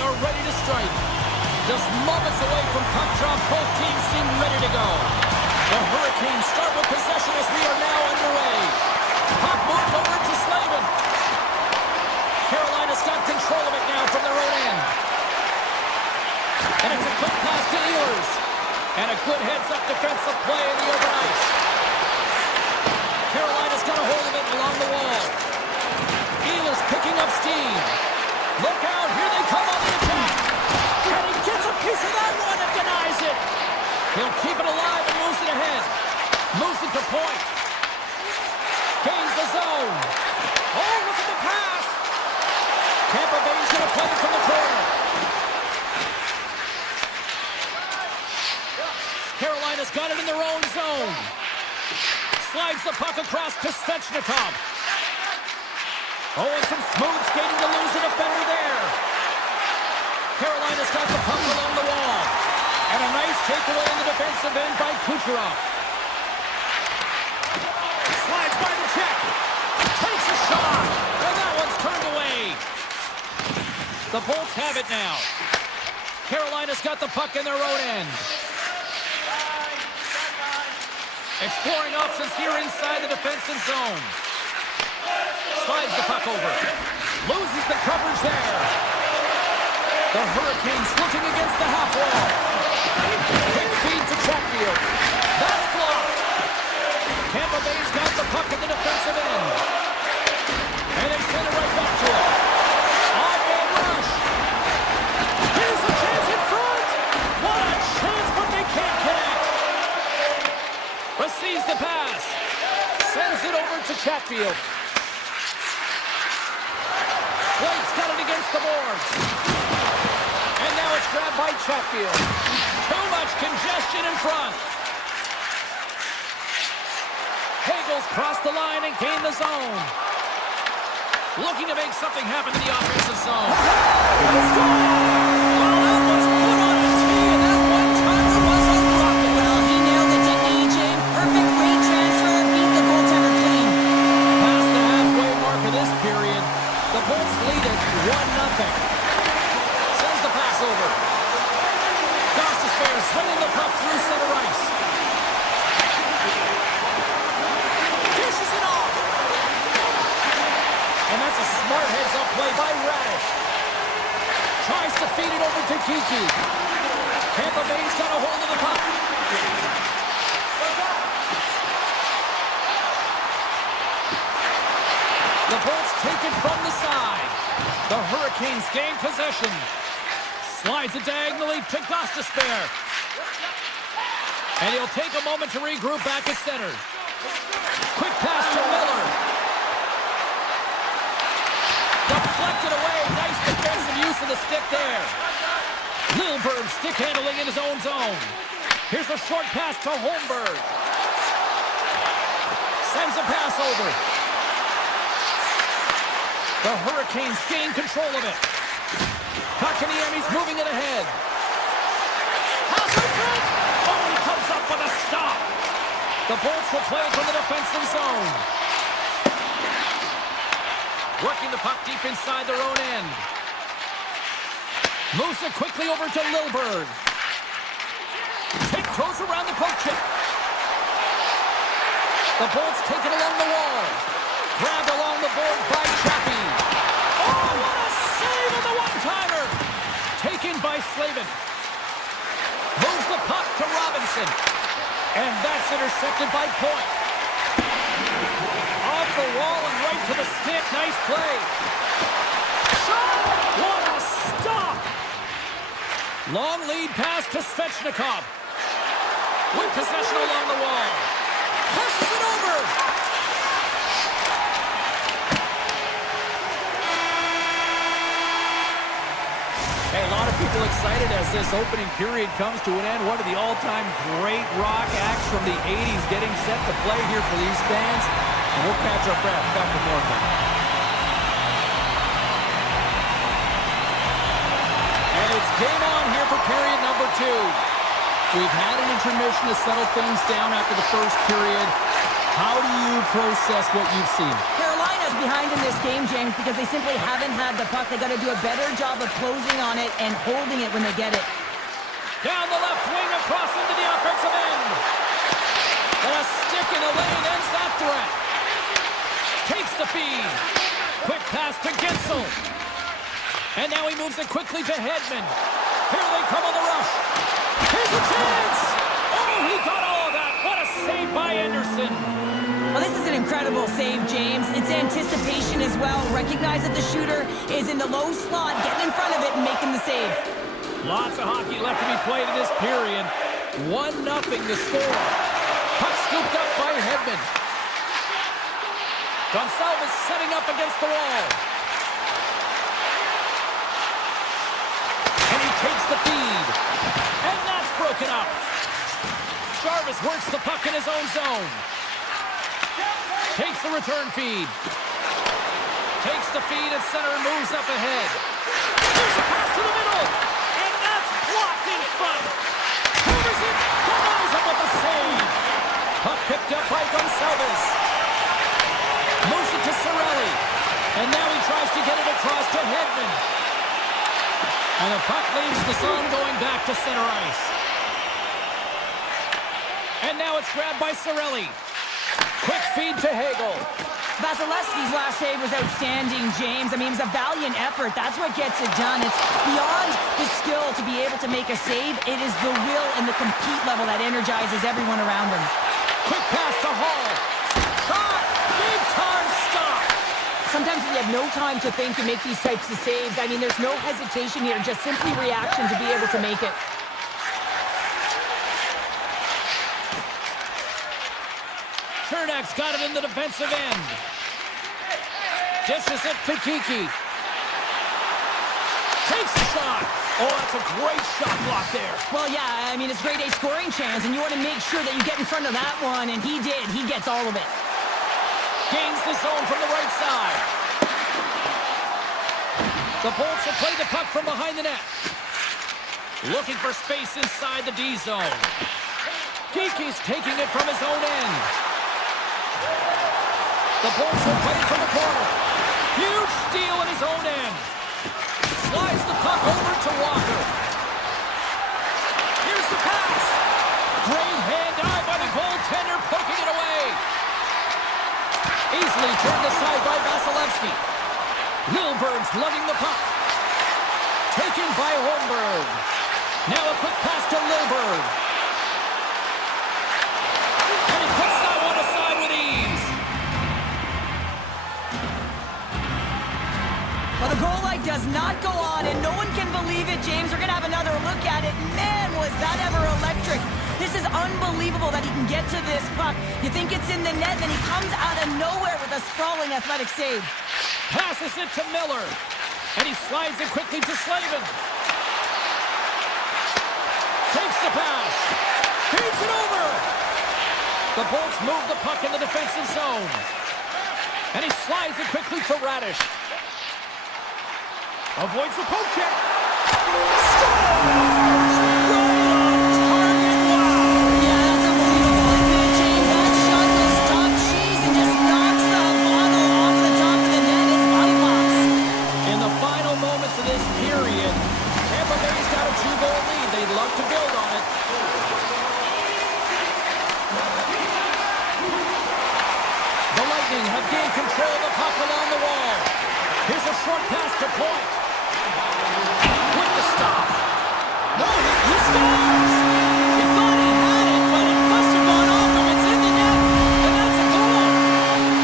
are ready to strike. Just moments away from puck drop, both teams seem ready to go. The Hurricanes start with possession as we are now underway. Puck moved over to Slavin. Carolina's got control of it now from their own end. And it's a quick pass to Ehlers. And a good heads-up defensive play in the open ice. Carolina's got a hold of it along the wall. Ehlers picking up steam. Look out, here they come on the attack. And he gets a piece of that one and denies it. He'll keep it alive and moves it ahead. Moves it to point. Gains the zone. Oh, look at the pass. Tampa Bay's going to play it from the corner. Carolina's got it in their own zone. Slides the puck across to Svechnikov. Oh, and some smooth skating to lose a defender there. Carolina's got the puck along the wall. And a nice takeaway in the defensive end by Kucherov. Slides by the check. Takes a shot. And that one's turned away. The Bolts have it now. Carolina's got the puck in their own end. Exploring options here inside the defensive zone. Slides the puck over. Loses the coverage there. The Hurricanes looking against the half wall. Quick feed to Chatfield. That's blocked. Tampa Bay's got the puck in the defensive end. And they send it right back to him. Odd man rush. Here's a chance in front. What a chance, but they can't connect. Receives the pass. Sends it over to Chatfield. Blake's got it against the boards. And now it's grabbed by Chatfield. Too much congestion in front. Hagel's crossed the line and gained the zone. Looking to make something happen in the offensive zone. Let's go! Well, that was put on a tee, and that one-timer was a rocket. Well, he nailed it, didn't he, AJ? Perfect weight transfer, beat the goaltender clean. Past the halfway mark of this period, the Bolts lead it 1-0. Sends the pass over. Gostisbehere swinging the puck through center ice. Dishes it off. And that's a smart heads-up play by Radish. Tries to feed it over to Kiki. Tampa Bay's got a hold of the puck. The Bolts take it from the side. The Hurricanes gain possession. Slides it diagonally to Gostisbehere. And he'll take a moment to regroup back at center. Quick pass to Miller. Deflected away. Nice defensive use of the stick there. Lilburn stick handling in his own zone. Here's a short pass to Holmberg. Sends a pass over. The Hurricanes gain control of it. Kotkaniemi's moving it ahead. Pass in front. Oh, he comes up with a stop. The Bolts will play it from the defensive zone. Working the puck deep inside their own end. Moves it quickly over to Lilburn. Pick throws around the poke check. The Bolts take it along the wall. Grabbed along the board by Chappie. Oh, what a save on the one-timer! Taken by Slavin. Moves the puck to Robinson. And that's intercepted by Point. Off the wall and right to the stick. Nice play. Shot! What a stop! Long lead pass to Svechnikov. With possession along the wall. Passes it over. Hey, a lot of people excited as this opening period comes to an end. One of the all-time great rock acts from the 80s getting set to play here for these fans. And we'll catch our breath. Back for more time. And it's game on here for period number 2. We've had an intermission to settle things down after the first period. How do you process what you've seen? Carolina's behind in this game, James, because they simply haven't had the puck. They got to do a better job of closing on it and holding it when they get it. Down the left wing, across into the offensive end. And a stick in the lane ends that threat. Takes the feed. Quick pass to Gensel. And now he moves it quickly to Hedman. Here they come on the rush. Here's a chance! Oh, he got all of that. What a save by Anderson. Well, this is an incredible save, James. It's anticipation as well. Recognize that the shooter is in the low slot, getting in front of it and making the save. Lots of hockey left to be played in this period. 1-0 the score. Puck scooped up by Hedman. Gonsalves setting up against the wall. And he takes the feed. And that's broken up. Jarvis works the puck in his own zone. Takes the return feed. Takes the feed at center and moves up ahead. Here's a pass to the middle. And that's blocked in front. Covers it. Denies him with the save. Puck picked up by Gonsalves. Moves it to Cirelli. And now he tries to get it across to Hedman. And the puck leaves the zone going back to center ice. And now it's grabbed by Cirelli. Quick feed to Hagel. Vasilevsky's last save was outstanding, James. I mean, it was a valiant effort. That's what gets it done. It's beyond the skill to be able to make a save. It is the will and the compete level that energizes everyone around him. Quick pass to Hall. Shot! Big time stop! Sometimes you have no time to think and make these types of saves. I mean, there's no hesitation here, just simply reaction to be able to make it. Chernak's got it in the defensive end. Dishes it to Kiki. Takes the shot. Oh, that's a great shot block there. Well, yeah, I mean, it's grade A scoring chance, and you want to make sure that you get in front of that one, and he did. He gets all of it. Gains the zone from the right side. The Bolts will play the puck from behind the net. Looking for space inside the D zone. Kiki's taking it from his own end. The Bolts will play it from the corner. Huge steal at his own end. Slides the puck over to Walker. Here's the pass. Great hand-eye by the goaltender, poking it away. Easily turned aside by Vasilevsky. Lilberg's lugging the puck. Taken by Holmberg. Now a quick pass to Lilberg. And he puts that one aside with ease. Well, the goal light does not go on, and no one can believe it, James. We're going to have another look at it. Man, was that ever electric. This is unbelievable that he can get to this puck. You think it's in the net, then he comes out of nowhere with a sprawling athletic save. Passes it to Miller. And he slides it quickly to Slavin. Takes the pass. Feeds it over. The Bolts move the puck in the defensive zone. And he slides it quickly to Radish. Avoids the poke check. Scores! Right on target. Wow! Yeah, that's unbelievable, isn't it, James? That shot goes top cheese and just knocks the bottle off the top of the net. His body pops. In the final moments of this period, Tampa Bay's got a 2-goal lead. They'd love to build on it. The Lightning have gained control of the puck along the wall. Here's a short pass to Point. With the stop. No, he stops. He thought he had it, but it must have gone off him. It's in the net, and that's a goal.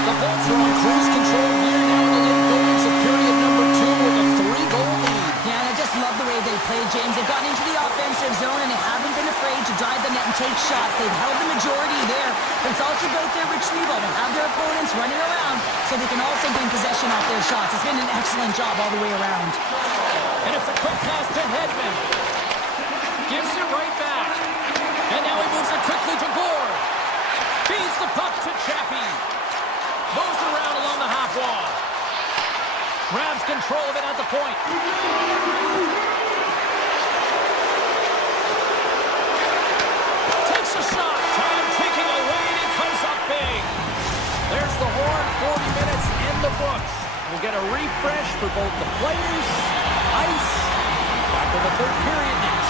The Bolts are on cruise control here now in the late goings of period number 2 with a 3-goal lead. Yeah, and I just love the way they played, James. They've gotten into the offensive zone, and they haven't been afraid to drive the net and take shots. They've held the majority there, but it's also about their retrieval. They have their opponents running around, so they can also gain possession off their shots. It's been an excellent job all the way around. And it's a quick pass to Hedman. Gives it right back. And now he moves it quickly to Gore. Feeds the puck to Chaffee. Moves around along the half wall. Grabs control of it at the point. Takes a shot. Time ticking away, and he comes up big. There's the horn. 40 minutes in the books. We'll get a refresh for both the players, ice, back to the third period next.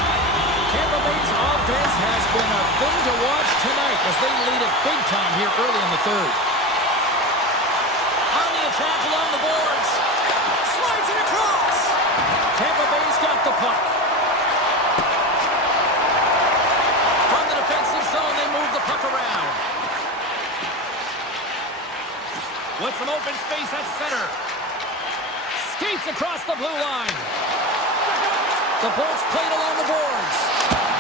Tampa Bay's offense has been a thing to watch tonight as they lead it big time here early in the third. On the attack along the boards. Slides it across. Tampa Bay's got the puck. From the defensive zone, they move the puck around. With some open space at center. Skates across the blue line. The Bolts played along the boards.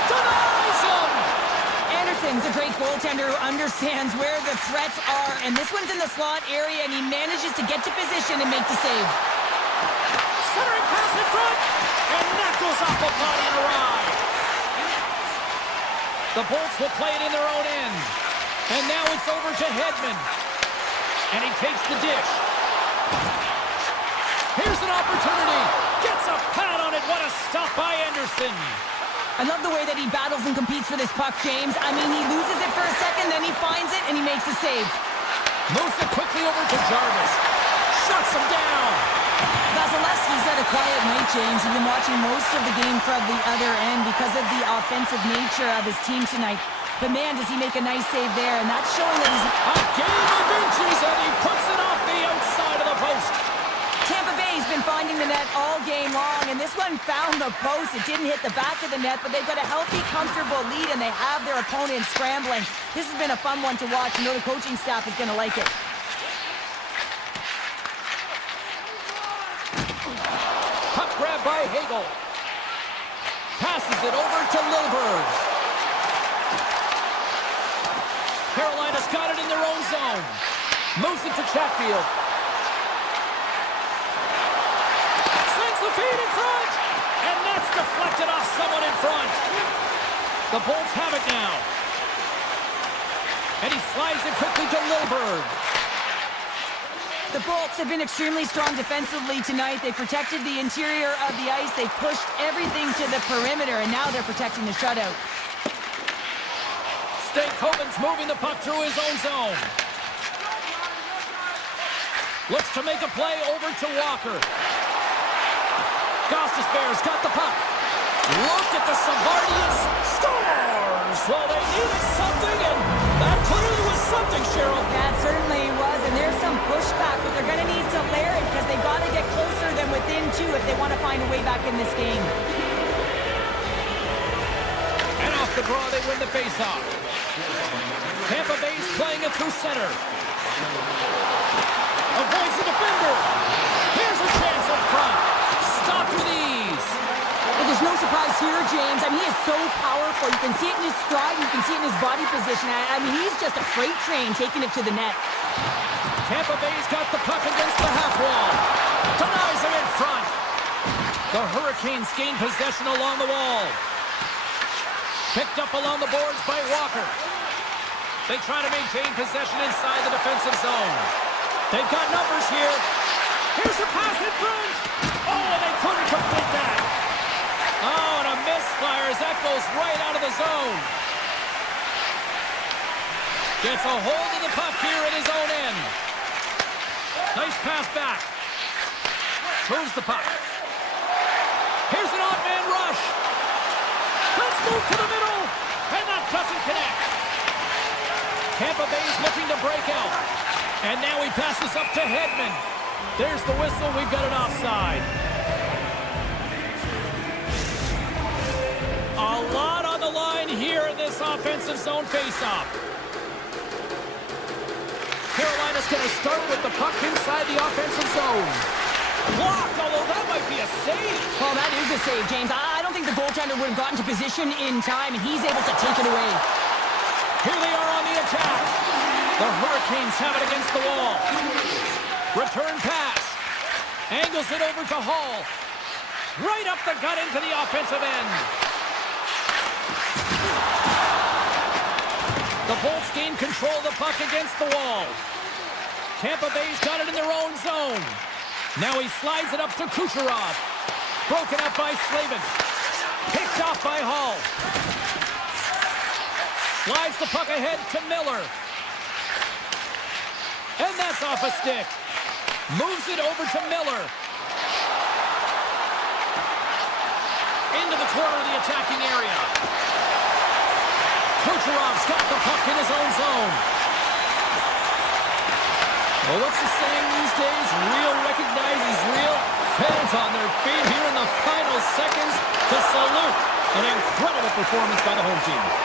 Denies him! Anderson's a great goaltender who understands where the threats are, and this one's in the slot area, and he manages to get to position and make the save. Centering pass in front, and that goes off the body and awry. The Bolts will play it in their own end. And now it's over to Hedman. And he takes the dish. Here's an opportunity. Gets a pad on it. What a stop by Anderson. I love the way that he battles and competes for this puck, James. I mean, he loses it for a second, then he finds it, and he makes the save. Moves it quickly over to Jarvis. Shuts him down. Vasilevsky's had a quiet night, James. He's been watching most of the game from the other end because of the offensive nature of his team tonight. But man, does he make a nice save there, and that's showing that he's... A game of inches, and he puts it off the outside of the post. Tampa Bay's been finding the net all game long, and this one found the post. It didn't hit the back of the net, but they've got a healthy, comfortable lead, and they have their opponent scrambling. This has been a fun one to watch. You know the coaching staff is going to like it. Puck grab by Hagel. Passes it over to Lilburg. Carolina's got it in their own zone. Moves it to Chatfield. Sends the feed in front. And that's deflected off someone in front. The Bolts have it now. And he slides it quickly to Lilburg. The Bolts have been extremely strong defensively tonight. They protected the interior of the ice. They pushed everything to the perimeter, and now they're protecting the shutout. Stankoven's moving the puck through his own zone. Looks to make a play over to Walker. Gostisbehere's got the puck. Look at the Savardius. Scores! Well, they needed something, and that clearly was something, Cheryl. That certainly was, and there's some pushback, but they're going to need to layer it because they've got to get closer than within two if they want to find a way back in this game. And off the draw, they win the faceoff. Tampa Bay's playing it through center. Avoids the defender. Here's a chance up front. Stopped with ease. But there's no surprise here, James. I mean, he is so powerful. You can see it in his stride. You can see it in his body position. I mean, he's just a freight train taking it to the net. Tampa Bay's got the puck against the half wall. Denies him in front. The Hurricanes gain possession along the wall. Picked up along the boards by Walker. They try to maintain possession inside the defensive zone. They've got numbers here. Here's a pass in front. Oh, and they couldn't complete that. Oh, and a misfire as that goes right out of the zone. Gets a hold of the puck here at his own end. Nice pass back. Moves the puck. Here's an odd man rush. Let's move to the middle. And that doesn't connect. Tampa Bay's looking to break out. And now he passes up to Hedman. There's the whistle. We've got an offside. A lot on the line here in this offensive zone faceoff. Carolina's going to start with the puck inside the offensive zone. Blocked, although that might be a save. Well, that is a save, James. I don't think the goaltender would have gotten to position in time, and he's able to take it away. Here they are on the attack. The Hurricanes have it against the wall. Return pass. Angles it over to Hall. Right up the gut into the offensive end. The Bolts gain control of the puck against the wall. Tampa Bay's got it in their own zone. Now he slides it up to Kucherov. Broken up by Slavin. Picked off by Hall. Slides the puck ahead to Miller. And that's off a stick. Moves it over to Miller. Into the corner of the attacking area. Kucherov's got the puck in his own zone. Well, what's the saying these days? Real recognizes real. Fans on their feet here in the final seconds to salute an incredible performance by the home team.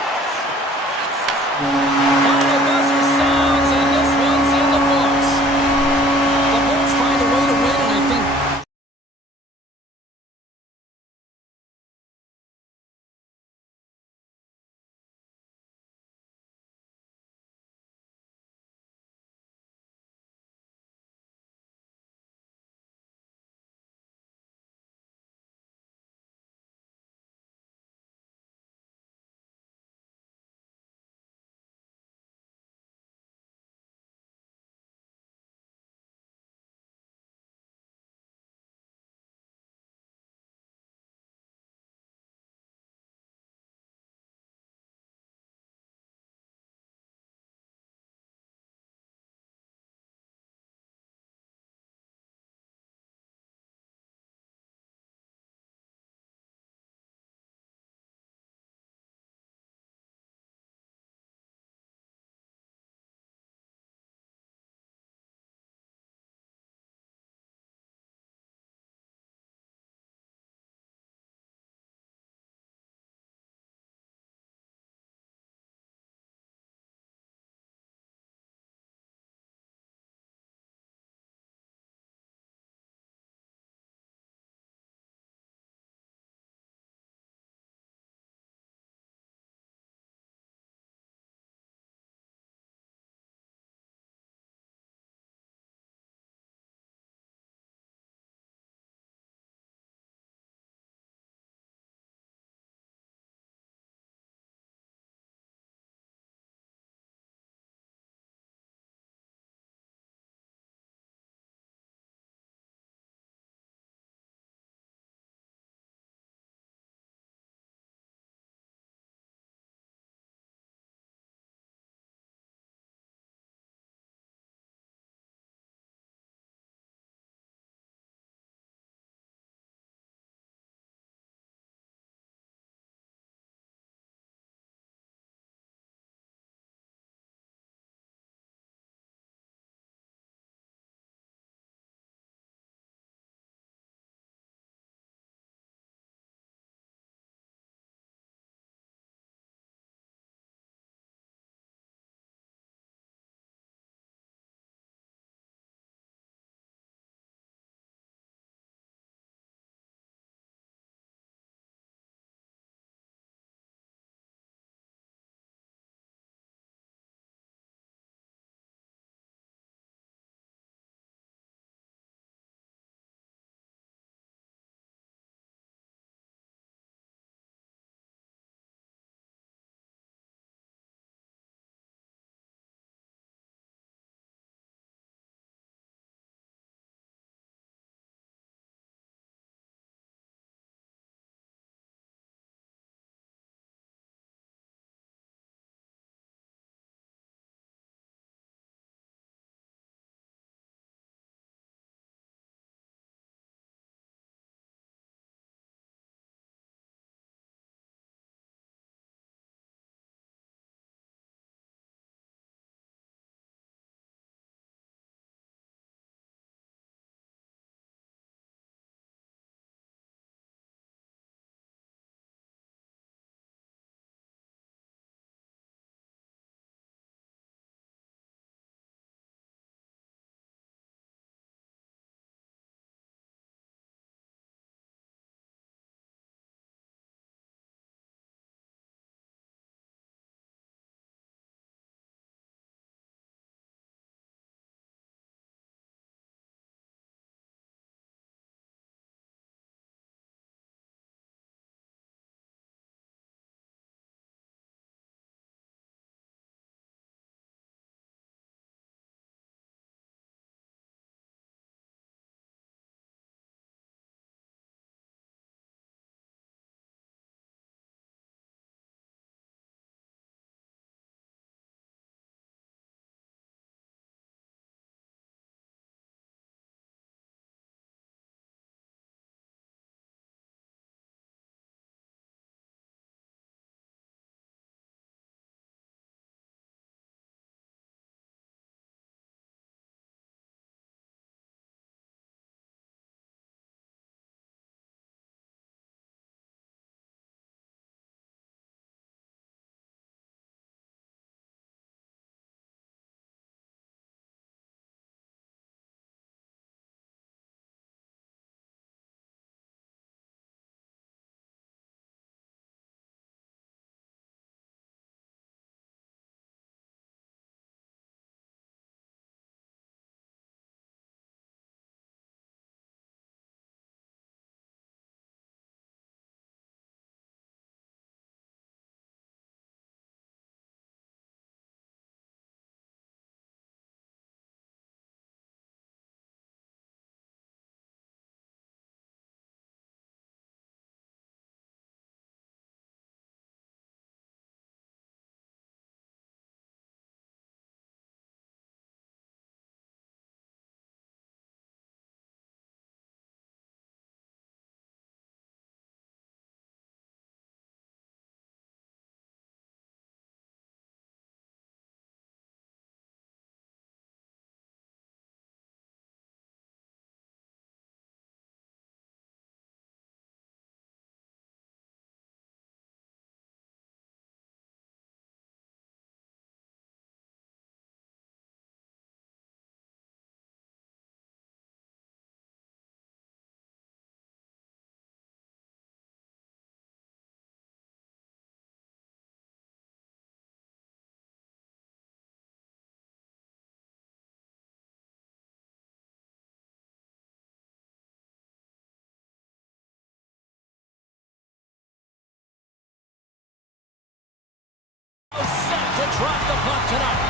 Set to drop the puck tonight.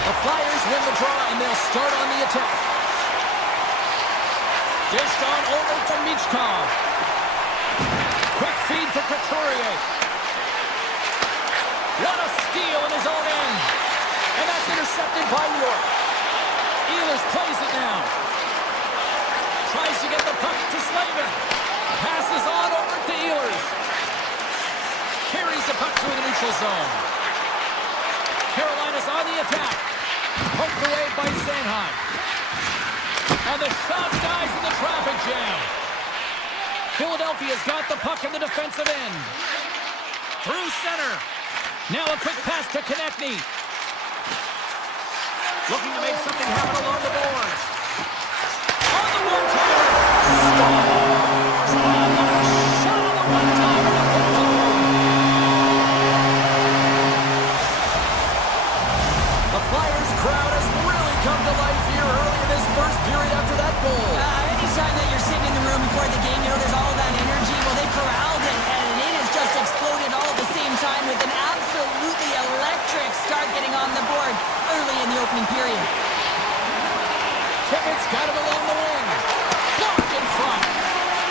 The Flyers win the draw, and they'll start on the attack. Dished on over to Michkov. Quick feed to Couturier. What a steal in his own end. And that's intercepted by York. Ehlers plays it now. Tries to get the puck to Slavin. Passes on over to Ehlers. Carries the puck through the neutral zone. Carolina's on the attack. Poked away by Sanheim. And the shot dies in the traffic jam. Philadelphia's got the puck in the defensive end. Through center. Now a quick pass to Konechny. Looking to make something happen along the boards. On the one-timer. Scores! Oh, what a shot on the one-timer to put it home. The Flyers crowd has really come to life here early in this first period after that goal. Anytime that you're sitting in the room before the game, you know there's all that energy. Well, they corralled it, and it has just exploded all at the same time with an absolutely electric start getting on the board early in the opening period. Tippett's got it along the wing. Blocked in front.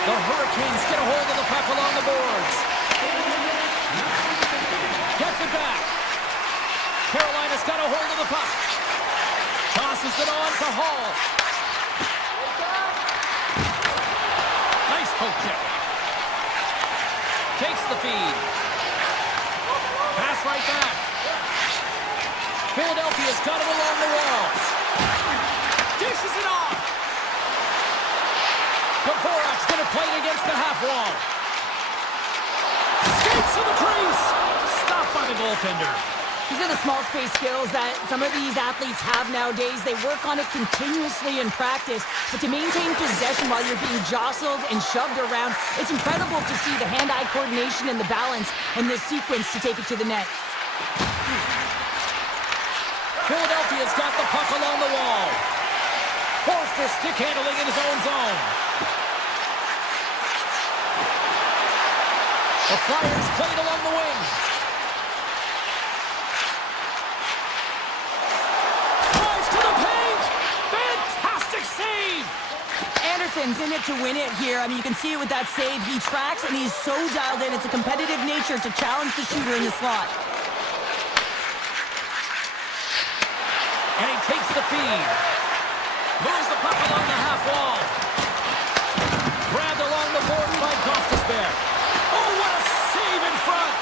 The Hurricanes get a hold of the puck along the boards. Gets it back. Carolina's got a hold of the puck. Tosses it on to Hall. Nice poke check. Takes the feed. Pass right back. Philadelphia's got it along the wall. Dishes it off. Dvorak's going to play it against the half wall. Skates to the crease. Stopped by the goaltender. These are the small space skills that some of these athletes have nowadays. They work on it continuously in practice. But to maintain possession while you're being jostled and shoved around, it's incredible to see the hand-eye coordination and the balance in this sequence to take it to the net. Philadelphia's got the puck along the wall. Forster stick handling in his own zone. The Flyers played along the wing. Drives to the paint. Fantastic save. Anderson's in it to win it here. I mean, you can see it with that save. He tracks, and he's so dialed in. It's a competitive nature to challenge the shooter in the slot. And he takes the feed. Moves the puck along the half wall. Grabbed along the board by Gostisbehere. Oh, what a save in front.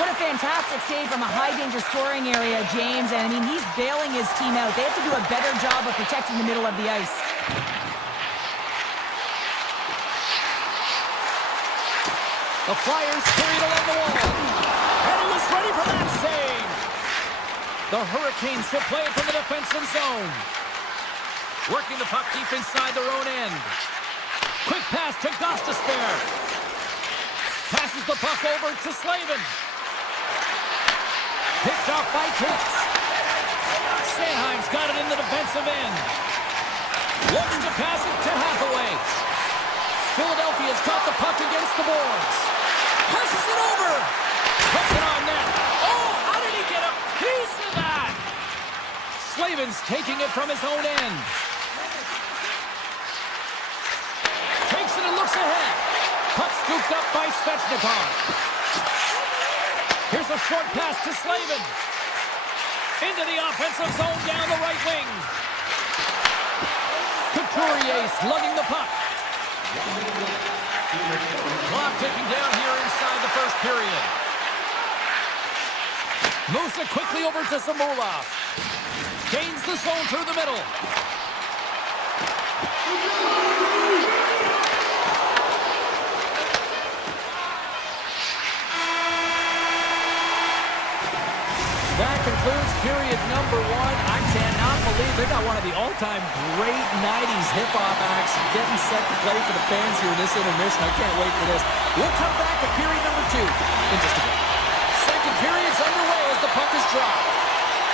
What a fantastic save from a high-danger scoring area, James. And, I mean, he's bailing his team out. They have to do a better job of protecting the middle of the ice. The Flyers carried along the wall. And he was ready for that save. The Hurricanes will play it from the defensive zone. Working the puck deep inside their own end. Quick pass to Gostisbehere. Passes the puck over to Slavin. Picked off by Kitts. Sanheim's got it in the defensive end. Looks to pass it to Hathaway. Philadelphia's got the puck against the boards. Passes it over. Puts it on net. Oh, how did he get a piece of that? Slavin's taking it from his own end. Takes it and looks ahead. Puck scooped up by Svechnikov. Here's a short pass to Slavin. Into the offensive zone down the right wing. Couturier slugging the puck. Clock ticking down here inside the first period. Moves it quickly over to Samulov. Gains the zone through the middle. That concludes period number one. I cannot believe they got one of the all-time great 90s hip-hop acts getting set to play for the fans here in this intermission. I can't wait for this. We'll come back to period number two in just a bit. Second period's underway as the puck is dropped.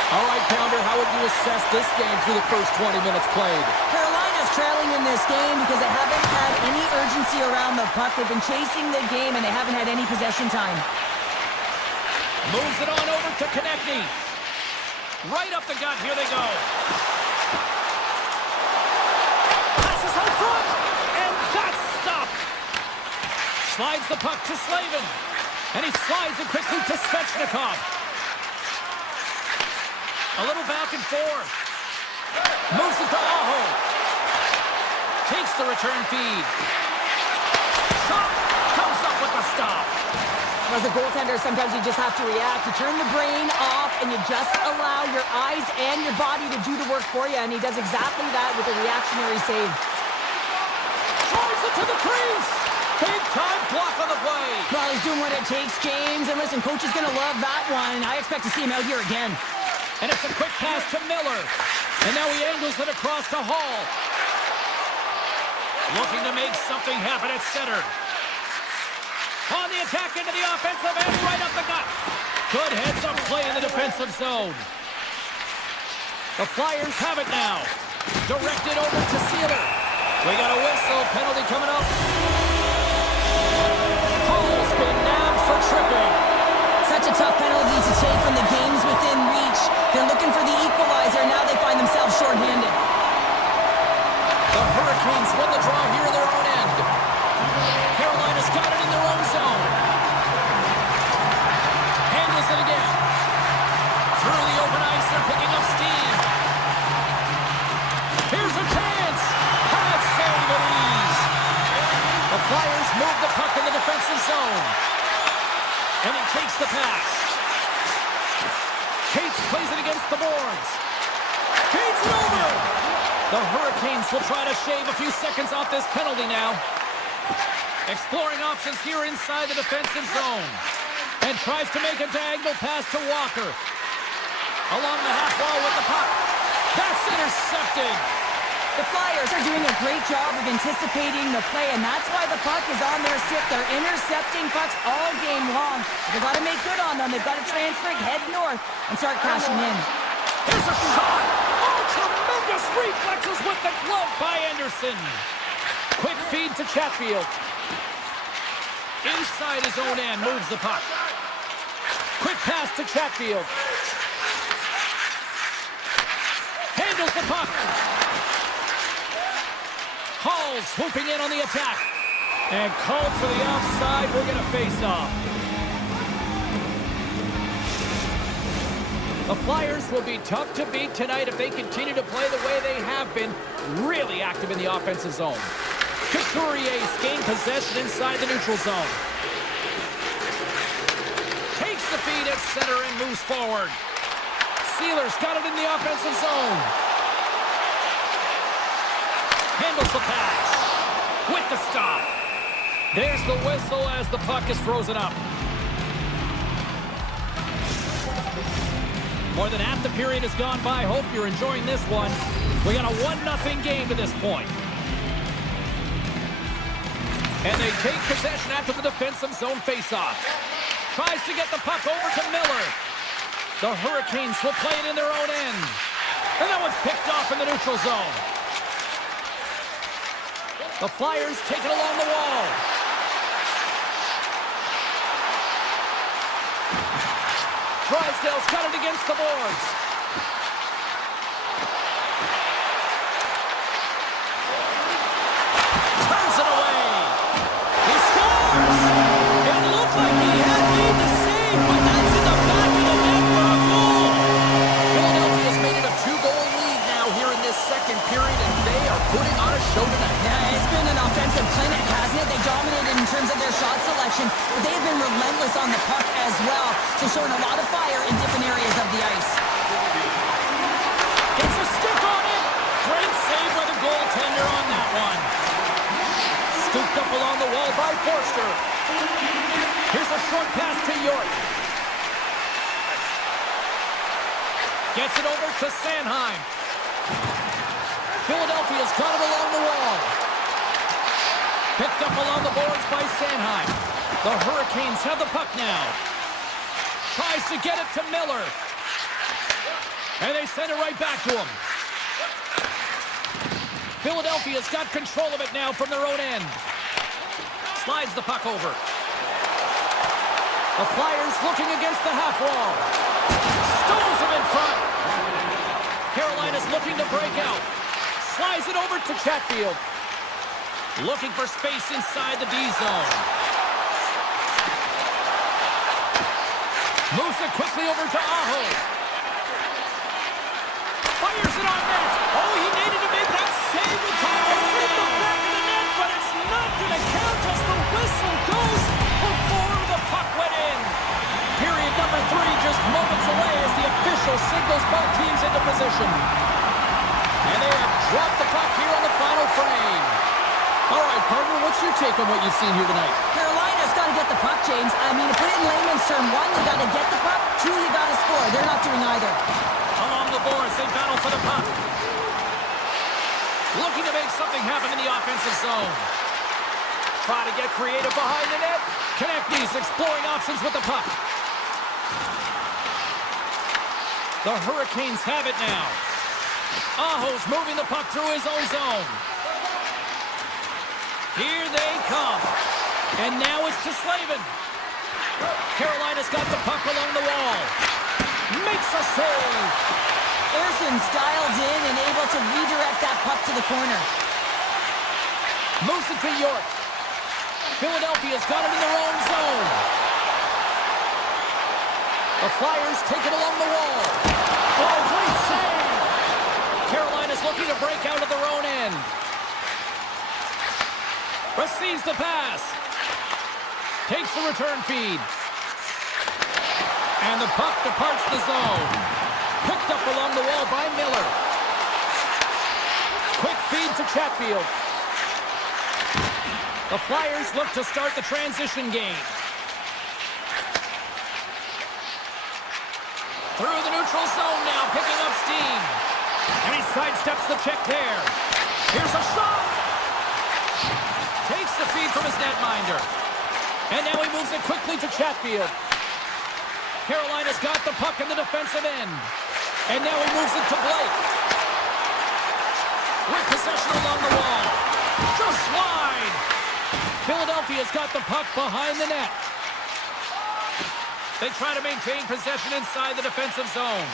All right, Pounder, how would you assess this game through the first 20 minutes played? Carolina's trailing in this game because they haven't had any urgency around the puck. They've been chasing the game, and they haven't had any possession time. Moves it on over to Konechny. Right up the gut. Here they go. Passes out front. And that's stopped. Slides the puck to Slavin. And he slides it quickly to Svechnikov. A little back and forth. Moves it to Aho. Takes the return feed. Shot. Comes up with the stop. As a goaltender, sometimes you just have to react. You turn the brain off and you just allow your eyes and your body to do the work for you. And he does exactly that with a reactionary save. Drives it to the crease. Big time block on the play. Well, he's doing what it takes, James. And listen, coach is going to love that one. I expect to see him out here again. And it's a quick pass to Miller. And now he angles it across to Hall. Looking to make something happen at center. On the attack into the offensive end, right up the gut. Good heads-up play in the defensive zone. The Flyers have it now. Directed over to Sealer. We got a whistle. Penalty coming up. Hall's been nabbed for tripping. Such a tough penalty to take when the game's within reach. They're looking for the equalizer. Now they find themselves shorthanded. The Hurricanes win the draw here in their own end. Carolina's got it in their own zone. Handles it again. Through the open ice, they're picking up steam. Here's a chance. Pad save at ease. The Flyers move the puck in the defensive zone. And he takes the pass. Cates plays it against the boards. Cates it over. The Hurricanes will try to shave a few seconds off this penalty now. Exploring options here inside the defensive zone. And tries to make a diagonal pass to Walker. Along the half wall with the puck. That's intercepted. The Flyers are doing a great job of anticipating the play, and that's why the puck is on their stick. They're intercepting pucks all game long. They've got to make good on them. They've got to transfer it, head north, and start cashing in. Here's a shot. Oh, tremendous reflexes with the glove by Anderson. Quick feed to Chatfield. Inside his own end, moves the puck. Quick pass to Chatfield. Handles the puck. Hall swooping in on the attack. And called for the offside. We're going to face off. The Flyers will be tough to beat tonight if they continue to play the way they have been, really active in the offensive zone. Couturier's gained possession inside the neutral zone. Takes the feed at center and moves forward. Sealer's got it in the offensive zone. Handles the pass. With the stop. There's the whistle as the puck is frozen up. More than half the period has gone by. Hope you're enjoying this one. We got a 1-0 game to this point. And they take possession after the defensive zone faceoff. Tries to get the puck over to Miller. The Hurricanes will play it in their own end. And that one's picked off in the neutral zone. The Flyers take it along the wall. Drysdale's got it against the boards. Turns it away. He scores! It looked like he had made the save, but that's in the back of the net for a goal. Philadelphia's made it a 2-goal lead now here in this second period, and they are putting on a show tonight. Yeah, it's been an offensive clinic, hasn't it? They dominated in terms of their shot selection, but they have been relentless on the puck as well, so showing a lot of fire in different areas of the ice. Gets a stick on it. Great save by the goaltender on that one. Scooped up along the wall by Forster. Here's a short pass to York. Gets it over to Sanheim. Philadelphia's got it along the wall. Picked up along the boards by Sanheim. The Hurricanes have the puck now. Tries to get it to Miller. And they send it right back to him. Philadelphia's got control of it now from their own end. Slides the puck over. The Flyers looking against the half wall. Stones him in front. Carolina's looking to break out. Slides it over to Chatfield. Looking for space inside the D zone. Moves it quickly over to Aho. Fires it on net. Oh, he needed to make that save with time. It's hit the back of the net, but it's not going to count as the whistle goes before the puck went in. Period number 3 just moments away as the official signals both teams into position. And they have dropped the puck here on the final frame. All right, partner, what's your take on what you've seen here tonight? Carolina's got to get the puck, James. I mean, to put it in layman's term, 1, you got to get the puck. 2, you got to score. They're not doing either. Along the boards, they battle for the puck. Looking to make something happen in the offensive zone. Try to get creative behind the net. Konechny's exploring options with the puck. The Hurricanes have it now. Aho's moving the puck through his own zone. Here they come. And now it's to Slavin. Carolina's got the puck along the wall. Makes a save. Erson's dialed in and able to redirect that puck to the corner. Moves it to York. Philadelphia's got it in their own zone. The Flyers take it along the wall. Oh, great save. Carolina's looking to break out of their own end. Receives the pass. Takes the return feed. And the puck departs the zone. Picked up along the wall by Miller. Quick feed to Chatfield. The Flyers look to start the transition game. Through the neutral zone now, picking up steam. And he sidesteps the check there. Here's a shot. Takes the feed from his netminder. And now he moves it quickly to Chatfield. Carolina's got the puck in the defensive end. And now he moves it to Blake. With possession along the wall. Just wide. Philadelphia's got the puck behind the net. They try to maintain possession inside the defensive zone.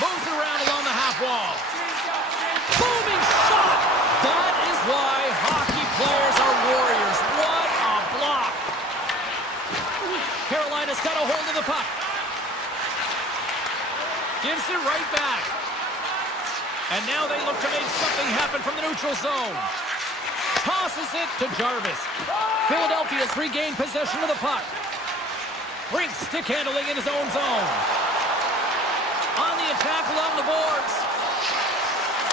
Moves it around along the half wall. Booming shot! That is why hockey players are warriors. What a block! Carolina's got a hold of the puck. Gives it right back. And now they look to make something happen from the neutral zone. Tosses it to Jarvis. Philadelphia's regained possession of the puck. Brink stick handling in his own zone. On the attack along the boards.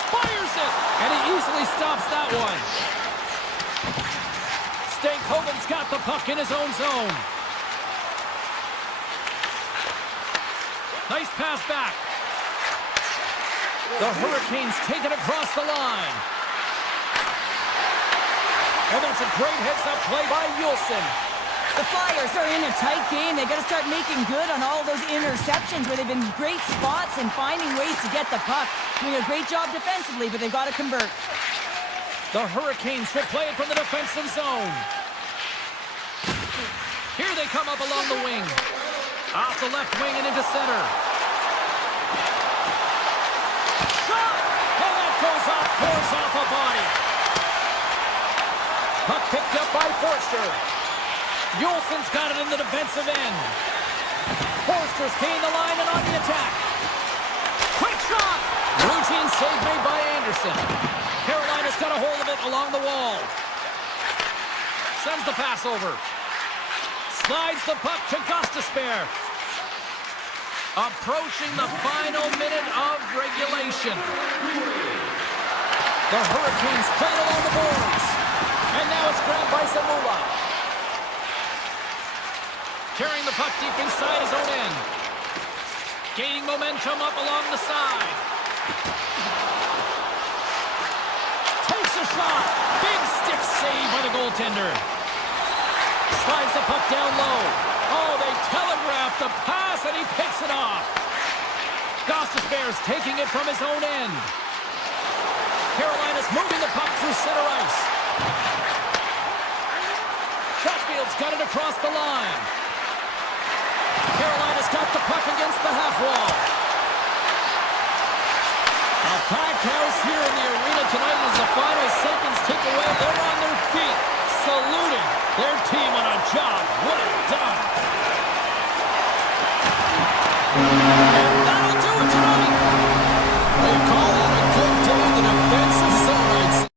Fires it! And he easily stops that one. Stankoven's got the puck in his own zone. Nice pass back. The Hurricanes take it across the line. And that's a great heads-up play by Yulson. The Flyers are in a tight game. They got to start making good on all those interceptions where they've been great spots and finding ways to get the puck. Doing a great job defensively, but they've got to convert. The Hurricanes will play it from the defensive zone. Here they come up along the wing. Off the left wing and into center. Shot! And that goes off course off a body. Puck picked up by Forster. Yulson's got it in the defensive end. Forster's gained the line and on the attack. Quick shot! Routine save made by Anderson. Carolina's got a hold of it along the wall. Sends the pass over. Slides the puck to Gostisbehere. Approaching the final minute of regulation. The Hurricanes play it along the boards. And now it's grabbed by Zamula. Carrying the puck deep inside his own end. Gaining momentum up along the side. Takes a shot. Big stick save by the goaltender. Slides the puck down low. Oh, they telegraphed the pass and he picks it off. Gostisbehere's taking it from his own end. Carolina's moving the the puck through center ice. Sheffield's got it across the line. Carolina's got the puck against the half wall. A packed house here in the arena tonight as the final seconds tick away. They're on their feet, saluting their team on a job well done. And that'll do it tonight. They call it a good day in the defensive zone, I'd say.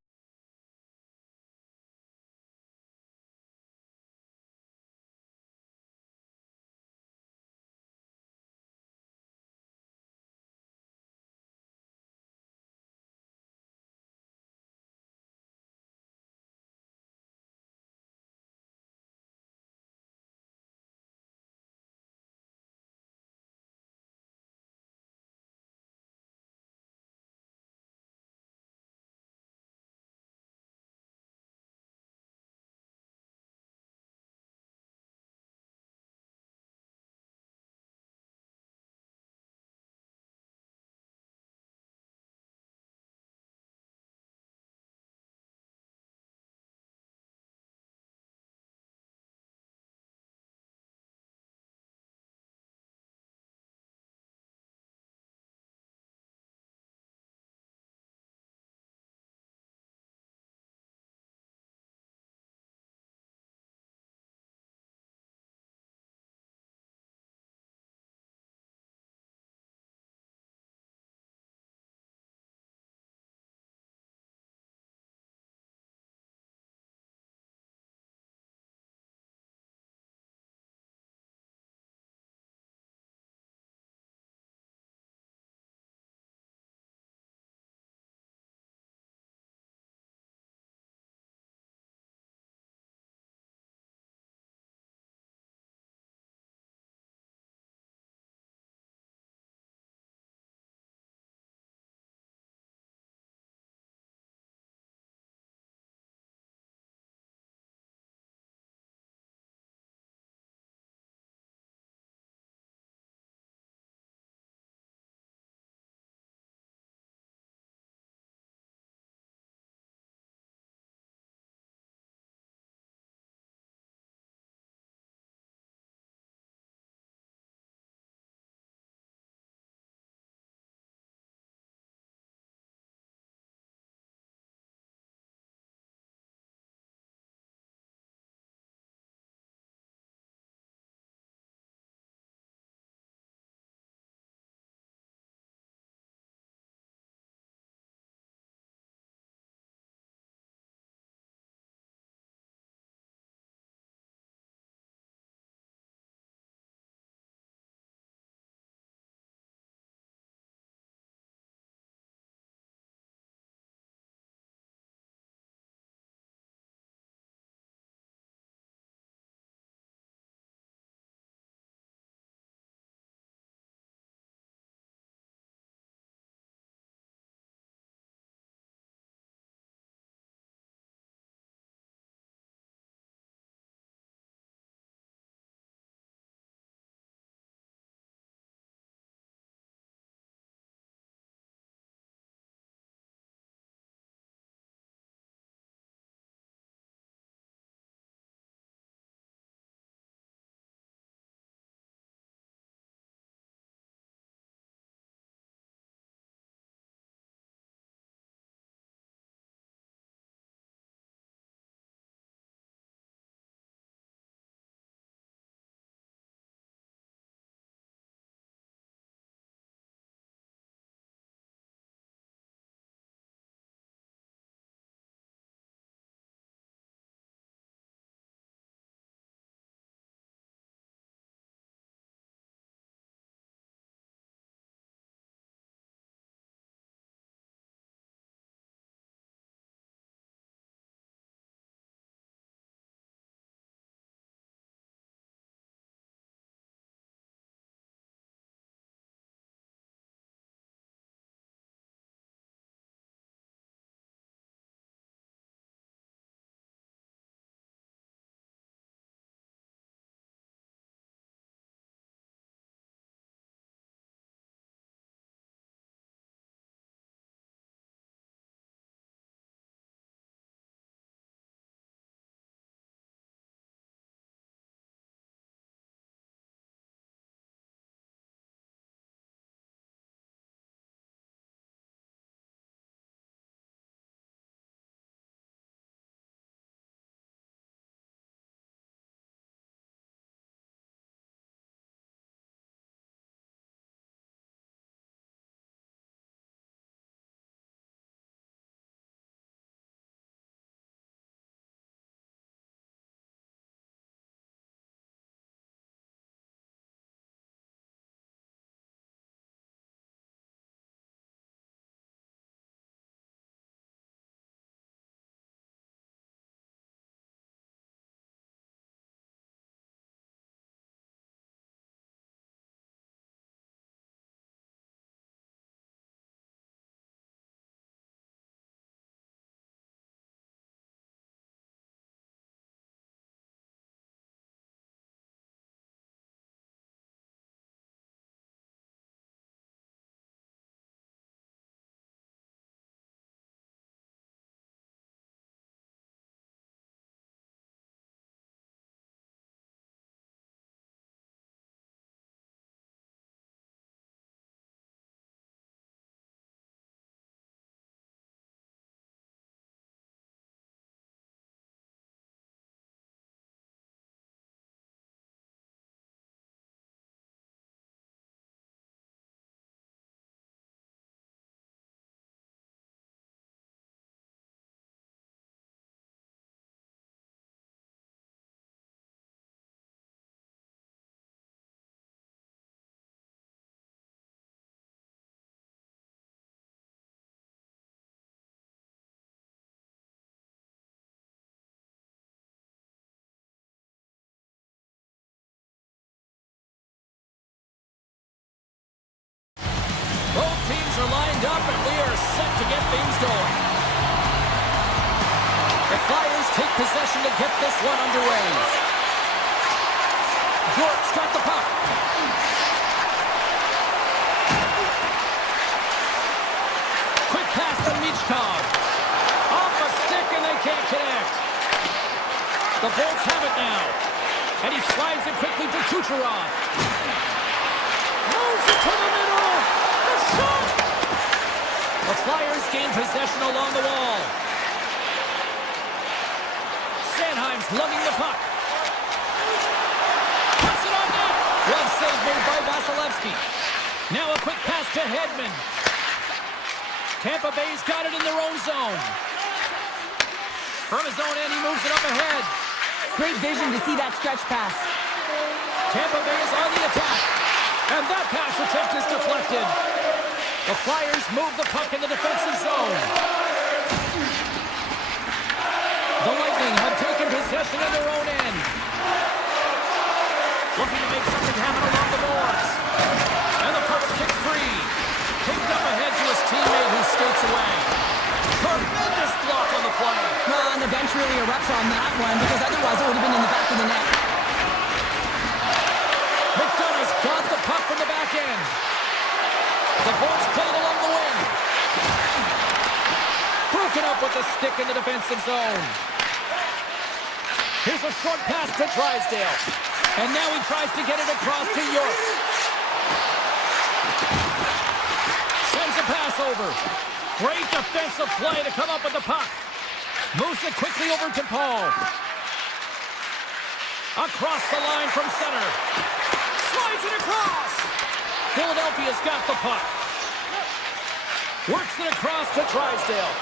Both teams are lined up, and we are set to get things going. The Flyers take possession to get this one underway. York's got the puck. Quick pass to Michkov. Off a stick, and they can't connect. The Bolts have it now. And he slides it quickly to Kucherov. Moves it to the middle. The shot! The Flyers gain possession along the wall. Sanheim's lugging the puck. Puts it on net. Glove save made by Vasilevsky. Now a quick pass to Hedman. Tampa Bay's got it in their own zone. From his own end, he moves it up ahead. Great vision to see that stretch pass. Tampa Bay is on the attack. And that pass attempt is deflected. The Flyers move the puck in the defensive zone. The Lightning have taken possession in their own end. Looking to make something happen along the boards. And the puck's kicked free. Kicked up ahead to his teammate who skates away. Tremendous block on the play. Well, and the bench really erupts on that one because otherwise it would have been in the back of the net. McDonough's got the puck from the back end. The Bolts played along the wing. Broken up with the stick in the defensive zone. Here's a short pass to Drysdale. And now he tries to get it across to York. Sends a pass over. Great defensive play to come up with the puck. Moves it quickly over to Paul. Across the line from center. Slides it across. Philadelphia's got the puck. Works it across to Drysdale.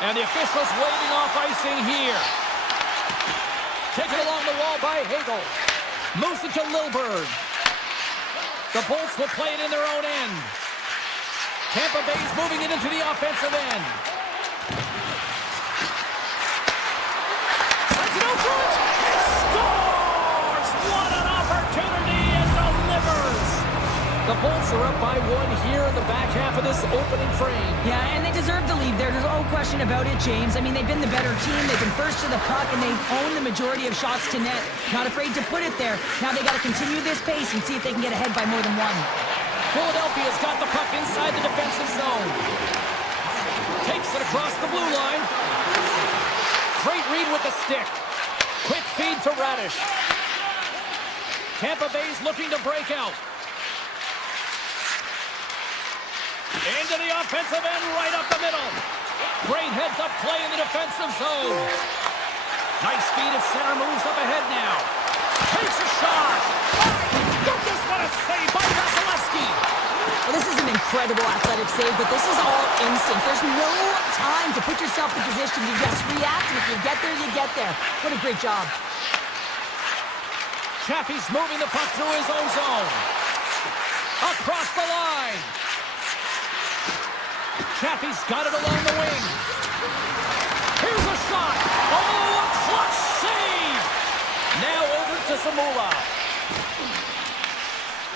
And the officials waving off icing here. Taken along the wall by Hagel. Moves it to Lilburn. The Bolts will play it in their own end. Tampa Bay's moving it into the offensive end. Sends it over it. It scores! What an opportunity and delivers! The Bolts are up by one here in the back half of this opening frame. Yeah, and they deserve the lead there. There's no question about it, James. I mean, they've been the better team. They've been first to the puck, and they've owned the majority of shots to net. Not afraid to put it there. Now they got to continue this pace and see if they can get ahead by more than one. Philadelphia's got the puck inside the defensive zone. Takes it across the blue line. Great read with the stick. Quick feed to Radish. Tampa Bay's looking to break out. Into the offensive end, right up the middle. Great heads-up play in the defensive zone. Nice feed at center, moves up ahead now. Takes a shot. My goodness, what a save by Vasilevsky. Well, this is an incredible athletic save, but this is all instinct. There's no time to put yourself in position. You just react, and if you get there, you get there. What a great job. Chaffee's moving the puck through his own zone. Across the line. Chaffee's got it along the wing. Here's a shot. Oh, a clutch save. Now over to Zamula.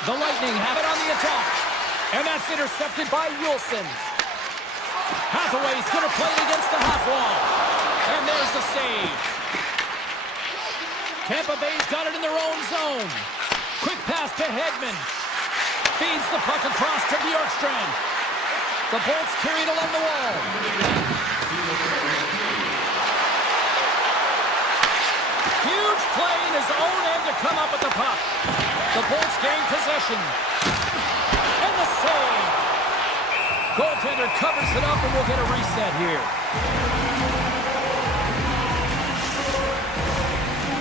The Lightning have it on the attack. And that's intercepted by Wilson. Hathaway's going to play it against the half wall. And there's the save. Tampa Bay's got it in their own zone. Quick pass to Hedman. Feeds the puck across to Bjorkstrand. The Bolts carried along the wall. Huge play in his own end to come up with the puck. The Bolts gain possession. And the save. Goaltender covers it up, and we'll get a reset here.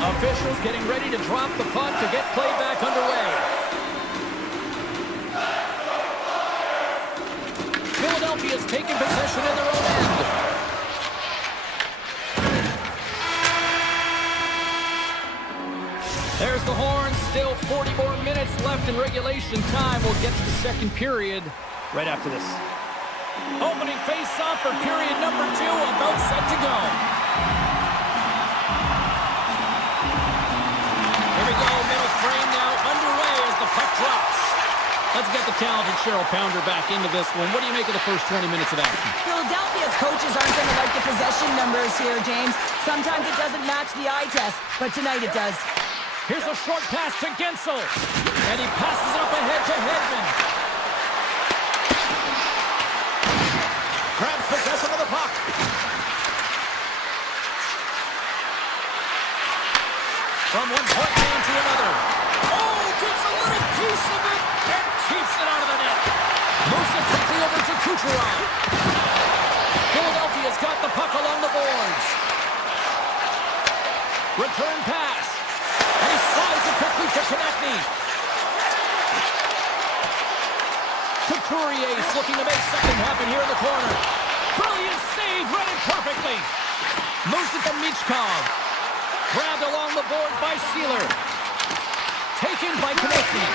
Officials getting ready to drop the puck to get play back underway. Philadelphia's taken possession in their own end. There's the horn. Still 40 more minutes left in regulation time. We'll get to the second period right after this. Opening face-off for period number 2. About set to go. Here we go. Middle frame now underway as the puck Let's get the talented Cheryl Pounder back into this one. What do you make of the first 20 minutes of action? Philadelphia's coaches aren't going to like the possession numbers here, James. Sometimes it doesn't match the eye test, but tonight it does. Here's a short pass to Gensel. And he passes it up ahead to Hedman. Grabs possession of the puck. From one point man to another. Oh, gets a little piece of it and keeps it out of the net. Moves it quickly over to Kucherov. Philadelphia's got the puck along the boards. Return pass. And he slides it quickly to Konechny. Couturier's looking to make something happen here in the corner. Brilliant save, read it perfectly. Moves it to Michkov. Grabbed along the boards by Sealer. Taken by Konechny.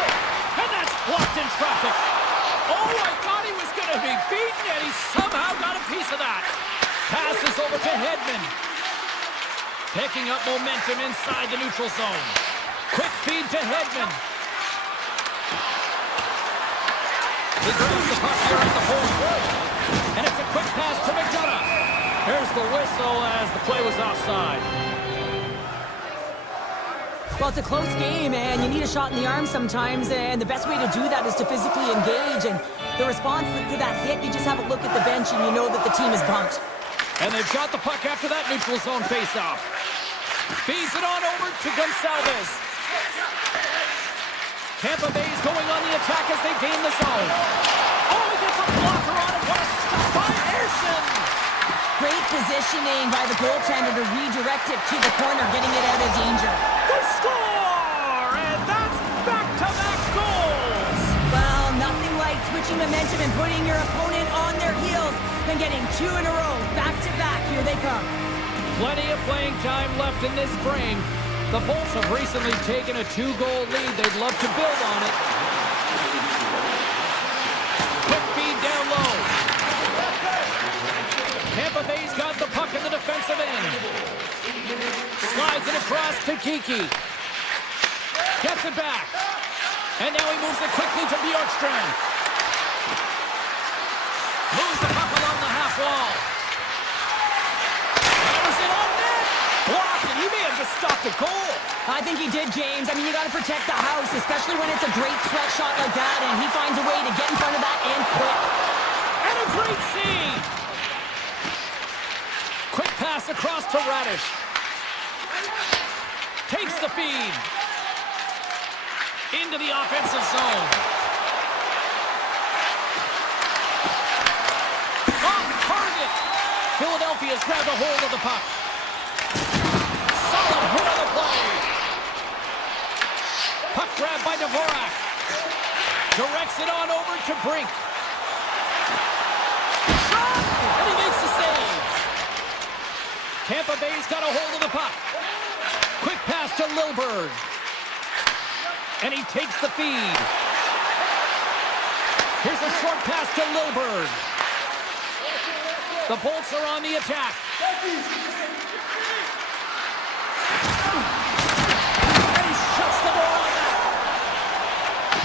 And that's blocked in traffic. Oh, I thought he was going to be beaten, and he somehow got a piece of that. Passes over to Hedman. Picking up momentum inside the neutral zone. Quick feed to Hedman. He grabs the puck here at the point. And it's a quick pass to McDonough. There's the whistle as the play was offside. Well, it's a close game, and you need a shot in the arm sometimes, and the best way to do that is to physically engage, and the response to that hit, you just have a look at the bench, and you know that the team is bumped. And they've got the puck after that neutral zone face-off. Feeds it on over to Gonçalves. Tampa Bay's going on the attack as they gain the zone. Oh, he gets a blocker on it. What a stop by Ersson! Great positioning by the goaltender to redirect it to the corner, getting it out of danger. They score! And that's back-to-back goals! Well, nothing like switching momentum and putting your opponent on their heels and getting two in a row, back-to-back. Here they come. Plenty of playing time left in this frame. The Bolts have recently taken a 2-goal lead. They'd love to build on it. Quick feed down low. Tampa Bay's got the puck in the defensive end. Slides it across to Kiki. Gets it back. And now he moves it quickly to Bjorkstrand. Moves the puck along the half wall. Fires it on net. Blocked, and he may have just stopped a goal. I think he did, James. I mean, you got to protect the house, especially when it's a great threat shot like that, and he finds a way to get in front of that and quick. And a great save. Quick pass across to Radish. Takes the feed. Into the offensive zone. On target. Philadelphia's grabbed a hold of the puck. Solid hit on the play. Puck grabbed by Dvorak. Directs it on over to Brink. Shot! And he makes the save. Tampa Bay's got a hold of the puck. Quick pass to Lilburg. And he takes the feed. Here's a short pass to Lilburg. The Bolts are on the attack. And he shuts the door on that.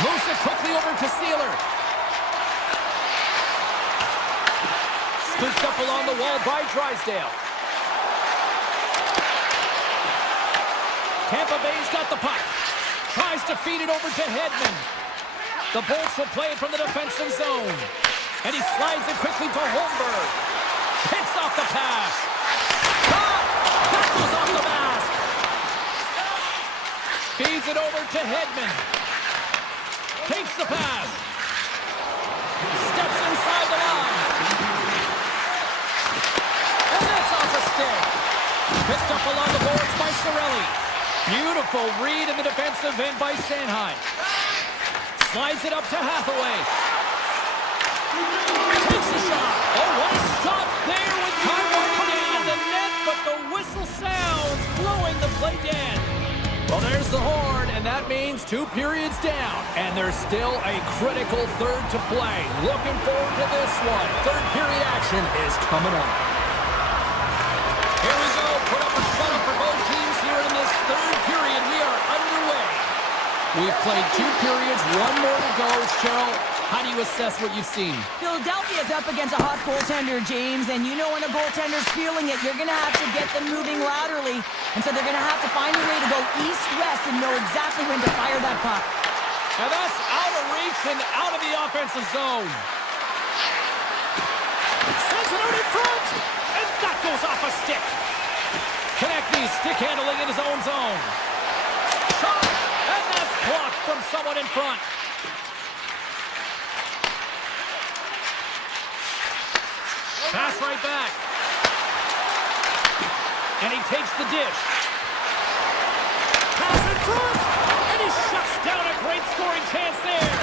Moves it quickly over to Sealer. Scooped up along the wall by Drysdale. Tampa Bay's got the puck. Tries to feed it over to Hedman. The Bolts will play it from the defensive zone. And he slides it quickly to Holmberg. Hits off the pass. Ah! That goes off the mask. Feeds it over to Hedman. Takes the pass. Steps inside the line. And that's off a stick. Picked up along the boards by Cirelli. Beautiful read in the defensive end by Sanheim. Slides it up to Hathaway. Takes a shot. Oh, what a stop there with time running down the net, but the whistle sounds, blowing the play dead. Well, there's the horn, and that means 2 periods down, and there's still a critical third to play. Looking forward to this one. Third period action is coming up. Here we go. Put up a shutout for both teams here in this third period. We are underway. We've played 2 periods, 1 more to go. Cheryl, how do you assess what you've seen? Philadelphia's up against a hot goaltender, James, and you know when a goaltender's feeling it, you're going to have to get them moving laterally. And so they're going to have to find a way to go east-west and know exactly when to fire that puck. And that's out of reach and out of the offensive zone. Sends it out in front, and that goes off a stick. Konechny's stick handling in his own zone. Shot, and that's blocked from someone in front. Pass right back. And he takes the dish. Pass in front, and he shuts down a great scoring chance there.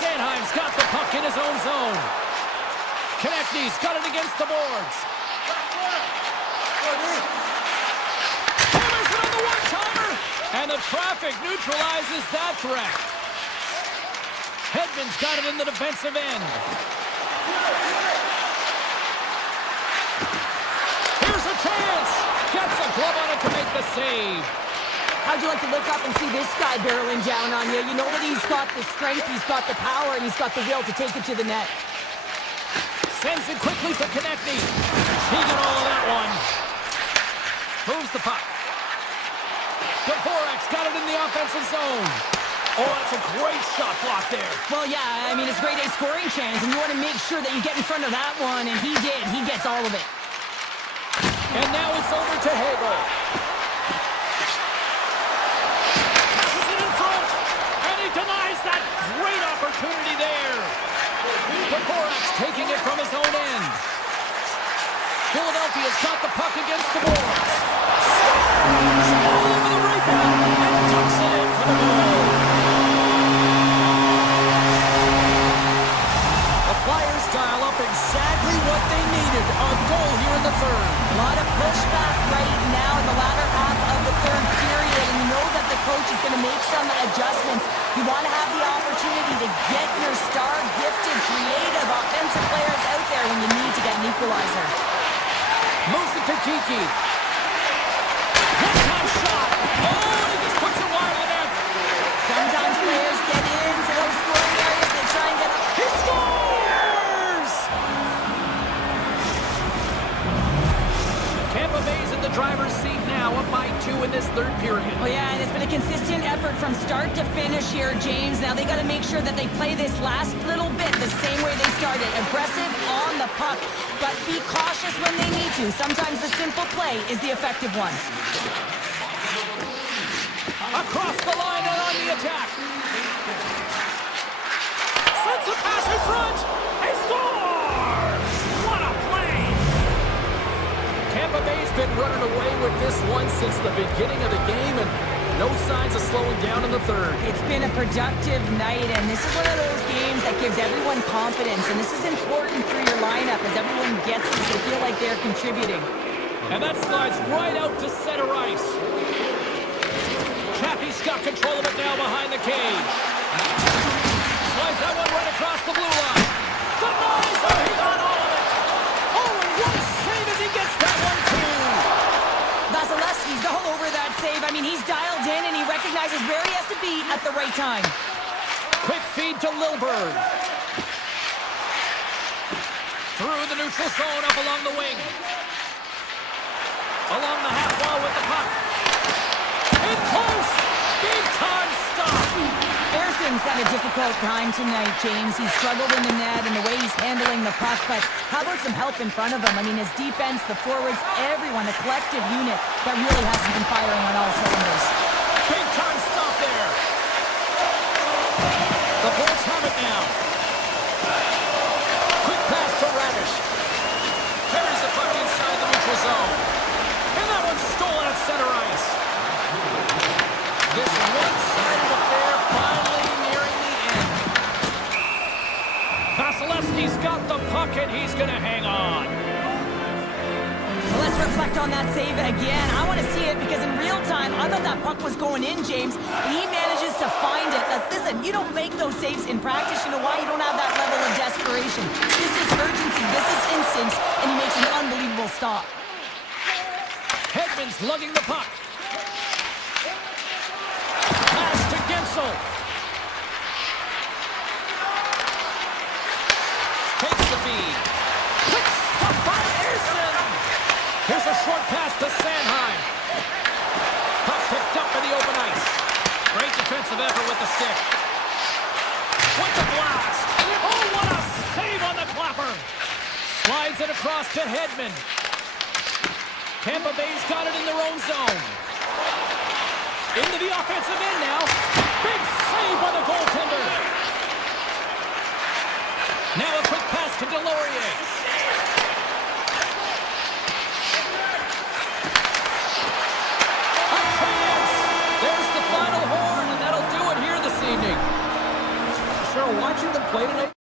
Sanheim's got the puck in his own zone. Konechny's got it against the boards. Hammers it on the one-timer, and the traffic neutralizes that threat. Hedman's got it in the defensive end. Here's a chance. Gets a glove on it to make the save. How'd you like to look up and see this guy barreling down on you? You know that he's got the strength, he's got the power, and he's got the will to take it to the net. Sends it quickly to Konechny. He got all of that one. Moves the puck. Dvorak's got it in the offensive zone. Oh, that's a great shot block there. Well, yeah, I mean, it's grade A scoring chance, and you want to make sure that you get in front of that one, and he did. He gets all of it. And now it's over to Hagel. Passes it in front, and he denies that great opportunity there. Dvorak's taking it from his own end. Philadelphia's got the puck against the boards. Scores all over the rebound and tucks it in for the goal. The Flyers dial up exactly what they needed. A goal here in the third. A lot of pushback right now in the latter half of the third period, and you know that the coach is going to make some adjustments. You want to have the opportunity to get your star, gifted, creative, offensive players out there when you need to get an equalizer. Moves it to Kiki. One-time shot. Oh, he just puts it wide of the net. Sometimes players get into those scoring areas, they try and get up. He scores! Tampa Bay's in the driver's seat now, up by 2 in this third period. Oh yeah, and it's been a consistent effort from start to finish here, James. Now they got to make sure that they play this last little bit the same way they started. Aggressive on the puck, but be cautious when they need to. Sometimes the simple play is the effective one. Across the line and on the attack. Sends a pass in front. He scores! What a play! Tampa Bay's been running away with this one since the beginning of the game, and no signs of slowing down in the third. It's been a productive night, and this is one of those games that gives everyone confidence, and this is important for your lineup as everyone gets it, they feel like they're contributing. And that slides right out to center ice. Chappie's got control of it now behind the cage. Slides that one right across the blue line. Denies her, he got all of it. Oh, and what a save as he gets that one too. Vasilevsky's all over that save. I mean, he's dialed in and he recognizes where he has to be at the right time. Quick feed to Lilberg. Through the neutral zone, up along the wing. Along the half wall with the puck. In close! Big time stop! Erson's had a difficult time tonight, James. He's struggled in the net and the way he's handling the puck, but how about some help in front of him? I mean, his defense, the forwards, everyone, a collective unit that really hasn't been firing on all cylinders. Big time stop there! The Bulls have it now. Quick pass to Radish. Carries the puck inside the neutral zone. And that one's stolen at center ice. This one-sided affair finally nearing the end. Vasilevsky's got the puck and he's going to hang on. Well, let's reflect on that save again. I want to see it because in real time, I thought that puck was going in, James. And he manages to find it. Now, listen, you don't make those saves in practice. You know why? You don't have that level of desperation. This is urgency. This is instincts. And he makes an unbelievable stop. Hedman's lugging the puck. with the stick. With the blast. Oh, what a save on the clapper. Slides it across to Hedman. Tampa Bay's got it in their own zone. Into the offensive end now. Big save by the goaltender. Now a quick pass to Delorier. A chance. There's the final horn, and that'll do it here this evening. Sure, watching them play tonight.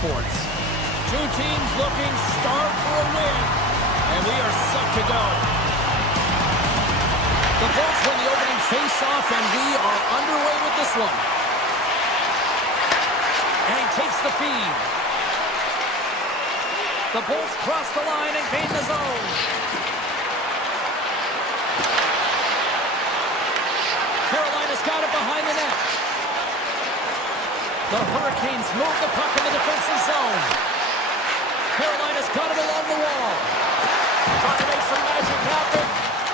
esports. Two teams looking starved for a win, and we are set to go. The Bolts win the opening face-off, and we are underway with this one. And he takes the feed. The Bolts cross the line and gain the zone. Carolina's got it behind the net. The Hurricanes move the puck in the defensive zone. Carolina's got it along the wall. Trying to make some magic happen.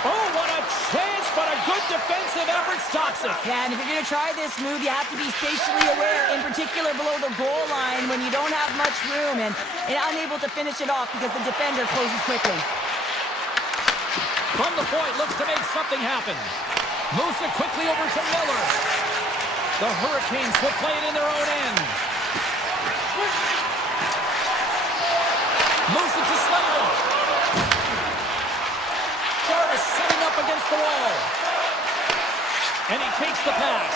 Oh, what a chance, but a good defensive effort stops it. Yeah, and if you're going to try this move, you have to be spatially aware, in particular below the goal line when you don't have much room and unable to finish it off because the defender closes quickly. From the point, looks to make something happen. Moves it quickly over to Miller. The Hurricanes will play it in their own end. Moves it to Slavin. Jarvis setting up against the wall. And he takes the pass.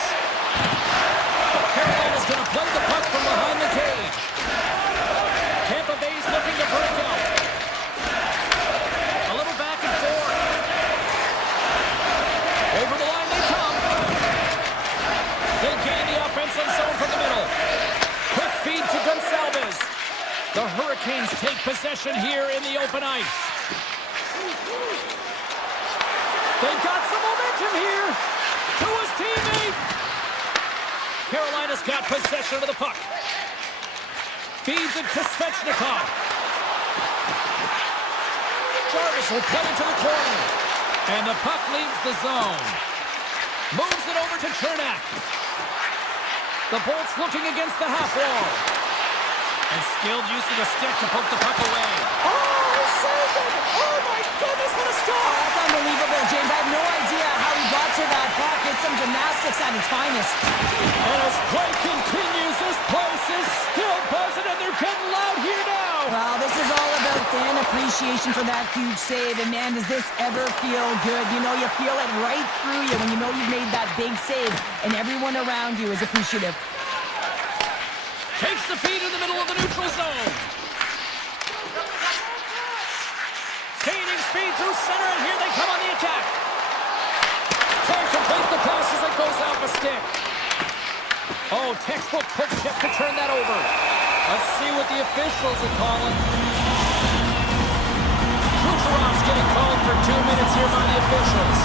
Carolina's going to play the puck from behind the cage. Tampa Bay's looking to break out. A little back and forth. Over the line they come. They gain the offensive zone from the middle. Quick feed to Gonsalves. The Hurricanes take possession here in the open ice. They've got some momentum here. To his teammate. Carolina's got possession of the puck. Feeds it to Svechnikov. Jarvis will play into the corner. And the puck leaves the zone. Moves it over to Chernak. The Bolts looking against the half wall. And skilled use of the stick to poke the puck away. Oh, he saved it! Oh my goodness, what a stop! That's unbelievable, James. I have no idea how he got to that puck. It's some gymnastics at its finest. And as play continues, this place is still buzzing, and they're getting loud here now. Well, this is all about fan appreciation for that huge save. And man, does this ever feel good. You know, you feel it right through you when you know you've made that big save, and everyone around you is appreciative. Takes the feed in the middle of the neutral zone. Gaining speed through center, and here they come on the attack. Can't complete the pass as it goes out the stick. Oh, textbook poke check to turn that over. Let's see what the officials are calling. Kucherov's getting called for 2 minutes here by the officials.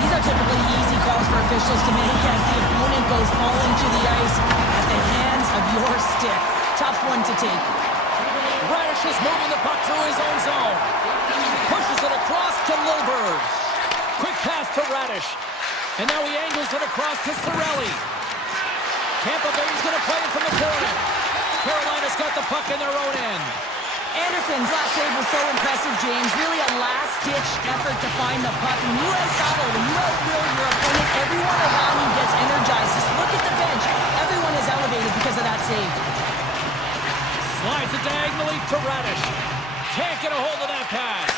These are typically easy calls for officials to make as the opponent goes falling to the ice at the hands of your stick. Tough one to take. Radish is moving the puck through his own zone. Pushes it across to Lilberg. Quick pass to Radish. And now he angles it across to Cirelli. Tampa Bay's going to play it from the corner. Carolina's got the puck in their own end. Anderson's last save was so impressive, James. Really a last-ditch effort to find the puck. When you out-battle, when you out-will your opponent, everyone around you gets energized. Just look at the bench. Everyone is elevated because of that save. Slides it diagonally to Radish. Can't get a hold of that pass.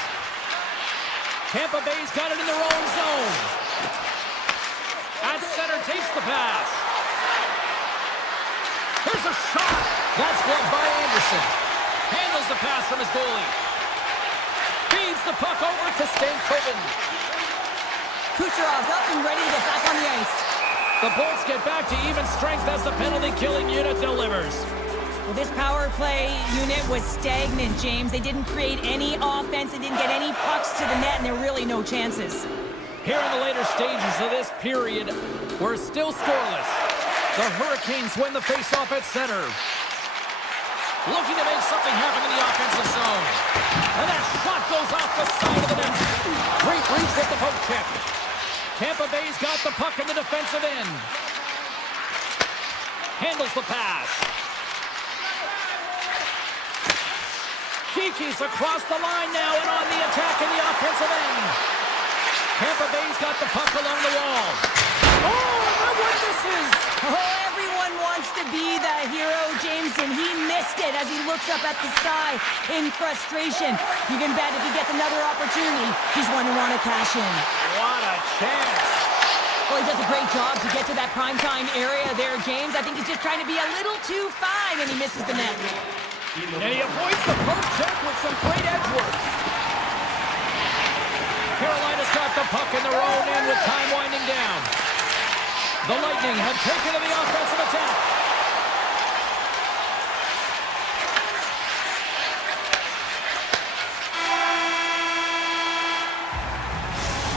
Tampa Bay's got it in their own zone. At center, takes the pass. Here's a shot. That's blocked by Anderson. Handles the pass from his goalie. Feeds the puck over to Stankoven. Kucherov's up and ready to get back on the ice. The Bolts get back to even strength as the penalty-killing unit delivers. Well, this power play unit was stagnant, James. They didn't create any offense. They didn't get any pucks to the net, and there were really no chances. Here in the later stages of this period, we're still scoreless. The Hurricanes win the face-off at center. Looking to make something happen in the offensive zone. And that shot goes off the side of the net. Great reach with the poke check. Tampa Bay's got the puck in the defensive end. Handles the pass. Kiki's across the line now and on the attack in the offensive end. Tampa Bay's got the puck along the wall. Oh, my witnesses! Oh, everyone wants to be the hero, James, and he missed it as he looks up at the sky in frustration. You can bet if he gets another opportunity, he's going to want to cash in. What a chance. Well, he does a great job to get to that primetime area there, James. I think he's just trying to be a little too fine, and he misses the net. And he avoids the post check with some great edge work. Carolina's got the puck in their own end with time winding down. The Lightning have taken to the offensive attack.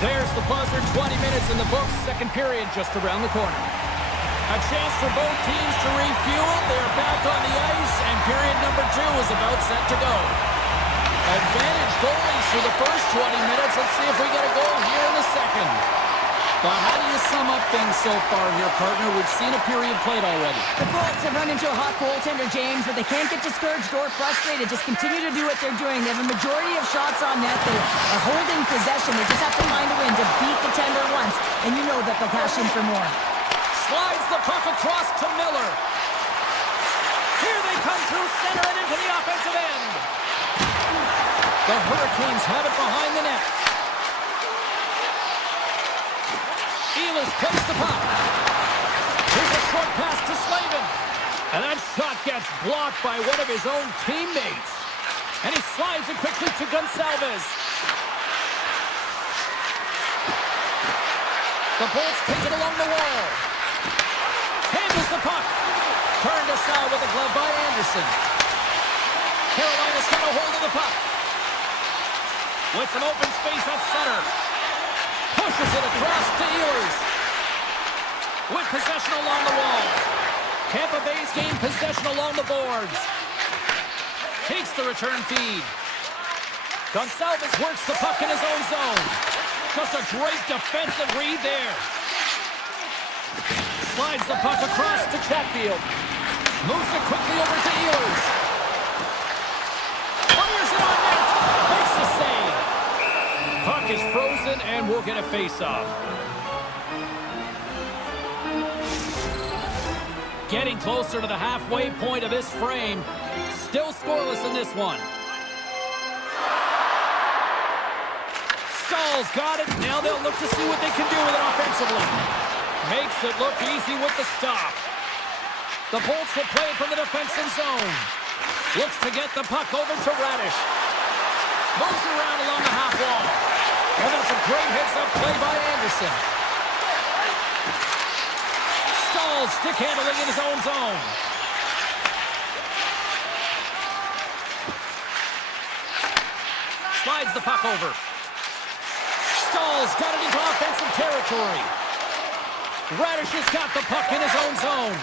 There's the buzzer, 20 minutes in the books, second period just around the corner. A chance for both teams to refuel. They're back on the ice, and period number 2 is about set to go. Advantage goalies for the first 20 minutes. Let's see if we get a goal here in the second. But how do you sum up things so far here, partner? We've seen a period played already. The Bolts have run into a hot goaltender, James, but they can't get discouraged or frustrated. Just continue to do what they're doing. They have a majority of shots on net. They are holding possession. They just have to find a win to beat the tender once, and you know that they'll cash in for more. Slides the puck across to Miller. Here they come through center and into the offensive end. The Hurricanes have it behind the net. Ehlers plays the puck. Here's a short pass to Slavin. And that shot gets blocked by one of his own teammates. And he slides it quickly to Gonçalves. The Bolts take it along the wall. Handles the puck. Turned aside with a glove by Anderson. Carolina's got a hold of the puck. With some open space at center. Pushes it across to Ehlers. With possession along the wall. Tampa Bay's gained possession along the boards. Takes the return feed. Gonçalves works the puck in his own zone. Just a great defensive read there. Slides the puck across to Chatfield. Moves it quickly over to Ehlers. Fires it on net. Makes the save. Puck is frozen and we'll get a face-off. Getting closer to the halfway point of this frame. Still scoreless in this one. Stahl's got it. Now they'll look to see what they can do with it offensively. Makes it look easy with the stop. The Bolts will play it from the defensive zone. Looks to get the puck over to Radish. Moves around along the half wall. And that's a great heads-up play by Anderson. Stahl stick handling in his own zone. Slides the puck over. Stahl's got it into offensive territory. Radish has got the puck in his own zone.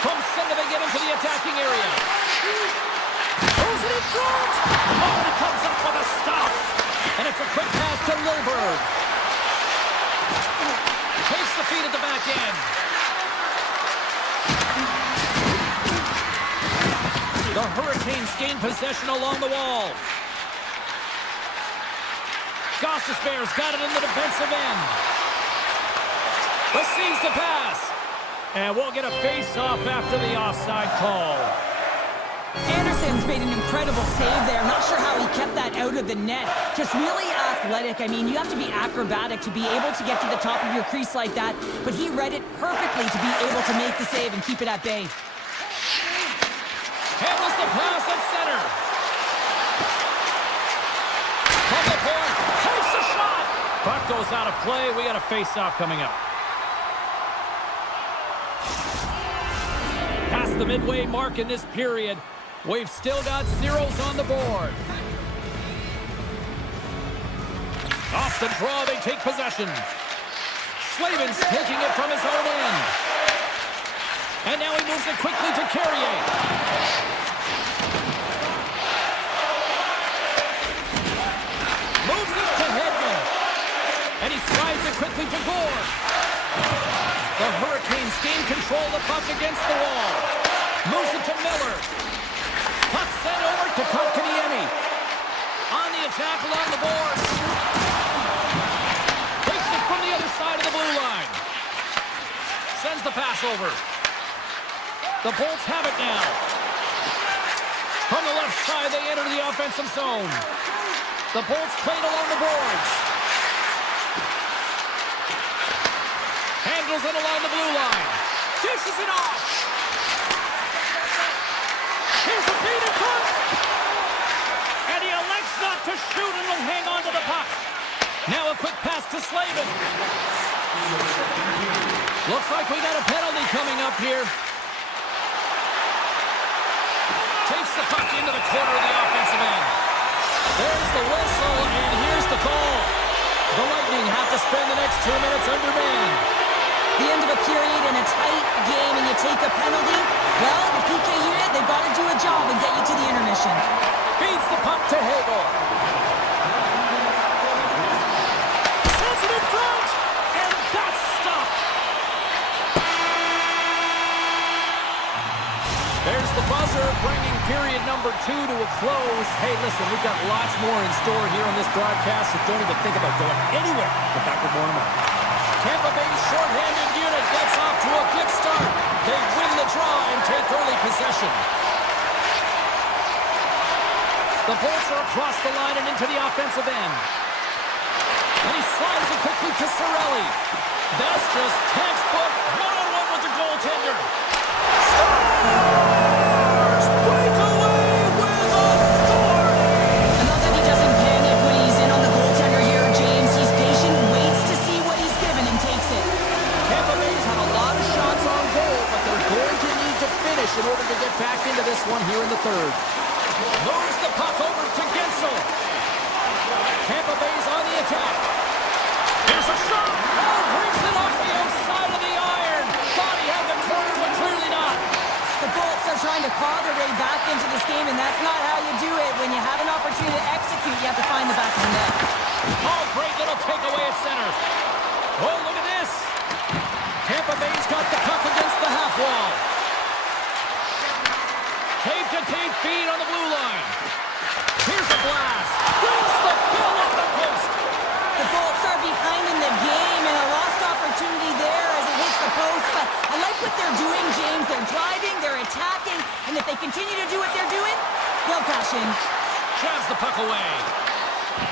From center they get into the attacking area. Throws it in front. Oh, and it comes up with a stop. And it's a quick pass to Milberg. Takes the feed at the back end. The Hurricanes gain possession along the wall. Gostisbehere's got it in the defensive end. Receives the pass. And we'll get a face-off after the offside call. Anderson's made an incredible save there. Not sure how he kept that out of the net. Just really athletic. I mean, you have to be acrobatic to be able to get to the top of your crease like that. But he read it perfectly to be able to make the save and keep it at bay. Handles the pass at center. From the point. Takes the shot. Puck goes out of play. We got a face-off coming up. Past the midway mark in this period. We've still got zeros on the board. Off the draw, they take possession. Slavin's taking it from his own end. And now he moves it quickly to Carrier. Moves it to Hedman. And he slides it quickly to Gore. The Hurricanes gain control of the puck against the wall. Moves it to Miller. Puck sent over to Kotkaniemi. On the attack along the boards. Takes it from the other side of the blue line. Sends the pass over. The Bolts have it now. From the left side, they enter the offensive zone. The Bolts played along the boards. Handles it along the blue line. Dishes it off. Here's the feed in front. And he elects not to shoot and will hang on to the puck. Now a quick pass to Slavin. Looks like we got a penalty coming up here. Takes the puck into the corner of the offensive end. There's the whistle, and here's the call. The Lightning have to spend the next 2 minutes undermanned. The end of a period in a tight game and you take a penalty, well, the PK unit, they've got to do a job and get you to the intermission. Feeds the puck to Hagel. Sends it in front, and that's stopped. There's the buzzer, bringing period number 2 to a close. Hey, listen, we've got lots more in store here on this broadcast, so don't even think about going anywhere. But back with more in a moment. Tampa Bay's shorthanded unit gets off to a good start. They win the draw and take early possession. The Bolts are across the line and into the offensive end. And he slides it quickly to Cirelli. That's just textbook one-on-one with the goaltender. Scores! Breakaway with authority! I know that he doesn't panic when he's in on the goaltender here, James. He's patient, waits to see what he's given and takes it. Tampa Bay's had a lot of shots on goal, but they're going to need to finish in order to get back into this one here in the third. Moves the puck over to Gensel. Tampa Bay's on the attack. Here's a shot. Oh, brings it off the outside of the iron. Thought he had the corner, but clearly not. The Bolts are trying to claw their way back into this game, and that's not how you do it. When you have an opportunity to execute, you have to find the back of the net. Oh, great little takeaway at center. Oh, look at this. Tampa Bay's got the puck against the half wall. Tape-to-tape feed on the blue line. Here's a blast. Brings the bill off the post. The Bolts are behind in the game, and a lost opportunity there as it hits the post. But I like what they're doing, James. They're driving, they're attacking, and if they continue to do what they're doing, they'll cash in. Jabs the puck away.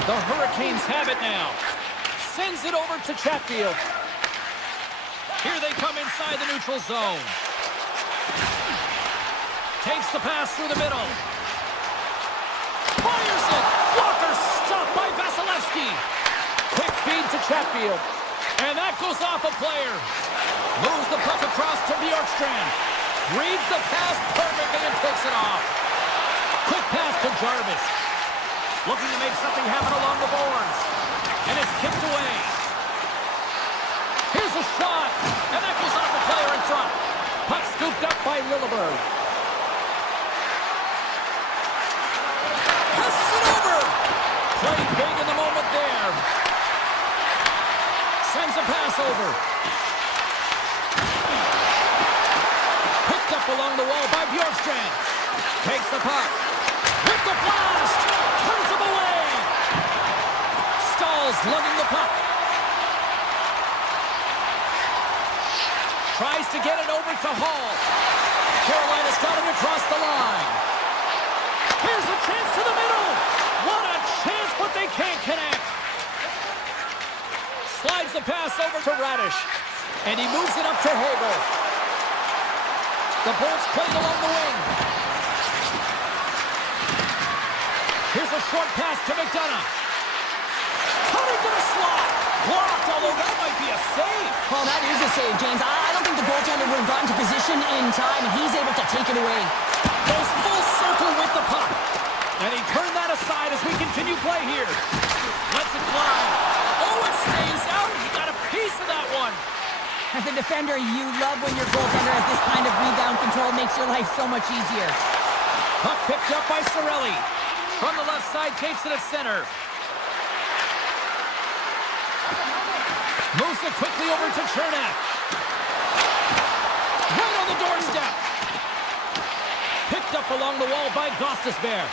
The Hurricanes have it now. Sends it over to Chatfield. Here they come inside the neutral zone. Takes the pass through the middle. Fires it. Walker stopped by Vasilevsky. Quick feed to Chatfield. And that goes off a player. Moves the puck across to Bjorkstrand. Reads the pass perfectly and picks it off. Quick pass to Jarvis. Looking to make something happen along the boards. And it's kicked away. Here's a shot. And that goes off a player in front. Puck scooped up by Lilleberg. Passes it over. Played big in the moment there. Sends a pass over. Picked up along the wall by Bjorkstrand. Takes the puck. With the blast. Turns him away. Stalls lugging the puck. Tries to get it over to Hall. Carolina's got it across the line. Here's a chance to the middle. What a chance, but they can't connect. Slides the pass over to Radish. And he moves it up to Hagel. The Bolts played along the wing. Here's a short pass to McDonough. Cutting to the slot. Blocked, although that might be a save. Well, that is a save, James. I don't think the goaltender would have gotten to position in time, and he's able to take it away. Goes full circle with the puck. And he turned that aside as we continue play here. Lets it fly. Oh, it stays out. He got a piece of that one. As a defender, you love when your goaltender has this kind of rebound control. Makes your life so much easier. Puck picked up by Cirelli. From the left side, takes it at center. Moves it quickly over to Chernak. Right on the doorstep. Picked up along the wall by Gostisbehere.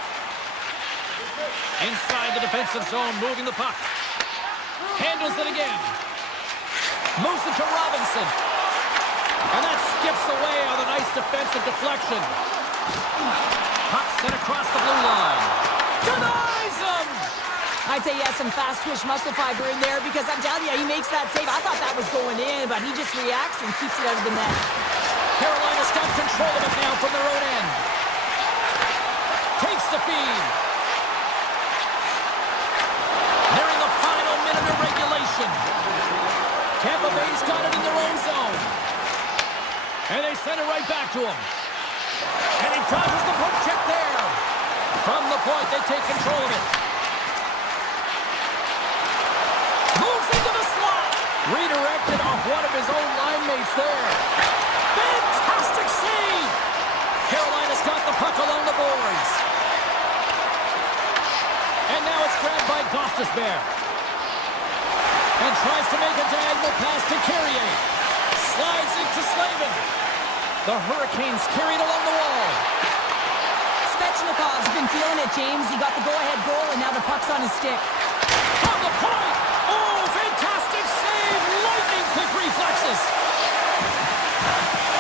Inside the defensive zone, moving the puck. Handles it again. Moves it to Robinson. And that skips away on a nice defensive deflection. Puck sent across the blue line. Denies him! I'd say he has some fast twitch muscle fiber in there because I'm telling you, he makes that save. I thought that was going in, but he just reacts and keeps it out of the net. Carolina's got control of it now from their own end. Takes the feed. Nearing the final minute of regulation. Tampa Bay's got it in their own zone. And they send it right back to him. And he dodges the poke check there. From the point, they take control of it. Moves into the slot. Redirected off one of his own line mates there. Fantastic save. Carolina's got the puck along the boards. And now it's grabbed by Gostisbehere. And tries to make a diagonal pass to Carrier. Slides into Slavin. The Hurricanes carried along the wall. Svechnikov's been feeling it, James. He got the go-ahead goal, and now the puck's on his stick. From the point! Oh, fantastic save! Lightning quick reflexes.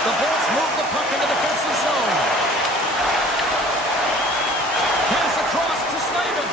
The Bolts move the puck into the defensive zone. Pass across to Slavin.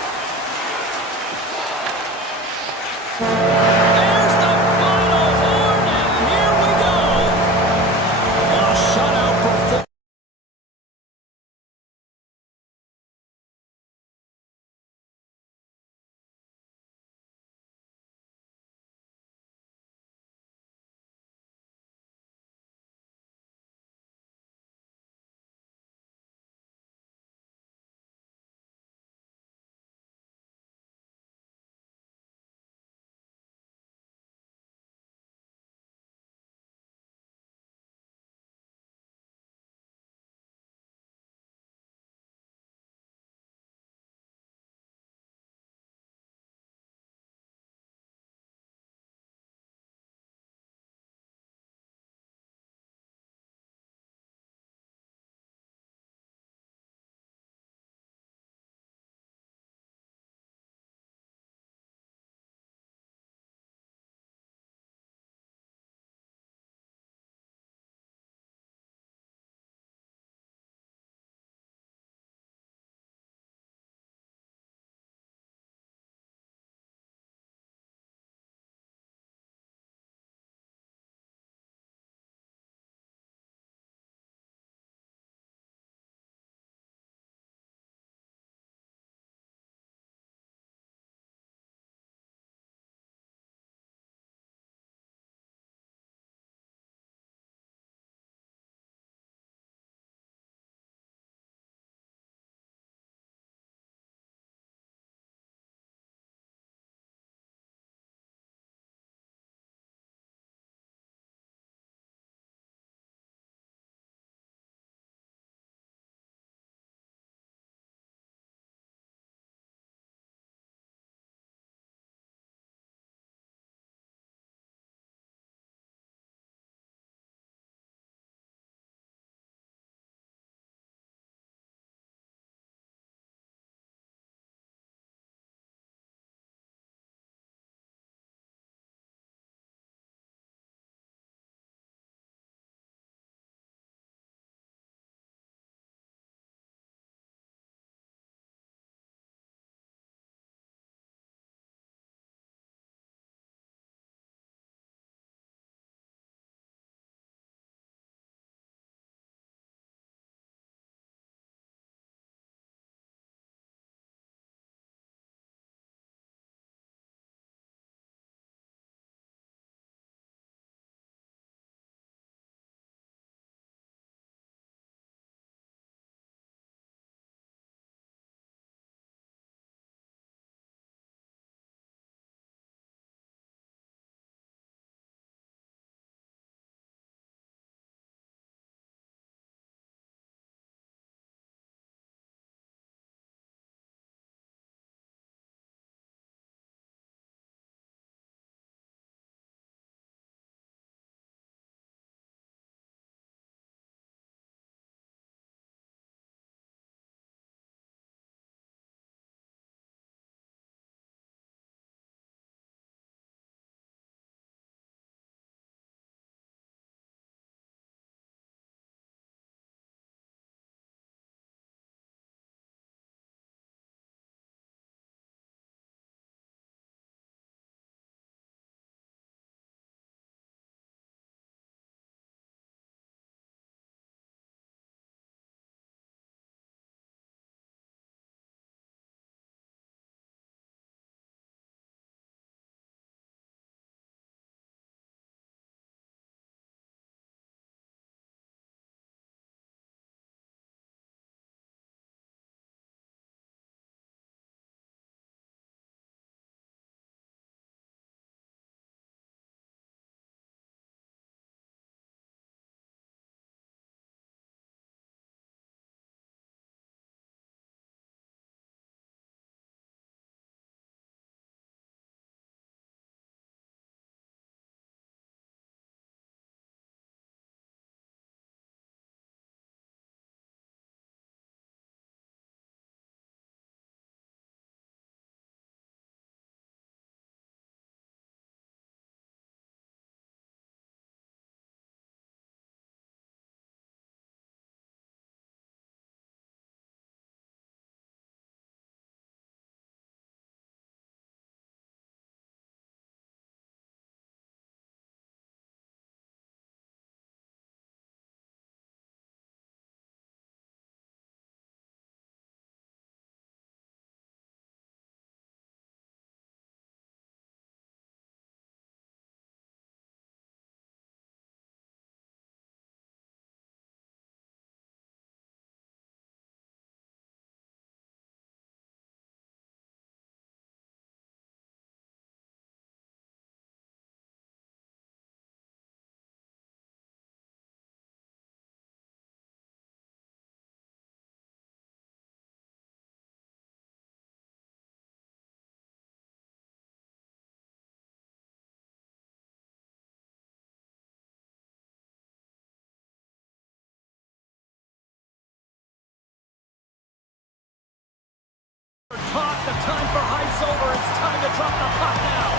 talk. The time for hype's over. It's time to drop the puck now.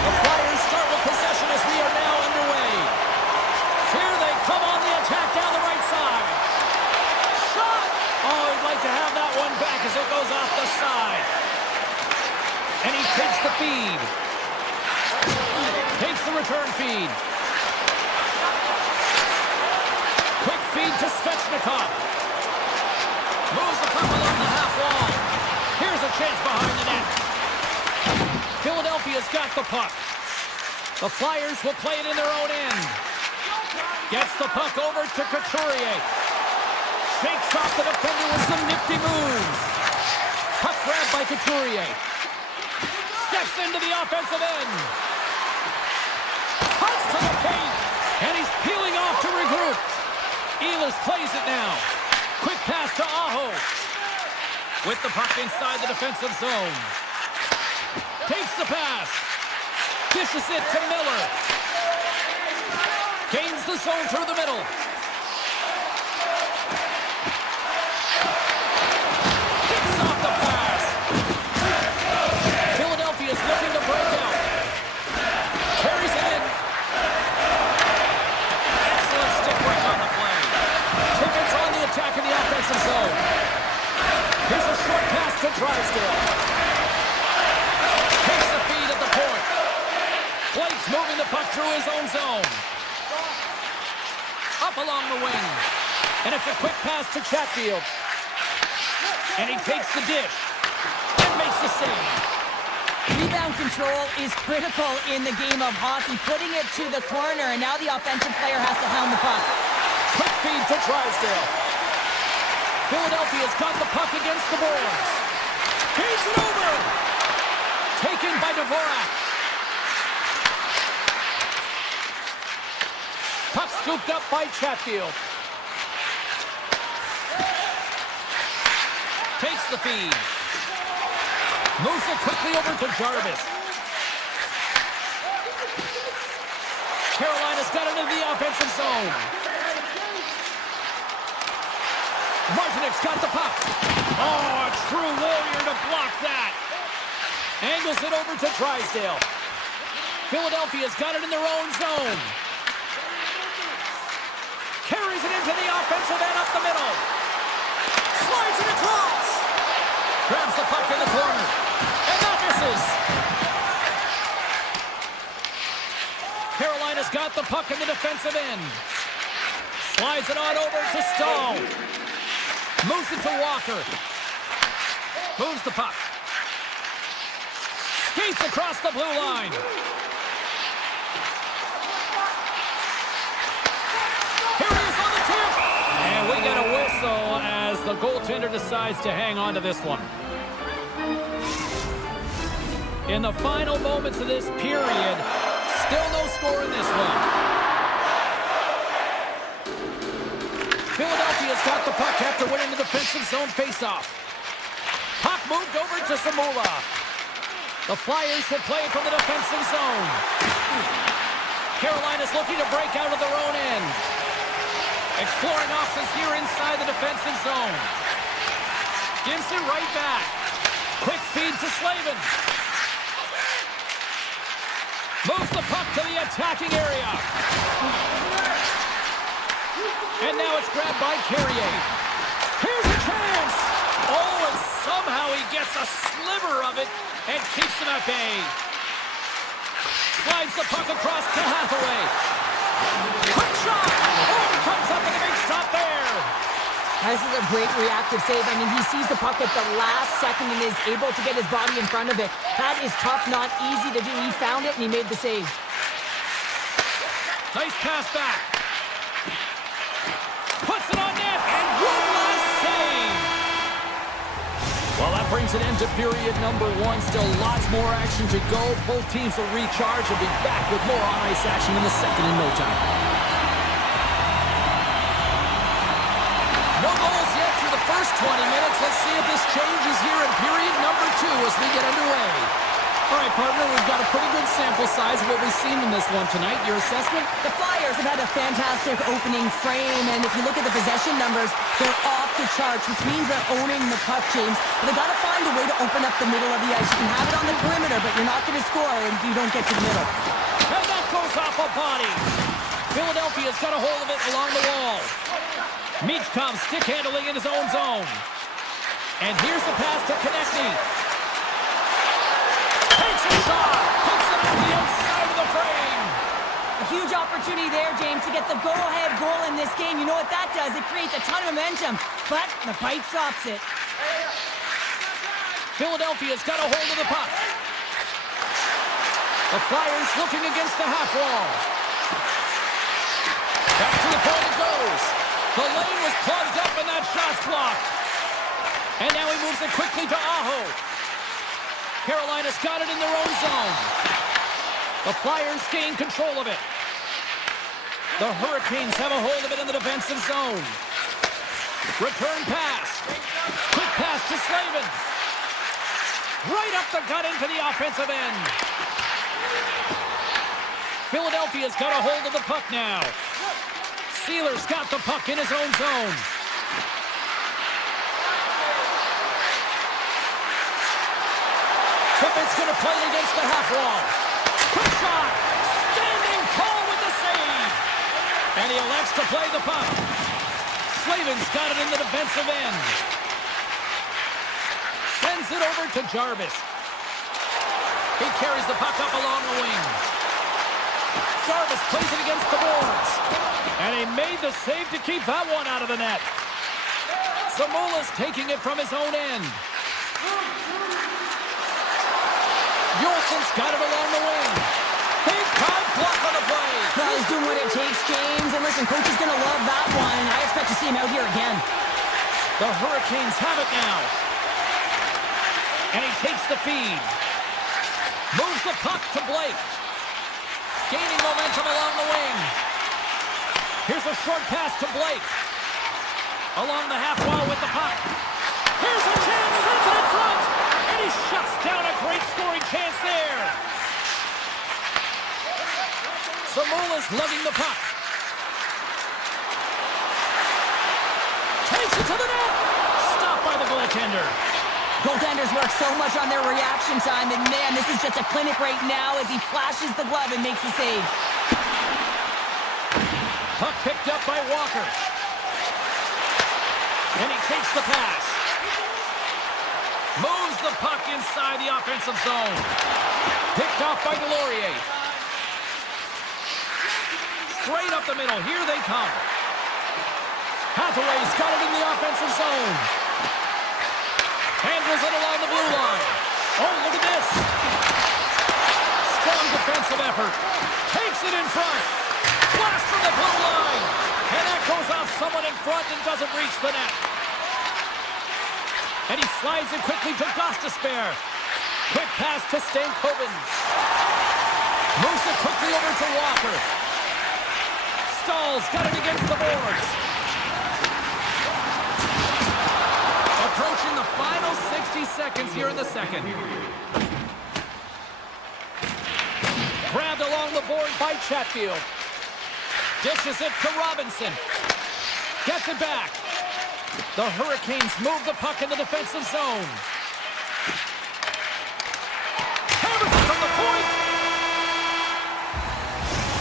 The Flyers start with possession as we are now underway. Here they come on the attack down the right side. Shot! Oh, he'd like to have that one back as it goes off the side. And he takes the feed. Takes the return feed. Quick feed to Svechnikov. Moves the puck along the half wall. Here's a chance behind the net. Philadelphia's got the puck. The Flyers will play it in their own end. Gets the puck over to Couturier. Shakes off the defender with some nifty moves. Puck grabbed by Couturier. Steps into the offensive end. Cuts to the paint. And he's peeling off to regroup. Ehlers plays it now. Quick pass to Aho. With the puck inside the defensive zone. Takes the pass. Dishes it to Miller. Gains the zone through the middle. Kicks off the pass. Philadelphia's looking to break out. Carries it in. Excellent stick work on the play. Tickets on the attack in the offensive zone. Here's a short pass to Drysdale. Takes the feed at the point. Blake's moving the puck through his own zone. Up along the wing. And it's a quick pass to Chatfield. And he takes the dish. And makes the save. Rebound control is critical in the game of hockey. Putting it to the corner, and now the offensive player has to hound the puck. Quick feed to Drysdale. Philadelphia's got the puck against the boards. Feeds it over. Taken by Dvorak. Puck scooped up by Chatfield. Takes the feed. Moves it quickly over to Jarvis. Carolina's got it into the offensive zone. Martinek's got the puck. Oh, a true warrior to block that. Angles it over to Drysdale. Philadelphia's got it in their own zone. Carries it into the offensive end up the middle. Slides it across. Grabs the puck in the corner. And that misses. Carolina's got the puck in the defensive end. Slides it on over to Stahl. Moves it to Walker. Moves the puck. Skates across the blue line. Here he is on the tip. And we get a whistle as the goaltender decides to hang on to this one. In the final moments of this period, still no score in this one. Philadelphia's got the puck after winning the defensive zone faceoff. Puck moved over to Samula. The Flyers will play it from the defensive zone. Carolina's looking to break out of their own end. Exploring options here inside the defensive zone. Gives it right back. Quick feed to Slavin. Moves the puck to the attacking area. And now it's grabbed by Carrier. Here's a chance. Oh, and somehow he gets a sliver of it and keeps him at bay. Slides the puck across to Hathaway. Quick shot. Oh, he comes up with a big stop there. This is a great reactive save. I mean, he sees the puck at the last second and is able to get his body in front of it. That is tough, not easy to do. He found it and he made the save. Nice pass back. Puts it on net, and one last save. Well, that brings an end to period number one. Still lots more action to go. Both teams will recharge and be back with more on-ice action in the second in no time. No goals yet through the first 20 minutes. Let's see if this changes here in period number two as we get underway. All right, partner, we've got a pretty good sample size of what we've seen in this one tonight. Your assessment? The Flyers have had a fantastic opening frame, and if you look at the possession numbers, they're off the charts, which means they're owning the puck, James. But they got to find a way to open up the middle of the ice. You can have it on the perimeter, but you're not going to score if you don't get to the middle. And that goes off a body. Philadelphia's got a hold of it along the wall. Michkov stick handling in his own zone. And here's the pass to Konechny. Takes a shot. Puts it on the outside of the frame. A huge opportunity there, James, to get the go-ahead goal in this game. You know what that does? It creates a ton of momentum, but the pipe stops it. Philadelphia's got a hold of the puck. The Flyers looking against the half wall. Back to the point it goes. The lane was plugged up and that shot's blocked. And now he moves it quickly to Aho. Carolina's got it in their own zone. The Flyers gain control of it. The Hurricanes have a hold of it in the defensive zone. Return pass. Quick pass to Slavin. Right up the gut into the offensive end. Philadelphia's got a hold of the puck now. Sealer's got the puck in his own zone. Tippett's going to play it against the half wall. Quick shot. Standing tall with the save. And he elects to play the puck. Slavin's got it in the defensive end. Sends it over to Jarvis. He carries the puck up along the wing. Jarvis plays it against the boards. And he made the save to keep that one out of the net. Samula's taking it from his own end. Yolson's got it along the wing. Big time block on the play. Well, he's doing what it takes, James. And listen, coach is going to love that one. I expect to see him out here again. The Hurricanes have it now. And he takes the feed. Moves the puck to Blake. Gaining momentum along the wing. Here's a short pass to Blake. Along the half wall with the puck. Here's a chance. Sends it in front. And he shuts down a great scoring chance there. Samula's lugging the puck. Takes it to the net. Stopped by the goaltender. Goaltenders work so much on their reaction time, and man, this is just a clinic right now as he flashes the glove and makes the save. Puck picked up by Walker. And he takes the pass. Moves the puck inside the offensive zone. Picked off by Delorier. Straight up the middle. Here they come. Hathaway's got it in the offensive zone. Handles it along the blue line. Oh, look at this. Strong defensive effort. Takes it in front. Blast from the blue line. And that goes off someone in front and doesn't reach the net. And he slides it quickly to Gostisbehere. Quick pass to Stankoven. Moves it quickly over to Walker. Stahl's got it against the boards. Approaching the final 60 seconds here in the second. Grabbed along the board by Chatfield. Dishes it to Robinson. Gets it back. The Hurricanes move the puck in the defensive zone. Hammers it from the point.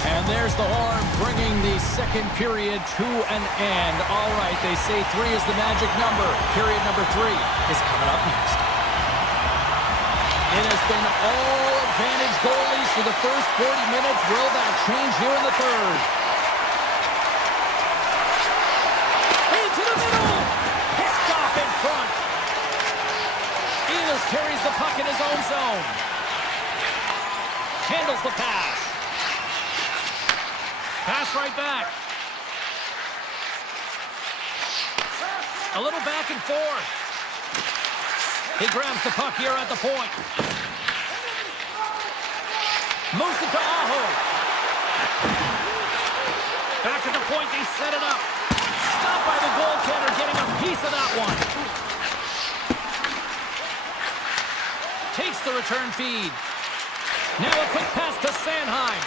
And there's the horn bringing the second period to an end. All right, they say 3 is the magic number. Period number 3 is coming up next. It has been all advantage goalies for the first 40 minutes. Will that change here in the third? Into the middle. Picked off in front. Ehlers carries the puck in his own zone. Handles the pass. Pass right back. A little back and forth. He grabs the puck here at the point. Moves it to Aho. Back at the point, they set it up. Stopped by the goaltender, getting a piece of that one. Takes the return feed. Now a quick pass to Sanheim.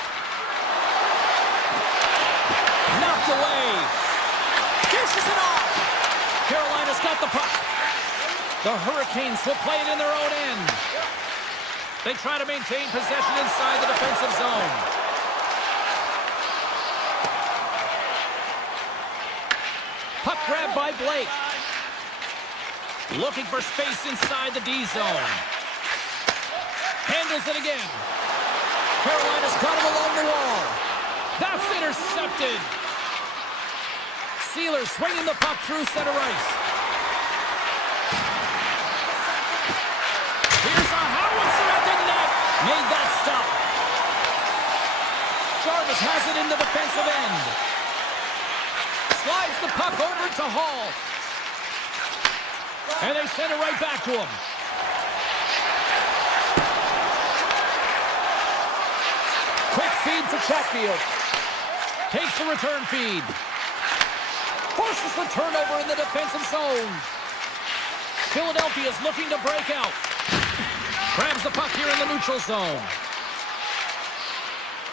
Knocked away. Dishes it off. Carolina's got the puck. The Hurricanes will play it in their own end. They try to maintain possession inside the defensive zone. Puck grab by Blake. Looking for space inside the D zone. Handles it again. Carolina's got him along the wall. That's intercepted. Sealer swinging the puck through center ice. Here's a howitzer at the net. Made that stop. Jarvis has it in the defensive end. Slides the puck over to Hall. And they send it right back to him. Quick feed to Chatfield. Takes the return feed. Forces the turnover in the defensive zone. Philadelphia's looking to break out. Grabs the puck here in the neutral zone.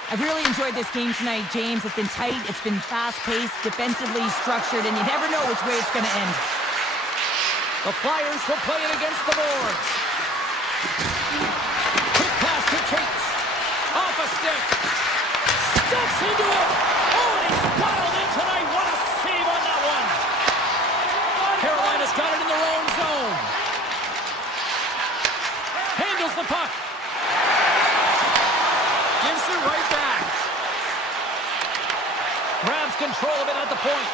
I've really enjoyed this game tonight, James. It's been tight, it's been fast-paced, defensively structured, and you never know which way it's going to end. The Flyers will play it against the boards. Quick pass to Cates. Off a stick. Steps into it. Oh, and he's dialed in tonight. What a save on that one. Carolina's got it in their own zone. Handles the puck. Gives it right back. Grabs control of it at the point.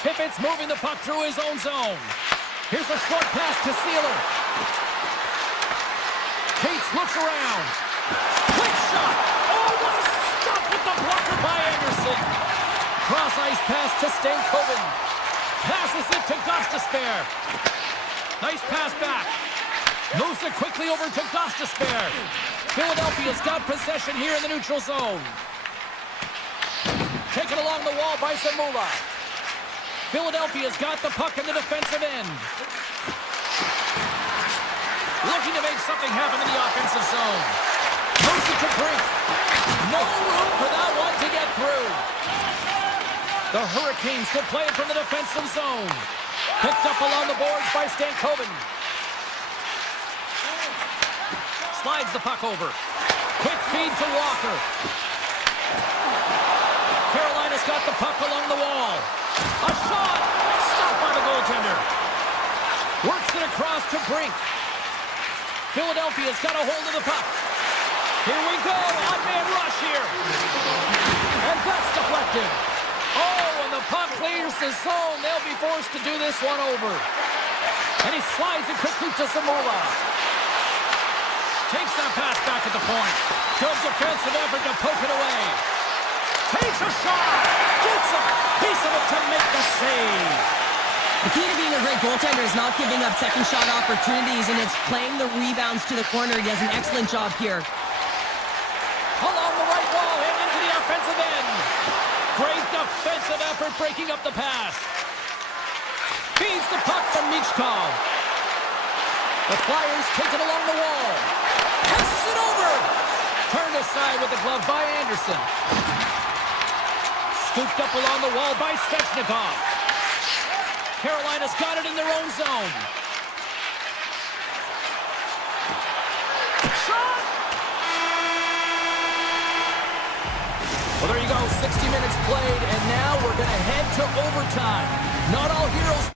Tippett's moving the puck through his own zone. Here's a short pass to Sealer. Cates looks around. Quick shot. Oh, what a stop with the blocker by Anderson. Cross ice pass to Stankoven. Passes it to Gostisbehere. Nice pass back. Moves it quickly over to Gostisbehere. Philadelphia's got possession here in the neutral zone. Taken along the wall by Zamula. Philadelphia's got the puck in the defensive end. Looking to make something happen in the offensive zone. Moves it to Brink. No room for that one to get through. The Hurricanes will play it from the defensive zone. Picked up along the boards by Stankoven. Slides the puck over. Quick feed to Walker. Carolina's got the puck along the wall. A shot! Stopped by the goaltender. Works it across to Brink. Philadelphia's got a hold of the puck. Here we go. Odd man rush here. And that's deflected. Oh, and the puck clears the zone. They'll be forced to do this one over. And he slides it quickly to Zamula. Takes that pass back at the point. Good defensive effort to poke it away. Takes a shot. Gets a piece of it to make the save. The key to being a great goaltender is not giving up second shot opportunities, and it's playing the rebounds to the corner. He does an excellent job here. Along the right wall and into the offensive end. Great defensive effort breaking up the pass. Feeds the puck to Michkov. The Flyers take it along the wall. Passes it over. Turned aside with the glove by Anderson. Scooped up along the wall by Svechnikov. Carolina's got it in their own zone. Shot! Well, there you go. 60 minutes played, and now we're going to head to overtime. Not all heroes...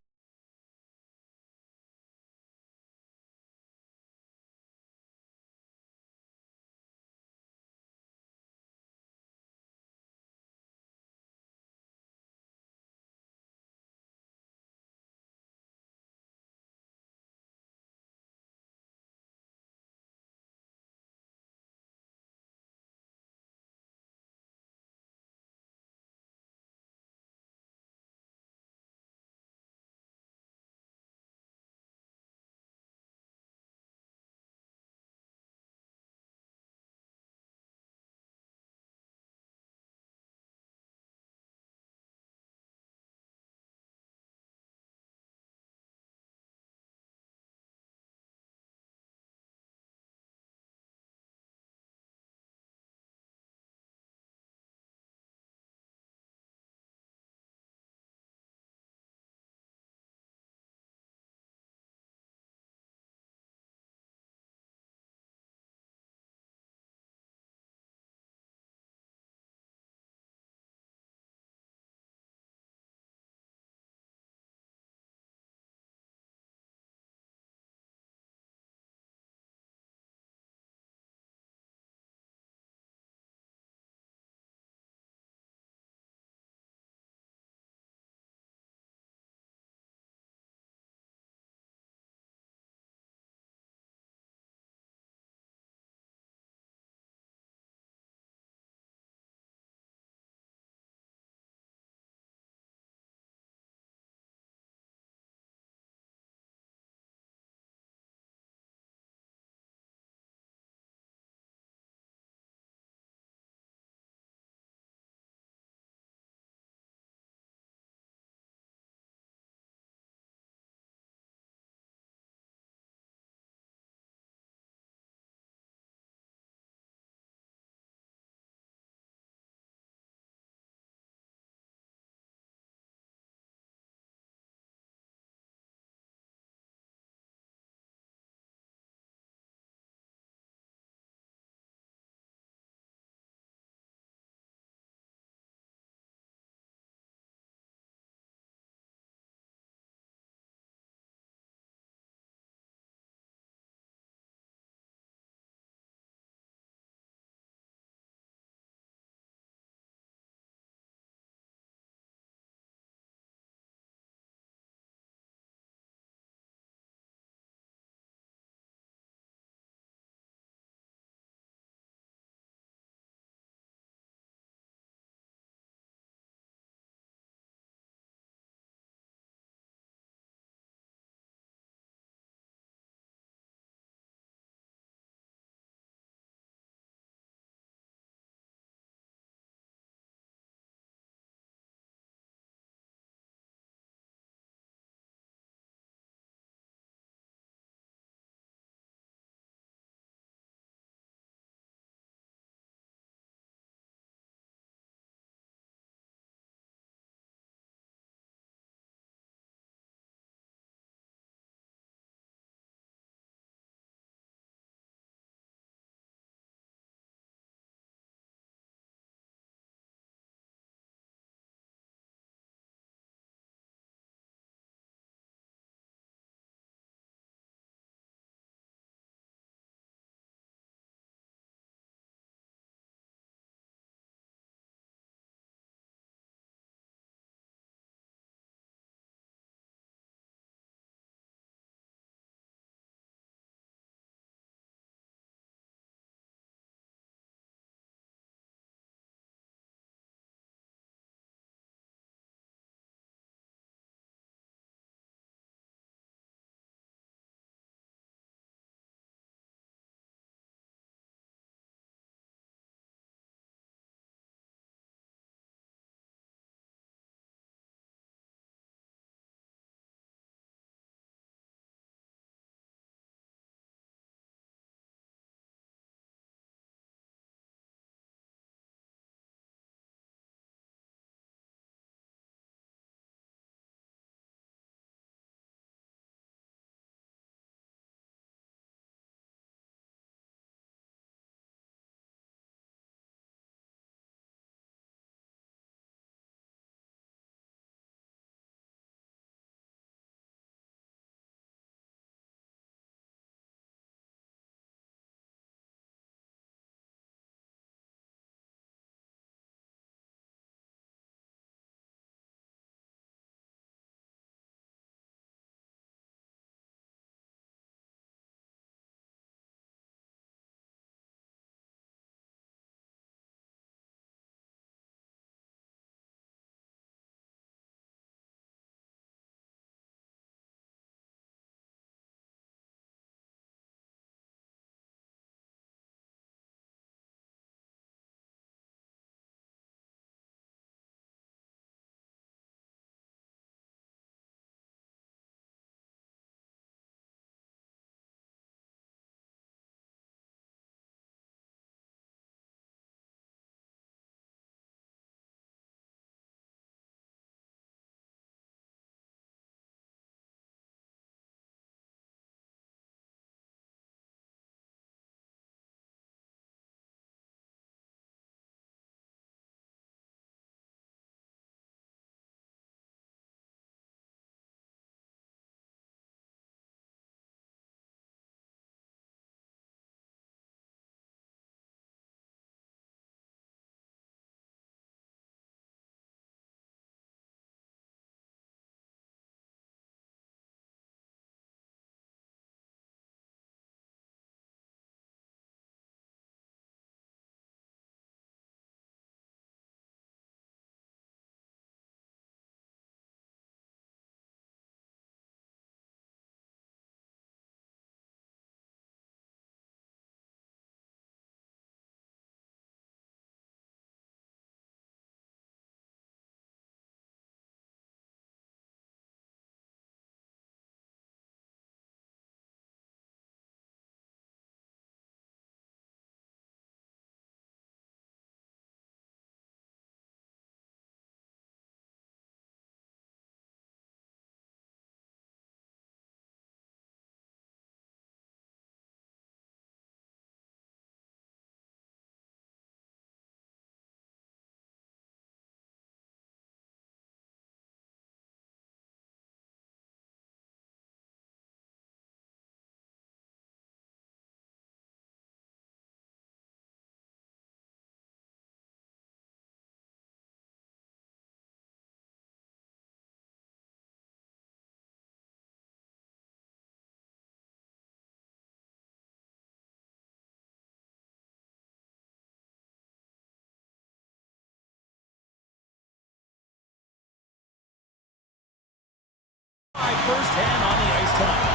Firsthand on the ice tonight.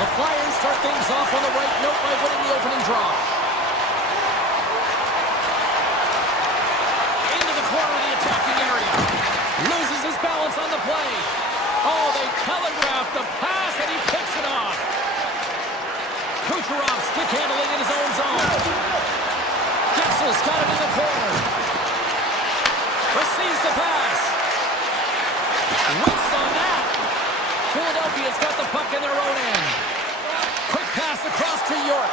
The Flyers start things off on the right note by winning the opening draw. Into the corner of the attacking area. Loses his balance on the play. Oh, they telegraphed the pass and he picks it off. Kucherov stick handling in his own zone. Kessel's got it in the corner. Receives the pass. Whiffs on that. Philadelphia's got the puck in their own end. Quick pass across to York.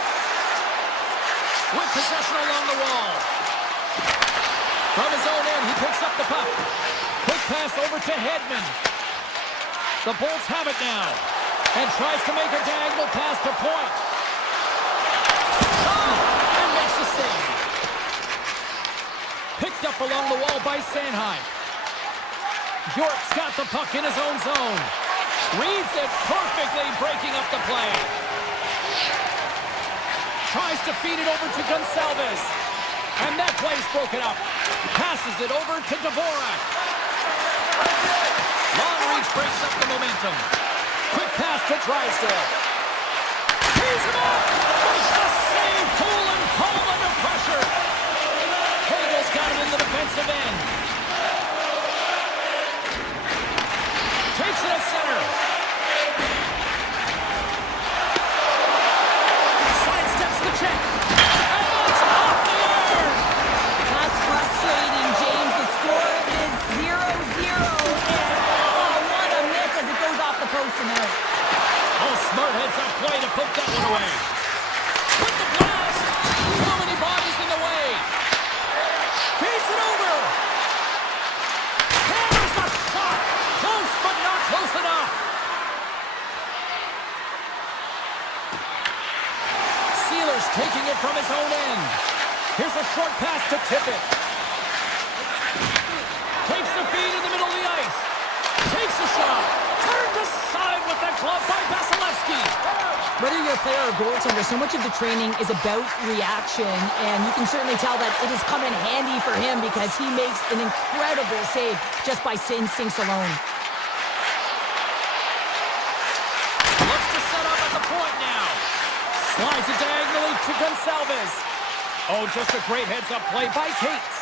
With possession along the wall. From his own end, he picks up the puck. Quick pass over to Hedman. The Bolts have it now. And tries to make a diagonal pass to Point. Shot! And makes the save. Picked up along the wall by Sanheim. York's got the puck in his own zone. Reads it perfectly, breaking up the play. Tries to feed it over to Gonçalves. And that play's broken up. Passes it over to Dvorak. Long reach breaks up the momentum. Quick pass to Drysdale. Tees him up. Makes the save. Cool and calm under pressure. Hagel's got him in the defensive end. Takes it at center. Sidesteps the check. And it's off the air. That's frustrating, James. The score is 0-0. And oh, what a miss as it goes off the post and out. Oh, smart heads up play to put that one away. With the blast. So many bodies in the way. Feeds it over. Hammers a shot. Close, but not close enough. Sealer's taking it from his own end. Here's a short pass to Tippett. Takes the feed in the middle of the ice. Takes a shot. Turned aside with the glove by Vasilevsky. Whether you're a player or goaltender, so much of the training is about reaction, and you can certainly tell that it has come in handy for him because he makes an incredible save just by instincts alone. Looks to set up at the point now. Slides it diagonally to Gonçalves. Oh, just a great heads-up play by Cates.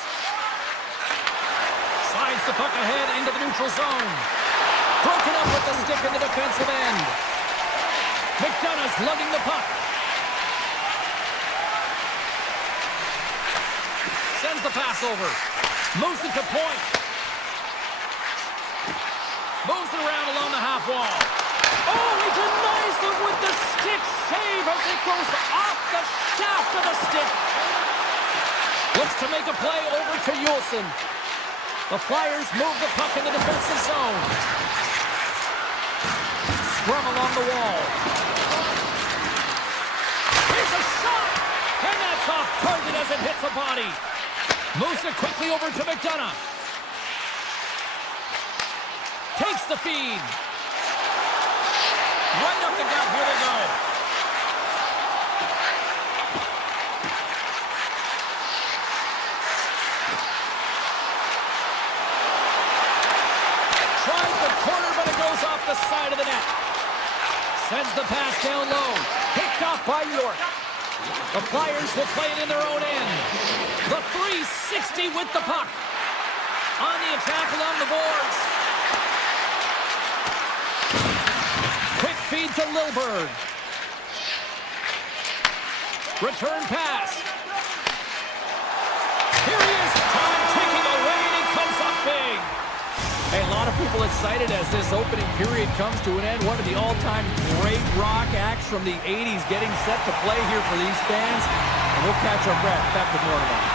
Slides the puck ahead into the neutral zone. Broken up with the stick in the defensive end. McDonough's lugging the puck. Sends the pass over. Moves it to Point. Moves it around along the half wall. Oh, he denies them with the stick save as it goes off the shaft of the stick. Looks to make a play over to Juleson. The Flyers move the puck in the defensive zone. Scrum along the wall. Here's a shot! And that's off target as it hits a body. Moves it quickly over to McDonough. Takes the feed. Right up the gut, here they go. Tried the corner, but it goes off the side of the net. Sends the pass down low. Picked off by York. The Flyers will play it in their own end. The 360 with the puck. On the attack along the boards. Quick feed to Lilburg. Return pass. Here he is. Time ticking away, and he comes up big. Hey, a lot of people excited as this opening period comes to an end. One of the all-time great rock acts from the 80s getting set to play here for these fans. And we'll catch our breath. Back with more tomorrow.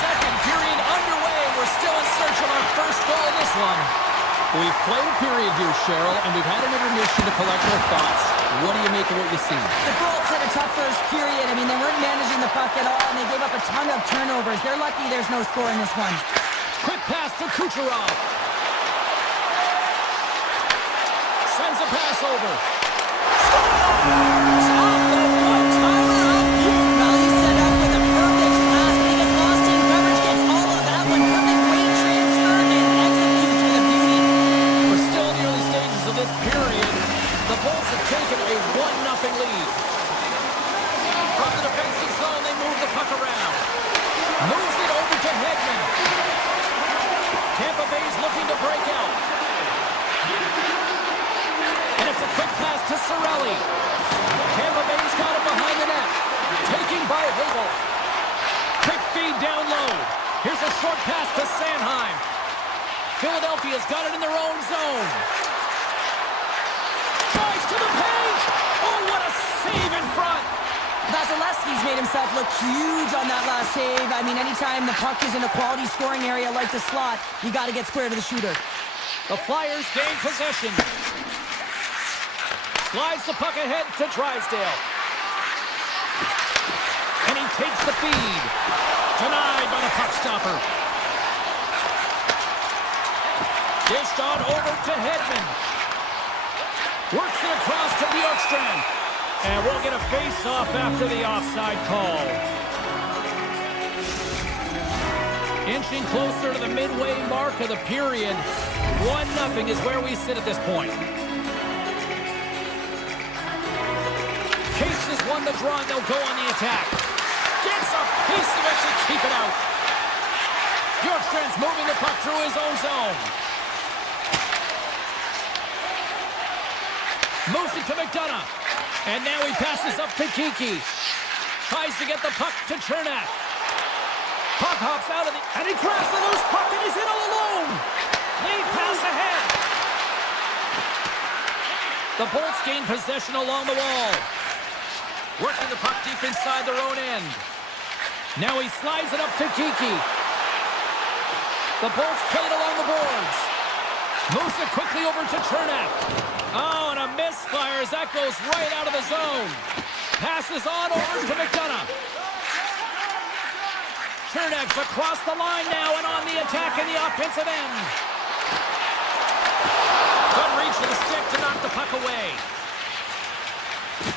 Second period underway. We're still in search of our first goal in this one. We've played a period here, Cheryl, and we've had an intermission to collect our thoughts. What do you make of what you see? The Bolts had a tough first period. I mean, they weren't managing the puck at all, and they gave up a ton of turnovers. They're lucky there's no score in this one. Quick pass to Kucherov. Sends a pass over. Scores! Off the one-timer up here. Well, he's set up with a perfect pass, but he gets lost in coverage, gets all of that one. Perfect weight transfer and exit Philadelphia's got it in their own zone. Tries to the paint. Oh, what a save in front. Vasilevsky's made himself look huge on that last save. I mean, anytime the puck is in a quality scoring area like the slot, you got to get square to the shooter. The Flyers gain possession. Slides the puck ahead to Drysdale. And he takes the feed. Denied by the puck stopper. Dished on over to Hedman. Works it across to Bjorkstrand. And we'll get a face-off after the offside call. Inching closer to the midway mark of the period. 1-0 is where we sit at this point. Case has won the draw and they'll go on the attack. Gets a piece of it to keep it out. Bjorkstrand's moving the puck through his own zone. Moves it to McDonough. And now he passes up to Kiki. Tries to get the puck to Chernak. Puck hops out of the... And he grabs the loose puck and he's in all alone. Lead pass ahead. The Bolts gain possession along the wall. Working the puck deep inside their own end. Now he slides it up to Kiki. The Bolts play it along the boards. Moves it quickly over to Chernak. Oh, and a misfire as that goes right out of the zone. Passes on over to McDonough. Chernak's across the line now and on the attack in the offensive end. Good reach of the stick to knock the puck away.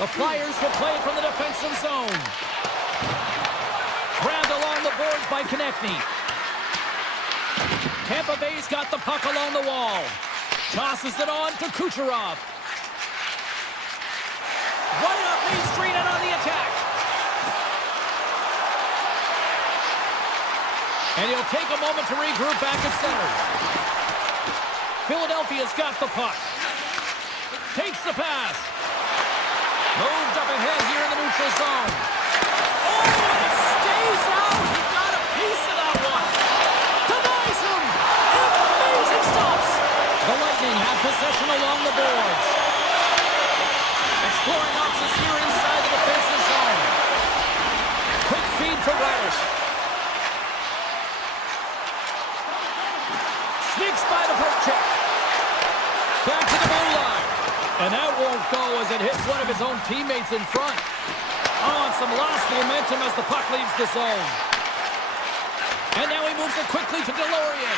The Flyers will play it from the defensive zone. Grabbed along the boards by Konechny. Tampa Bay's got the puck along the wall. Tosses it on to Kucherov. Right up Main Street and on the attack. And he'll take a moment to regroup back at center. Philadelphia's got the puck. Takes the pass. Moved up ahead here in the neutral zone. Oh, and it stays out. He got a piece of that one. Denies him. Amazing stops. The Lightning have possession along the boards. Exploring options here inside the defensive zone. Quick feed to Radish. Sneaks by the poke check. Back to the blue line. And that won't go as it hits one of his own teammates in front. Oh, and some lost momentum as the puck leaves the zone. And now he moves it quickly to Delorier.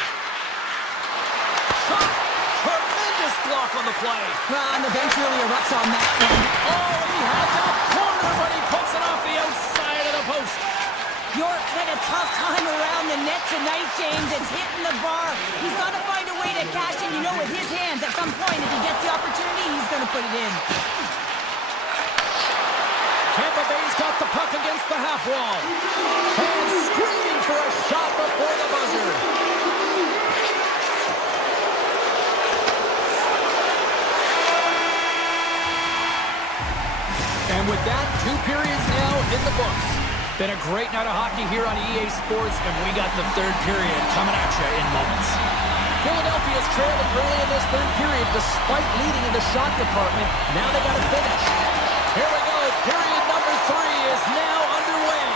Shot. Tremendous block on the play. Well, and the bench really erupts on that one. Oh, he had that corner, but he puts it off the outside of the post. York's had a tough time around the net tonight, James. It's hitting the bar. He's got to find a way to cash in, with his hands. At some point, if he gets the opportunity, he's going to put it in. Tampa Bay's got the puck against the half wall. Fans screaming for a shot before the buzzer. And with that, 2 periods now in the books. Been a great night of hockey here on EA Sports, and we got the 3rd period coming at you in moments. Philadelphia's trailing early in this 3rd period despite leading in the shot department. Now they got to finish. Here we go. Period number 3 is now underway.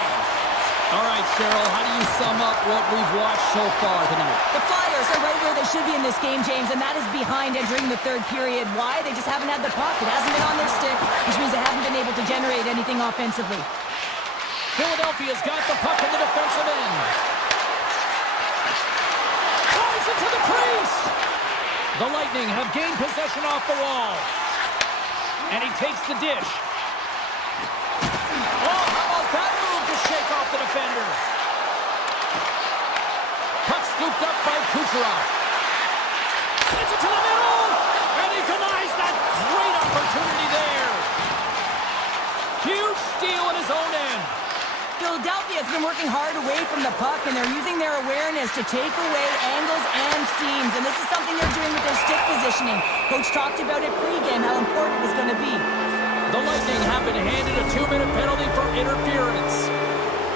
All right, Cheryl, how do you sum up what we've watched so far tonight? The Flyers are right where they should be in this game, James, and that is behind entering the 3rd period. Why? They just haven't had the puck. It hasn't been on their stick, which means they haven't been able to generate anything offensively. Philadelphia's got the puck in the defensive end. Drives it to the crease. The Lightning have gained possession off the wall. And he takes the dish. Oh, how about that move to shake off the defender? Puck scooped up by Kucherov. Sends it to the middle. And he denies that great opportunity there. Huge steal in his own end. Philadelphia has been working hard away from the puck, and they're using their awareness to take away angles and seams, and this is something they're doing with their stick positioning. Coach talked about it pregame, how important it was going to be. The Lightning have been handed a 2-minute penalty for interference.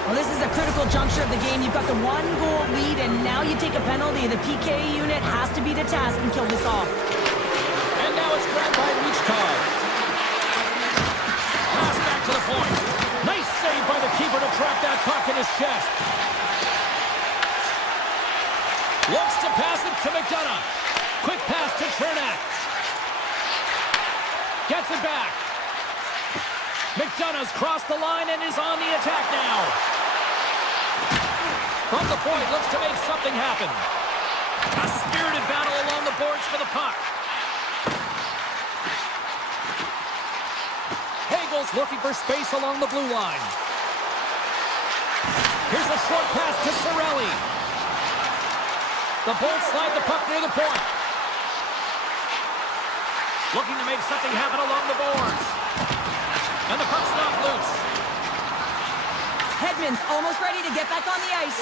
Well, this is a critical juncture of the game. You've got the 1-goal lead, and now you take a penalty. The PK unit has to be to task and kill this off. And now it's grabbed by Lichkov. Pass back to the point. Nice save by the keeper to trap that puck in his chest. Looks to pass it to McDonough. Quick pass to Chernak. Gets it back. McDonough's crossed the line and is on the attack now. From the point, looks to make something happen. A spirited battle along the boards for the puck. Hagel's looking for space along the blue line. Here's a short pass to Cirelli. The Bolts slide the puck near the point. Looking to make something happen along the boards. And the puck's knocked loose. Hedman's almost ready to get back on the ice.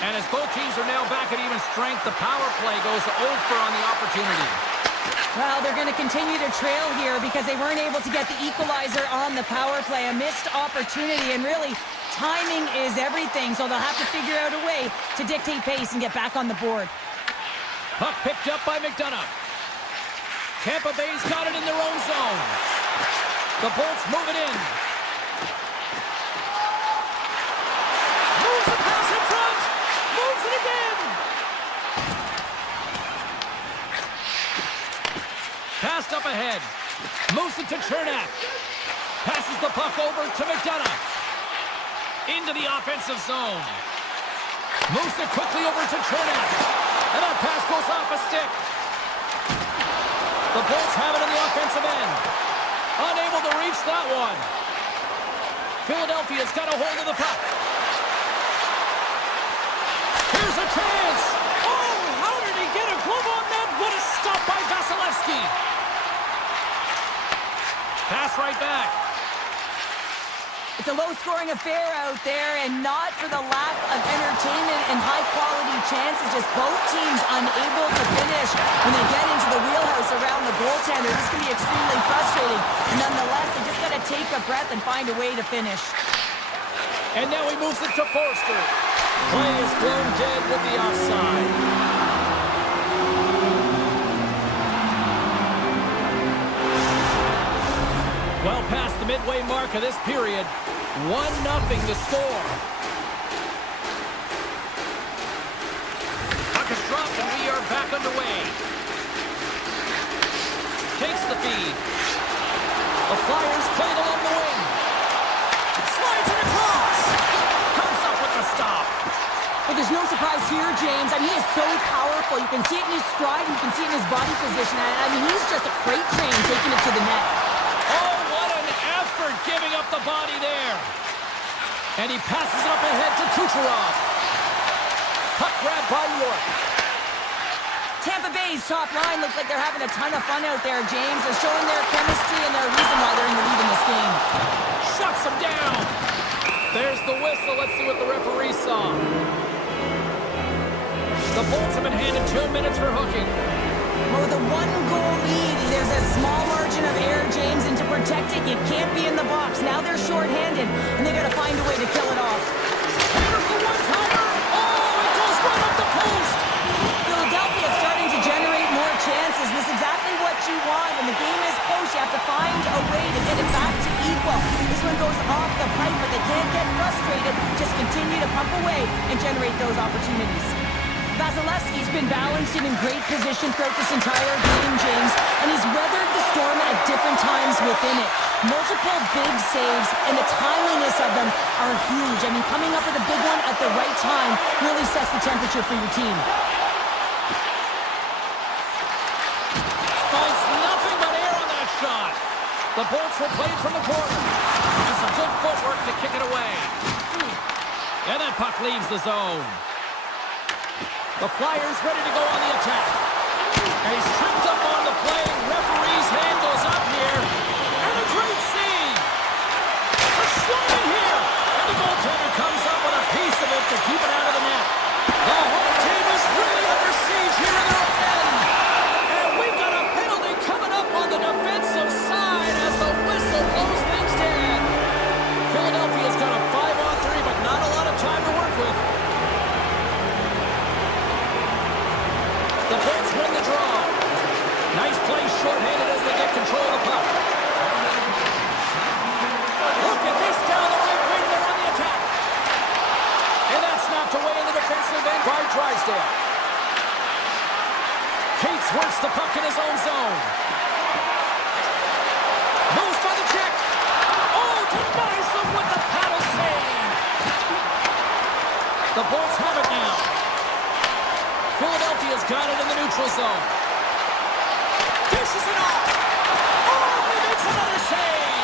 And as both teams are now back at even strength, the power play goes over on the opportunity. Well, they're going to continue to trail here because they weren't able to get the equalizer on the power play. A missed opportunity, and really, timing is everything, so they'll have to figure out a way to dictate pace and get back on the board. Puck picked up by McDonough. Tampa Bay's got it in their own zone. The Bolts move it in. Moves the pass in front. Moves it again. Passed up ahead. Moves it to Chernak. Passes the puck over to McDonough. Into the offensive zone. Moves it quickly over to Chernak. And that pass goes off a stick. The Bolts have it in the offensive end. Unable to reach that one. Philadelphia's got a hold of the puck. Here's a chance. Oh, how did he get a glove on that? What a stop by Vasilevsky. Pass right back. It's a low-scoring affair out there, and not for the lack of entertainment and high-quality chances. Just both teams unable to finish. When they get into the wheelhouse around the goaltender, this can be extremely frustrating. And nonetheless, they just got to take a breath and find a way to finish. And now he moves it to Forster. Play is blown dead with the offside. Well past the midway mark of this period, 1-0 to score. Puck is dropped and we are back underway. Takes the feed. The Flyers play it along the wing. Slides it across. Comes up with the stop. But there's no surprise here, James. I mean, he is so powerful. You can see it in his stride, you can see it in his body position. I mean, he's just a freight train taking it to the net. Oh, what an effort giving up the body there. And he passes it up ahead to Kucherov. Puck grabbed by York. Tampa Bay's top line looks like they're having a ton of fun out there, James. They're showing their chemistry and their reason why they're in the lead in this game. Shuts him down. There's the whistle. Let's see what the referee saw. The Bolts have been handed 2 minutes for hooking. Well, with a 1-goal lead, there's a small margin of error, James, and to protect it, you can't be in the box. Now they're shorthanded, and they got to find a way to kill it off. Here's the one-timer. Oh, it goes right up the post. Philadelphia is starting to generate more chances. This is exactly what you want. When the game is close, you have to find a way to get it back to equal. This one goes off the pipe, but they can't get frustrated. Just continue to pump away and generate those opportunities. Vasilevsky's been balanced and in great position throughout this entire game, James, and he's weathered the storm at different times within it. Multiple big saves, and the timeliness of them are huge. I mean, coming up with a big one at the right time really sets the temperature for your team. Finds nothing but air on that shot. The Bolts will play it from the corner. And some good footwork to kick it away. And that puck leaves the zone. The Flyers ready to go on the attack. And he's tripped up on the play. Referee's hand goes up here. And a great save. A slide here. And the goaltender comes up with a piece of it to keep it out of the net. The home team is really under siege here in their own end. And we've got a penalty coming up on the defensive side as the whistle blows things dead. Philadelphia's got a 5-on-3, but not a lot of time step. Cates works the puck in his own zone. Moves by the check. Oh, denies them with the paddle save. The Bolts have it now. Philadelphia's got it in the neutral zone. Dishes it off. Oh, he makes another save.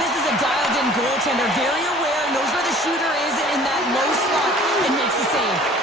This is a dialed-in goaltender, very aware, knows where the shooter is in that low slot, and makes the save.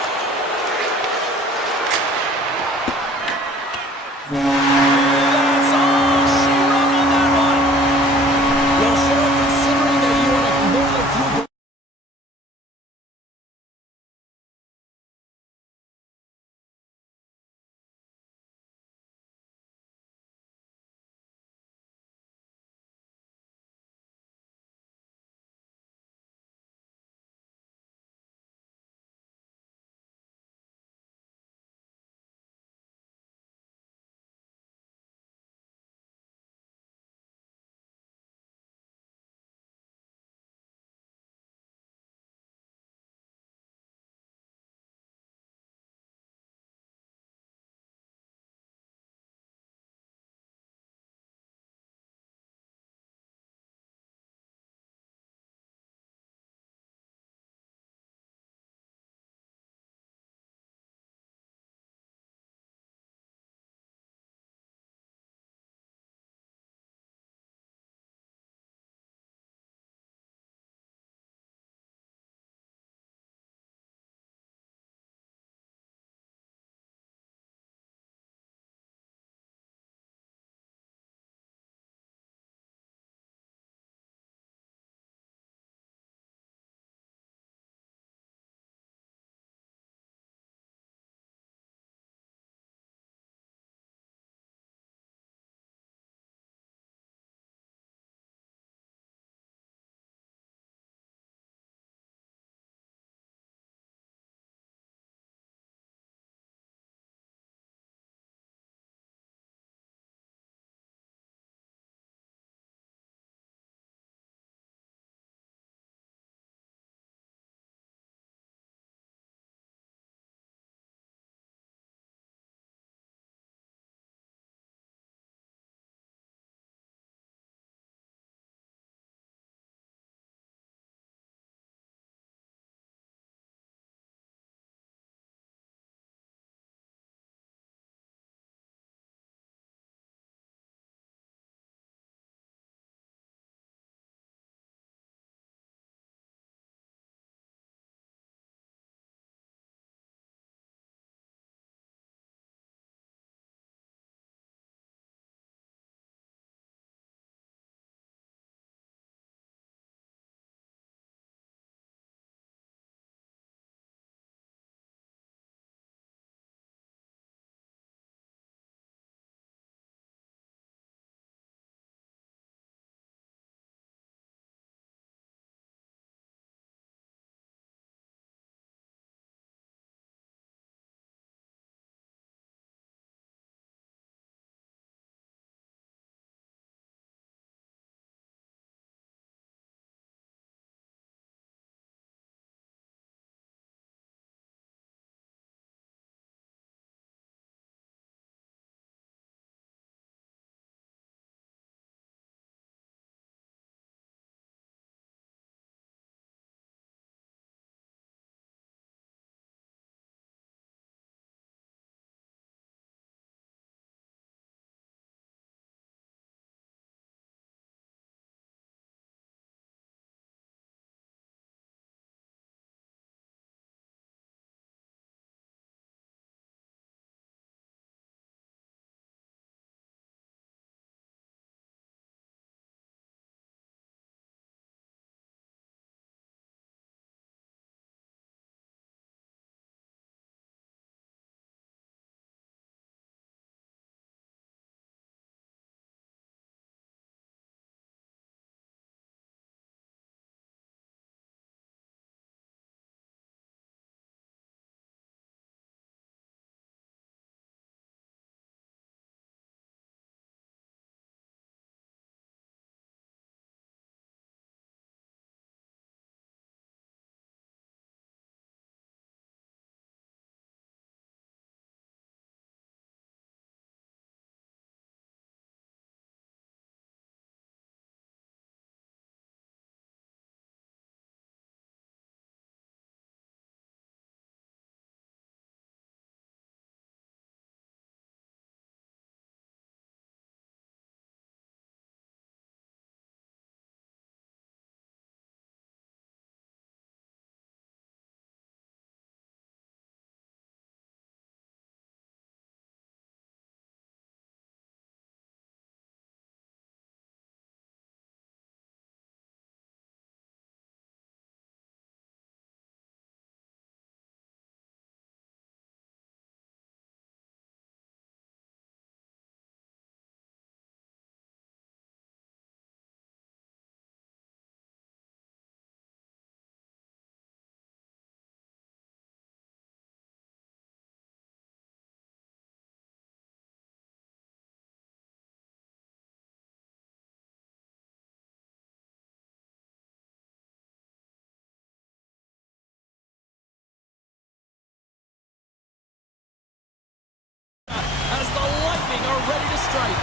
strike.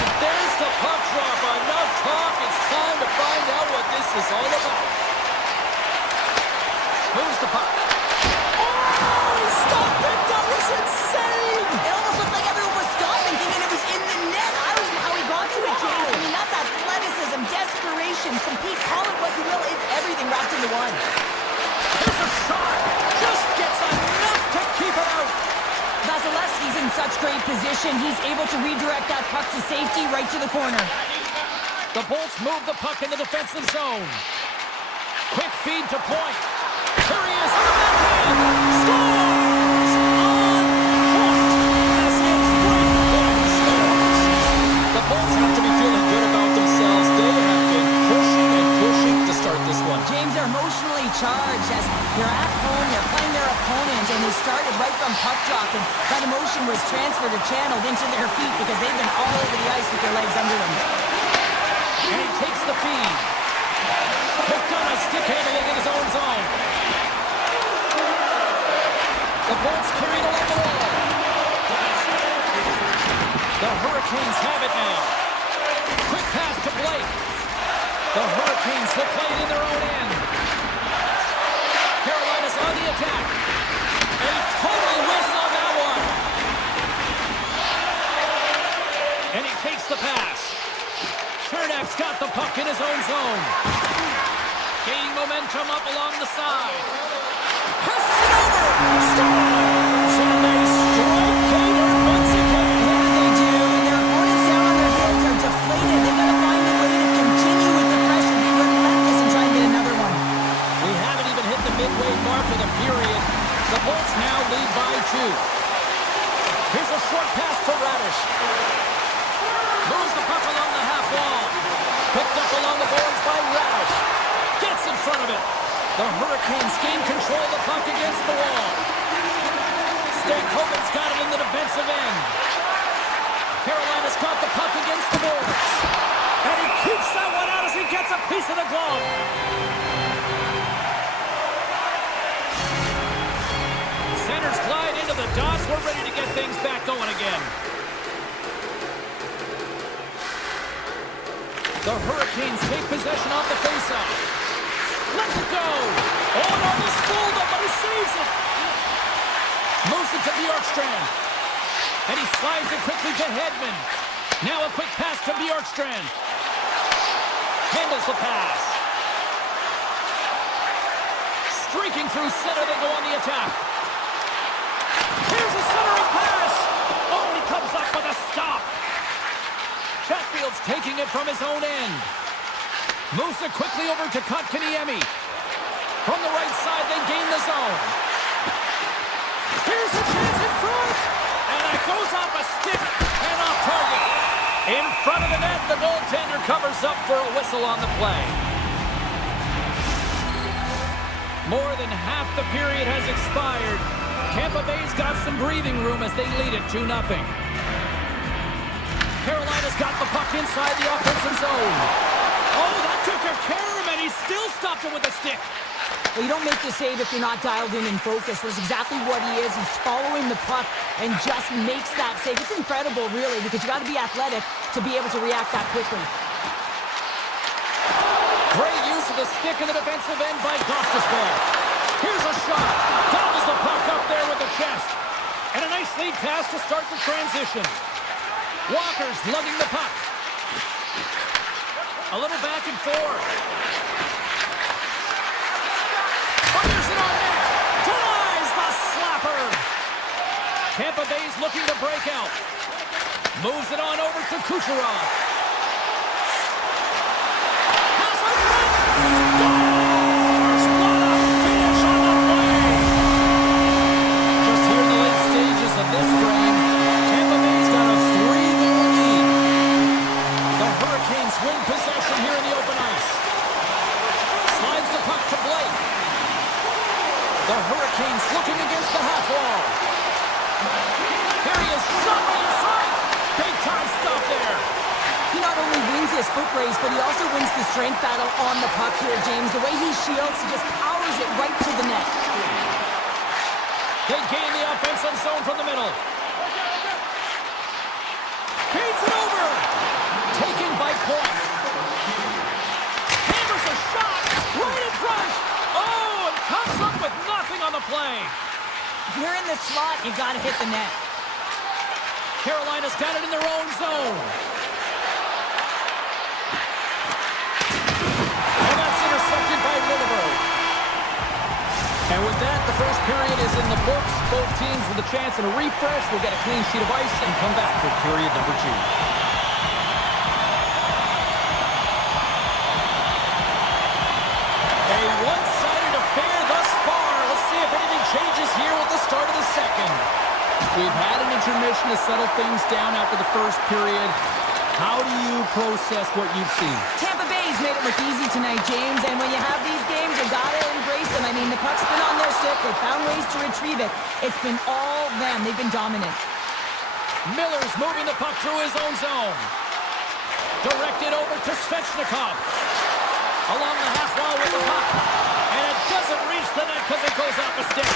And there's the puck drop. Enough talk. It's time to find out what this is all about. Moves the puck. Oh, he stopped it! That was insane! It almost looked like everyone was stopping, thinking it was in the net. I don't know how he got to it, James. I mean, that's athleticism, desperation, compete, call it what you will. It's everything wrapped into one. Here's a shot. Just gets enough to keep it out. Vasilevsky's in such great position. He's able to redirect that puck to safety right to the corner. The Bolts move the puck in the defensive zone. Quick feed to point. Here he is. Scores! On point. This is great point scores. The Bolts have to be feeling good about themselves. They have been pushing and pushing to start this one. James, are emotionally charged as they're at home, they're playing their opponent, and they started right from puck drop, and that emotion was transferred or channeled into their feet because they've been all over the ice with their legs under them. And he takes the feed. McDonough stick handling in his own zone. The Bolts carried along the wall. The Hurricanes have it now. Quick pass to Blake. The Hurricanes will play it in their own end. Carolina's on the attack. A total miss on that one. And he takes the pass. Chernak's got the puck in his own zone. Gaining momentum up along the side. Passes it over. Scores! And they strike Gator once again. Yeah, they do. And their opponents down on their heels are deflated. They've got to find a way to continue with the pressure, be relentless, and try and get another one. We haven't even hit the midway mark of the period. The Bolts now lead by 2. Here's a short pass to Radish. Moves the puck along the half wall. Picked up along the boards by Radish. Gets in front of it. The Hurricanes gain control of the puck against the wall. Stankoven's got it in the defensive end. Carolina's got the puck against the boards. And he keeps that one out as he gets a piece of the glove. Centers glide into the dots. We're ready to get things back going again. The Hurricanes take possession off the faceoff. Let's it go. Oh, no, he's fooled him, but he saves it. Moves it to Bjorkstrand. And he slides it quickly to Hedman. Now a quick pass to Bjorkstrand. Handles the pass. Streaking through center, they go on the attack. Here's a centering pass. Oh, he comes up with a stop. Chatfield's taking it from his own end. Moves it quickly over to Kotkaniemi. From the right side, they gain the zone. Here's a chance in front. And it goes off a stick and off target. In front of the net, the goaltender covers up for a whistle on the play. More than half the period has expired. Tampa Bay's got some breathing room as they lead it 2-0. Carolina's got the puck inside the offensive zone. Oh, that took care of him, and he still stopped it with a stick. Well, you don't make the save if you're not dialed in and focused. That's exactly what he is. He's following the puck and just makes that save. It's incredible, really, because you got to be athletic to be able to react that quickly. Great use of the stick in the defensive end by Gostisbehere. Here's a shot. Gobbles the puck up there with the chest. And a nice lead pass to start the transition. Walker's lugging the puck. A little back and forth. Fires it on net. Denies the slapper. Tampa Bay's looking to break out. Moves it on over to Kucherov. Pass on front. Scores! What a finish on the play. Just here in the late stages of this frame, Tampa Bay's got a 3-goal lead. The Hurricanes win possession here in the open ice. Slides the puck to Blake. The Hurricanes looking against the half wall. Here he is, shot right in front. Big time stop there. He not only wins his foot race, but he also wins the strength battle on the puck here, James. The way he shields, he just powers it right to the net. They gain the offensive zone from the middle. Feeds it over. Taken by point. Hammers a shot right in front. Oh, and comes up with nothing on the play. If you're in the slot, you got to hit the net. Carolina's got it in their own zone. And that's intercepted by Lilleberg. And with that, the first period is in the books. Both teams with a chance and a refresh will get a clean sheet of ice and come back for period number 2. A one-sided affair thus far. Let's see if anything changes here with the start of the second. We've had an intermission to settle things down after the first period. How do you process what you've seen? Tampa Bay's made it look easy tonight, James, and when you have these games, you got to embrace them. I mean, the puck's been on their stick. They've found ways to retrieve it. It's been all them. They've been dominant. Miller's moving the puck through his own zone. Directed over to Svechnikov. Along the half wall with the puck. And it doesn't reach the net because it goes off a stick.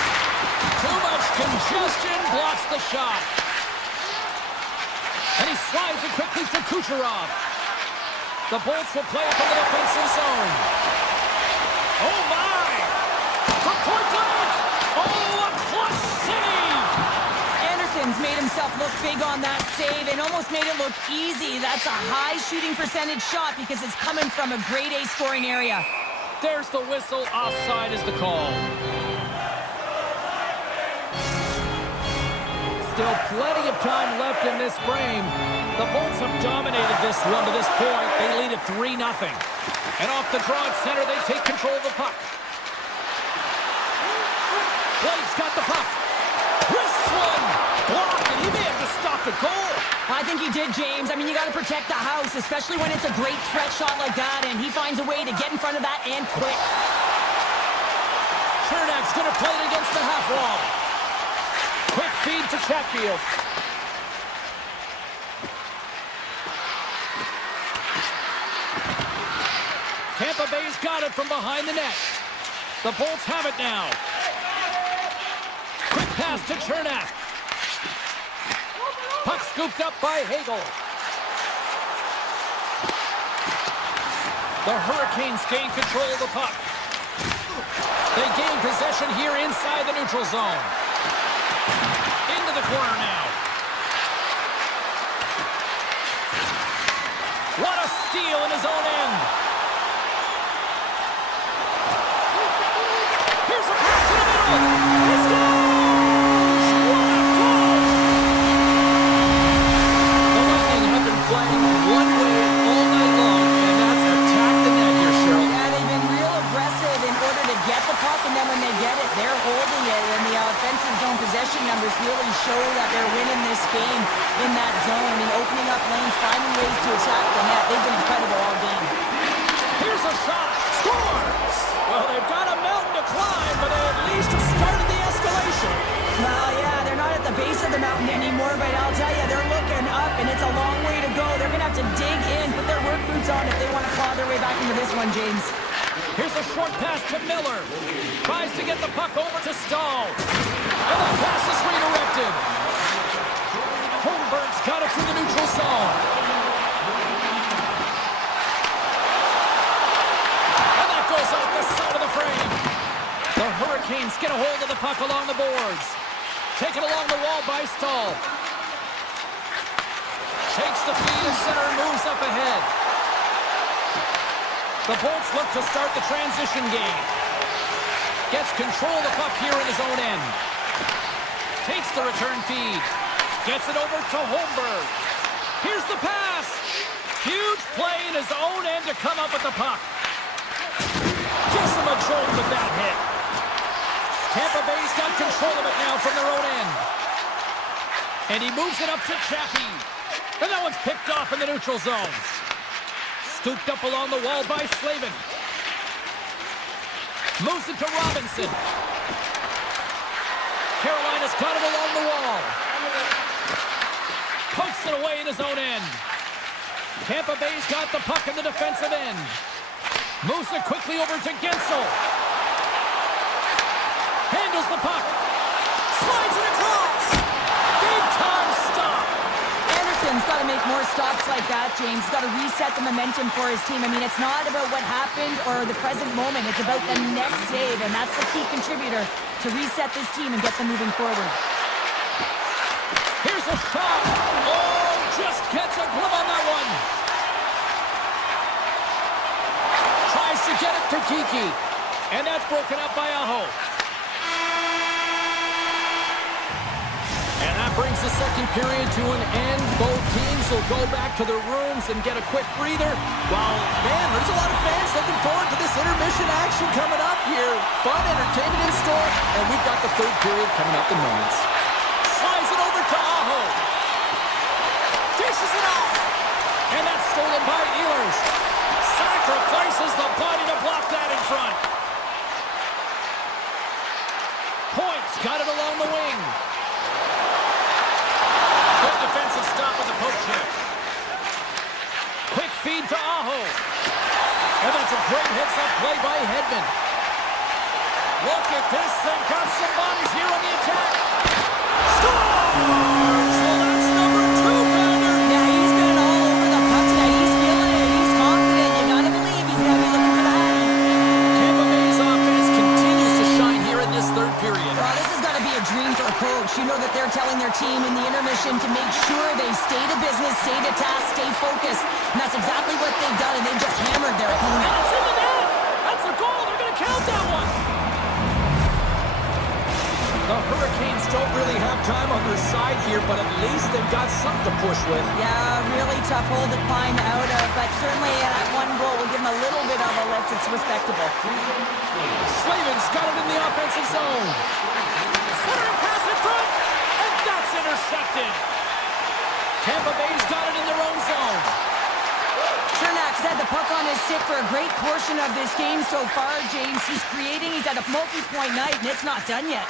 Too much congestion blocks the shot. And he slides it quickly to Kucherov. The Bolts will play it from the defensive zone. Oh my! From point blank! Oh, a clutch save! Anderson's made himself look big on that save and almost made it look easy. That's a high shooting percentage shot because it's coming from a grade A scoring area. There's the whistle. Offside is the call. Still plenty of time left in this frame. The Bolts have dominated this one to this point. They lead it 3-0. And off the draw at center, they take control of the puck. Blake's got the puck. Wrists one. Blocked, and he may have just stopped a goal. I think he did, James. I mean, you got to protect the house, especially when it's a great threat shot like that, and he finds a way to get in front of that and quick. Chernak's going to play it against the half wall. Quick feed to Chatfield. Tampa Bay's got it from behind the net. The Bolts have it now. Quick pass to Chernak. Puck scooped up by Hagel. The Hurricanes gain control of the puck. They gain possession here inside the neutral zone. Into the corner now. What a steal in his own end. Here's a pass to the middle. He scores! What a goal! The Lightning have been playing one way all night long, and that's attack the net here, Cheryl. Yeah, they've been real aggressive in order to get the puck, and then when they get it, they're holding it, and the offensive zone possession numbers really show that they're winning this game in that zone. I mean, opening up lanes, finding ways to attack the net. They've been incredible all game. Here's a shot. Scores! Well, they've got a mountain to climb, but they at least have started the escalation. Well, yeah, they're not at the base of the mountain anymore, but I'll tell you, they're looking up, and it's a long way to go. They're going to have to dig in, put their work boots on if they want to claw their way back into this one, James. Here's a short pass to Miller. Tries to get the puck over to Stahl. And the pass is redirected. Holmberg's got it through the neutral zone. And that goes off the side of the frame. The Hurricanes get a hold of the puck along the boards. Taken along the wall by Stahl. Takes the feed in center and moves up ahead. The Bolts look to start the transition game. Gets control of the puck here in his own end. Takes the return feed. Gets it over to Holmberg. Here's the pass. Huge play in his own end to come up with the puck. Gives him a jolt with that hit. Tampa Bay's got control of it now from their own end. And he moves it up to Chappie. And that one's picked off in the neutral zone. Scooped up along the wall by Slavin. Moves it to Robinson. Carolina's got it along the wall. Pokes it away in his own end. Tampa Bay's got the puck in the defensive end. Moves it quickly over to Gensel. Handles the puck. more stops like that, James. He's got to reset the momentum for his team. I mean, it's not about what happened or the present moment. It's about the next save, and that's the key contributor to reset this team and get them moving forward. Here's a shot. Oh, just gets a glove on that one. Tries to get it to Kiki. And that's broken up by Aho. And that brings the second period to an end. Both teams will go back to their rooms and get a quick breather. While, man, there's a lot of fans looking forward to this intermission action coming up here. Fun entertainment in store. And we've got the third period coming up in moments. Slides it over to Aho. Dishes it off. And that's stolen by Ehlers. Sacrifices the body to block that in front. Points got it along the wing. Good defensive stop with the poke check. Quick feed to Aho. And that's a great heads-up play by Hedman. Look at this. They've got some bodies here on the attack. Scores! So that's number 2-pounder. Yeah, he's been all over the puck tonight. He's feeling it. He's confident. You got to believe he's going to be looking for that. Tampa Bay's offense continues to shine here in this third period. Well, this has got to be a dream for a coach. You know that they're telling their team in the intermission to make sure they stay to business, stay to task, stay focused. And that's exactly what they've done, and they've just hammered their opponent. And it's in the net. That's a goal. They're going to count that one. The Hurricanes don't really have time on their side here, but at least they've got something to push with. Yeah, really tough hole to climb out of, but certainly that one goal will give them a little bit of a lift. It's respectable. Slavin's got it in the offensive zone. Centering pass in front, and that's intercepted. Tampa Bay's got it in their own zone. Cernak's had the puck on his stick for a great portion of this game so far, James. He's creating, he's had a multi-point night, and it's not done yet.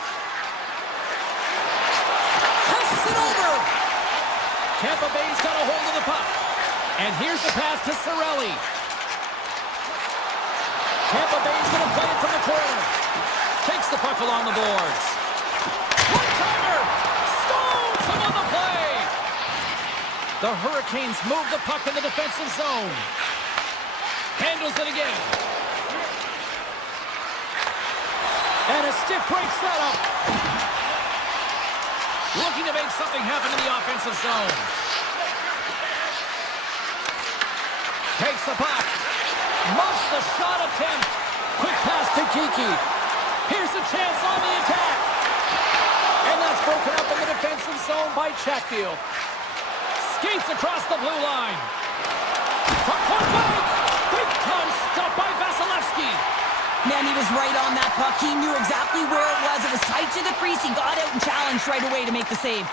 Passes it over. Tampa Bay's got a hold of the puck. And here's the pass to Cirelli. Tampa Bay's going to play it from the corner. Takes the puck along the boards. One-timer! Stones him on the play! The Hurricanes move the puck in the defensive zone. Handles it again. And a stiff breaks that up. Looking to make something happen in the offensive zone. Takes the puck. Muffs the shot attempt. Quick pass to Kiki. Here's a chance on the attack. And that's broken up in the defensive zone by Chatfield. Skates across the blue line. From point blank. Big time stop by Vasilevsky. Man, he was right on that puck. He knew exactly where it was. It was tight to the crease. He got out and challenged right away to make the save.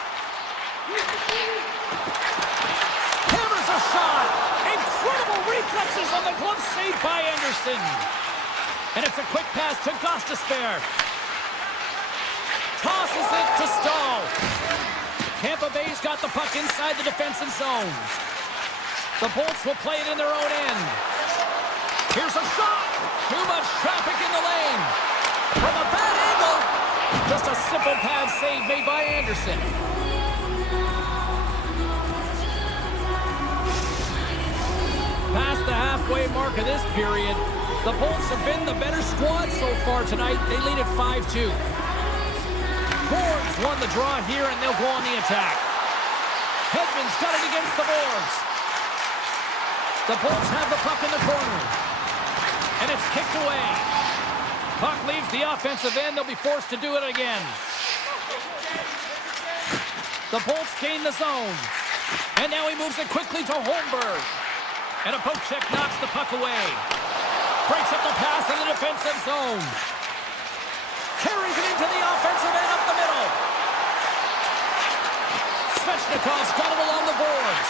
Hammers a shot. Incredible reflexes on the glove save by Anderson. And it's a quick pass to Gostisbehere. Tosses it to Stahl. Tampa Bay's got the puck inside the defensive zone. The Bolts will play it in their own end. Here's a shot. Too much traffic in the lane. From a bad angle. Just a simple pad save made by Anderson. Past the halfway mark of this period, the Bolts have been the better squad so far tonight. They lead at 5-2. Boards won the draw here, and they'll go on the attack. Hedman's got it against the boards. The Bolts have the puck in the corner. And it's kicked away. Puck leaves the offensive end. They'll be forced to do it again. The Bolts gain the zone. And now he moves it quickly to Holmberg. And a poke check knocks the puck away. Breaks up the pass in the defensive zone. Carries it into the offensive end up the middle. Svechnikov's got it along the boards.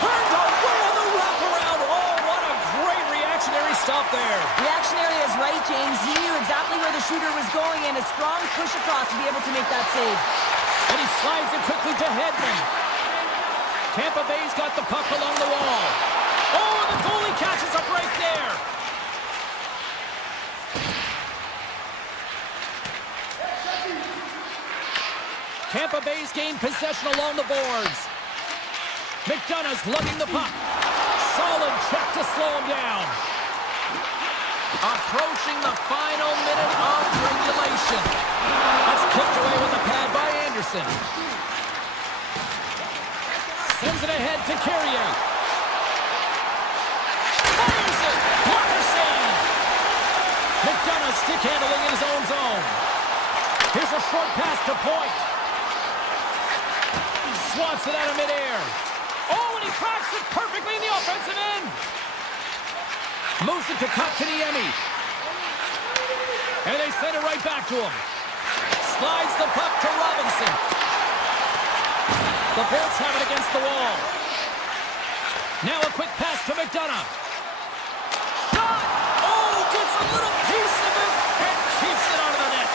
Turned away on the wraparound. Oh, what a great reactionary stop there. Reactionary is right, James. He knew exactly where the shooter was going, and a strong push across to be able to make that save. And he slides it quickly to Hedman. Tampa Bay's got the puck along the wall. Oh, and the goalie catches a break there. Tampa Bay's gained possession along the boards. McDonough's lugging the puck. Solid check to slow him down. Approaching the final minute of regulation. That's kicked away with the pad by Anderson. Sends it ahead to Carrier. Fires it! Blocker save! McDonough stick handling in his own zone. Here's a short pass to Point. Swats it out of midair. Oh, and he cracks it perfectly in the offensive end. Moves it to Kotkaniemi. And they send it right back to him. Slides the puck to Robinson. The Bolts have it against the wall. Now a quick pass to McDonough. Shot! Oh, gets a little piece of it and keeps it out of the net.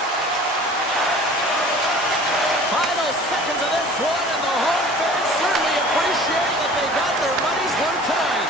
Final seconds of this one, and the home fans certainly appreciate that they got their money's worth tonight.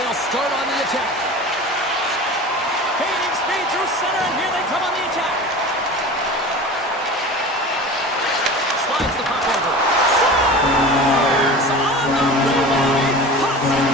they'll start on the attack. Gaining speed through center, and here they come on the attack. Slides the puck over. Scores! On the rebounding Hudson.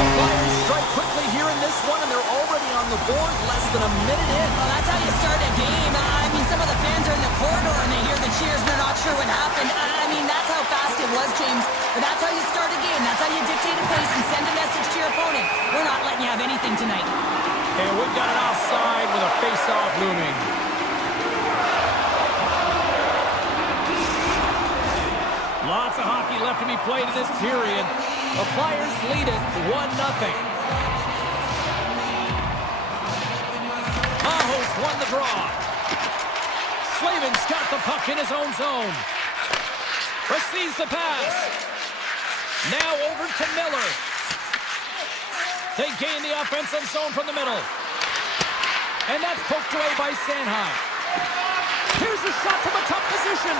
The Flyers strike quickly here in this one, and they're already on the board less than a minute in. Well, that's how you start a game. I mean, some of the fans are in the corridor and they hear the cheers and they're not sure what happened. I mean, that's how fast it was, James. But that's how you start a game. That's how you dictate a pace and send a message to your opponent. We're not letting you have anything tonight. And we've got an offside with a face-off looming. Lots of hockey left to be played in this period. The Flyers lead it 1-0. Aho's won the draw. Slavin's got the puck in his own zone. Receives the pass. Now over to Miller. They gain the offensive zone from the middle. And that's poked away by Sanheim. Here's a shot from a tough position.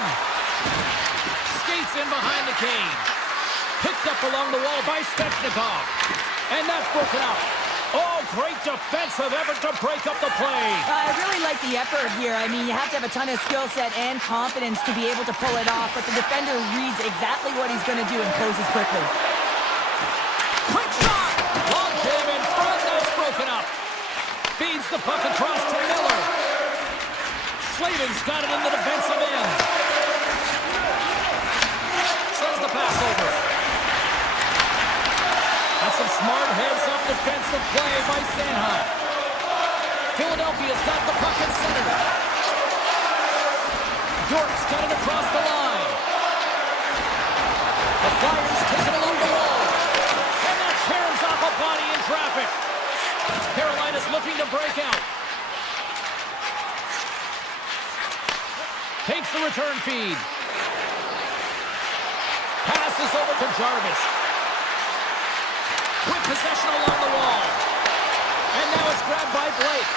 Skates in behind the cage. Picked up along the wall by Svechnikov. And that's broken out. Oh, great defensive effort to break up the play. I really like the effort here. I mean, you have to have a ton of skill set and confidence to be able to pull it off, but the defender reads exactly what he's going to do and closes quickly. Quick shot! Long came in front, that's broken up. Feeds the puck across to Miller. Slavin's got it in the defensive end. Sends the pass over. That's some smart heads-up defensive play by Sanheim. Philadelphia's got the puck at center. York's got it across the line. The Flyers take it along the wall. And that tears off a body in traffic. Carolina's looking to break out. Takes the return feed. Passes over to Jarvis. Quick possession along the wall. And now it's grabbed by Blake.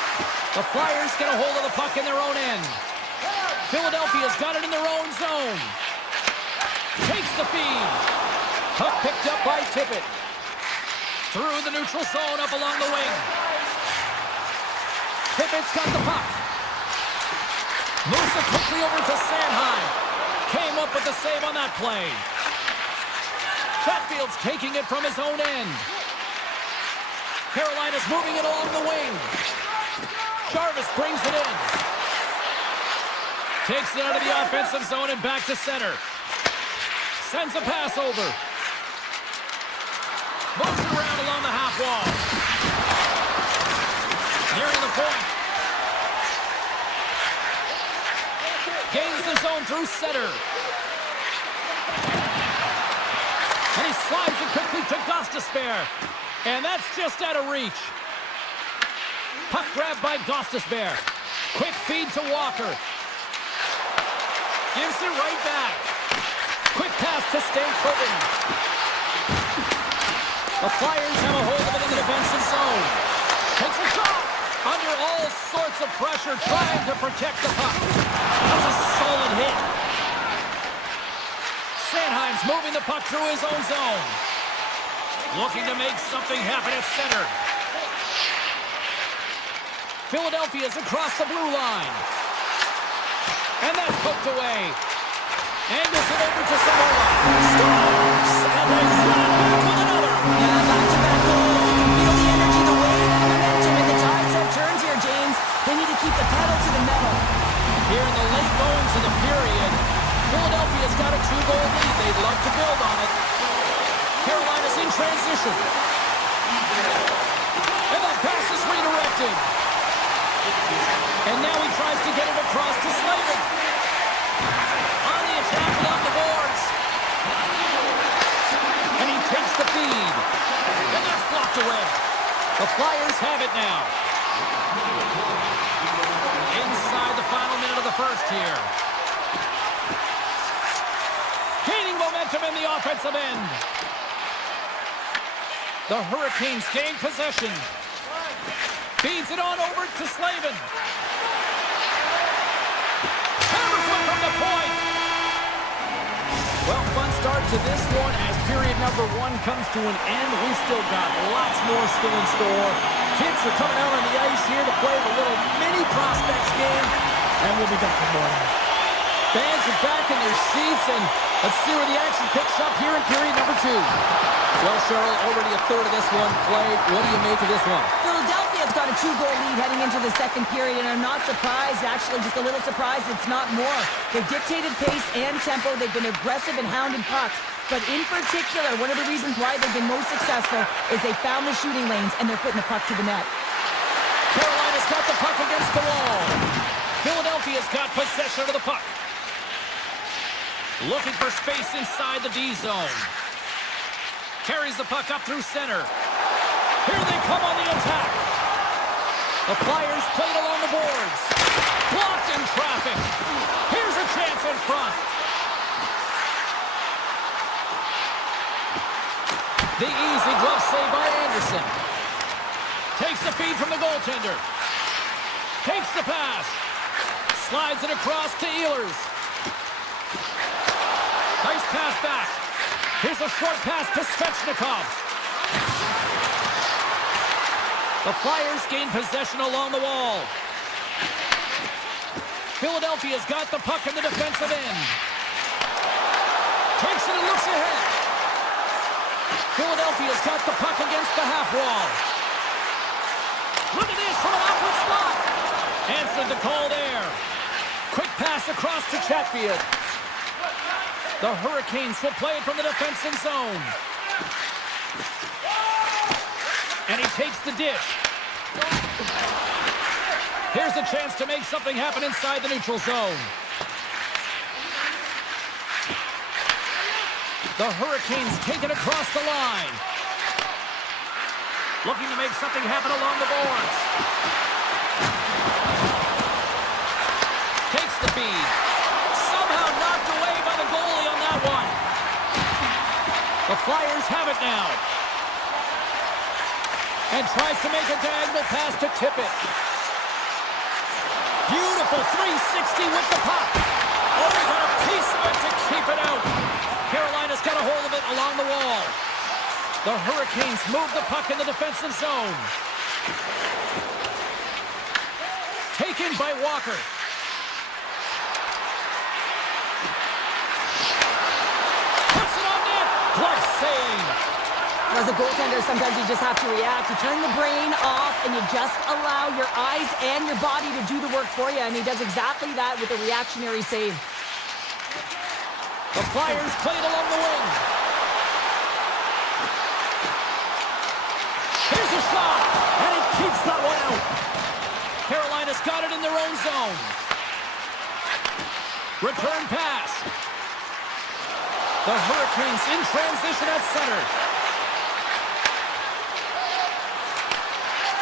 The Flyers get a hold of the puck in their own end. Philadelphia's got it in their own zone. Takes the feed. Puck picked up by Tippett. Through the neutral zone up along the wing. Tippett's got the puck. Moves it quickly over to Sanheim. Came up with the save on that play. Chatfield's taking it from his own end. Carolina's moving it along the wing. Jarvis brings it in. Takes it out of the offensive zone and back to center. Sends a pass over. Moves it around along the half wall. Nearing the point. Gains the zone through center. And he slides it quickly to Gostisbehere. And that's just out of reach. Puck grab by Gostisbehere. Quick feed to Walker. Gives it right back. Quick pass to Stankoven. The Flyers have a hold of it in the defensive zone. Takes a shot. Under all sorts of pressure, trying to protect the puck. That's a solid hit. Sanheim's moving the puck through his own zone. Looking to make something happen at center. Philadelphia's across the blue line. And that's poked away. Angles it over to Samoa. Scores! And they run it back with another. Yeah, back-to-back goals. You can feel the energy, the wave, the momentum, and the tides have turned here, James. They need to keep the pedal to the metal. Here in the late goings of the period, Philadelphia's got a 2-goal lead. They'd love to build on it. Carolina's in transition. And that pass is redirected. And now he tries to get it across to Slavin. On the attack along the boards. And he takes the feed. And that's blocked away. The Flyers have it now. Inside the final minute of the first here. Gaining momentum in the offensive end. The Hurricanes gain possession. Feeds it on over to Slavin. Hammers one from the point. Well, fun start to this one as period number 1 comes to an end. We've still got lots more still in store. Kids are coming out on the ice here to play the little mini prospects game, and we'll be back in more. Fans are back in their seats, and let's see where the action picks up here in period number 2. Well, Cheryl, already a third of this one played. What do you make of this one? Philadelphia's got a 2-goal lead heading into the second period, and I'm not surprised, actually just a little surprised it's not more. They've dictated pace and tempo. They've been aggressive and hounded pucks. But in particular, one of the reasons why they've been most successful is they found the shooting lanes, and they're putting the puck to the net. Carolina's got the puck against the wall. Philadelphia's got possession of the puck. Looking for space inside the D zone. Carries the puck up through center. Here they come on the attack. The Flyers played along the boards. Blocked in traffic. Here's a chance in front. The easy glove save by Anderson. Takes the feed from the goaltender. Takes the pass. Slides it across to Ehlers. Nice pass back. Here's a short pass to Svechnikov. The Flyers gain possession along the wall. Philadelphia's got the puck in the defensive end. Takes it and looks ahead. Philadelphia's got the puck against the half wall. Look at this from an awkward spot. Answered the call there. Quick pass across to Chatfield. The Hurricanes will play it from the defensive zone. And he takes the dish. Here's a chance to make something happen inside the neutral zone. The Hurricanes take it across the line. Looking to make something happen along the boards. Takes the feed. Somehow knocked away by the goalie on that one. The Flyers have it now. And tries to make a diagonal pass to tip it. Beautiful 360 with the puck. Oh, he got a piece of it to keep it out. Carolina's got a hold of it along the wall. The Hurricanes move the puck in the defensive zone. Taken by Walker. Puts it on net. Glove save. As a goaltender, sometimes you just have to react. You turn the brain off, and you just allow your eyes and your body to do the work for you, and he does exactly that with a reactionary save. The Flyers play it along the wing. Here's a shot, and he keeps that one out. Carolina's got it in their own zone. Return pass. The Hurricanes in transition at center.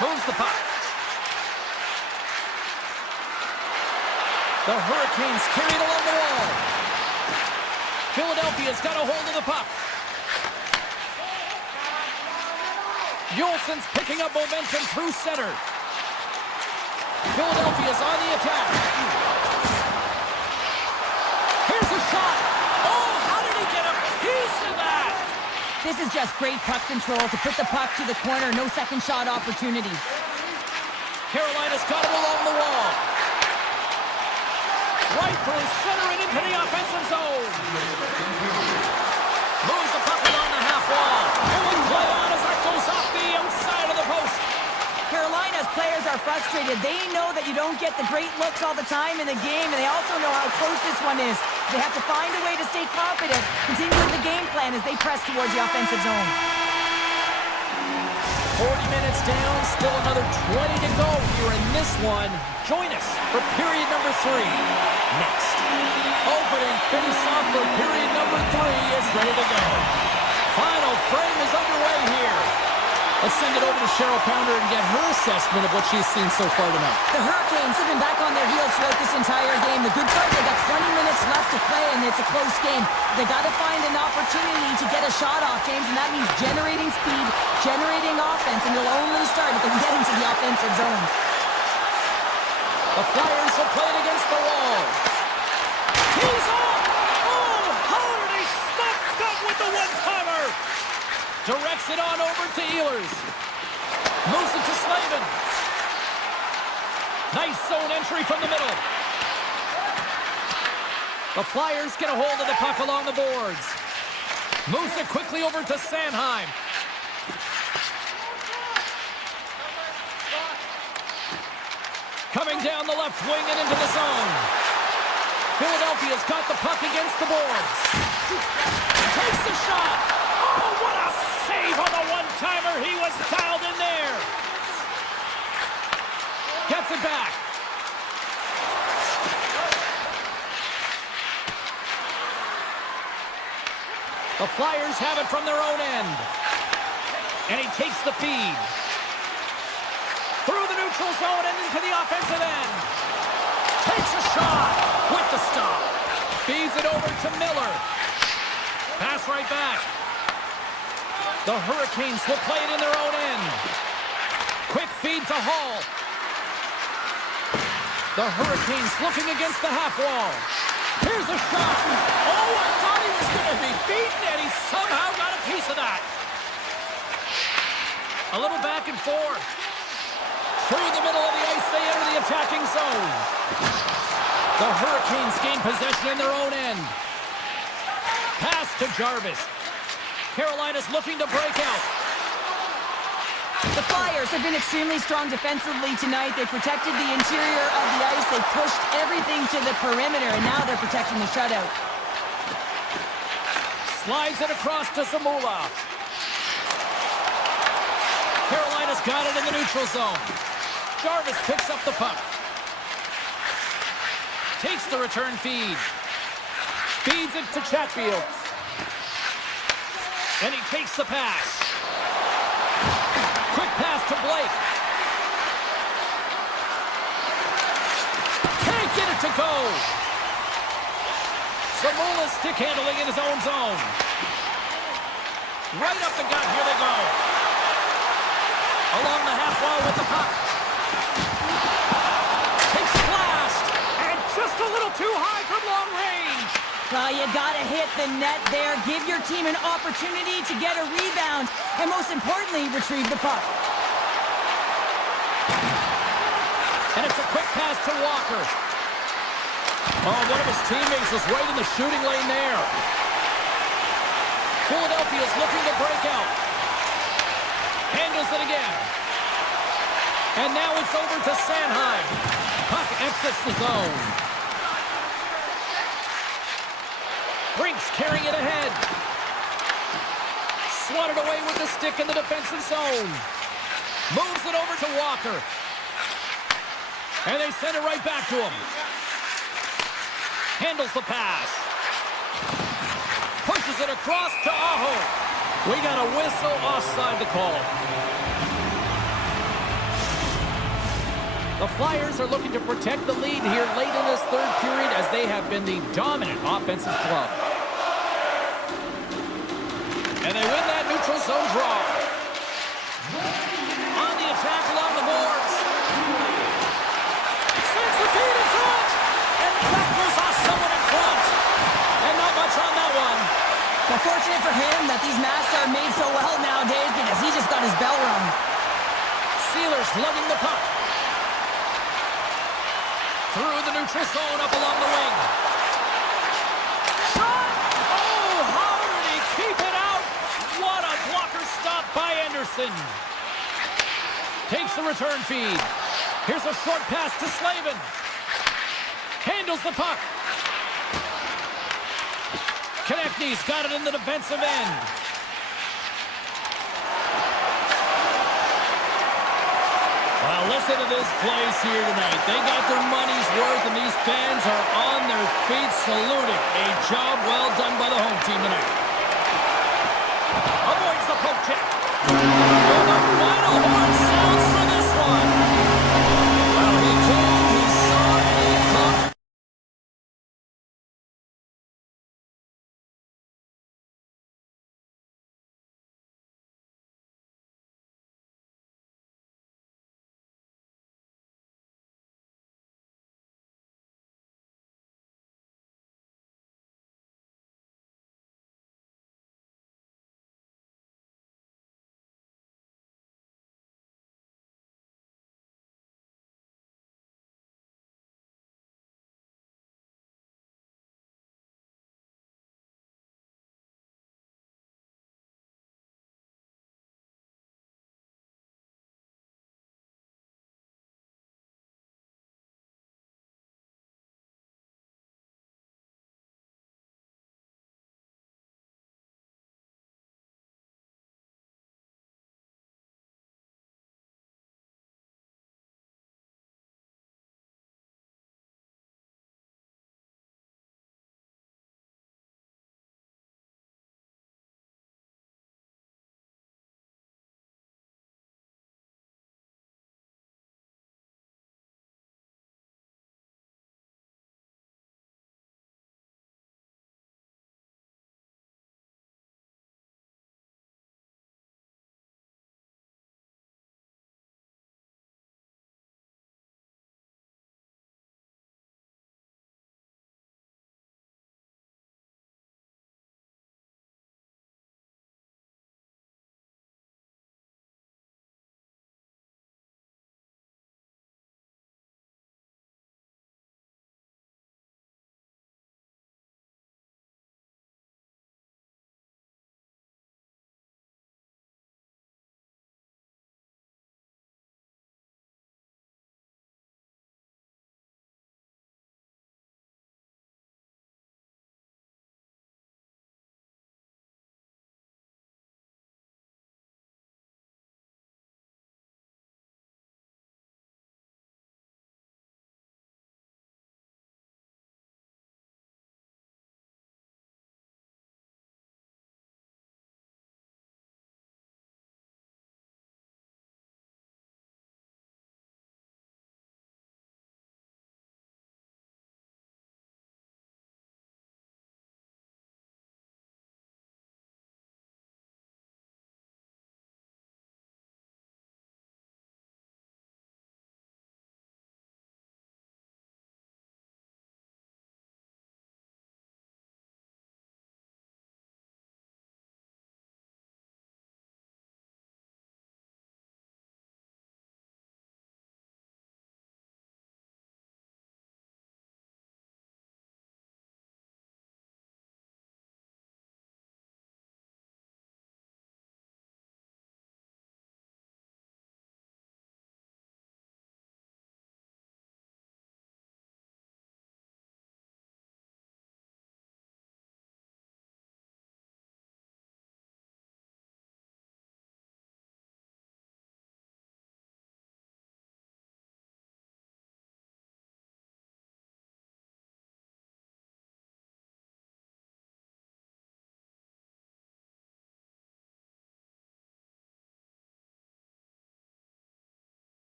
Moves the puck. The Hurricanes carry it along the wall. Philadelphia's got a hold of the puck. Yolson's picking up momentum through center. Philadelphia's on the attack. Here's a shot. Oh, how did he get a piece of that? This is just great puck control to put the puck to the corner. No second shot opportunity. Carolina's got it along the wall. Right through center and into the offensive zone. Moves the puck along the half wall. And we play on as that goes off the outside of the post. Carolina's players are frustrated. They know that you don't get the great looks all the time in the game, and they also know how close this one is. They have to find a way to stay confident, continue with the game plan as they press towards the offensive zone. 40 minutes down, still another 20 to go here in this one. Join us for period number 3 next. Opening face-off for period number 3 is ready to go. Final frame is underway here. Let's send it over to Cheryl Pounder and get her assessment of what she's seen so far tonight. The Hurricanes have been back on their heels throughout this entire game. The good part, they got 20 minutes left to play, and it's a close game. They got to find an opportunity to get a shot off, James, and that means generating speed, generating offense, and you'll only start if they can get into the offensive zone. The Flyers will play it against the wall. He's off! Oh, how did he stop Directs it on over to Ehlers. Moves it to Slavin. Nice zone entry from the middle. The Flyers get a hold of the puck along the boards. Moves it quickly over to Sanheim. Coming down the left wing and into the zone. Philadelphia's got the puck against the boards. Takes the shot. Oh, what a save on the one-timer. He was dialed in there. Gets it back. The Flyers have it from their own end. And he takes the feed. Through the neutral zone and into the offensive end. Takes a shot with the stop. Feeds it over to Miller. Pass right back. The Hurricanes will play it in their own end. Quick feed to Hall. The Hurricanes looking against the half wall. Here's a shot. Oh, I thought he was going to be beaten, and he somehow got a piece of that. A little back and forth. Through the middle of the ice, they enter the attacking zone. The Hurricanes gain possession in their own end. Pass to Jarvis. Carolina's looking to break out. The Flyers have been extremely strong defensively tonight. They protected the interior of the ice. They pushed everything to the perimeter, and now they're protecting the shutout. Slides it across to Zamula. Carolina's got it in the neutral zone. Jarvis picks up the puck. Takes the return feed. Feeds it to Chatfield. And he takes the pass. Quick pass to Blake. Can't get it to go. Zamula stick handling in his own zone. Right up the gut. Here they go. Along the half wall with the puck. Takes a blast. And just a little too high from long range. Well, you gotta hit the net there. Give your team an opportunity to get a rebound. And most importantly, retrieve the puck. And it's a quick pass to Walker. Oh, one of his teammates was right in the shooting lane there. Philadelphia's looking to break out. Handles it again. And now it's over to Sanheim. Puck exits the zone. Brinks carrying it ahead. Swatted away with the stick in the defensive zone. Moves it over to Walker. And they send it right back to him. Handles the pass. Pushes it across to Aho. We got a whistle offside to call. The Flyers are looking to protect the lead here late in this third period as they have been the dominant offensive club. And they win that neutral zone draw. On the attack along the boards. Sends the feed in front. And that goes off someone in front. And not much on that one. But fortunate for him that these masks are made so well nowadays because he just got his bell rung. Sealers lugging the puck. Through the neutral zone up along the wing. Shot! Oh, how did he keep it out? What a blocker stop by Anderson. Takes the return feed. Here's a short pass to Slavin. Handles the puck. Konechny's got it in the defensive end. Well, listen to this place here tonight. They got their money's worth, and these fans are on their feet saluting. A job well done by the home team tonight. Avoids the poke check. And the final horn sounds for this one. Well, he came, he saw, and he conquered.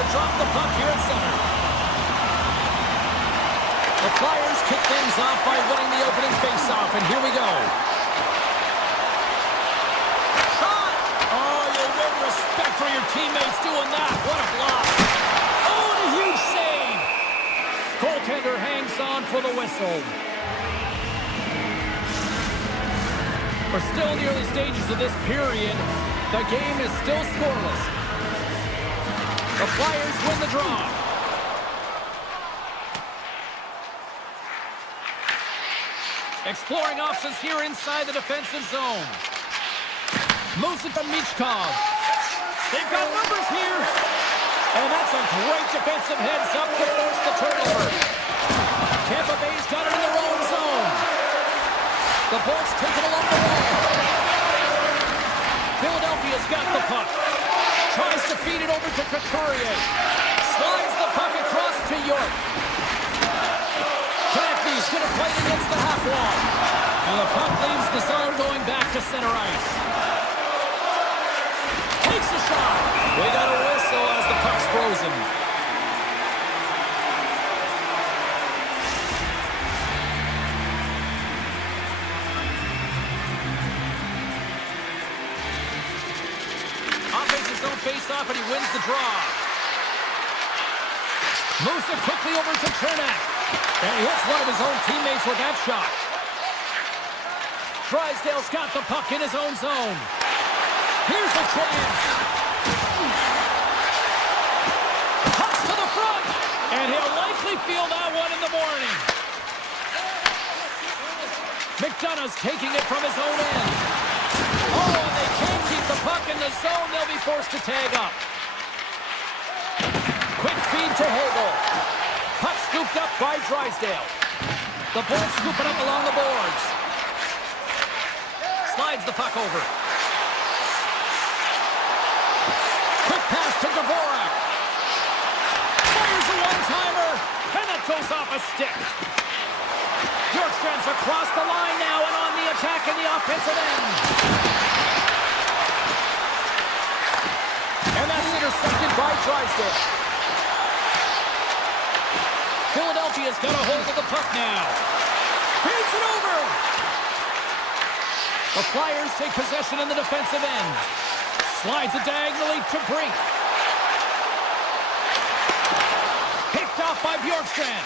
to drop the puck here at center. The Flyers kick things off by winning the opening faceoff, and here we go. Shot! Oh, you win respect for your teammates doing that. What a block. Oh, and a huge save. Goaltender hangs on for the whistle. We're still in the early stages of this period. The game is still scoreless. The Flyers win the draw. Exploring options here inside the defensive zone. Moves it to Michkov. They've got numbers here. And that's a great defensive heads up to force the turnover. Tampa Bay's got it in their own zone. The Bolts take it along the wall. Philadelphia's got the puck. Tries to feed it over to Couturier. Slides the puck across to York. He's going to play it against the half wall. And the puck leaves the zone going back to center ice. Takes a shot. We got a whistle as the puck's frozen. Offensive zone face-off, and he wins the draw. Moves it quickly over to Chernak. And he hits one of his own teammates with that shot. Drysdale's got the puck in his own zone. Here's a chance. Pucks to the front. And he'll likely feel that one in the morning. McDonough's taking it from his own end. Oh, and they can't keep the puck in the zone. They'll be forced to tag up. Quick feed to Hagel. Puck scooped up by Drysdale. The Bolts scoop it up along the boards. Slides the puck over. Quick pass to Dvorak. Fires a one-timer, and that goes off a stick. Bjorkstrand's across the line now and on the attack in the offensive end. And that's intercepted by Drysdale. Philadelphia's got a hold of the puck now. Feeds it over. The Flyers take possession in the defensive end. Slides it diagonally to Brink. Picked off by Bjorkstrand.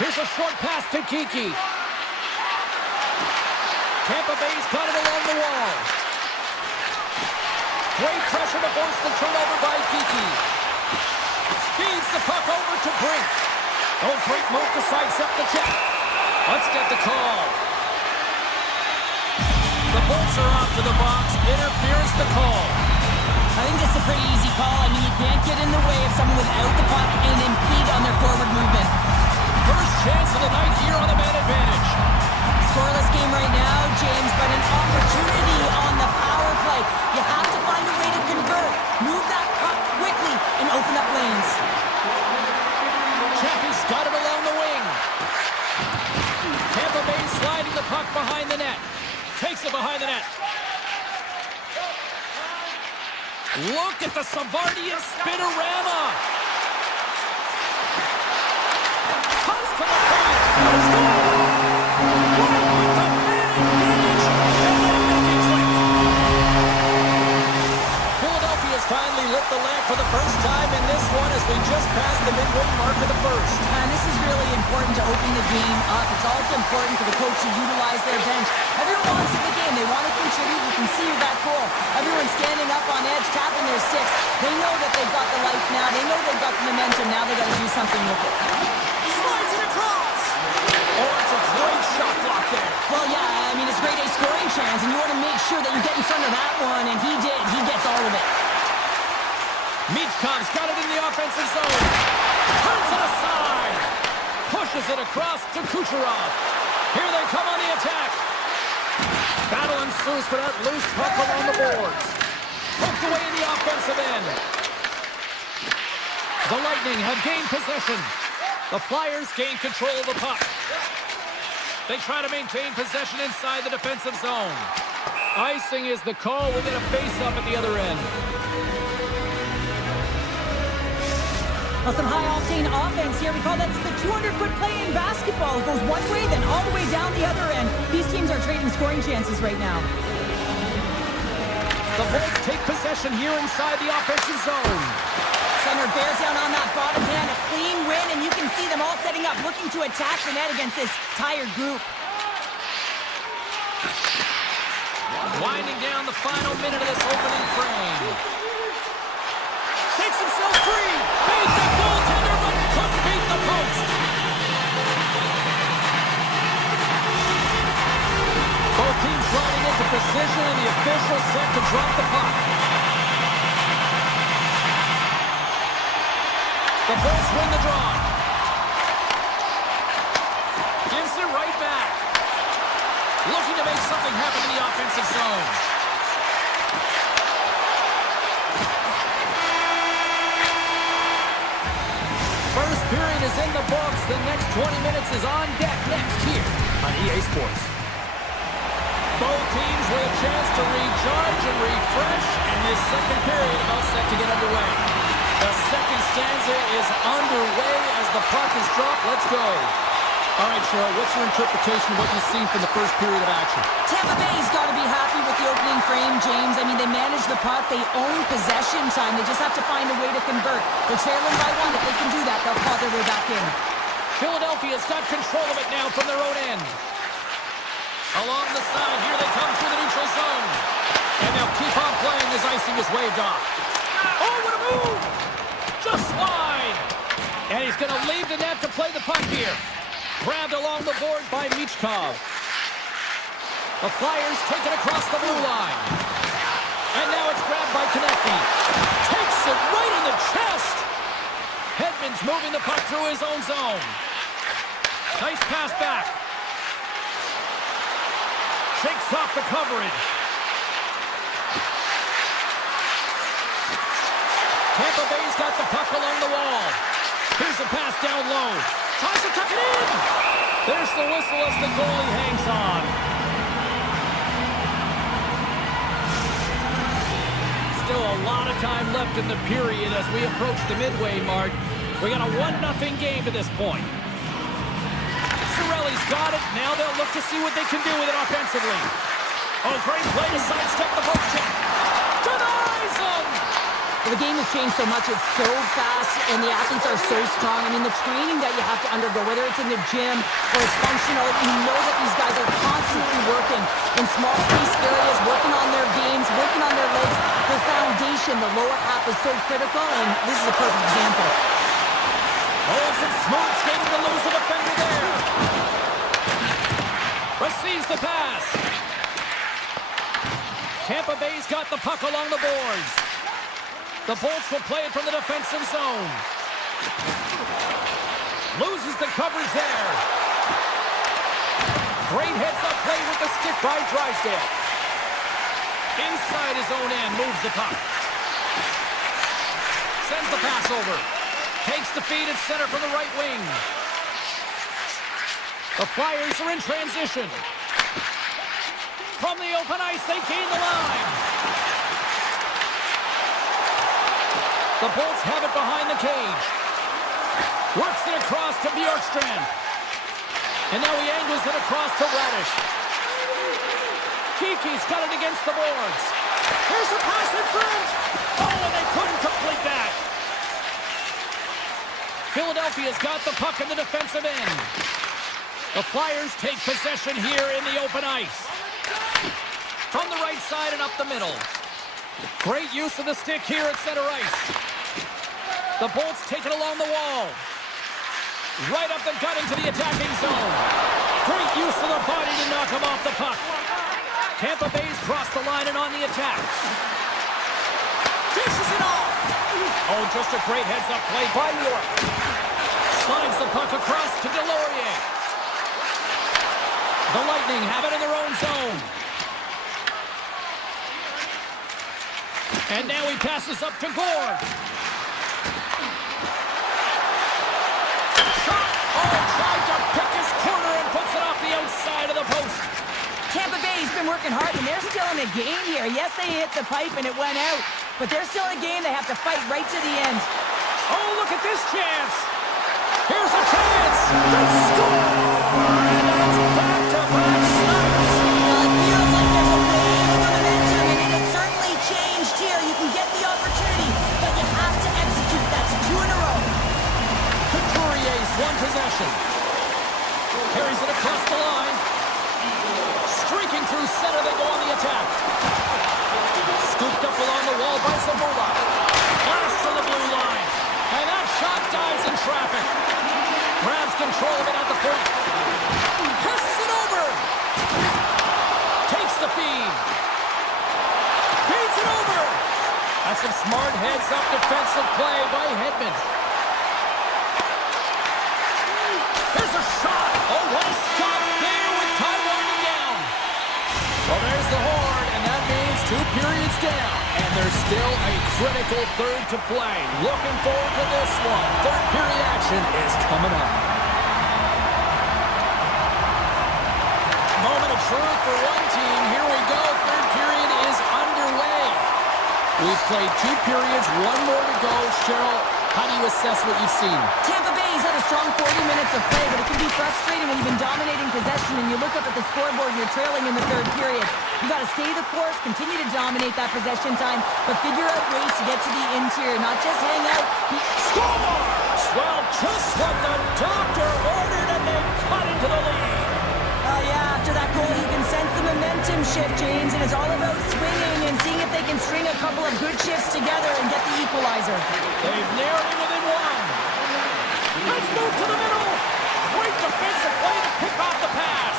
Here's a short pass to Kiki. Tampa Bay's got it along the wall. Great pressure to force the turnover by Kiki. Feeds the puck over to Brink. Oh, great move to sidestep the check. Let's get the call. The Bolts are off to the box. Interference the call. I think this is a pretty easy call. I mean, you can't get in the way of someone without the puck and impede on their forward movement. First chance of the night here on the man advantage. Scoreless game right now, James, but an opportunity on the power play. You have to find a way to convert. Move that puck quickly and open up lanes. Chaffee's got it along the wing. Tampa Bay sliding the puck behind the net. Takes it behind the net. Look at the Savardian spinorama. Toss to the point. Let's go. Right with the man advantage. And they make it click. Philadelphia's finally lit the lamp for the first time in this one as we just passed the midway mark of the first. And this is really important to open the game up. It's also important for the coach to utilize their bench. Everyone wants in the game. They want to contribute. You can see that goal. Everyone's standing up on edge, tapping their sticks. They know that they've got the life now. They know they've got the momentum. Now they've got to do something with it. Slides it across. Oh, it's a great shot block there. Well, yeah, I mean, it's grade A scoring chance, and you want to make sure that you get in front of that one, and he did. He gets all of it. Michkov's got it in the offensive zone. Turns it aside. Pushes it across to Kucherov. Here they come on the attack. Battle ensues for that loose puck along the boards. Poked away in the offensive end. The Lightning have gained possession. The Flyers gain control of the puck. They try to maintain possession inside the defensive zone. Icing is the call. We'll get a face-up at the other end. Well, some high-octane offense here. We call that the 200-foot play in basketball. It goes one way, then all the way down the other end. These teams are trading scoring chances right now. The Bulls take possession here inside the offensive zone. Center bears down on that bottom hand, a clean win, and you can see them all setting up, looking to attack the net against this tired group. Winding down the final minute of this opening frame. Takes himself free. Beat the goaltender, but couldn't beat the post. Both teams sliding into position, and the official set to drop the puck. The Bulls win the draw. Gives it right back. Looking to make something happen in the offensive zone. First period is in the books. The next 20 minutes is on deck next here on EA Sports. Both teams with a chance to recharge and refresh, and this second period about set to get underway. The second stanza is underway as the puck is dropped. Let's go. All right, Cheryl, what's your interpretation of what you've seen from the first period of action? Tampa Bay's got to be happy with the opening frame, James. I mean, they manage the puck. They own possession time. They just have to find a way to convert. They're trailing by one. If they can do that, they'll claw their way back in. Philadelphia's got control of it now from their own end. Along the side, here they come through the neutral zone. And they'll keep on playing as icing is waved off. Oh, what a move! Just wide! And he's going to leave the net to play the puck here. Grabbed along the board by Michkov. The Flyers take it across the blue line. And now it's grabbed by Konecny. Takes it right in the chest. Hedman's moving the puck through his own zone. Nice pass back. Shakes off the coverage. Tampa Bay's got the puck along the wall. Here's a pass down low. Tries to tuck it in. There's the whistle as the goalie hangs on. Still a lot of time left in the period as we approach the midway mark. We got a 1-0 game to this point. Cirelli's got it. Now they'll look to see what they can do with it offensively. Oh, great play to sidestep the poke check. Denies him! Well, the game has changed so much. It's so fast, and the athletes are so strong. I mean, the training that you have to undergo, whether it's in the gym or it's functional, you know that these guys are constantly working in small space areas, working on their games, working on their legs. Their foundation, the lower half is so critical, and this is a perfect example. Oh, some smooth skating to lose the defender there. Receives the pass. Tampa Bay's got the puck along the boards. The Bolts will play it from the defensive zone. Loses the coverage there. Great heads-up play with the stick by Drysdale. Inside his own end, moves the puck. Sends the pass over. Takes the feed at center from the right wing. The Flyers are in transition. From the open ice, they gain the line. The Bolts have it behind the cage. Works it across to Bjorkstrand. And now he angles it across to Radish. Kiki's got it against the boards. Here's a pass in front. Oh, and they couldn't complete that. Philadelphia's got the puck in the defensive end. The Flyers take possession here in the open ice. From the right side and up the middle. Great use of the stick here at center ice. The Bolts take it along the wall. Right up the gut into the attacking zone. Great use of the body to knock him off the puck. Tampa Bay's crossed the line and on the attack. Dishes it off. Oh, just a great heads-up play by York. Slides the puck across to Delorier. The Lightning have it in their own zone. And now he passes up to Gord. Shot! Oh, tried to pick his corner and puts it off the outside of the post. Tampa Bay's been working hard, and they're still in a game here. Yes, they hit the pipe and it went out, but they're still in a game. They have to fight right to the end. Oh, look at this chance. Here's a chance. They score! And that's back-to-back snaps. Well, it feels like there's a wave of momentum, and it has certainly changed here. You can get the opportunity, but you have to execute. That's 2 in a row. Couturier's one possession. Carries it across the line. Streaking through center, they go on the attack. Scooped up along the wall by Zamora. Blast from the blue line. And that shot dies in traffic. Grabs control of it at the point. Passes it over. Takes the feed. Feeds it over. That's some smart heads-up defensive play by Hedman. Here's a shot. Oh, what a stop there with time winding down. Well, there's the horn, and that means 2 periods down. And there's still a critical third to play. Looking forward to this one. Third period action is coming up. Moment of truth for one team. Here we go. Third period is underway. We've played 2 periods, 1 more to go. Cheryl, how do you assess what you've seen? Tampa Bay's had a strong 40 minutes of play, but it can be frustrating when you've been dominating possession and you look up at the scoreboard and you're trailing in the third period. You got to stay the course, continue to dominate that possession time, but figure out ways to get to the interior, not just hang out. Scores! Well, just what the doctor ordered, and they cut into the lead. Oh yeah, after that goal you can sense the momentum shift, James, and it's all about swinging and seeing if they can string a couple of good shifts together and get the equalizer. They've narrowed it within 1. Let's move to the middle. Great defensive play to pick off the pass.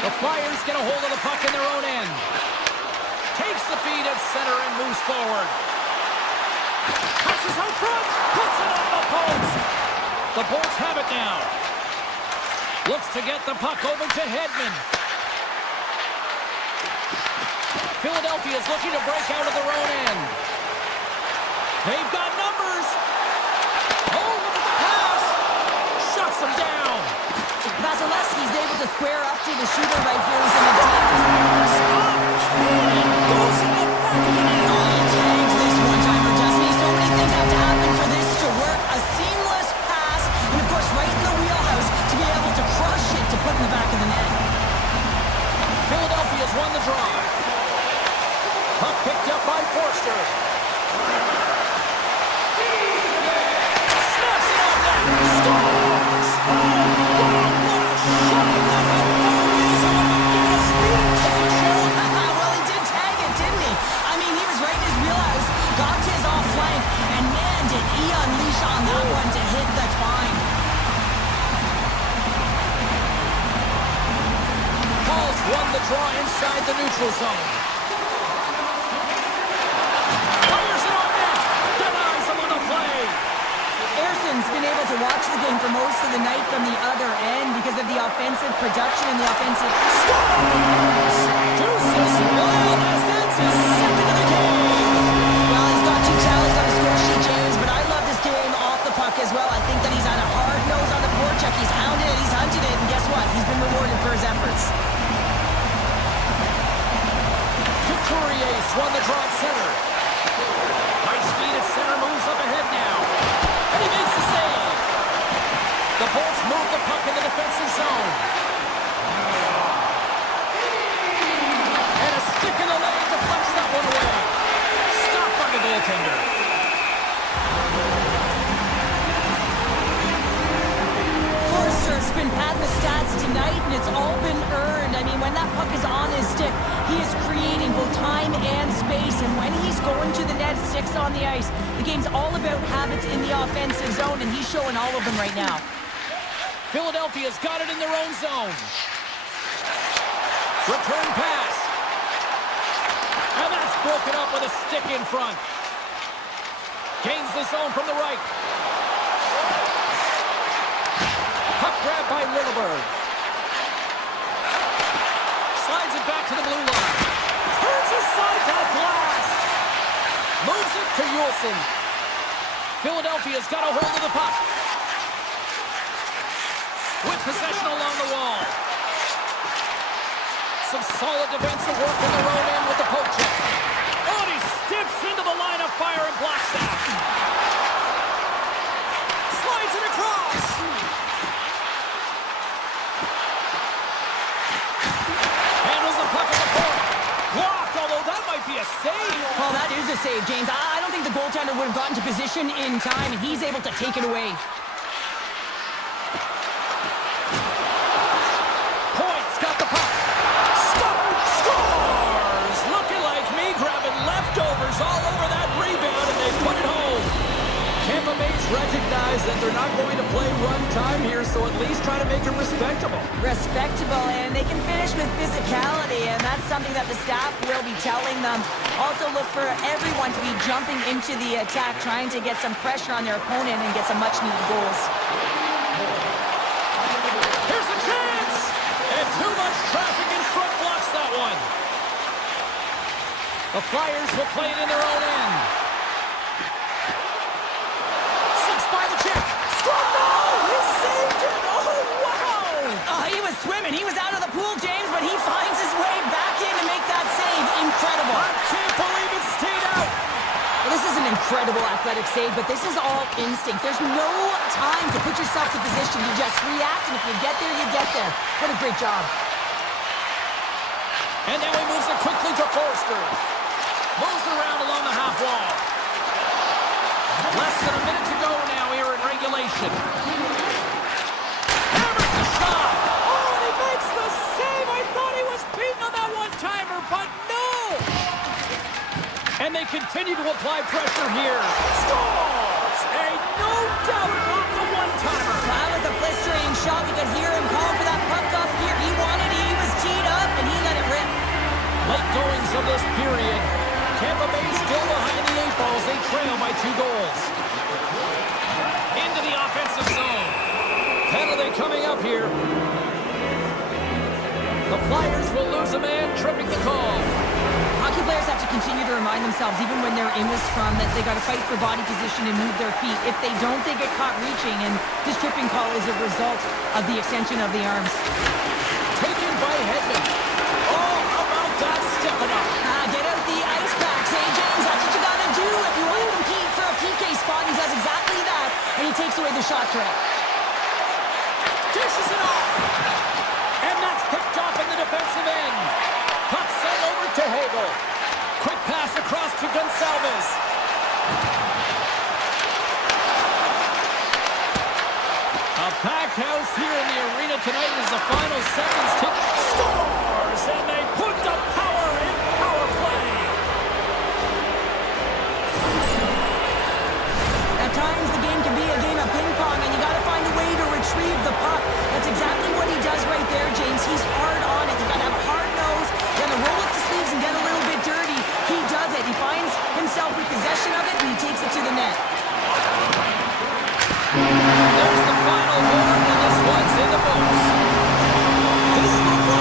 The Flyers get a hold of the puck in their own end. Takes the feed at center and moves forward. Passes out front. Puts it on the post. The Bolts have it now. Looks to get the puck over to Hedman. Philadelphia is looking to break out of their own end. They've got numbers. Oh, look at the pass. Shuts them down. Vasilevsky's able to square up to the shooter right here. He's in a dangerous Goes in the back of the net. Oh, he tags this one-timer, doesn't he? So many things have to happen for this to work. A seamless pass, and of course right in the wheelhouse to be able to crush it to put in the back of the net. Philadelphia's won the draw. Puck picked up by Forster. Snaps it off net. Scores! Oh, what a shot that had Vargas on him, giving a speed tag, Cheryl. Well, he did tag it, didn't he? I mean, he was right in his wheelhouse, got to his off flank, and man, did he unleash on that one to hit the fine. Paul's won the draw inside the neutral zone. Fires it on net. Denies him on the play. Ayrton's been able to watch the game for most of the night from the other end because of the offensive production and the offensive... Scores! Deuces wild as that's his second of the game. Well, he's got 2 tallies on the score sheet, James, but I love this game off the puck as well. I think that he's had a hard nose on the forecheck. He's hounded it, he's hunted it, and guess what? He's been rewarded for his efforts. Couturier's won the draw at center. Nice feed at center, moves up ahead now. And he makes the save. The Bolts move the puck in the defensive zone. And a stick in the leg deflects that one away. Stopped by the goaltender. Forster's been padding the stats tonight, and it's all been earned. I mean, when that puck is on his stick, he is creating both time and space, and when he's going to the net, sticks on the ice, the game's all about habits in the offensive zone, and he's showing all of them right now. Philadelphia's got it in their own zone. Return pass. And that's broken up with a stick in front. Gains the zone from the right. Puck grab by Littleberg. Slides it back to the blue line. Turns aside that blast. Moves it to Yulson. Philadelphia's got a hold of the puck. With possession along the wall. Some solid defensive work in their own end with the poke check. Oh, and he steps into the line of fire and blocks that. Slides it across. Handles the puck at the point. Blocked, although that might be a save. Well, that is a save, James. I don't think the goaltender would have gotten to position in time, and he's able to take it away. Points got the puck. Scores! Looking like me grabbing leftovers all over that rebound, and they put it home. Tampa Bay's recognize that they're not going to play run time here, so at least try to make it respectable. Respectable, and they can finish with physicality, and that's something that the staff will be telling them. Also look for everyone to be jumping into the attack, trying to get some pressure on their opponent and get some much-needed goals. Here's a chance! And too much traffic in front blocks that one. The Flyers will play it in their own end. Six by the check. Score! No! He saved it! Oh, wow! He was swimming. He was out of the pool, James, but he finds his way back in to make that save. Incredible. I can't believe it stayed out. Well, this is an incredible athletic save, but this is all instinct. There's no time to put yourself to position. You just react, and if you get there, you get there. What a great job. And now he moves it quickly to Forster. Moves around along the half wall. Less than a minute to go now here in regulation. Hammers the shot. Oh, and he makes the save. I thought he was beaten on that one-timer, but no. And they continue to apply pressure here. Scores! A no-doubter off the one-timer. That was a blistering shot. We could hear him calling for that puck up here. He wanted it. He was teed up, and he let it rip. Late goings of this period. Tampa Bay still behind the eight balls. They trail by 2 goals. Into the offensive zone. Penalty coming up here. The Flyers will lose a man, tripping the call. Hockey players have to continue to remind themselves, even when they're in this scrum, that they got to fight for body position and move their feet. If they don't, they get caught reaching, and this tripping call is a result of the extension of the arms. Taken by Hedman. Oh, how about that stepping up? Get out the ice packs, hey, James? That's what you got to do if you want to compete for a PK spot. He does exactly that, and he takes away the shot threat. Dishes it off. And that's picked off in the defensive end. Puck sent over to Hagel. Quick pass across to Gonsalves. A packed house here in the arena tonight as the final seconds tick. Scores! And they put the power in power play. At times, the game can be a game of ping pong, and you got to find a way to retrieve the puck. That's exactly what he does right there, James. He's hard on it. You got to have a hard nose. You got to roll up the sleeves and get a little bit dirty. He does it. He finds himself with possession of it, and he takes it to the net. There's the final word, and this one's in the books. This looked like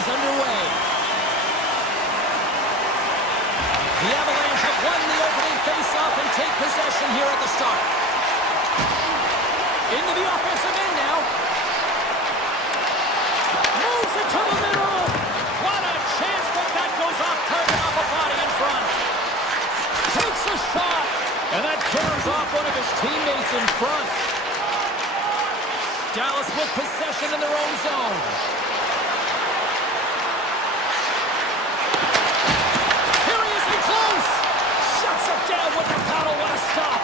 game's underway. The Avalanche have won the opening face-off and take possession here at the start. Into the offensive end now. Moves it to the middle. What a chance, but that goes off target off a body in front. Takes a shot, and that tears off one of his teammates in front. Dallas with possession in their own zone. Here he is in close. Shuts it down with the paddle. What a stop.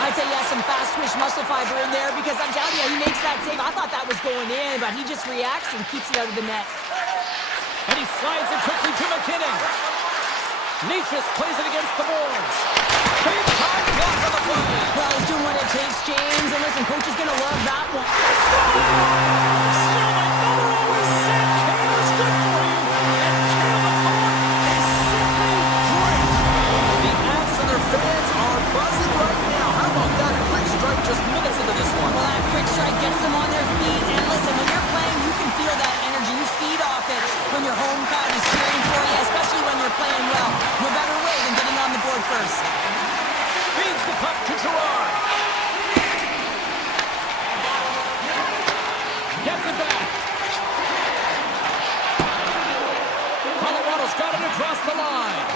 I'd say yes, some fast twitch muscle fiber in there because I'm telling you, he makes that save. I thought that was going in, but he just reacts and keeps it out of the net. And he slides it quickly to McKinnon. Nietzsche plays it against the boards. Big time block on the play. Well, he's doing what it takes, James. And listen, coach is going to love that one. Still another always said Kale is good for you. And Kale McCoy is simply great. The Avs and their fans are buzzing right now. How about that quick strike just minutes into this one? Well, that quick strike gets them on their feet. And listen, when you're playing, you can feel that energy. You feed off it when your home crowd is cheering for you, especially when you're playing well. No better way than getting on the board first. Feeds the puck to Gerard. Gets it back. Colorado's got it across the line.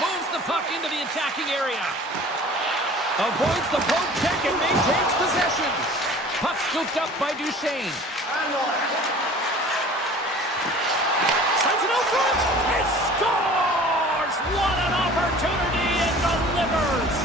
Moves the puck into the attacking area. Avoids the poke check and maintains possession. Puck scooped up by Duchesne. Sends it out front. It scores! What an opportunity and delivers!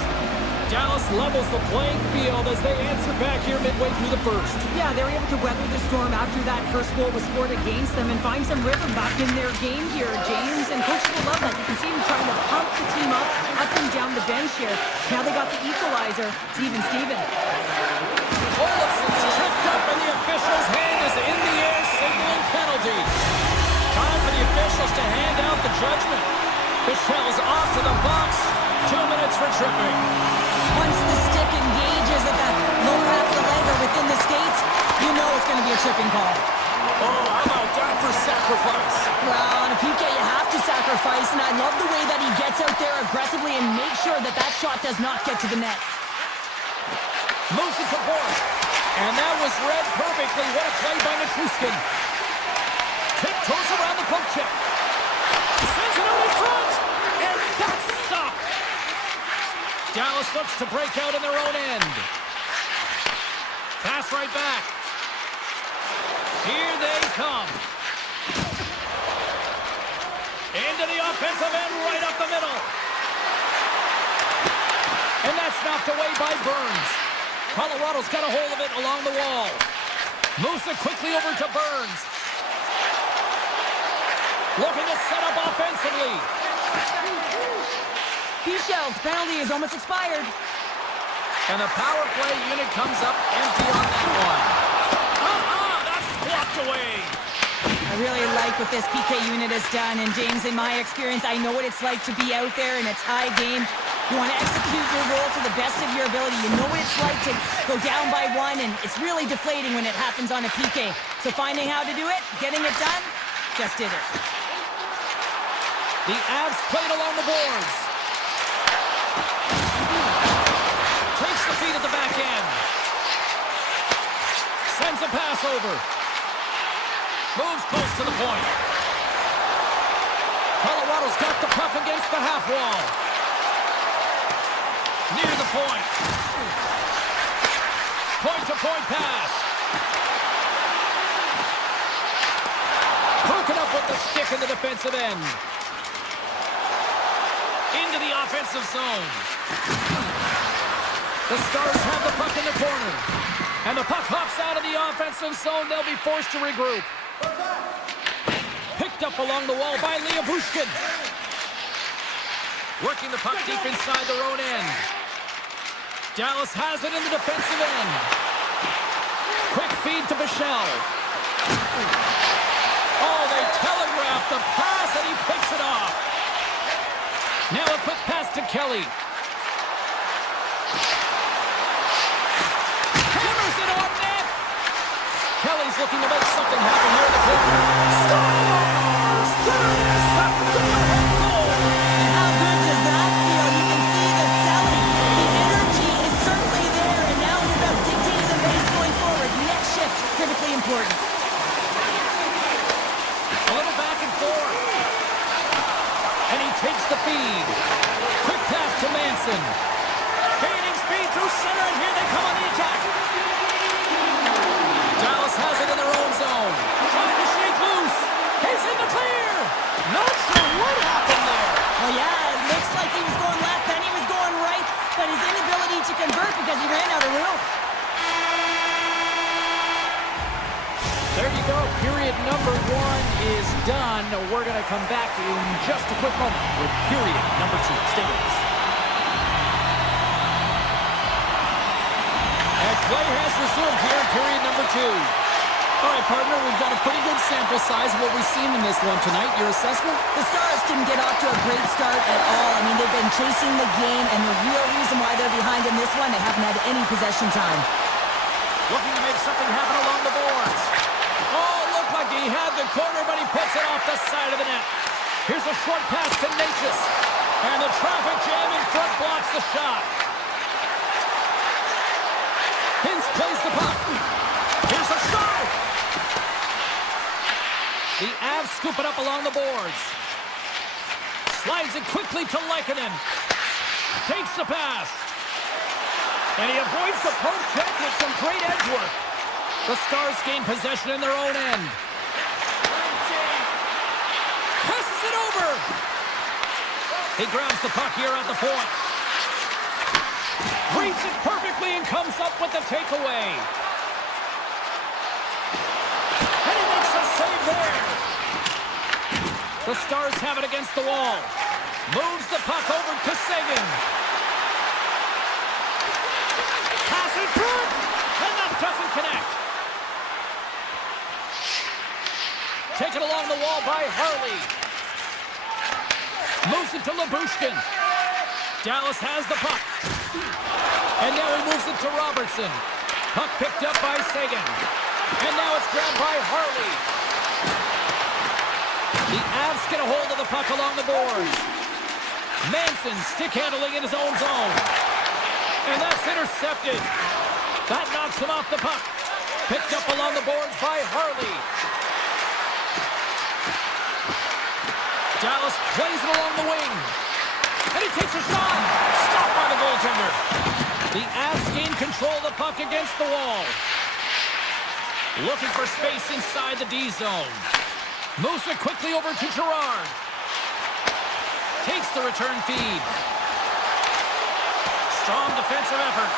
Dallas levels the playing field as they answer back here midway through the first. Yeah, they were able to weather the storm after that first goal was scored against them and find some rhythm back in their game here, James. And coach will love that. You can see him trying to pump the team up and down the bench here. Now they got the equalizer, Steven. Olafson's tripped up and the official's hand is in the air, signaling penalty. Time for the officials to hand out the judgment. Michelle's off to the box. 2 minutes for tripping. Once the stick engages at the lower half of the leg or within the skates, you know it's going to be a tripping call. Oh, how about that for sacrifice? Well, on a PK, you have to sacrifice, and I love the way that he gets out there aggressively and makes sure that that shot does not get to the net. Moves it to Boris. And that was read perfectly. What a play by Nichushkin. Tiptoes around the poke check. Sends it out in front. And that's stopped. Dallas looks to break out in their own end. Pass right back. Here they come. Into the offensive end, right up the middle. And that's knocked away by Burns. Colorado's got a hold of it along the wall. Moves it quickly over to Burns. Looking to set up offensively. Michelle's penalty is almost expired. And the power play unit comes up empty on that one. That's blocked away. I really like what this PK unit has done. And James, in my experience, I know what it's like to be out there in a tie game. You want to execute your role to the best of your ability. You know what it's like to go down by one, and it's really deflating when it happens on a PK. So finding how to do it, getting it done, just did it. The Avs played along the boards. Takes the feed at the back end. Sends a pass over. Moves close to the point. Colorado's got the puck against the half wall. Near the point. Point-to-point pass. Broken up with the stick in the defensive end. Into the offensive zone. The Stars have the puck in the corner. And the puck hops out of the offensive zone. They'll be forced to regroup. Picked up along the wall by Bushkin. Working the puck deep inside their own end. Dallas has it in the defensive end. Quick feed to Bichelle. Oh, they telegraphed the pass and he picks it off. Now a quick pass to Kelly. Hammers it on net. Kelly's looking to make something happen here in the corner. Score! number one is done. We're going to come back in just a quick moment with period number 2. Stay with us. And play has resumed here in period number 2. All right, partner, we've got a pretty good sample size of what we've seen in this one tonight. Your assessment? The Stars didn't get off to a great start at all. I mean, they've been chasing the game, and the real reason why they're behind in this one, they haven't had any possession time. Looking to make something happen along the boards. Oh, looked like he had the corner, but he puts it off the side of the net. Here's a short pass to Natchez. And the traffic jam in front blocks the shot. Hintz plays the puck. Here's a shot. The Avs scoop it up along the boards. Slides it quickly to Lehkonen. Takes the pass. And he avoids the poke check with some great edge work. The Stars gain possession in their own end. Passes it over. He grabs the puck here at the point. Reads it perfectly and comes up with the takeaway. And he makes a save there. The Stars have it against the wall. Moves the puck over to Sagan. Pass in front, and that doesn't connect. Taken along the wall by Harley. Moves it to Labushkin. Dallas has the puck. And now he moves it to Robertson. Puck picked up by Sagan. And now it's grabbed by Harley. The Avs get a hold of the puck along the boards. Manson stick handling in his own zone. And that's intercepted. That knocks him off the puck. Picked up along the boards by Harley. Dallas plays it along the wing. And he takes a shot. Stopped by the goaltender. The Avs gain control of the puck against the wall. Looking for space inside the D zone. Moves it quickly over to Girard. Takes the return feed. Strong defensive effort.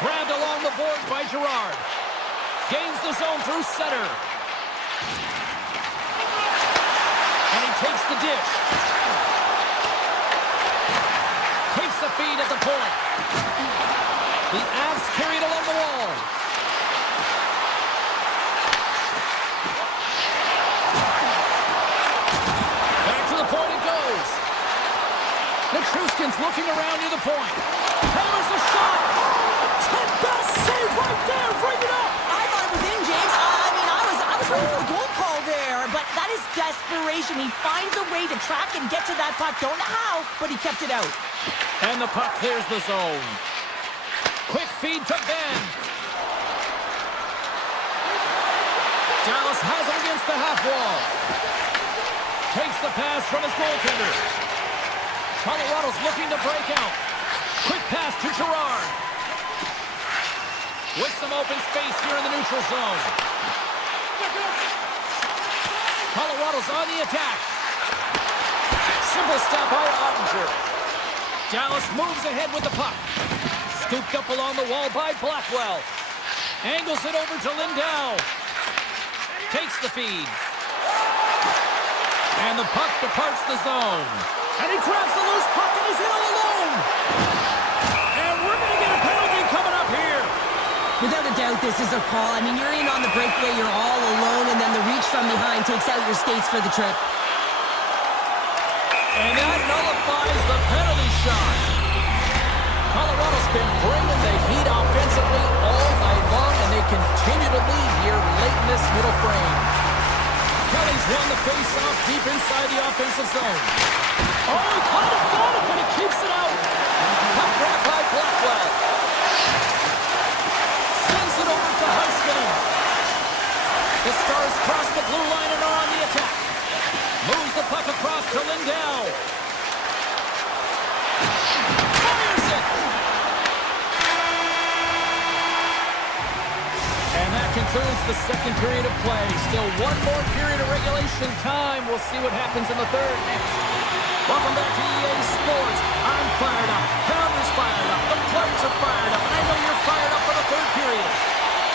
Grabbed along the boards by Girard. Gains the zone through center. And he takes the dish. Takes the feed at the point. The Avs carry it along the wall. Back to the point it goes. Nichushkin's looking around near the point. Hammers a shot. 10-best save right there. Bring it up. I thought it was in, James. I was ready for the goal call there, but that is desperation. He finds a way to track and get to that puck. Don't know how, but he kept it out. And the puck clears the zone. Quick feed to Ben. Dallas has it against the half wall. Takes the pass from his goaltender. Colorado's looking to break out. Quick pass to Girard. With some open space here in the neutral zone. Colorado's on the attack. Simple stop by Ottinger. Dallas moves ahead with the puck. Scooped up along the wall by Blackwell. Angles it over to Lindell. Takes the feed. And the puck departs the zone. And he grabs the loose puck and he's in all alone. And we're going to get a penalty coming up here. Without a doubt, this is a call. I mean, you're in on the breakaway, you're all alone, and then the reach from behind takes out your skates for the trip. And that nullifies the penalty shot. Colorado's been bringing the heat offensively all night long, and they continue to lead here late in this middle frame. Kelly's won the face-off deep inside the offensive zone. Oh, he kind of fought it, but he keeps it out. Puck grab by Blackwell. Sends it over to Heiskanen. The Stars cross the blue line and are on the attack. Moves the puck across to Lindell. Fires it! And that concludes the second period of play. Still one more period of regulation time. We'll see what happens in the third next. Welcome back to EA Sports. I'm fired up. Pounder's fired up. The players are fired up. And I know you're fired up for the third period.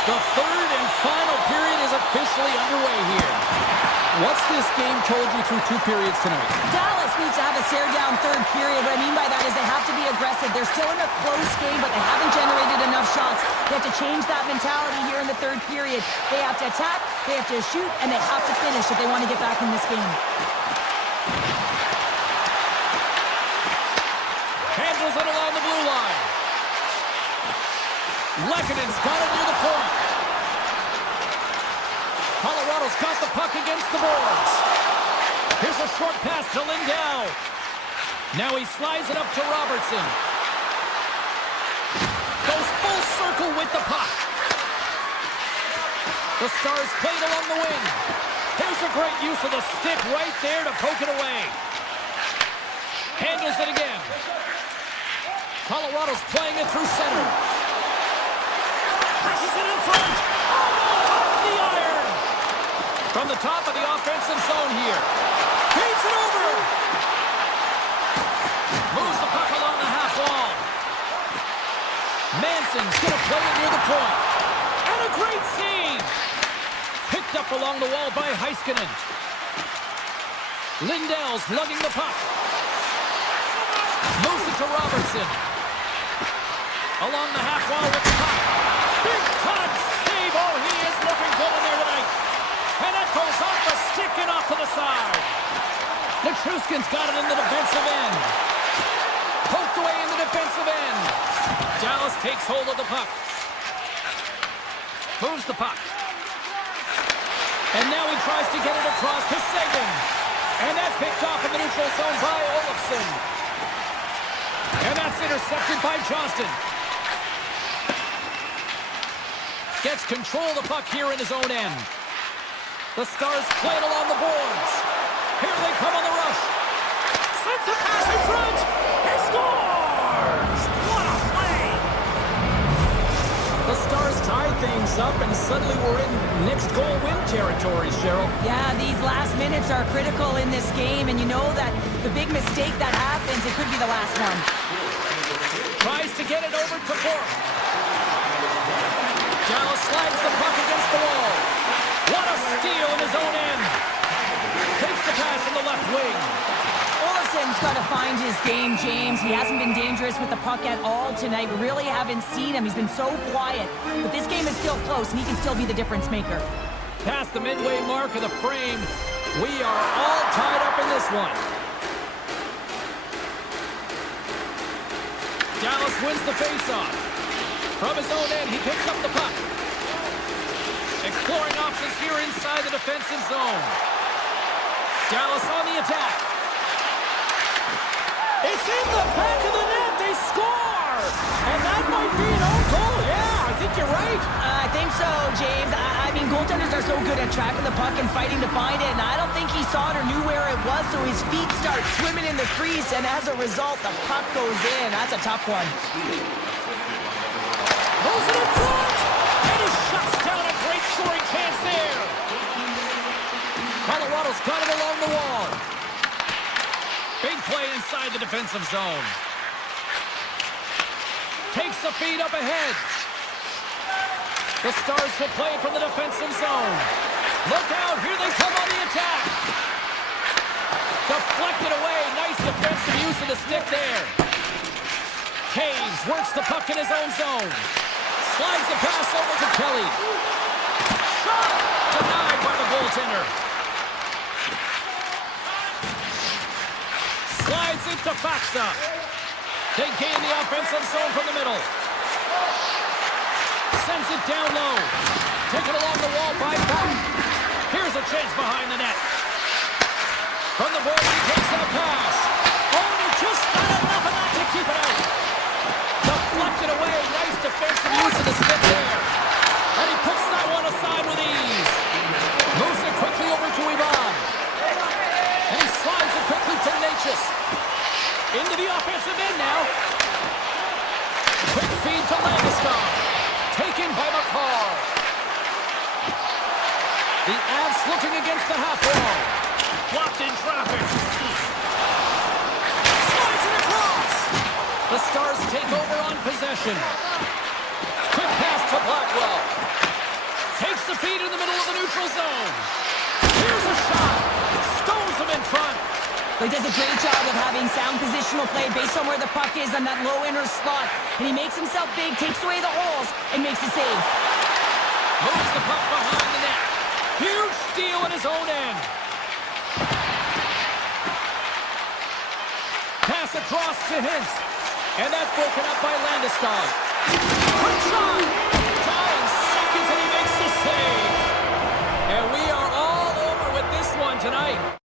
The third and final period is officially officially underway here. What's this game told you through 2 periods tonight? Dallas needs to have a stare-down third period. What I mean by that is they have to be aggressive. They're still in a close game, but they haven't generated enough shots. They have to change that mentality here in the third period. They have to attack, they have to shoot, and they have to finish if they want to get back in this game. Handles it along the blue line. Lekkonen's got it near the point. Colorado's got the puck against the boards. Here's a short pass to Lindell. Now he slides it up to Robertson. Goes full circle with the puck. The Stars played along the wing. Here's a great use of the stick right there to poke it away. Handles it again. Colorado's playing it through center. Passes it in front. Oh, off the iron. From the top of the offensive zone here. Feeds it over. Moves the puck along the half wall. Manson's going to play it near the point. And a great save. Picked up along the wall by Heiskanen. Lindell's lugging the puck. Moves it to Robertson. Along the half wall with the puck. Big touch save. Oh, he is looking good in there tonight. And that goes off the stick and off to the side. Nichushkin's got it in the defensive end. Poked away in the defensive end. Dallas takes hold of the puck. Moves the puck. And now he tries to get it across to Sagan. And that's picked off in the neutral zone by Olofsson. And that's intercepted by Johnston. Gets control of the puck here in his own end. The Stars play it along the boards. Here they come on the rush. Sends a pass in front. He scores! What a play! The Stars tie things up, and suddenly we're in next goal win territory, Cheryl. Yeah, these last minutes are critical in this game, and you know that the big mistake that happens, it could be the last one. Tries to get it over to Bork. Dallas slides the puck against the wall. What a steal in his own end. Takes the pass in the left wing. Olofsson's got to find his game, James. He hasn't been dangerous with the puck at all tonight. We really haven't seen him. He's been so quiet. But this game is still close, and he can still be the difference maker. Past the midway mark of the frame, we are all tied up in this one. Dallas wins the faceoff. From his own end, he picks up the puck. Exploring options here inside the defensive zone. Dallas on the attack. It's in the back of the net. They score! And that might be an own goal. Yeah, I think you're right. I think so, James. I mean, goaltenders are so good at tracking the puck and fighting to find it, and I don't think he saw it or knew where it was, so his feet start swimming in the crease, and as a result, the puck goes in. That's a tough one. Moves it in front, and he shuts down a great scoring chance there. Colorado's got it along the wall. Big play inside the defensive zone. Takes the feed up ahead. The Stars will play it from the defensive zone. Look out, here they come on the attack. Deflected away, nice defensive use of the stick there. Caves works the puck in his own zone. Slides the pass over to Kelly. Shot! Denied by the goaltender. Slides it to Faksa. They gain the offensive zone from the middle. Sends it down low. Taken along the wall by Back. Here's a chance behind the net. From the board, he takes that pass. Oh, and he just not enough of that to keep it out. Deflected away. Nice defensive use of the stick there. And he puts that one aside with ease. Moves it quickly over to Ivan. And he slides it quickly to Natchez. Into the offensive end now. Quick feed to Landeskog. Taken by McCall. The Avs looking against the half wall. Blocked in traffic. Slides it across. The Stars take over on possession. Quick pass to Blackwell. Takes the feed in the middle of the neutral zone. Here's a shot. Stones him in front. He does a great job of having sound positional play based on where the puck is on that low inner slot. And he makes himself big, takes away the holes, and makes a save. Moves the puck behind the net. Huge steal at his own end. Pass across to Hintz. And that's broken up by Landeskog. Quick shot! Trying seconds and he makes the save. And we are all over with this one tonight.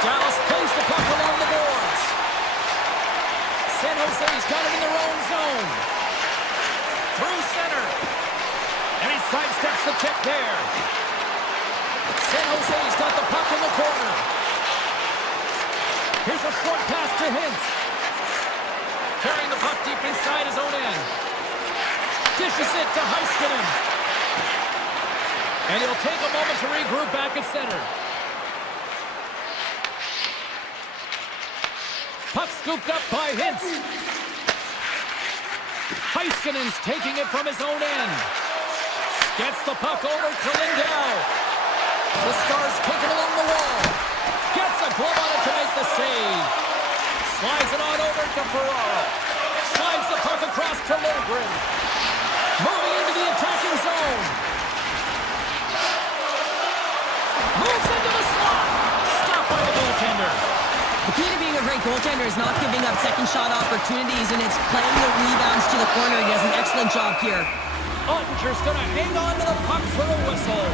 Dallas plays the puck along the boards. San Jose's got it in their own zone. Through center. And he sidesteps the kick there. San Jose's got the puck in the corner. Here's a short pass to Hintz. Carrying the puck deep inside his own end. Dishes it to Heiskanen. And he'll take a moment to regroup back at center. Puck scooped up by Hintz. Heiskanen's taking it from his own end. Gets the puck over to Lindell. The Stars kick it along the wall. Gets a glove on it to make the save. Slides it on over to Ferraro. Slides the puck across to Lindgren. Moving into the attacking zone. Moves into the slot. Stopped by the goaltender. The key to being a great goaltender is not giving up second shot opportunities, and it's playing the rebounds to the corner. He does an excellent job here. Ottinger's going to hang on to the puck for the whistle.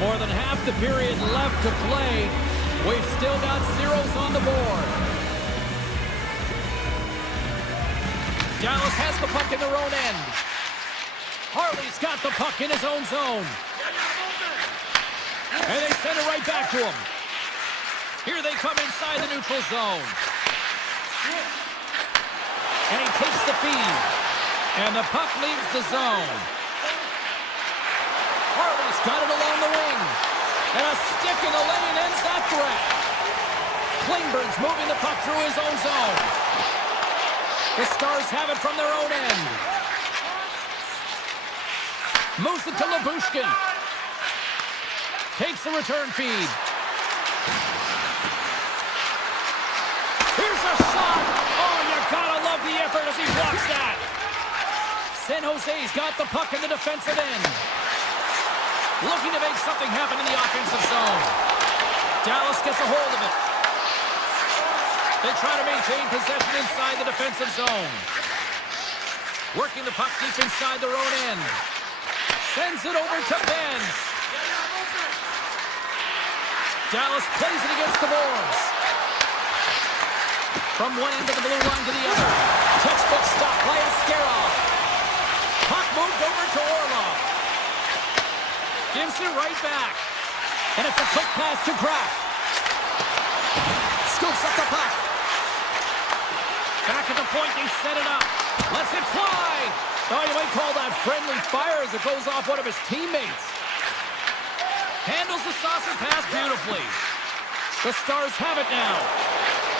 More than half the period left to play. We've still got zeros on the board. Dallas has the puck in their own end. Harley's got the puck in his own zone. And they send it right back to him. Here they come inside the neutral zone. And he takes the feed. And the puck leaves the zone. Harley's got it along the wing. And a stick in the lane ends that threat. Klingberg's moving the puck through his own zone. The Stars have it from their own end. Moves it to Labushkin. Takes the return feed. Here's a shot. Oh, you gotta love the effort as he blocks that. San Jose's got the puck in the defensive end. Looking to make something happen in the offensive zone. Dallas gets a hold of it. They try to maintain possession inside the defensive zone. Working the puck deep inside their own end. Sends it over to Ben. Dallas plays it against the boards. From one end of the blue line to the other. Textbook stop by Askarov. Puck moved over to Orlov. Gives it right back. And it's a quick pass to Graf. Scoops up the puck. Back at the point, they set it up. Lets it fly. Oh, you might call that friendly fire as it goes off one of his teammates. Handles the saucer pass beautifully. The Stars have it now.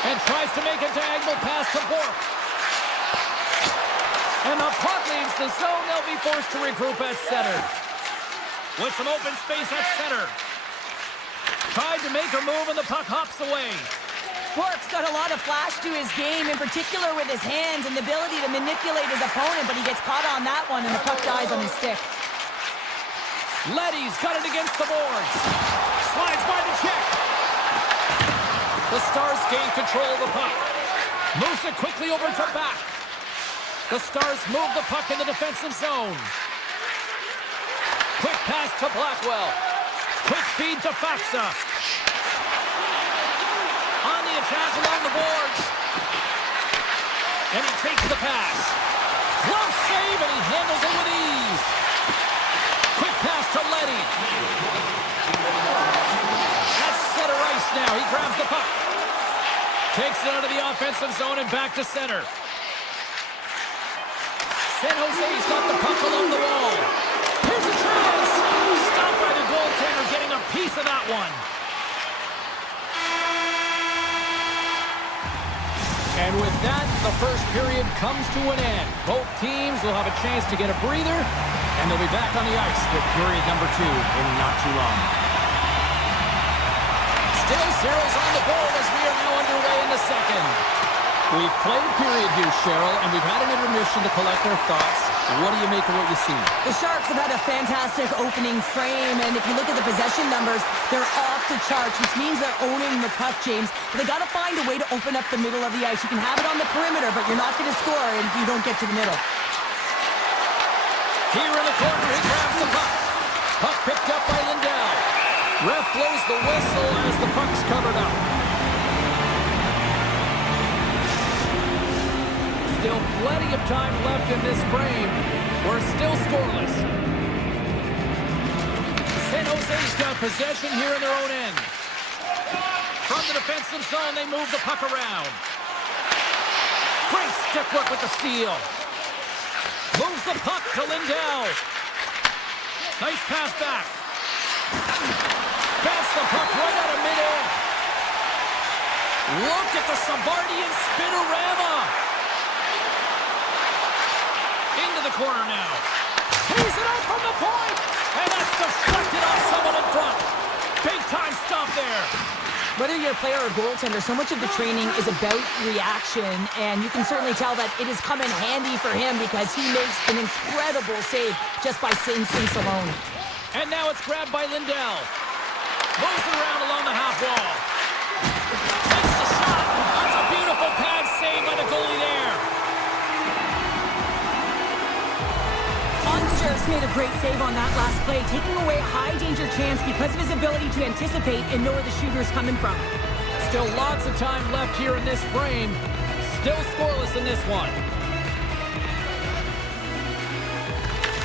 And tries to make a diagonal pass to Bork. And the puck leaves the zone. They'll be forced to regroup at center. With some open space at center. Tried to make a move and the puck hops away. Bork's got a lot of flash to his game, in particular with his hands and the ability to manipulate his opponent, but he gets caught on that one and the puck dies on his stick. Leddy's got it against the boards. Slides by the check. The Stars gain control of the puck. Moves it quickly over to back. The Stars move the puck in the defensive zone. Quick pass to Blackwell. Quick feed to Faksa. On the attack along the boards. And he takes the pass. Glove save, and he handles it with ease. Quick pass to Leddy. That's center ice now. He grabs the puck. Takes it out of the offensive zone and back to center. San Jose's got the puck along the wall. Here's a chance. Stopped by the goaltender, getting a piece of that one. And with that, the first period comes to an end. Both teams will have a chance to get a breather, and they'll be back on the ice with period number 2 in not too long. Still zeros on the board as we are now underway in the second. We've played a period here, Cheryl, and we've had an intermission to collect our thoughts. What do you make of what you see? The Sharks have had a fantastic opening frame, and if you look at the possession numbers, they're off the charts, which means they're owning the puck, James. But they got to find a way to open up the middle of the ice. You can have it on the perimeter, but you're not going to score if you don't get to the middle. Here in the corner, he grabs the puck. Puck picked up by Lindell. Ref blows the whistle as the puck's covered up. Still plenty of time left in this frame. We're still scoreless. San Jose's got possession here in their own end. From the defensive zone, they move the puck around. Great stick work with the steal. Moves the puck to Lindell. Nice pass back. Bats the puck right out of midair. Look at the Savardian spinorama. Into the corner now. Tees it out from the point. And that's deflected off someone in front. Big time stop there. Whether you're a player or goaltender, so much of the training is about reaction, and you can certainly tell that it has come in handy for him because he makes an incredible save just by instincts alone. And now it's grabbed by Lindell. Moves it around along the half wall. Takes the shot. That's a beautiful pad save by the goalie there. Just made a great save on that last play, taking away a high-danger chance because of his ability to anticipate and know where the shooter's coming from. Still lots of time left here in this frame. Still scoreless in this one.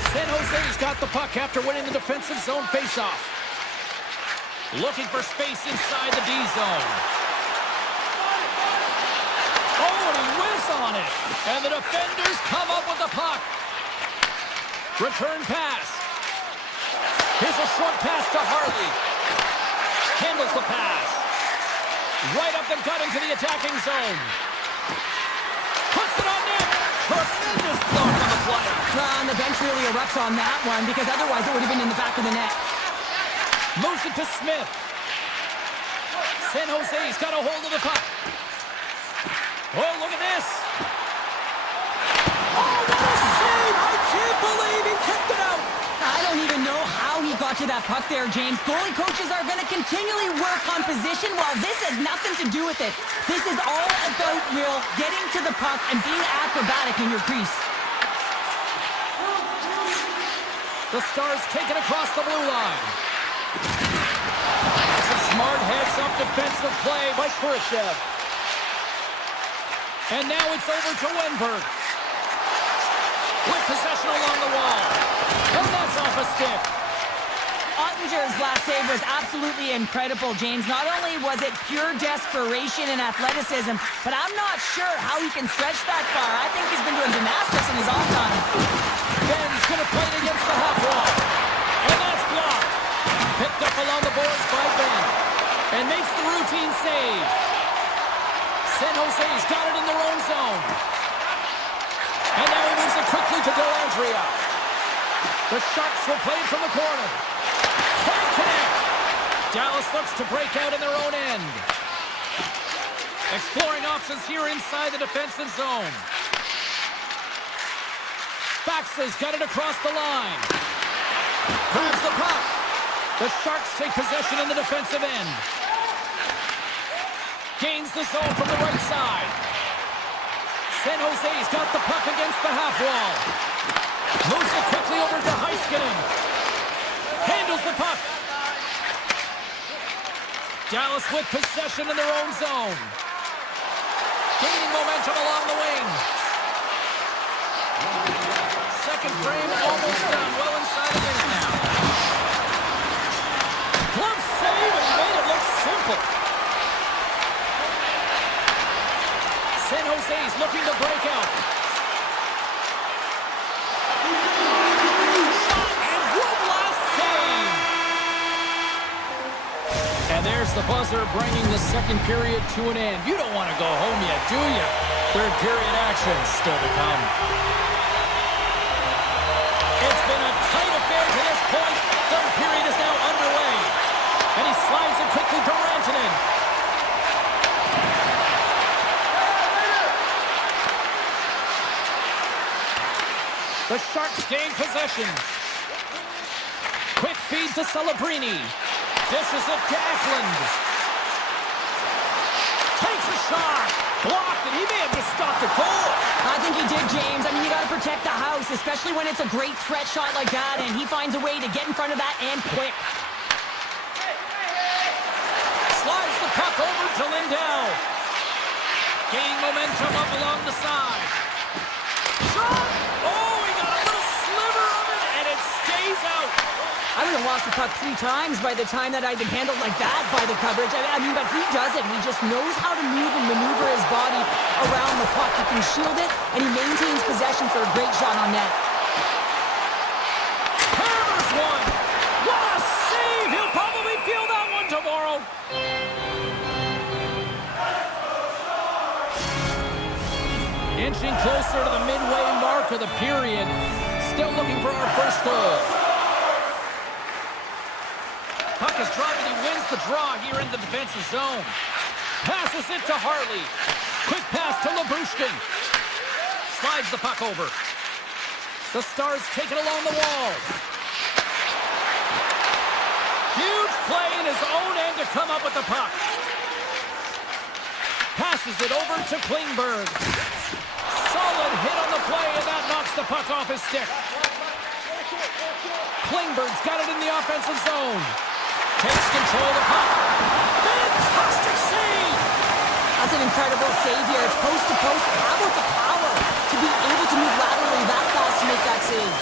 San Jose's got the puck after winning the defensive zone faceoff. Looking for space inside the D zone. Oh, and he whiffs on it. And the defenders come up with the puck. Return pass. Here's a short pass to Harley. Handles the pass. Right up the gut into the attacking zone. Puts it on net. Tremendous block on the play. And the bench really erupts on that one because otherwise it would have been in the back of the net. Moves it to Smith. San Jose's got a hold of the puck. Oh, look at this. Oh, what a save! I can't believe he kicked it out! I don't even know how he got to that puck there, James. Goalie coaches are going to continually work on position while this has nothing to do with it. This is all about real getting to the puck and being acrobatic in your crease. The Stars take it across the blue line. Some smart heads-up defensive play by Khrushchev. And now it's over to Wenberg. With possession along the wall. And that's off a stick. Ottinger's last save was absolutely incredible, James. Not only was it pure desperation and athleticism, but I'm not sure how he can stretch that far. I think he's been doing gymnastics in his off time. Ben's going to play it against the half wall. And that's blocked. Picked up along the boards by Ben. And makes the routine save. San Jose's got it in their own zone. And now he moves it quickly to Dellandrea. The Sharks will play it from the corner. Can't connect. Dallas looks to break out in their own end. Exploring options here inside the defensive zone. Faxa's got it across the line. Grabs the puck. The Sharks take possession in the defensive end. Gains the zone from the right side. San Jose's got the puck against the half wall. Moves it quickly over to Heiskanen. Handles the puck. Dallas with possession in their own zone. Gaining momentum along the wing. Second frame almost done. Well inside a minute now. Glove save, and he made it look simple. San Jose's looking to break out. Shot and one last save. And there's the buzzer bringing the second period to an end. You don't want to go home yet, do you? Third period action still to come. It's been a tight affair to this point. Third period is now underway. And he slides it quickly to Rantanen. The Sharks gain possession. Quick feed to Celebrini. Dishes it to Eklund. Takes a shot. Blocked, and he may have just stopped the goal. I think he did, James. I mean, you got to protect the house, especially when it's a great threat shot like that, and he finds a way to get in front of that and quick. puck over to Lindell. Gaining momentum up along the side. Shot! Oh, he got a little sliver of it, and it stays out. I would have lost the puck 3 times by the time that I'd been handled like that by the coverage. I mean, but he does it. He just knows how to move and maneuver his body around the puck. He can shield it, and he maintains possession for a great shot on net. Hammers one. What a save! He'll probably feel that one tomorrow. Inching closer to the midway mark of the period. Still looking for our first goal. Puck is dropped and he wins the draw here in the defensive zone. Passes it to Harley. Quick pass to Labushkin. Slides the puck over. The Stars take it along the wall. Huge play in his own end to come up with the puck. Passes it over to Klingberg. Solid hit on the play, and that knocks the puck off his stick. Klingberg's got it in the offensive zone. Takes control of the puck. Fantastic save! That's an incredible save here. It's post to post. How about the power to be able to move laterally that fast to make that save?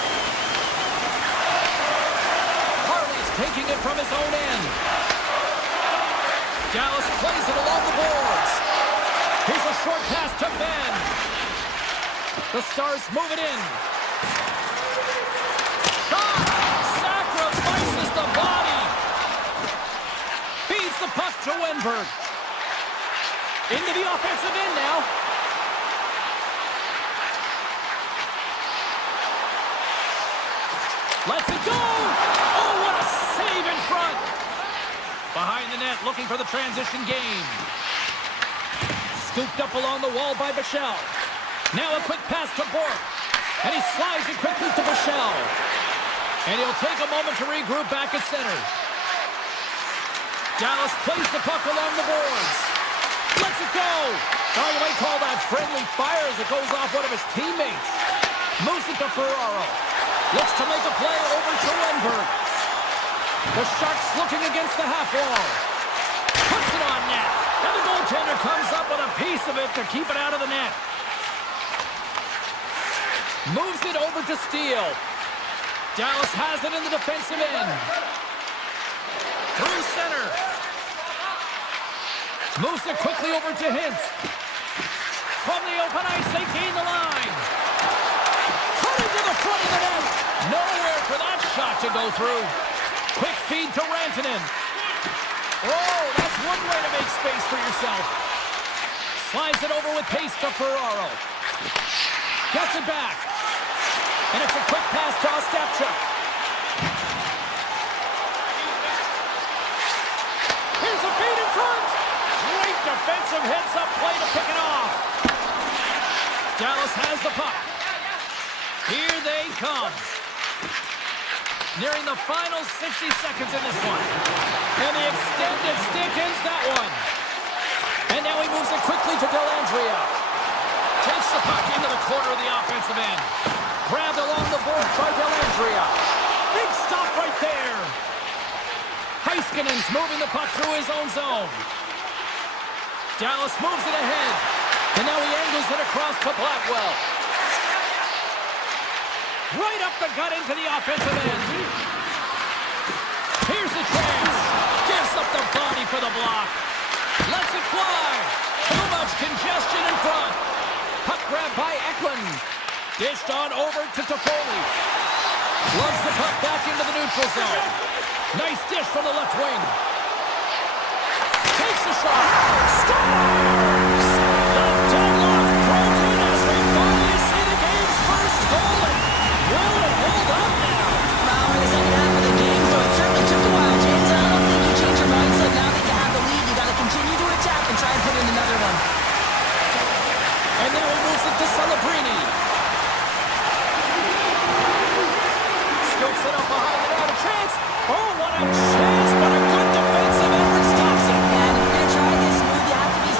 Harley's taking it from his own end. Dallas plays it along the boards. Here's a short pass to Ben. The Stars move it in. Shot! Sacrifices the body. Feeds the puck to Wenberg. Into the offensive end now. Lets it go! Oh, what a save in front! Behind the net, looking for the transition game. Scooped up along the wall by Bichelle. Now a quick pass to Bork. And he slides it quickly to Bichelle. And he'll take a moment to regroup back at center. Dallas plays the puck along the boards. Lets it go. Oh, you might call that friendly fire as it goes off one of his teammates. Moves it to Ferraro. Looks to make a play over to Wenberg. The Sharks looking against the half wall. Puts it on net. And the goaltender comes up with a piece of it to keep it out of the net. Moves it over to Steele. Dallas has it in the defensive end. Through center. Moves it quickly over to Hintz. From the open ice, they gain the line. Cutting to the front of the net. Nowhere for that shot to go through. Quick feed to Rantanen. Oh, that's one way to make space for yourself. Slides it over with pace to Ferraro. Gets it back. And it's a quick pass to Ostapchuk. Here's a feed in front. Great defensive heads-up play to pick it off. Dallas has the puck. Here they come. Nearing the final 60 seconds in this one. And the extended stick ends that one. And now he moves it quickly to Dellandrea. Takes the puck into the corner of the offensive end. Grabbed along the boards by Dellandrea. Big stop right there. Heiskanen's moving the puck through his own zone. Dallas moves it ahead. And now he angles it across to Blackwell. Right up the gut into the offensive end. Here's a chance. Gives up the body for the block. Lets it fly. Too much congestion in front. Puck grab by Eklund. Dished on over to Toffoli. Loves the puck back into the neutral zone. Nice dish from the left wing. Takes the shot. Scores! The deadlock broken as we finally see the game's first goal. Will it hold up now? Well, in the second half of the game, so it certainly took a while, James. I don't think you change your mindset now that you have the lead. You got to continue to attack and try and put in another one. And now he moves it to Celebrini. Scoops it up behind the net. A chance. Oh, what a chance, but a good defensive effort stops it. And if you're going to try this move, you have to be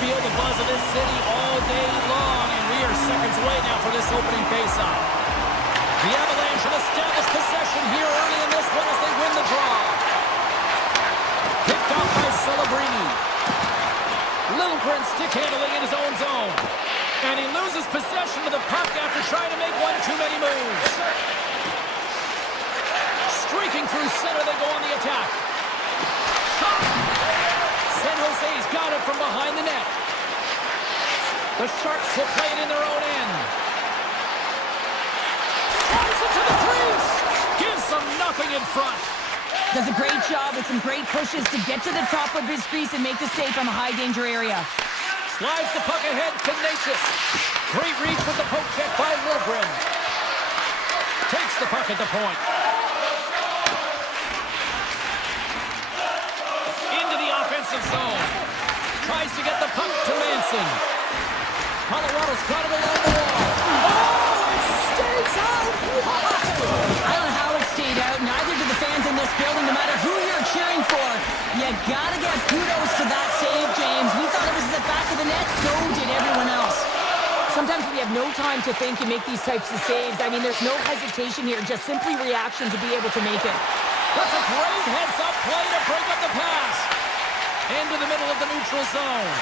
feel the buzz of this city all day long, and we are seconds away now for this opening faceoff. The Avalanche have established possession here early in this one as they win the draw. Picked off by Celebrini. Lilligren stick handling in his own zone. And he loses possession of the puck after trying to make one too many moves. Streaking through center, they go on the attack. Shot! San Jose's got it from behind the net. The Sharks will play it in their own end. Flies it to the crease! Gives them nothing in front. Does a great job with some great pushes to get to the top of his crease and make the save from a high-danger area. Slides the puck ahead to Natchez. Great reach with the poke check by Lilligren. Takes the puck at the point. Into the offensive zone. Tries to get the puck to Manson. Colorado's got it along the wall. Oh, it stays out! I don't know how it stayed out. Neither do the fans in this building, no matter who you're cheering for. You gotta give kudos to that save, James. We thought it was at the back of the net, so did everyone else. Sometimes we have no time to think and make these types of saves. I mean, there's no hesitation here, just simply reaction to be able to make it. That's a great heads-up play to break up the pass. Into the middle of the neutral zone.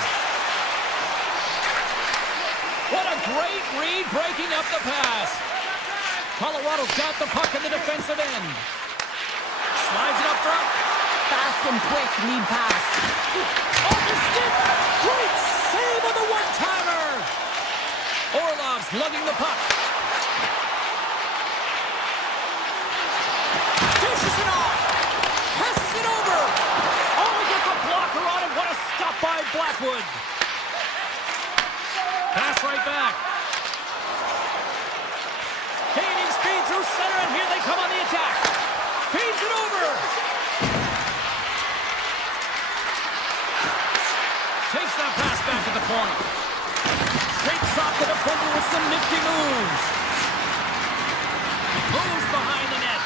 What a great read breaking up the pass. Colorado's got the puck in the defensive end. Slides it up front. Fast and quick lead pass. Off the stick. Great save on the one-timer. Orlov's lugging the puck. Dishes it off. Passes it over. Oh, he gets a blocker on it. What a stop by Blackwood. Pass right back. Gaining speed through center, and here they come on the attack. Feeds it over. Takes that pass back at the point. Shakes off the defender with some nifty moves. Moves behind the net.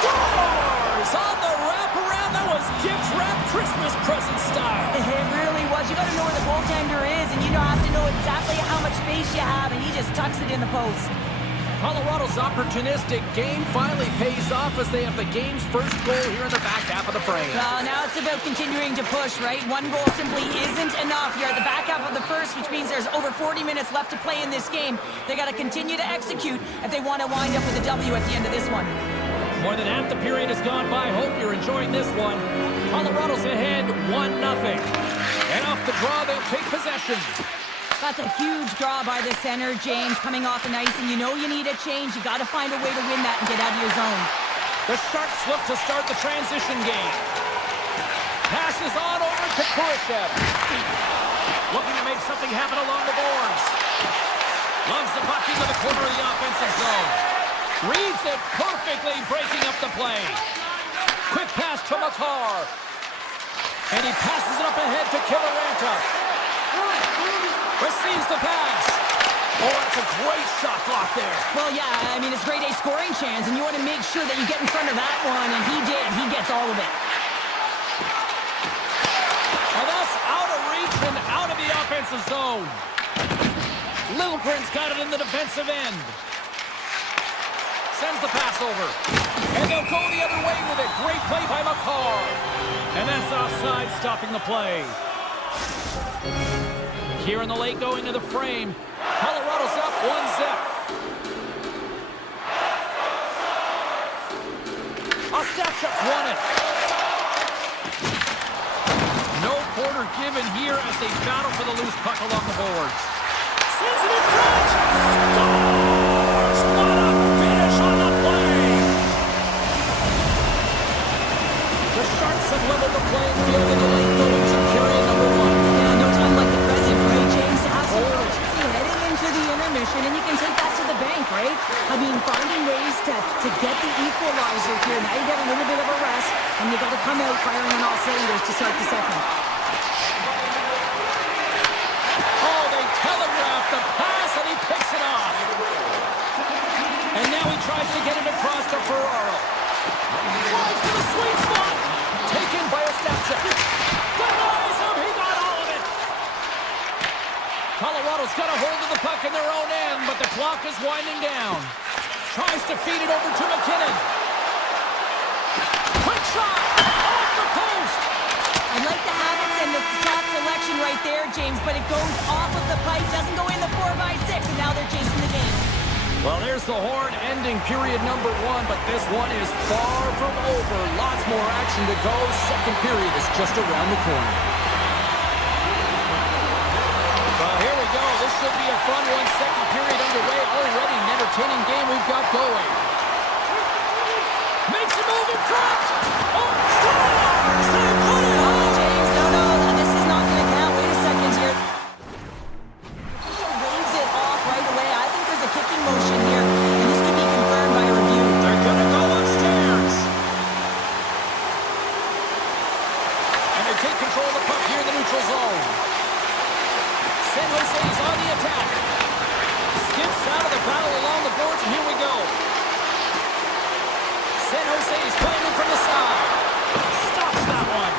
Scores on the wraparound. That was gift wrap Christmas present style. It really was. You got to know where the goaltender is, and you have to know exactly how much space you have, and he just tucks it in the post. Colorado's opportunistic game finally pays off as they have the game's first goal here in the back half of the frame. Well, now it's about continuing to push, right? One goal simply isn't enough. You're at the back half of the first, which means there's over 40 minutes left to play in this game. They got to continue to execute if they want to wind up with a W at the end of this one. More than half the period has gone by. Hope you're enjoying this one. Colorado's ahead 1-0. And off the draw, they'll take possession. That's a huge draw by the center, James, coming off the ice, and you know you need a change. You got to find a way to win that and get out of your zone. The Sharks look to start the transition game. Passes on over to Khrushchev. Looking to make something happen along the boards. Loves the puck into the corner of the offensive zone. Reads it perfectly, breaking up the play. Quick pass to Makar. And he passes it up ahead to Kivaranta. Receives the pass. Oh, that's a great shot block there. Well, yeah, I mean, it's grade A scoring chance, and you want to make sure that you get in front of that one, and he did. He gets all of it. And that's out of reach and out of the offensive zone. Lilligren's got it in the defensive end. Sends the pass over. And they'll go the other way with it. Great play by Makar. And that's offside, stopping the play. Here in the late going to the frame. Colorado's up 1-0. Ostapchuk's won it. No quarter given here as they battle for the loose puck along the boards. Sends it in front. Scores! What a finish on the play! The Sharks have leveled the playing field in the late goings of period number 1. Yeah, no time like the present, right, James? To have some urgency heading into the intermission, and you can take that to the bank, right? I mean, finding ways to get the equalizer here. Now you get a little bit of a rest, and you got to come out firing on all cylinders to start the second. Oh, they telegraph the pass, and he picks it off. And now he tries to get it across to Ferraro. Drives to the sweet spot. Taken by Ostapchuk. Denies him. He got all of it. Avalanche got a hold of the puck in their own end, but the clock is winding down. Tries to feed it over to McKinnon. Quick shot! Off the post! I like the habits and the shot selection right there, James, but it goes off of the pipe, doesn't go in the 4x6, and now they're chasing the game. Well, there's the horn ending period number 1, but this one is far from over. Lots more action to go. Second period is just around the corner. Well, here we go. This should be a fun one. Second period underway. Already an entertaining game we've got going. Makes a move in front. Oh, scores! They put it on! James, no, this is not going to count. Wait a second here. Waves it off right away. I think there's a kicking motion here, and this could be confirmed by a review. They're going to go upstairs. And they take control of the puck here in the neutral zone. San Jose's on the attack. Skips out of the battle along the boards, and here we go. San Jose's playing it from the side. Stops that one.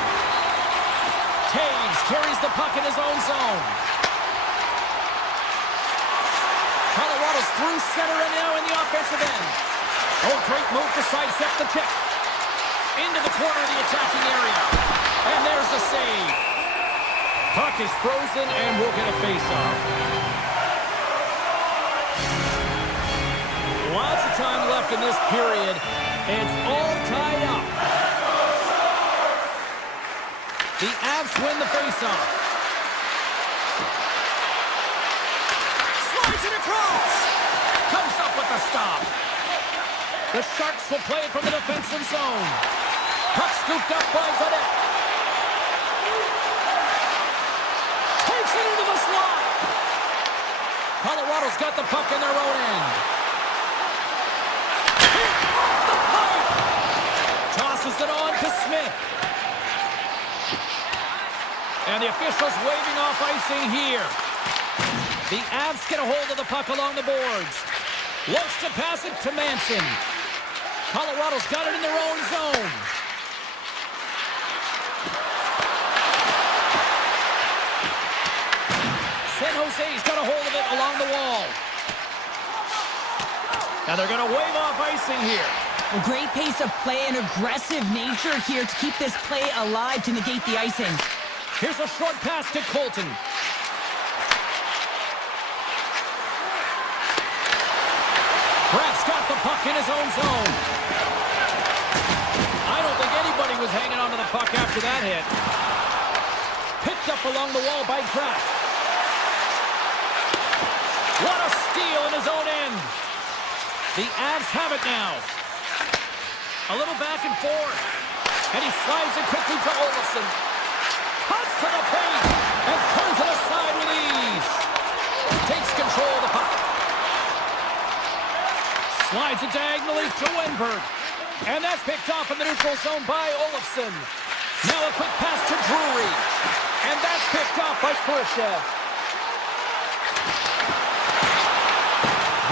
Taves carries the puck in his own zone. Colorado's through center and now in the offensive end. Oh, great move to sidestep the check. Into the corner of the attacking area. And there's the save. Puck is frozen and we'll get a face-off. Lots of time left in this period. It's all tied up. The Avs win the face-off. Slides it across. Comes up with the stop. The Sharks will play it from the defensive zone. Puck scooped up by Godet. Takes it into the slot. Colorado's got the puck in their own end. Hit off the pipe. Tosses it on to Smith. And the officials waving off icing here. The Avs get a hold of the puck along the boards. Looks to pass it to Manson. Colorado's got it in their own zone. San Jose's got a hold of it along the wall. Now they're going to wave off icing here. A great pace of play and aggressive nature here to keep this play alive to negate the icing. Here's a short pass to Colton. Pratt's got the puck in his own zone. I don't think anybody was hanging onto the puck after that hit. Picked up along the wall by Pratt. What a steal in his own end. The Avs have it now. A little back and forth. And he slides it quickly to Olofsson. Cuts to the paint and turns it aside with ease. Takes control of the puck. Slides it diagonally to Wenberg. And that's picked off in the neutral zone by Olofsson. Now a quick pass to Drury. And that's picked off by Khrushchev.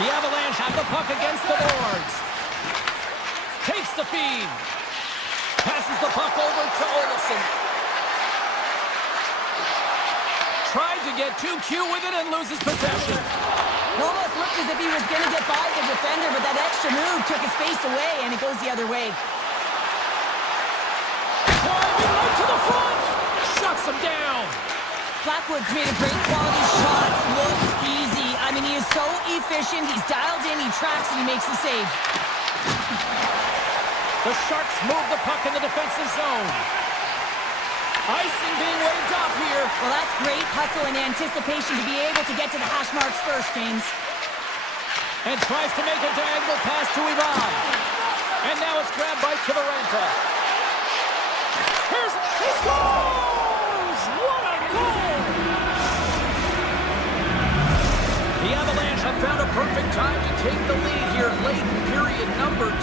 The Avalanche have the puck against the boards. Takes the feed. Passes the puck over to Olofsson. Tried to get too cute with it and loses possession. It almost looked as if he was going to get by the defender, but that extra move took his space away, and it goes the other way. Climbing right to the front. Shuts him down. Blackwood's made a great quality shot. Look easy. I mean, he is so efficient. He's dialed in, he tracks, and he makes the save. The Sharks move the puck in the defensive zone. Icing being waved off here. Well, that's great hustle and anticipation to be able to get to the hash marks first, James. And tries to make a diagonal pass to Ivan. And now it's grabbed by Kivaranta. He scores! What a goal! The Avalanche have found a perfect time to take the lead here late in period number 2.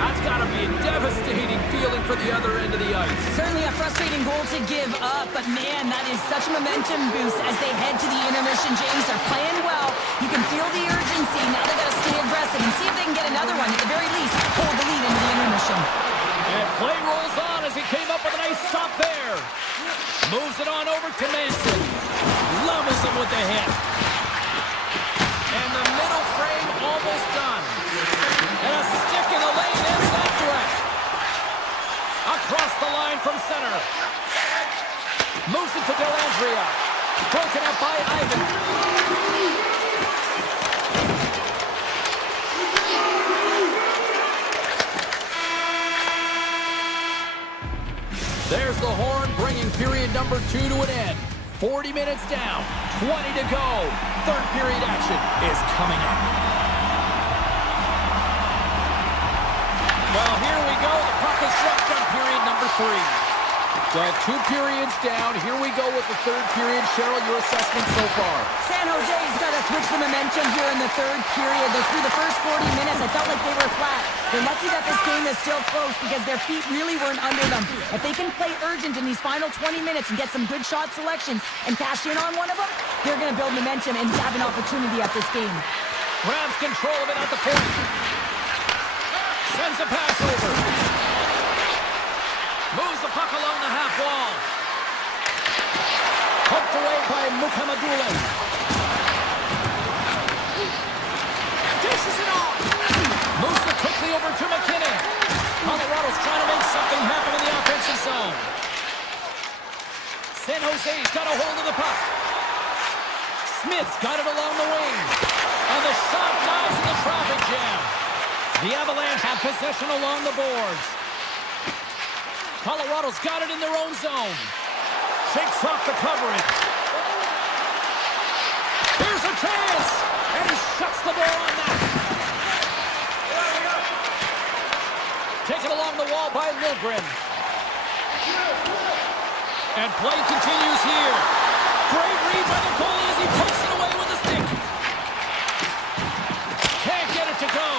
That's got to be a devastating feeling for the other end of the ice. Certainly a frustrating goal to give up, but man, that is such a momentum boost as they head to the intermission, James. They're playing well. You can feel the urgency. Now they got to stay aggressive and see if they can get another one. At the very least, hold the lead into the intermission. And play rolls on as he came up with a nice stop there. Moves it on over to Manson. Levels him with the hit. There's the horn, bringing period number 2 to an end. 40 minutes down, 20 to go. Third period action is coming up. Well, here we go. The puck is swept on period number 3. Well, 2 periods down. Here we go with the third period. Cheryl, your assessment so far? San Jose's got to switch the momentum here in the third period. Through the first 40 minutes, I felt like they were flat. They're lucky that this game is still close because their feet really weren't under them. If they can play urgent in these final 20 minutes and get some good shot selections and cash in on one of them, they're going to build momentum and have an opportunity at this game. Grabs control of it at the point. Sends a pass over. Moves the puck along the half wall. Poked away by Mukhamadullin. Dishes it off. Moves it quickly over to McKinnon. Colorado's trying to make something happen in the offensive zone. San Jose's got a hold of the puck. Smith's got it along the wing. And the shot dies in the traffic jam. The Avalanche have possession along the boards. Colorado's got it in their own zone. Shakes off the coverage. Here's a chance! And he shuts the door on that. Taken along the wall by Milgren. And play continues here. Great read by the goalie as he pokes it away with a stick. Can't get it to go.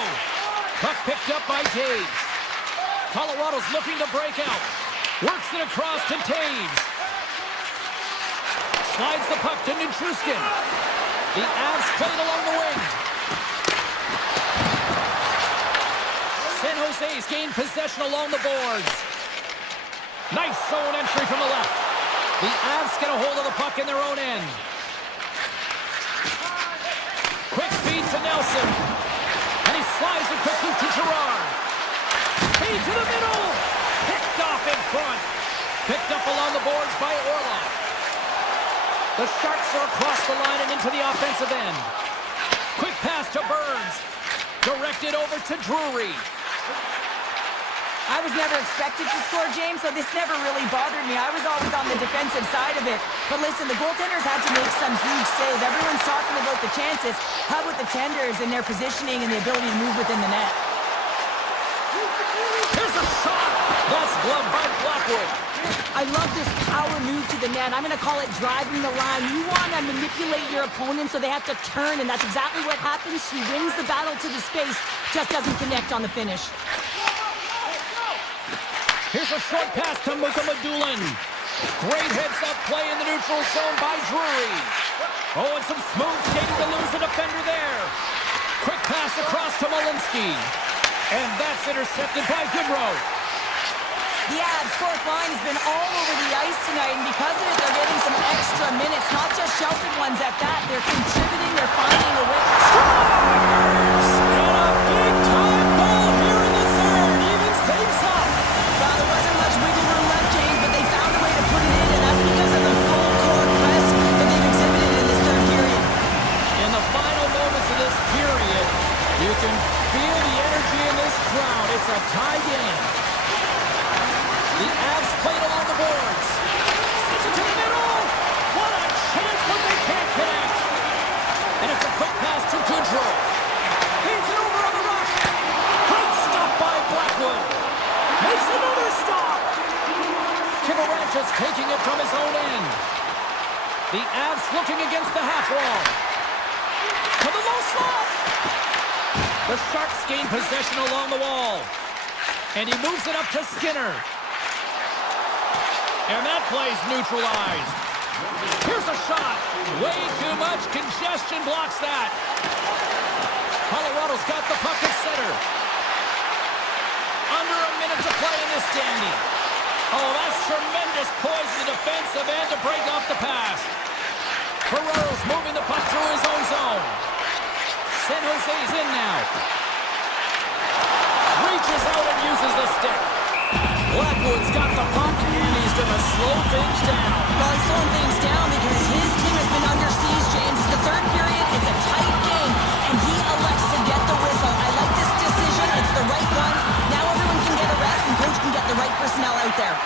Puck picked up by Taves. Colorado's looking to break out. Works it across to Taves. Slides the puck to Nichushkin. The Avs played along the wing. San Jose's gained possession along the boards. Nice zone entry from the left. The Avs get a hold of the puck in their own end. Quick feed to Nelson. And he slides it quickly to Girard. Feed to the middle. Picked off in front. Picked up along the boards by Orlov. The Sharks are across the line and into the offensive end. Quick pass to Burns. Directed over to Drury. I was never expected to score, James, so this never really bothered me. I was always on the defensive side of it. But listen, the goaltenders had to make some huge save. Everyone's talking about the chances. How about the tenders and their positioning and the ability to move within the net? Here's a shot. That's gloved by Blackwood. I love this power move to the net. I'm going to call it driving the line. You want to manipulate your opponent so they have to turn, and that's exactly what happens. She wins the battle to the space, just doesn't connect on the finish. Here's a short pass to Mukhamadullin. Great heads-up play in the neutral zone by Drury. Oh, and some smooth skating to lose the defender there. Quick pass across to Malinsky. And that's intercepted by Goodrow. The Avs' fourth line has been all over the ice tonight, and because of it, they're getting some extra minutes, not just sheltered ones at that. They're contributing, they're finding a way. Scores! And a big-time goal here in the third. Evens things up. Well, there wasn't much wiggle room left, James, but they found a way to put it in, and that's because of the full-court press that they've exhibited in this third period. In the final moments of this period, you can feel the energy in this crowd. It's a tie game. The Avs played along the boards. Sends it to the middle. What a chance, but they can't connect. And it's a quick pass to Goodrow. Feeds it over on the rush. Great stop by Blackwood. Makes another stop. Kibaranchus taking it from his own end. The Avs looking against the half wall. To the low slot. The Sharks gain possession along the wall. And he moves it up to Skinner. And that play's neutralized. Here's a shot. Way too much congestion blocks that. Colorado's got the puck at center. Under a minute to play in this dandy. Oh, that's tremendous poise in the defensive end to break off the pass. Ferrero's moving the puck through his own zone. San Jose's in now. Reaches out and uses the stick. Blackwood's got the puck, and he's going to slow things down. Well, he's slowing things down because his team has been under siege, James. It's the third period. It's a tight game, and he elects to get the whistle. I like this decision. It's the right one. Now everyone can get a rest, and coach can get the right personnel out there.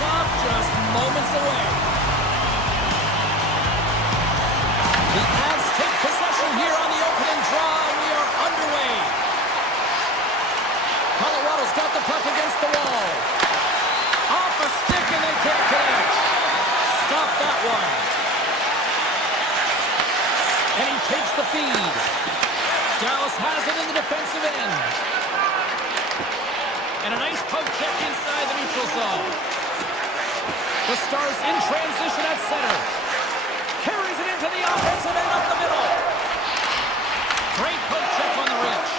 face-off just moments away. The Avs take possession here on the opening draw. We are underway. Colorado's got the puck against the wall. Off a stick and they can't connect. Stop that one. And he takes the feed. Dallas has it in the defensive end. And a nice poke check inside the neutral zone. The Stars in transition at center. Carries it into the offensive end up the middle. Great poke check on the reach.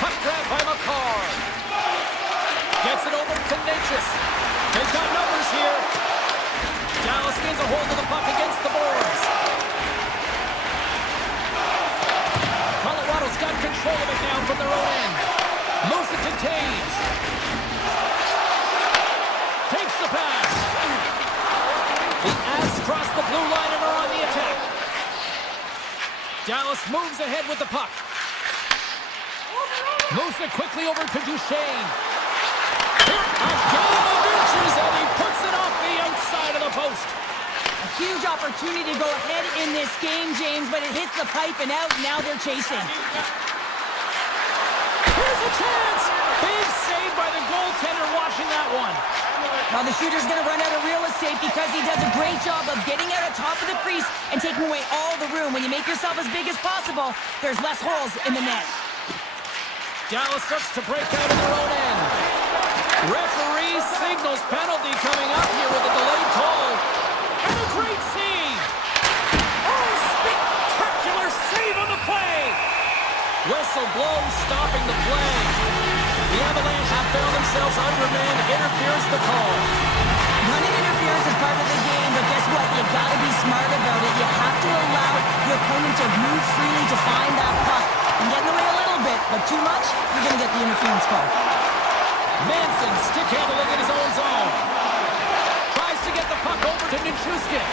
Puck grab by McCarr. Gets it over to Natchez. They've got numbers here. Dallas gains a hold of the puck against the boards. Colorado's got control of it now from their own end. Moves it to Taves. Takes the pass. The Avs cross the blue line and are on the attack. Dallas moves ahead with the puck. Moves it quickly over to Duchesne. A game of inches, and he puts it off the outside of the post. A huge opportunity to go ahead in this game, James, but it hits the pipe and out. Now they're chasing. Here's a chance. Big save by the goaltender watching that one. Now the shooter's going to run out of real estate because he does a great job of getting out on top of the crease and taking away all the room. When you make yourself as big as possible, there's less holes in the net. Dallas looks to break out of their own end. Referee signals penalty coming up here with a delayed call. And a great save. Oh, spectacular save on the play. Whistle blows, stopping the play. The Avalanche have found themselves undermanned. Interference the call. Running interference is part of the game, but guess what? You got to be smart about it. You have to allow your opponent to move freely to find that puck. And get in the way a little bit, but too much, you're going to get the interference call. Manson stick handling in his own zone. Tries to get the puck over to Nichushkin.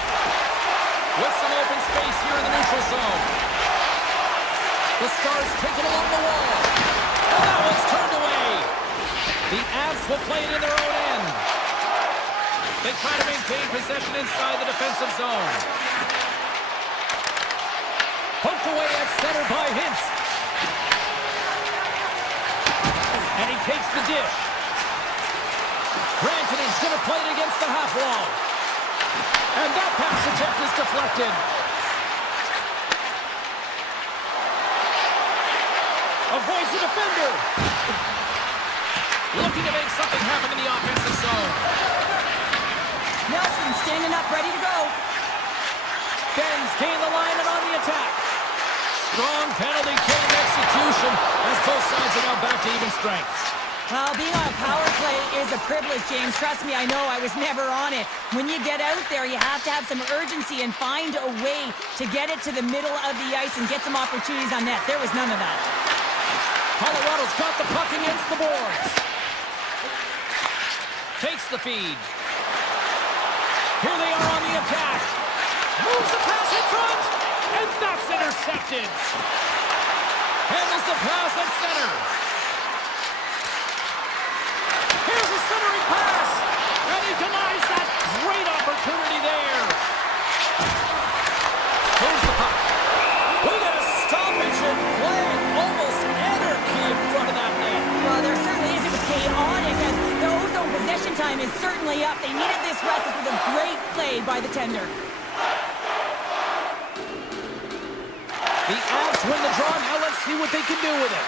With some open space here in the neutral zone. The Stars take it along the wall. And that one's turned away. The Avs will play it in their own end. They try to maintain possession inside the defensive zone. Poked away at center by Hintz. And he takes the dish. Rantanen's going to play it against the half wall. And that pass attempt is deflected. Avoids the defender. Looking to make something happen in the offensive zone. Nelson standing up, ready to go. Ben's gain the line and on the attack. Strong penalty killing execution as both sides are now back to even strength. Well, being on a power play is a privilege, James. Trust me, I know. I was never on it. When you get out there, you have to have some urgency and find a way to get it to the middle of the ice and get some opportunities on net. There was none of that. Colorado's got the puck against the boards. Takes the feed. Here they are on the attack. Moves the pass in front. And that's intercepted. Handles the pass at center. Here's a centering pass. And he denies that great opportunity there. Here's the puck. We got a stoppage in play. Almost anarchy in front of that net. Well, there certainly is. It was chaotic as the ozone possession time is certainly up. They needed this rest. This was a great play by the tender. The Avs win the draw. Now let's see what they can do with it.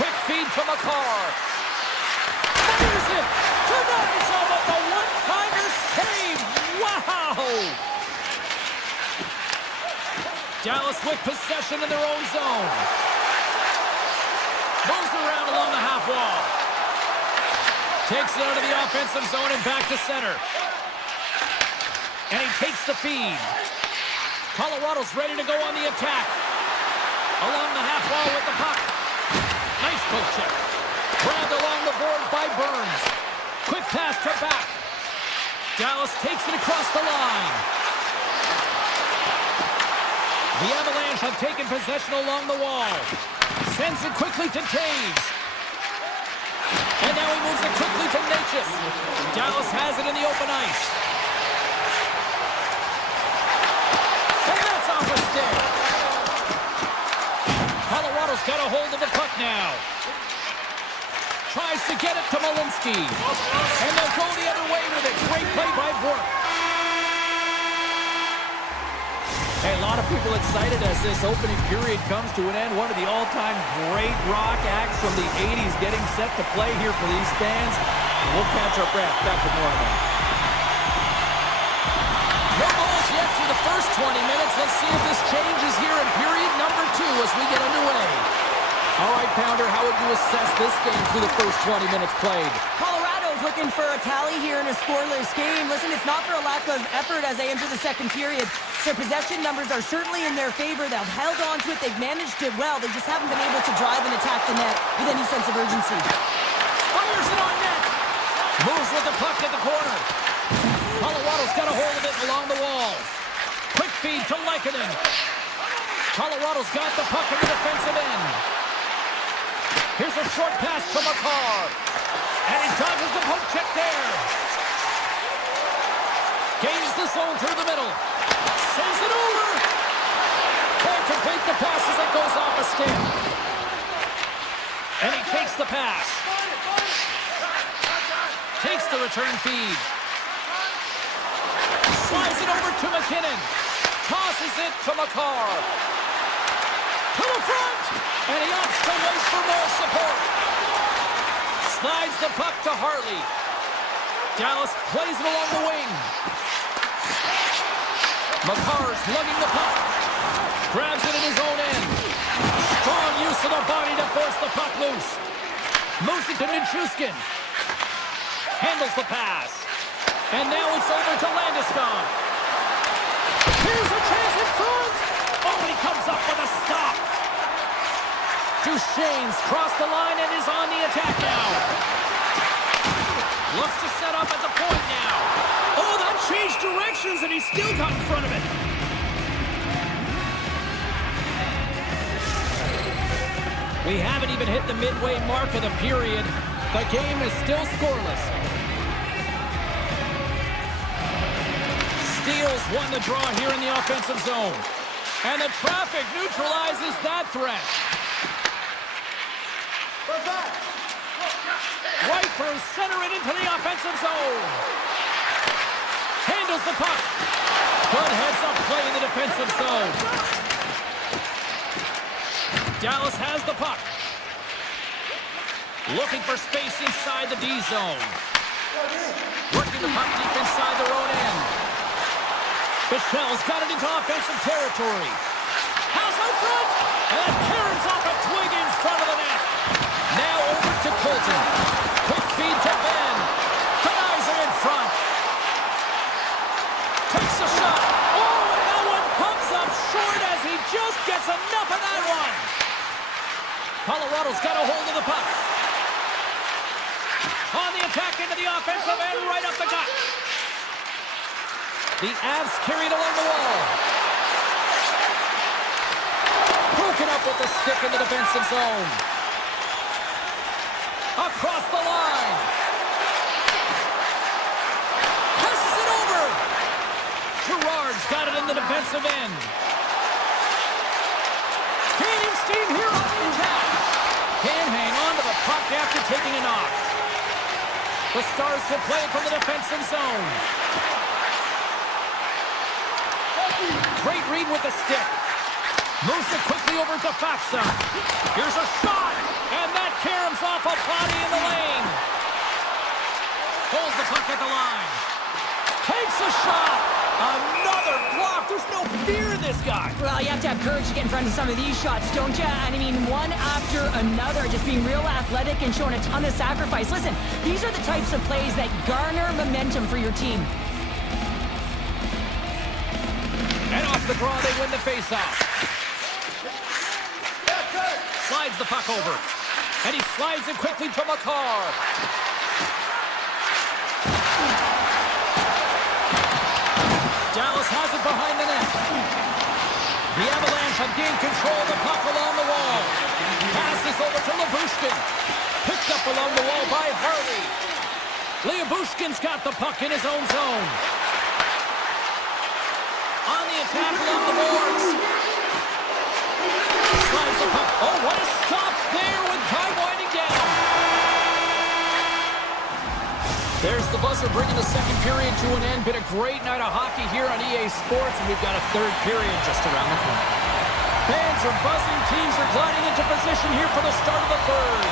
Quick feed to McCarr. Fires it. Denies him with the one-timer save. Wow! Dallas with possession in their own zone. Moves around along the half wall. Takes it out of the offensive zone and back to center. And he takes the feed. Colorado's ready to go on the attack. Along the half wall with the puck. Nice poke check. Grabbed along the boards by Burns. Quick pass to back. Dallas takes it across the line. The Avalanche have taken possession along the wall. Sends it quickly to Taves. And now he moves it quickly to Natchez. Dallas has it in the open ice. And that's off a stick. Colorado's got a hold of the puck now. Tries to get it to Malinsky. And they'll go the other way with it. Great play by Burke. Hey, a lot of people excited as this opening period comes to an end. One of the all-time great rock acts from the 80s getting set to play here for these fans. We'll catch our breath. Back to more in a minute. No goals yet through the first 20 minutes. Let's see if this changes here in period number 2 as we get underway. All right, Pounder, how would you assess this game through the first 20 minutes played? Colorado's looking for a tally here in a scoreless game. Listen, it's not for a lack of effort as they enter the second period. Their possession numbers are certainly in their favor. They've held on to it. They've managed it well. They just haven't been able to drive and attack the net with any sense of urgency. Fires it on net. Moves with the puck at the corner. Colorado's got a hold of it along the wall. Quick feed to Lehkonen. Colorado's got the puck in the defensive end. Here's a short pass to McCarr. And he dodges the poke check there. Gains the zone through the middle. Sends it over. Can't complete the pass as it goes off a stick. And he takes the pass. Takes the return feed. Slides it over to McKinnon. Tosses it to McCarr. To the front. And he opts to wait for more support. Slides the puck to Hartley. Dallas plays it along the wing. McCarr's lugging the puck. Grabs it in his own end. Strong use of the body to force the puck loose. Moves it to Nichushkin. Handles the pass. And now it's over to Landeskog. Here's a chance in front. Oh, he comes up with a stop. Duchesne's crossed the line and is on the attack now. Looks to set up at the point now. Oh, that changed directions and he still got in front of it. We haven't even hit the midway mark of the period. The game is still scoreless. Steals won the draw here in the offensive zone. And the traffic neutralizes that threat. Right through center and into the offensive zone. Handles the puck. Good heads-up play in the defensive zone. Dallas has the puck. Looking for space inside the D zone. Working the puck deep inside their own end. Michelle's got it into offensive territory. House out front. And Karen's off a twig in front of the net. Now over to Colton. Quick feed to Ben. Kanizer in front. Takes a shot. Oh, and that one pumps up short as he just gets enough of that one. Colorado's got a hold of the puck. On the attack into the offensive end, right up the gut. The Avs carried along the wall. Broken up with the stick in the defensive zone. Across the line. Passes it over. Gerard's got it in the defensive end. Gaining steam here on the attack. Can't hang on to the puck after taking a knock. The Stars will play it from the defensive zone. Great read with the stick. Moves it quickly over to Faksa. Here's a shot. And that caroms off a body in the lane. Holds the puck at the line. Takes a shot. Another block. There's no fear in this guy. Well, you have to have courage to get in front of some of these shots, don't you? And I mean, one after another, just being real athletic and showing a ton of sacrifice. Listen, these are the types of plays that garner momentum for your team. And off the draw, they win the faceoff. Slides the puck over. And he slides it quickly to McCarr. Dallas has it behind the net. The Avalanche have gained control of the puck along the wall. Passes over to Labushkin. Picked up along the wall Bushkin's got the puck in his own zone. On the attack along the boards. Slides the puck. Oh, what a stop there with time winding down. There's the buzzer bringing the second period to an end. Been a great night of hockey here on EA Sports, and we've got a third period just around the corner. Fans are buzzing. Teams are gliding into position here for the start of the third.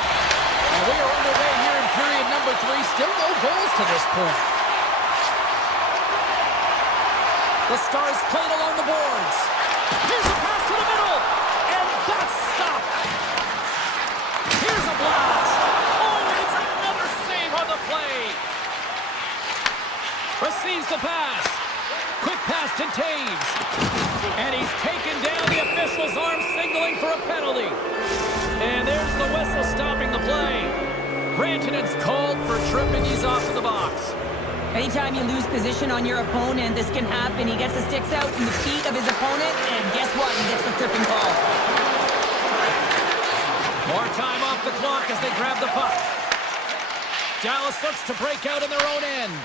And we are underway here in period number 3. Still no goals to this point. The Stars played along the boards. Here's a pass to the middle. And that's stopped. Here's a blast. Oh, and it's another save on the play. Receives the pass. Quick pass to Taves. And he's taken down. The official's arm signaling for a penalty. And there's the whistle stopping the play. Brantonen's called for tripping. He's off to the box. Anytime you lose position on your opponent, this can happen. He gets the sticks out in the feet of his opponent, and guess what? He gets the tripping call. More time off the clock as they grab the puck. Dallas looks to break out in their own end.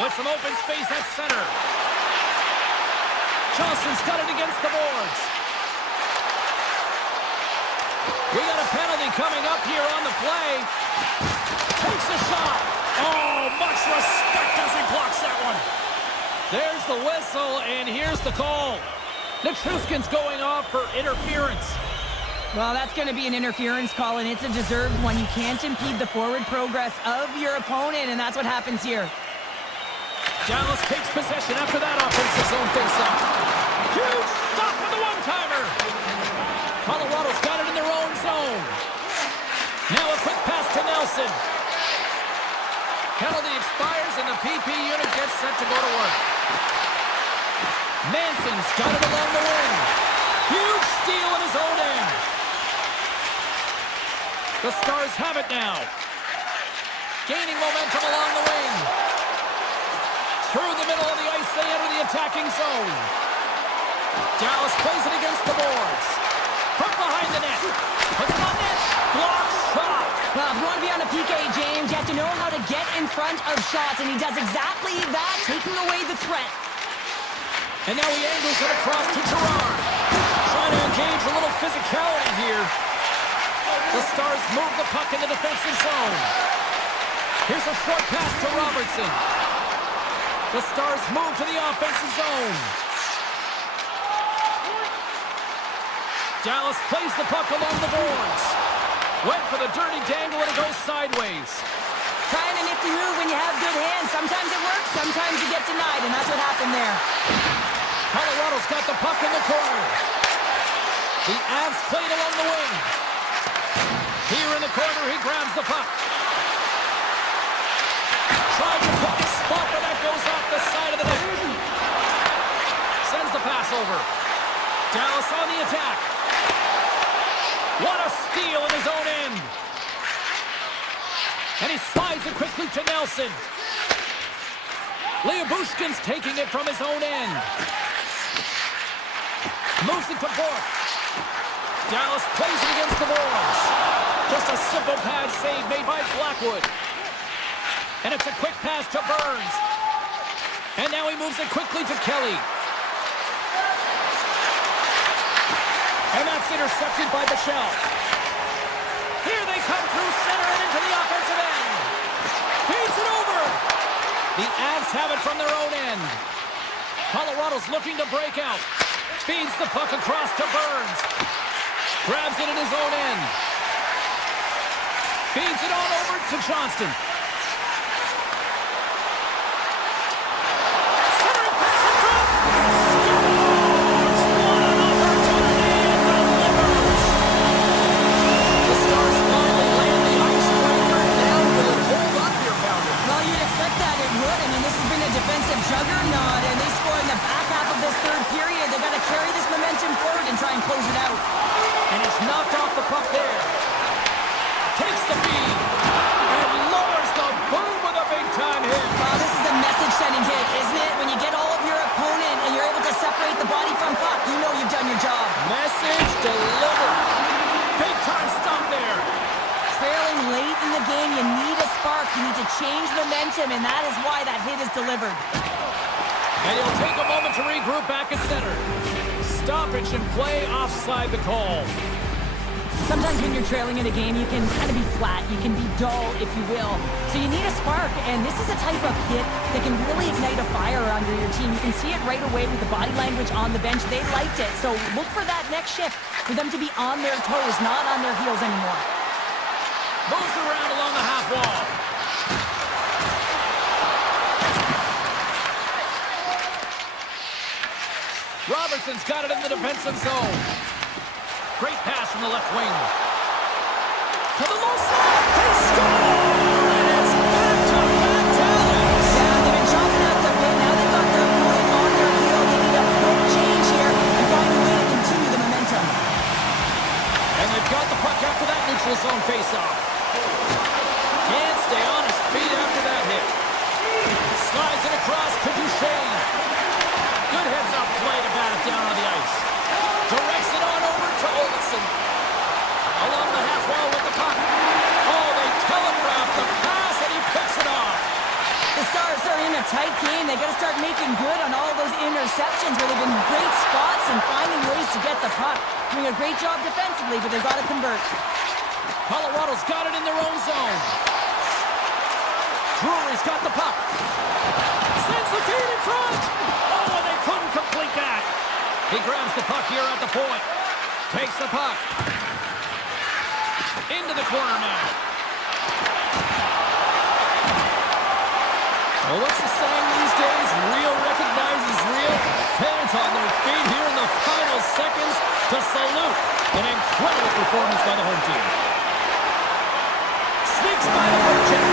With some open space at center. Johnson's got it against the boards. We got a penalty coming up here on the play. Takes a shot. Oh, much respect as he blocks that one. There's the whistle, and here's the call. Nichushkin's going off for interference. Well, that's going to be an interference call, and it's a deserved one. You can't impede the forward progress of your opponent, and that's what happens here. Dallas takes possession after that offensive zone face-off. Huge stop with the one-timer. Colorado's got it in their own zone. Now a quick pass to Nelson. Penalty expires and the PP unit gets set to go to work. Manson's got it along the wing. Huge steal in his own end. The Stars have it now. Gaining momentum along the wing. Through the middle of the ice, they enter the attacking zone. Dallas plays it against the boards. From behind the net. Puts it on net. Block shot. Well, if you want to be on a PK, James, you have to know how to get in front of shots, and he does exactly that, taking away the threat. And now he angles it across to Gerard. Trying to engage a little physicality here. The Stars move the puck in the defensive zone. Here's a short pass to Robertson. The Stars move to the offensive zone. Dallas plays the puck along the boards. Went for the dirty dangle and it goes sideways. Trying a nifty move when you have good hands. Sometimes it works, sometimes you get denied, and that's what happened there. Colorado's got the puck in the corner. The Avs played along the wing. Here in the corner, he grabs the puck. Tried to pick a spot, but that goes off the side of the net. Sends the pass over. Dallas on the attack. What a steal in his own end. And he slides it quickly to Nelson. Bushkin's taking it from his own end. Moves it to Bork. Dallas plays it against the boards. Just a simple pad save made by Blackwood. And it's a quick pass to Burns. And now he moves it quickly to Kelly. And that's intercepted by Bichelle. Here they come through center and into the offensive end. Feeds it over. The Avs have it from their own end. Colorado's looking to break out. Feeds the puck across to Burns. Grabs it in his own end. Feeds it on over to Johnston. Defensive juggernaut, and they score in the back half of this third period. They've got to carry this momentum forward and try and close it out. And he's knocked off the puck there. Takes the feed and lowers the boom with a big-time hit. Wow, this is a message-sending hit, isn't it? When you get all of your opponent and you're able to separate the body from puck, you know you've done your job. Message delivered. Big-time stop there. Trailing late in the game, you need a spark. You need to change momentum, and that is why that hit is delivered. And he'll take a moment to regroup back at center. Stoppage and play offside the call. Sometimes when you're trailing in a game, you can kind of be flat. You can be dull, if you will. So you need a spark, and this is a type of hit that can really ignite a fire under your team. You can see it right away with the body language on the bench. They liked it. So look for that next shift, for them to be on their toes, not on their heels anymore. Moves around along the half wall. Robertson's got it in the defensive zone. Great pass from the left wing. To the low side. They score! And it's back-to-back tallies. Yeah, they've been chopping out the bit. Now they've got their opponent on their heel. They need a quick change here and find a way to continue the momentum. And they've got the puck after that neutral zone face-off. Can't stay on his feet after that hit. Slides it across to Duchesne. Good heads-up play to bat it down on the ice. Directs it on over to Olsen. Along the half wall with the puck. Oh, they telegraph the pass, and he picks it off. The Stars are in a tight game. They got to start making good on all those interceptions where they've been great spots and finding ways to get the puck. Doing a great job defensively, but they've got to convert. Colorado's got it in their own zone. Drury's got the puck. Sends the feed in front. Oh, and they couldn't complete that. He grabs the puck here at the point. Takes the puck. Into the corner now. Well, what's the saying these days? Real recognizes real. Fans on their feet here in the final seconds to salute an incredible performance by the home team. Sneaks by the check.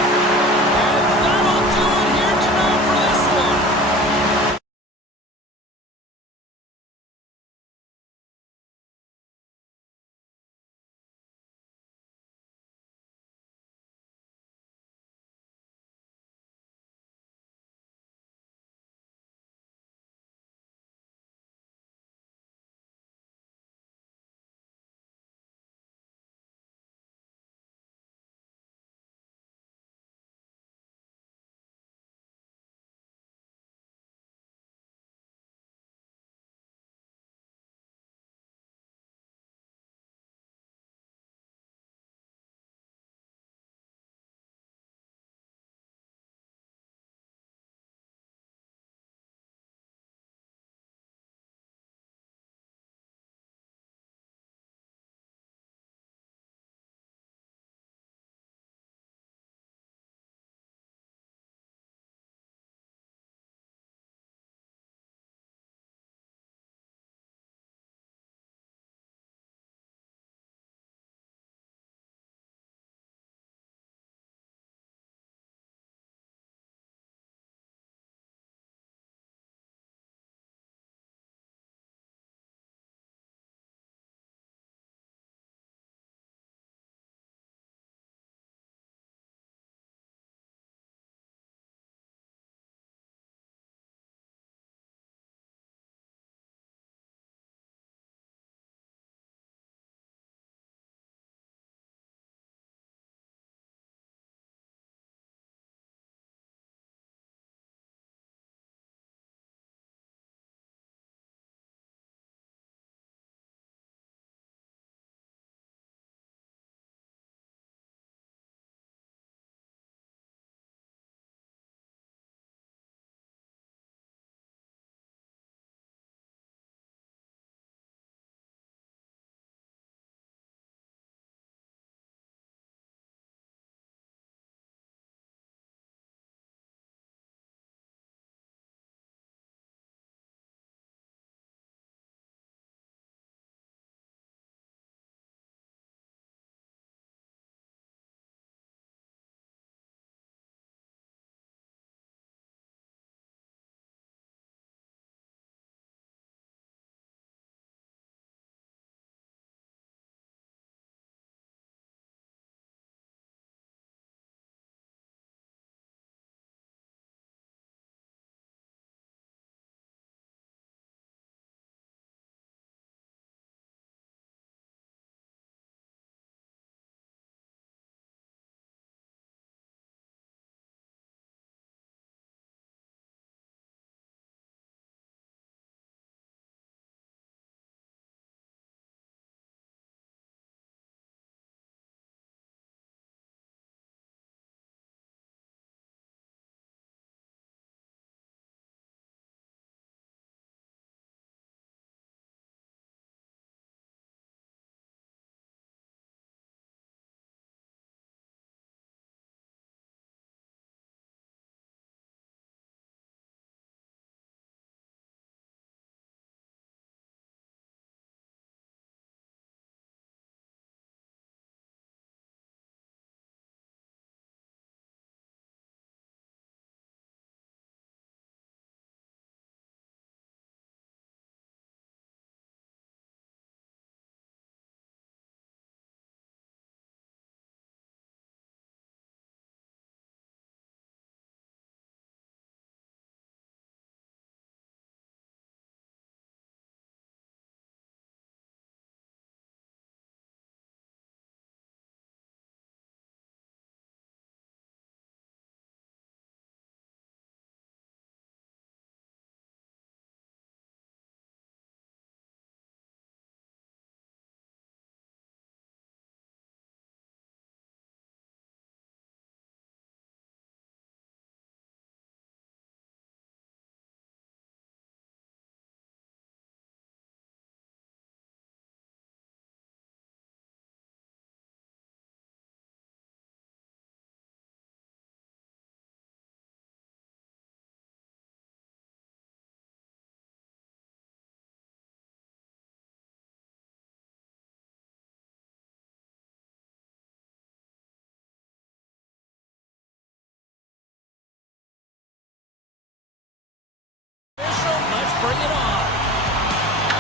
Bring it on.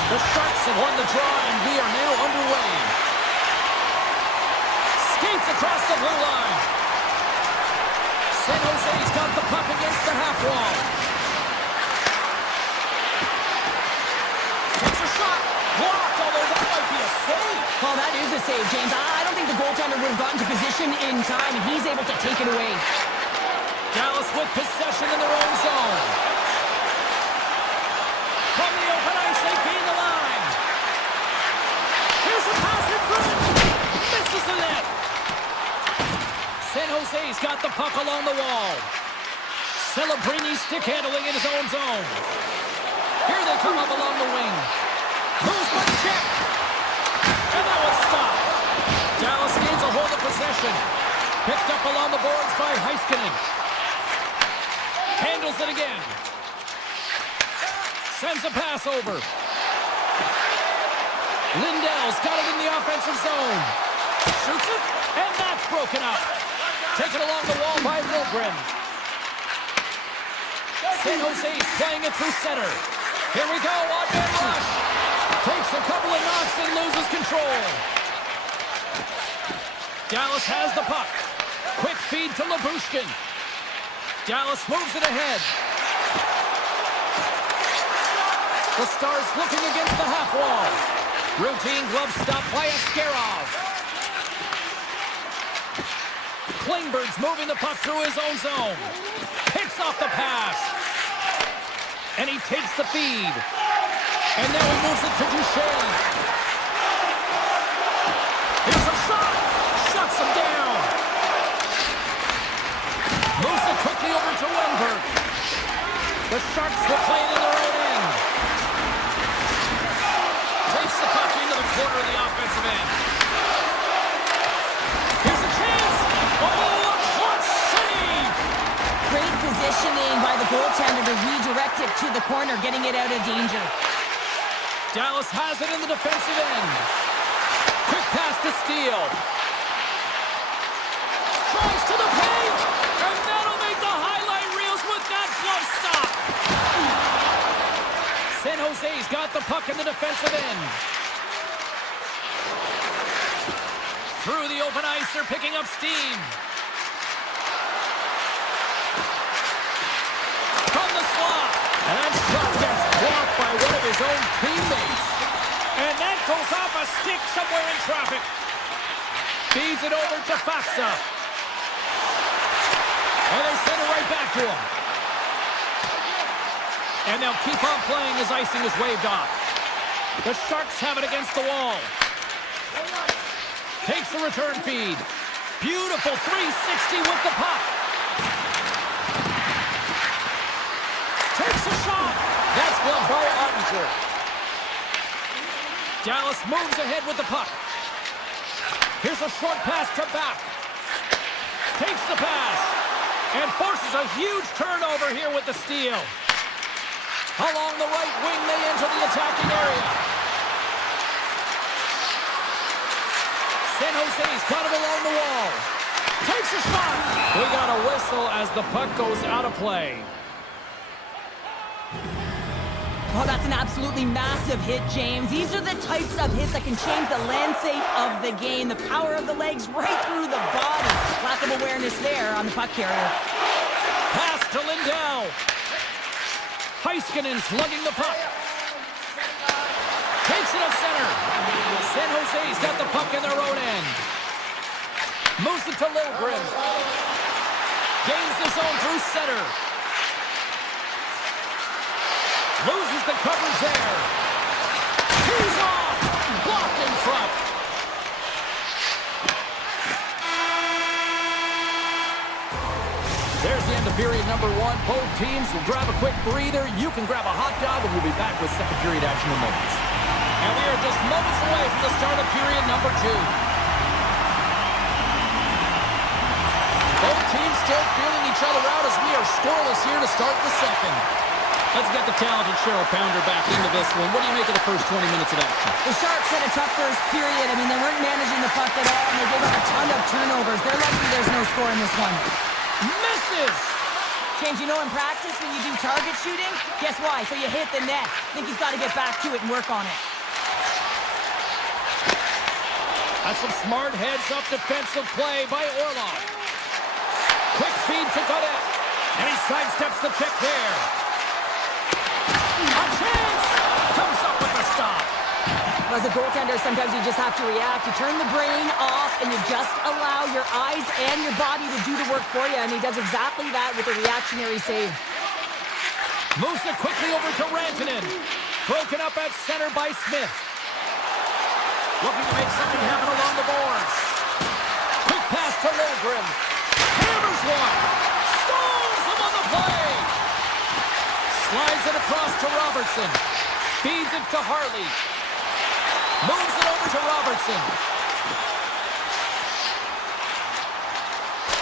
The Sharks have won the draw, and we are now underway. Skates across the blue line. San Jose's got the puck against the half wall. Takes a shot. Blocked, although that might be a save. Well, that is a save, James. I don't think the goaltender would have gotten to position in time, and he's able to take it away. Dallas with possession in their own zone. From the open ice, they gain the line. Here's a pass in front. Misses the net. San Jose's got the puck along the wall. Celebrini stick handling in his own zone. Here they come up along the wing. Moves by the check. And that one's stopped. Dallas gains a hold of possession. Picked up along the boards by Heiskanen. Handles it again. Sends a pass over. Lindell's got it in the offensive zone. Shoots it, and that's broken up. Taken along the wall by Wilgren. San Jose's playing it through center. Here we go, on-man rush. Takes a couple of knocks and loses control. Dallas has the puck. Quick feed to Labushkin. Dallas moves it ahead. The Stars looking against the half wall. Routine glove stop by Askarov. Klingberg's moving the puck through his own zone. Picks off the pass. And he takes the feed. And now he moves it to Duchesne. Here's a shot. Shuts him down. Moves it quickly over to Wenberg. The Sharks will play it in their own end. Takes the puck into the corner of the offensive end. Here's a chance. Oh, a clutch save. Great positioning by the goaltender to redirect it to the corner, getting it out of danger. Dallas has it in the defensive end. Quick pass to Steele. Tries to the paint. And that'll make the highlight reels with that glove stop. San Jose's got the puck in the defensive end. Through the open ice, they're picking up steam. From the slot. And that shot gets blocked by one of his own teammates. And that goes off a stick somewhere in traffic. Feeds it over to Faksa. And they send it right back to him. And they'll keep on playing as icing is waved off. The Sharks have it against the wall. Takes the return feed. Beautiful 360 with the puck. Takes a shot. That's gloved by Ottinger. Dallas moves ahead with the puck. Here's a short pass to back. Takes the pass. And forces a huge turnover here with the steal. Along the right wing, they enter the attacking area. San Jose's got it along the wall. Takes a shot. We got a whistle as the puck goes out of play. Oh, that's an absolutely massive hit, James. These are the types of hits that can change the landscape of the game. The power of the legs right through the body. Lack of awareness there on the puck carrier. Pass to Lindell. Heiskanen slugging the puck. Takes it up center. San Jose's got the puck in their own end. Moves it to Lilgren. Gains the zone through center. Loses the coverage there. He's off. Blocked in front. There's the end of period number one. Both teams will grab a quick breather. You can grab a hot dog, and we'll be back with second period action in moments. And we are just moments away from the start of period number two. Both teams still feeling each other out as we are scoreless here to start the second. Let's get the talented Cheryl Pounder back into this one. What do you make of the first 20 minutes of action? The Sharks had a tough first period. I mean, they weren't managing the puck at all, and they gave up a ton of turnovers. They're lucky there's no score in this one. Misses! James, you know in practice when you do target shooting, guess why? So you hit the net. I think he's got to get back to it and work on it. That's some smart heads-up defensive play by Orlov. Quick feed to Godet. And he sidesteps the check there. A chance! Comes up with the stop. As a goaltender, sometimes you just have to react. You turn the brain off and you just allow your eyes and your body to do the work for you. And he does exactly that with a reactionary save. Moves it quickly over to Rantanen. Broken up at center by Smith. Looking to make something happen along the boards. Quick pass to Lundgren. Hammers one. Stalls him on the play. Slides it across to Robertson. Feeds it to Harley. Moves it over to Robertson.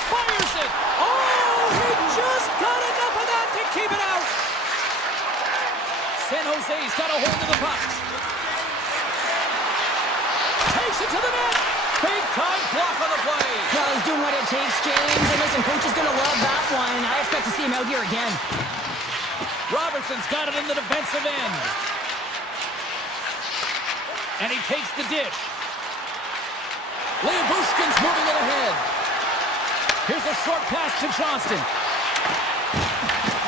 Fires it. Oh, he just got enough of that to keep it out. San Jose's got a hold of the puck. Takes it to the net. Big time block on the play. Well, he's doing what it takes, James. And listen, coach is going to love that one. I expect to see him out here again. Robertson's got it in the defensive end. And he takes the dish. Leobushkin's moving it ahead. Here's a short pass to Johnston.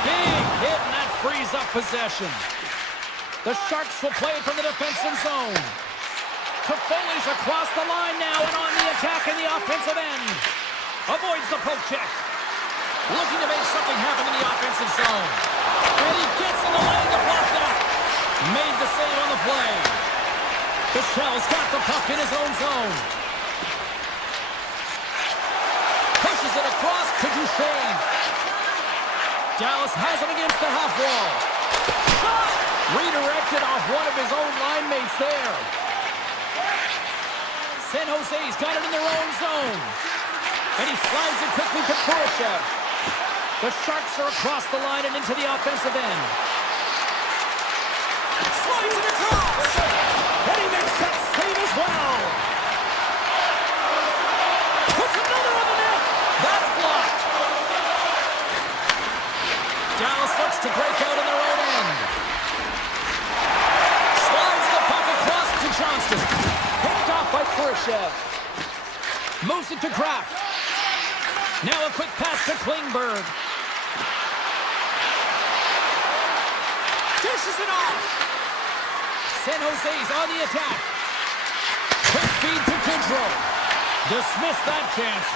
Big hit, and that frees up possession. The Sharks will play it from the defensive zone. Toffoli's across the line now and on the attack in the offensive end. Avoids the poke check. Looking to make something happen in the offensive zone. And he gets in the lane to block that. Made the save on the play. The Shell's got the puck in his own zone. Pushes it across to Duchesne. Dallas has it against the half wall. Shot! Redirected off one of his own line mates there. San Jose's got it in their own zone. And he slides it quickly to Khrushchev. The Sharks are across the line and into the offensive end. Slides it across! And he makes that save as well. Puts another on the net. That's blocked. Dallas looks to break out in their own end. Slides the puck across to Johnston. Picked off by Khrushchev. Moves it to Kraft. Now a quick pass to Klingberg. Dishes it off. San Jose's on the attack. Quick feed to Kidrow. Dismissed that chance.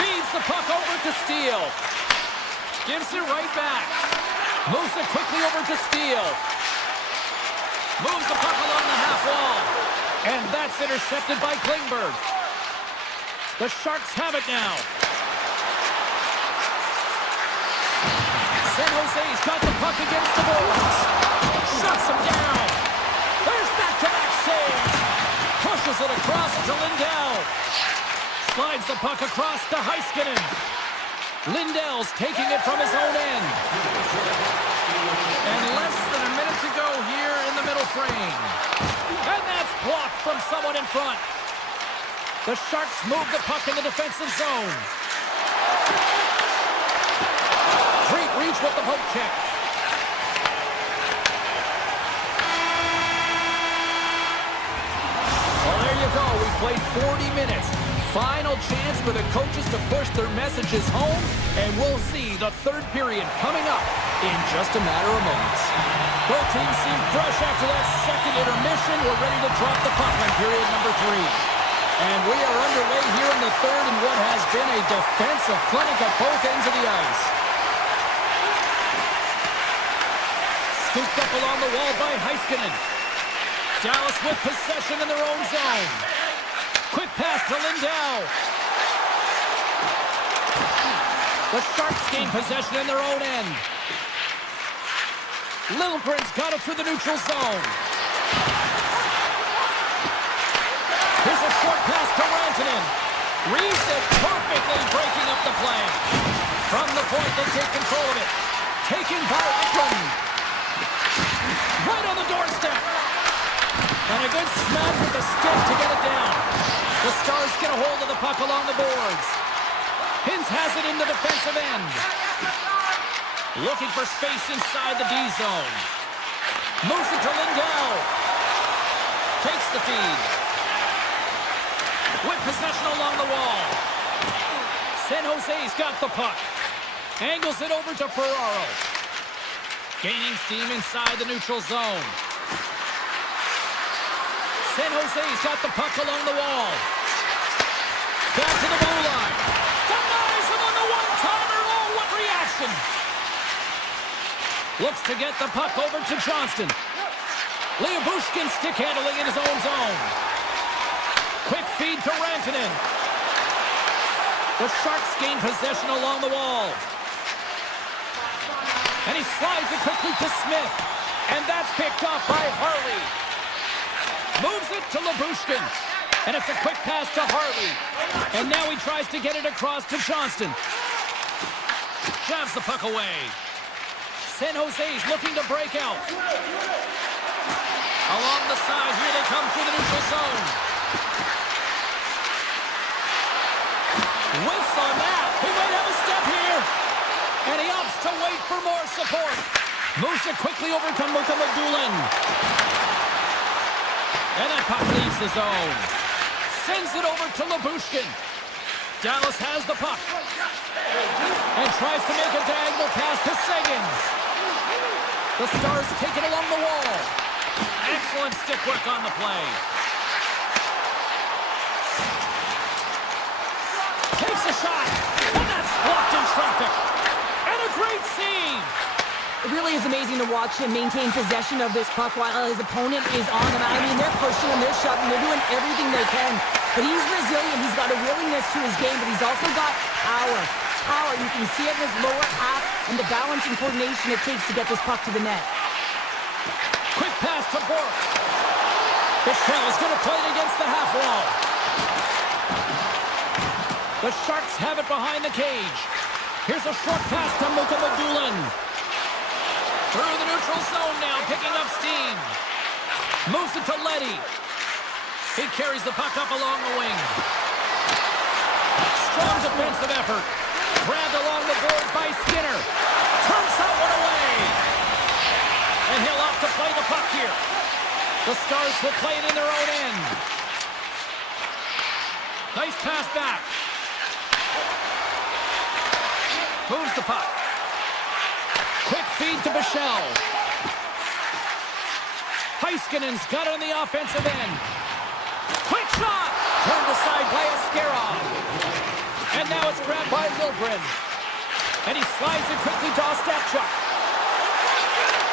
Feeds the puck over to Steele. Gives it right back. Moves it quickly over to Steele. Moves the puck along the half wall. And that's intercepted by Klingberg. The Sharks have it now. San Jose's got the puck against the boards. Shuts him down. There's back-to-back saves. Pushes it across to Lindell. Slides the puck across to Heiskanen. Lindell's taking it from his own end. And less than a minute to go here in the middle frame. And that's blocked from someone in front. The Sharks move the puck in the defensive zone. Great reach with the poke check. Well, there you go. We've played 40 minutes. Final chance for the coaches to push their messages home, and we'll see the third period coming up in just a matter of moments. Both teams seem fresh after that second intermission. We're ready to drop the puck on period number 3. And we are underway here in the third in what has been a defensive clinic at both ends of the ice. Scooped up along the wall by Heiskanen. Dallas with possession in their own zone. Quick pass to Lindell. The Sharks gain possession in their own end. Lilligren's got it through the neutral zone. Here's a short pass to Rantanen. Reads it perfectly, breaking up the play. From the point, they take control of it. Taken by Eklund. Right on the doorstep. And a good smack with the stick to get it down. The Stars get a hold of the puck along the boards. Hintz has it in the defensive end. Looking for space inside the D zone. Moves it to Lindell. Takes the feed. With possession along the wall. San Jose's got the puck. Angles it over to Ferraro. Gaining steam inside the neutral zone. San Jose's got the puck along the wall. Back to the blue line. Denies him on the one-timer. Oh, what reaction! Looks to get the puck over to Johnston. Lyubushkin stick handling in his own zone. Quick feed to Rantanen. The Sharks gain possession along the wall. And he slides it quickly to Smith. And that's picked up by Harley. Moves it to Lyubushkin. And it's a quick pass to Harley. And now he tries to get it across to Johnston. Shoves the puck away. San Jose's looking to break out. Along the side, here they come through the neutral zone. Whiffs on that. He might have a step here. And he opts to wait for more support. Moves it quickly over to Mukamadulin. And that puck leaves the zone. Sends it over to Lyubushkin. Dallas has the puck. And tries to make a diagonal pass to Seguin. The Stars take it along the wall. Excellent stick work on the play. Takes a shot. And that's blocked in traffic. And a great save. It really is amazing to watch him maintain possession of this puck while his opponent is on him. I mean, they're pushing him, they're shoving, they're doing everything they can. But he's resilient. He's got a willingness to his game, but he's also got power. You can see it in his lower half and the balance and coordination it takes to get this puck to the net. Quick pass to Bork. Bichelle is going to play it against the half wall. The Sharks have it behind the cage. Here's a short pass to Mukamadulin. Through the neutral zone now, picking up steam. Moves it to Leddy. He carries the puck up along the wing. Strong defensive effort. Grabbed along the boards by Skinner. Turns that one away. And he'll opt to play the puck here. The Stars will play it in their own end. Nice pass back. Moves the puck. Quick feed to Bichelle. Heiskanen's got it on the offensive end. Quick shot! Turned aside by Askarov. And now it's grabbed by Lilgren. And he slides it quickly to Ostapchuk.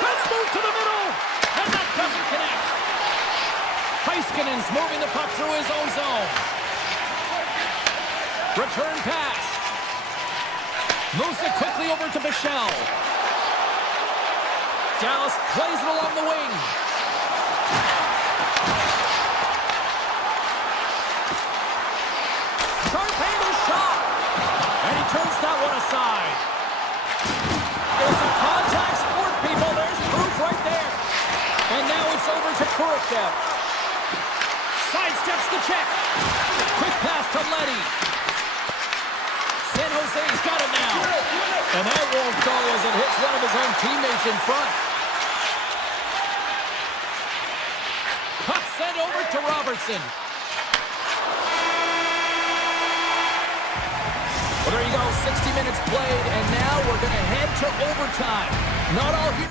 Let's move to the middle! And that doesn't connect. Heiskanen's moving the puck through his own zone. Return pass. Moves it quickly over to Bichelle. Dallas plays it along the wing. Sharp-handed shot. And he turns that one aside. It's a contact sport, people. There's proof right there. And now it's over to Kurashev. Sidesteps the check. Quick pass to Leddy. San Jose's got it now. And that won't go as it hits one of his own teammates in front. Puck sent over to Robertson. Well, there you go, 60 minutes played, and now we're going to head to overtime. Not all here.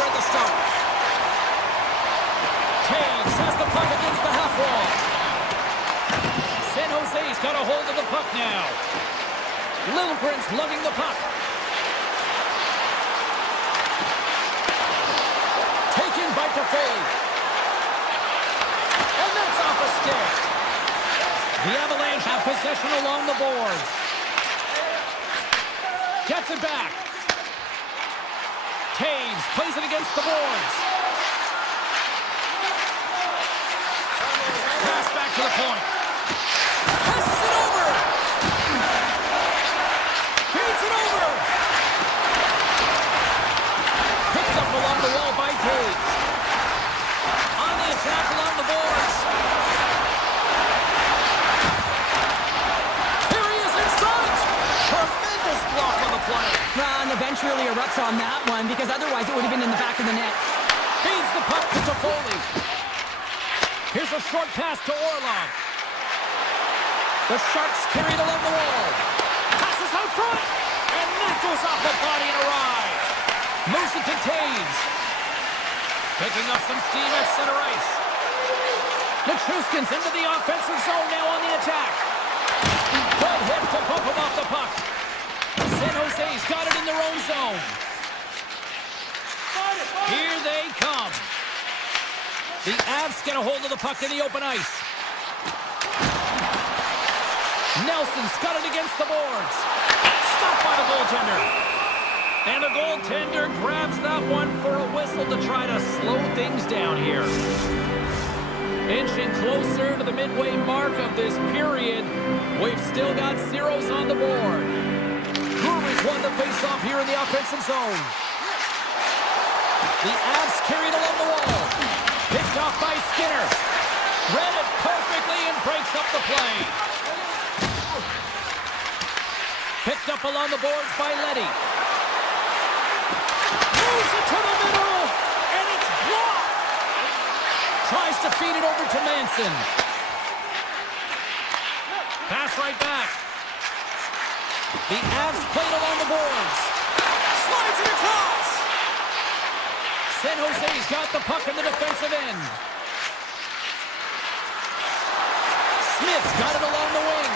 here at the start. Taves has the puck against the half wall. San Jose's got a hold of the puck now. Lilligren's lugging the puck. Taken by Toffoli. And that's off a stick. The Avalanche have possession along the boards. Gets it back. Taves plays it against the boards. Pass back to the point. Passes it over. Feeds it over. Picked up along the wall by Taves. On the attack along the boards. Here he is in front. Tremendous block on the play. And the bench really erupts on that one because otherwise it would have been in the back of the net. Feeds the puck to Toffoli. Here's a short pass to Orlov. The Sharks carry it along the wall. Passes out front. And that goes off the body and awry. Moves it to Taves. Picking up some steam at center ice. Nichushkin's into the offensive zone now on the attack. Good hit to bump him off the puck. San Jose's got it in their own zone. Here they come. The Avs get a hold of the puck in the open ice. Nelson's got it against the boards. Stopped by the goaltender. And the goaltender grabs that one for a whistle to try to slow things down here. Inching closer to the midway mark of this period. We've still got zeros on the board. Brewer's won the face-off here in the offensive zone. The Avs carried along the wall. Picked off by Skinner. Read it perfectly and breaks up the play. Picked up along the boards by Leddy. Moves it to the middle, and it's blocked. Tries to feed it over to Manson. Pass right back. The Avs played along the boards. Slides it across. San Jose's got the puck in the defensive end. Smith's got it along the wing.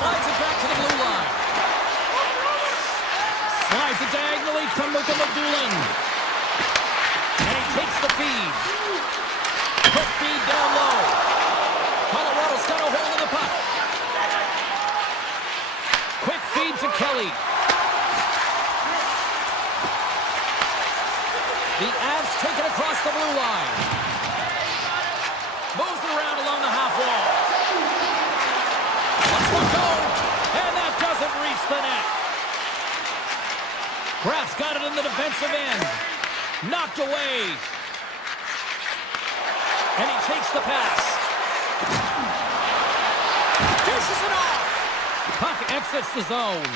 Slides it back to the blue line. Slides it diagonally to McDoolin. And he takes the feed. Quick feed down low. Colorado's got a hold of the puck. Quick feed to Kelly. The Avs take it across the blue line. Moves it around along the half wall. Let's go. And that doesn't reach the net. Graf's got it in the defensive end. Knocked away. And he takes the pass. Dishes it off. Puck exits the zone.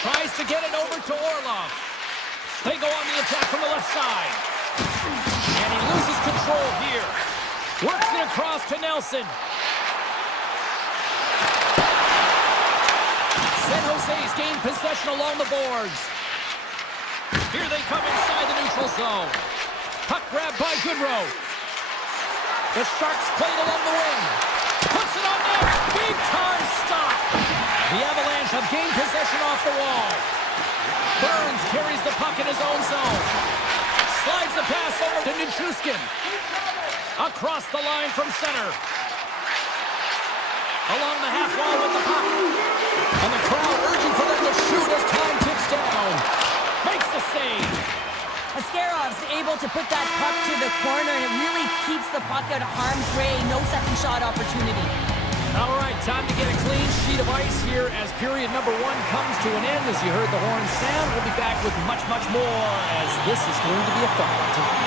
Tries to get it over to Orlov. They go on the attack from the left side. And he loses control here. Works it across to Nelson. San Jose's gained possession along the boards. Here they come inside the neutral zone. Puck grabbed by Goodrow. The Sharks played along the wing. Puts it on net. Big time stop. The Avalanche have gained possession off the wall. Burns carries the puck in his own zone. Slides the pass over to Nichushkin. Across the line from center. Along the half wall with the puck. And the crowd urging for them to shoot as time ticks down. Makes the save. Ascarov's able to put that puck to the corner, and it really keeps the puck out of harm's way. No second shot opportunity. All right, time to get a clean sheet of ice here as period number 1 comes to an end. As you heard the horn sound, we'll be back with much, much more as this is going to be a fun one tonight.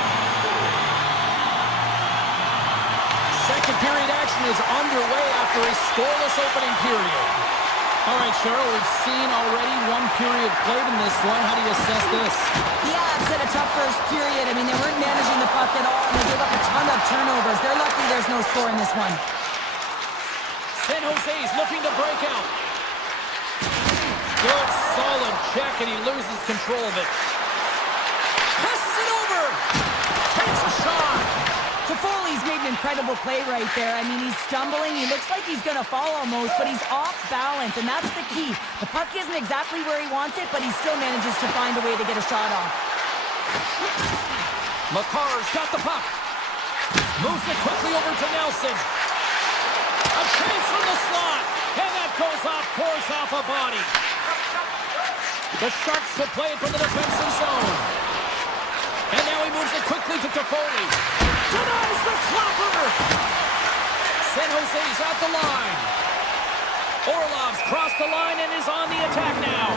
Second period action is underway after a scoreless opening period. All right, Cheryl, we've seen already one period played in this one. How do you assess this? Yeah, it's had a tough first period. I mean, they weren't managing the puck at all, and they gave up a ton of turnovers. They're lucky there's no score in this one. San Jose's looking to break out. Good, solid check, and he loses control of it. made an incredible play right there. I mean, he's stumbling. He looks like he's going to fall almost, but he's off balance, and that's the key. The puck isn't exactly where he wants it, but he still manages to find a way to get a shot off. McCarr's got the puck. Moves it quickly over to Nelson. A chance from the slot. And that goes off course off a body. The Sharks will play it from the defensive zone. And now he moves it quickly to Toffoli. Denies the clapper. San Jose's out the line. Orlov's crossed the line and is on the attack now.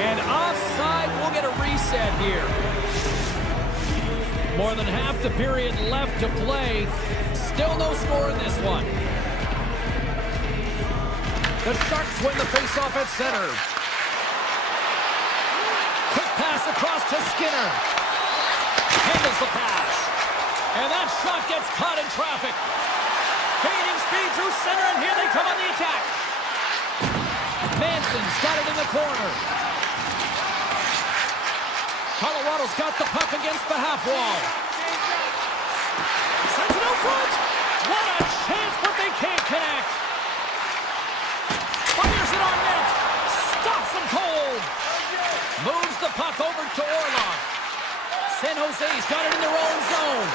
And offside, we'll get a reset here. More than half the period left to play. Still no score in this one. The Sharks win the faceoff at center. Quick pass across to Skinner. Handles the pass. And that shot gets caught in traffic. Gaining speed through center, and here they come on the attack. Manson's got it in the corner. Colorado's got the puck against the half wall. Sends it out front. What a chance, but they can't connect. Fires it on net. Stops him cold. Moves the puck over to Orlov. San Jose's got it in their own zone.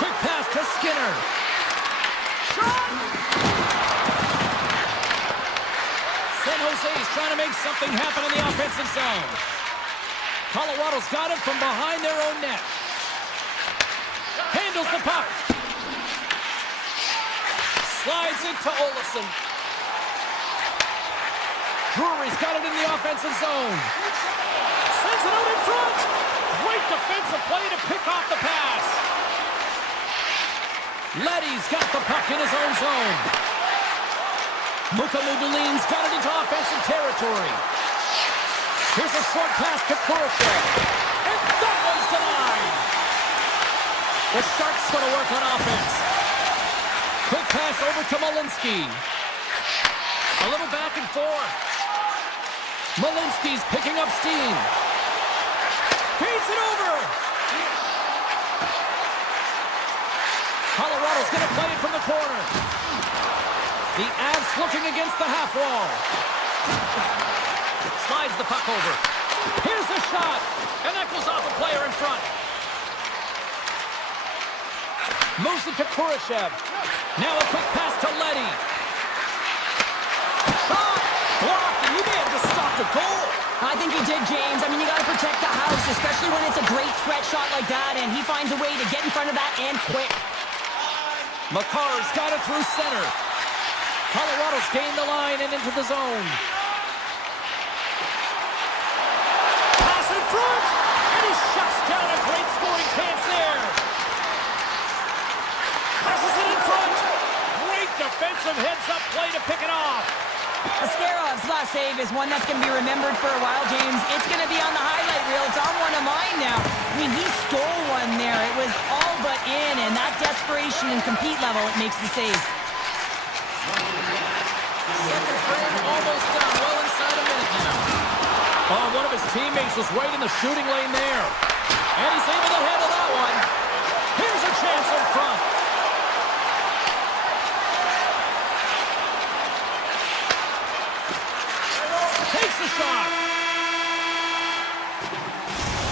Quick pass to Skinner. Shot! San Jose's trying to make something happen in the offensive zone. Colorado's got it from behind their own net. Handles the puck. Slides it to Olofsson. Drury's got it in the offensive zone. Sends it out in front. Great defensive play to pick off the pass. Leddy's got the puck in his own zone. Mukamudulin's got it into offensive territory. Here's a short pass to Kurashev. And that one's denied. The Sharks going to work on offense. Quick pass over to Malinsky. A little back and forth. Malinsky's picking up steam. Feeds it over. Colorado's going to play it from the corner. The Avs looking against the half wall. Slides the puck over. Here's the shot. And that goes off a player in front. Moves it to Kurashev. Now a quick pass to Leddy. Shot! Blocked, and he may have just stopped a goal. I think he did, James. I mean, you got to protect the house, especially when it's a great threat shot like that, and he finds a way to get in front of that and quick. McCarr's got it through center. Colorado's gained the line and into the zone. Pass in front, and he shuts down a great scoring chance there. Passes it in front. Great defensive heads-up play to pick it off. Ascarov's last save is one that's going to be remembered for a while, James. It's going to be on the highlight reel. It's on one of mine now. I mean, he stole one there. It was all but in, and that desperation and compete level, it makes the save. Second frame almost done. Well inside a minute now. Oh, one of his teammates was right in the shooting lane there. And he's able to handle that one. Here's a chance in front. Takes the shot.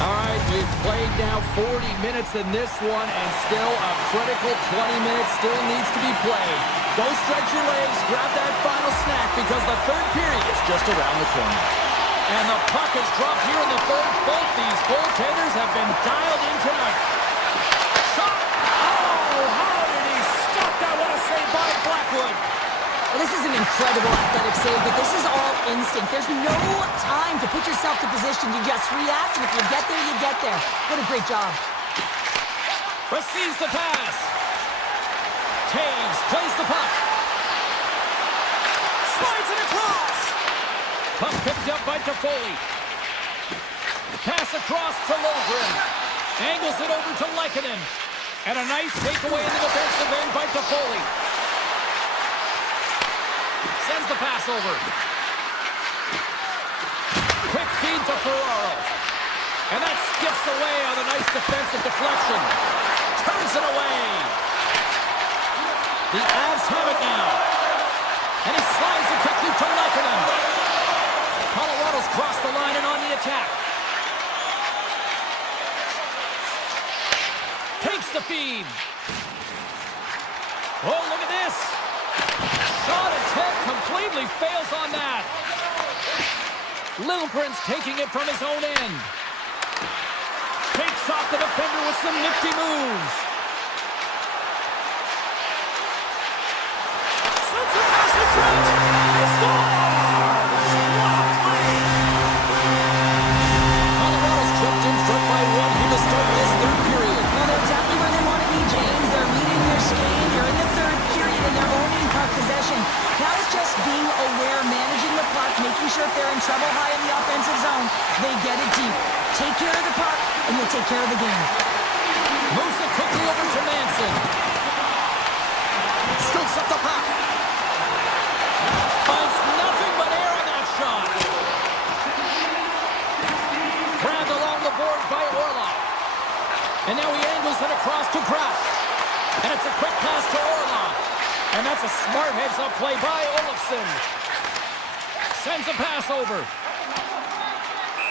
All right, we've played now 40 minutes in this one, and still a critical 20 minutes still needs to be played. Go stretch your legs, grab that final snack, because the third period is just around the corner. And the puck has dropped here in the third. Both these goaltenders have been dialed in tonight. Shot! Oh, how did he stop that? What a save by Blackwood. Well, this is an incredible athletic save, but this is all instinct. There's no time to put yourself to position. You just react, and if you get there, you get there. What a great job. Receives the pass. Taves plays the puck. Slides it across. Puck picked up by Toffoli. Pass across to Logren. Angles it over to Lehkonen. And a nice takeaway in the defensive end by Toffoli. Sends the pass over. Quick feed to Ferraro. And that skips away on a nice defensive deflection. Turns it away. The Avs have it now. And he slides it quickly to Lehkonen. Colorado's crossed the line and on the attack. Takes the feed. Oh, look at this. Shot attempt completely fails on that. Lilprin's taking it from his own end. Takes off the defender with some nifty moves. Sends a pass in front. He scores! What a play! Colorado's jumped in front by one here to start this third period. Well, they're exactly where they want to be, James. They're leading their skate. They're in the third period and they're owning puck possession. Now it's just being aware, managing the puck, making sure if they're in trouble high in the offensive zone, they get it deep. Take care of the puck, and you'll take care of the game. Moves it quickly over to Manson. Scoops up the puck. Finds nothing but air on that shot. Grabbed along the boards by Orlov. And now he angles it across to Kraft. And it's a quick pass to Orlov. And that's a smart heads-up play by Olofsson. Sends a pass over.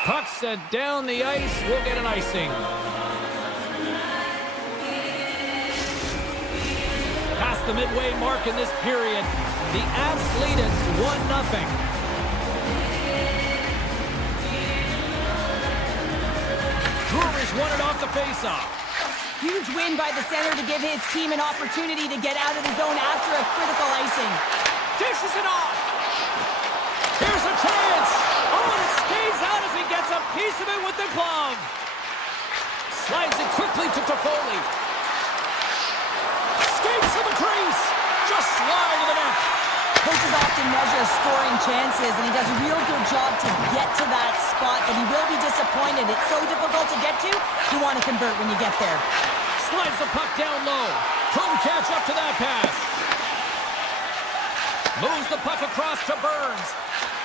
Puck sent down the ice. We'll get an icing. Past the midway mark in this period. The Avs lead it 1-0. Brewers won it off the faceoff. Huge win by the center to give his team an opportunity to get out of the zone after a critical icing. Dishes it off. Here's a chance. Oh, and it stays out as he gets a piece of it with the glove. Slides it quickly to Toffoli. Skates to the crease. Just slide to the net. Coaches often measure scoring chances, and he does a real good job to get to that spot, but he will be disappointed. It's so difficult to get to, you want to convert when you get there. Slides the puck down low. Couldn't catch up to that pass. Moves the puck across to Burns.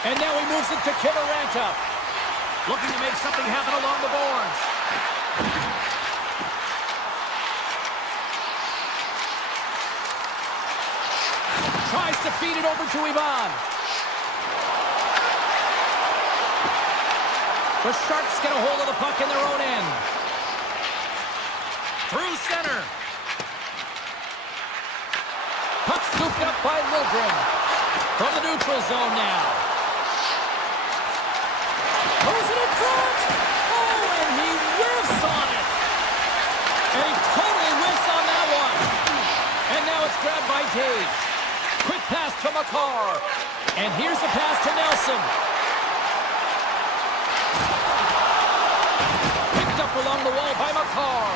And now he moves it to Kivaranta. Looking to make something happen along the boards. Tries to feed it over to Ivan. The Sharks get a hold of the puck in their own end. Through center. Puck scooped up by Lilgren. From the neutral zone now. Moves it in front. Oh, and he whiffs on it. And he totally whiffs on that one. And now it's grabbed by Taves. Quick pass to Makar. And here's a pass to Nelson. Picked up along the wall by Makar.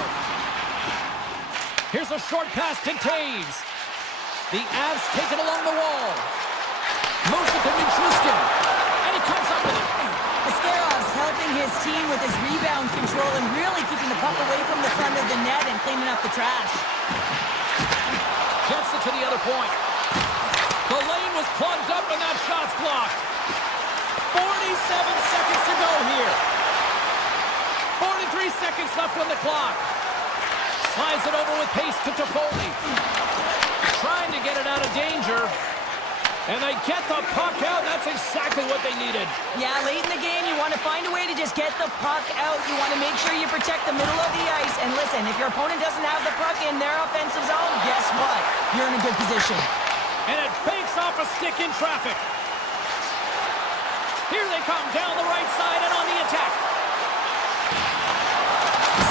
Here's a short pass to Taves. The Avs take it along the wall. Moves it to Nichushkin. And he comes up with it. Askerov's helping his team with his rebound control and really keeping the puck away from the front of the net and cleaning up the trash. Gets it to the other point. The lane was plugged up and that shot's blocked. 47 seconds to go here. 43 seconds left on the clock. Slides it over with pace to Toffoli. Trying to get it out of danger. And they get the puck out. That's exactly what they needed. Yeah, late in the game, you want to find a way to just get the puck out. You want to make sure you protect the middle of the ice. And listen, if your opponent doesn't have the puck in their offensive zone, guess what? You're in a good position. And it banks off a stick in traffic. Here they come down the right side and on the attack.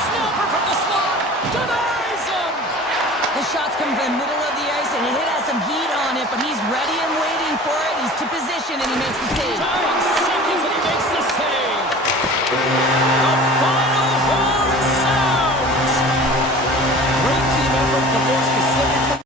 Snapper from the slot. Denies him. The shot's coming from the middle of the ice, and it has some heat on it, but he's ready and waiting for it. He's to position, and he makes the save. 9 seconds, and he makes the save. The final horn sounds. Great team effort, the more specific.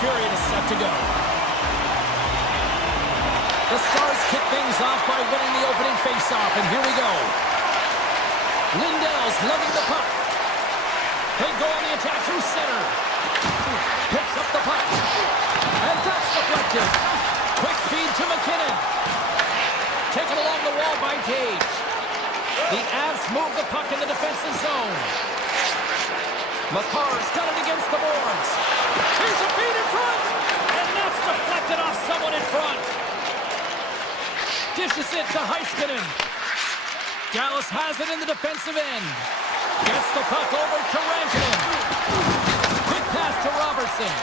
period is set to go. The Stars kick things off by winning the opening face-off, and here we go. Lindell's lugging the puck. They go on the attack through center. Picks up the puck. And that's deflected. Quick feed to McKinnon. Taken along the wall by Gage. The Avs move the puck in the defensive zone. McCarr's got it against the boards. Here's a feed in front. And that's deflected off someone in front. Dishes it to Heiskanen. Dallas has it in the defensive end. Gets the puck over to Rantanen. Quick pass to Robertson.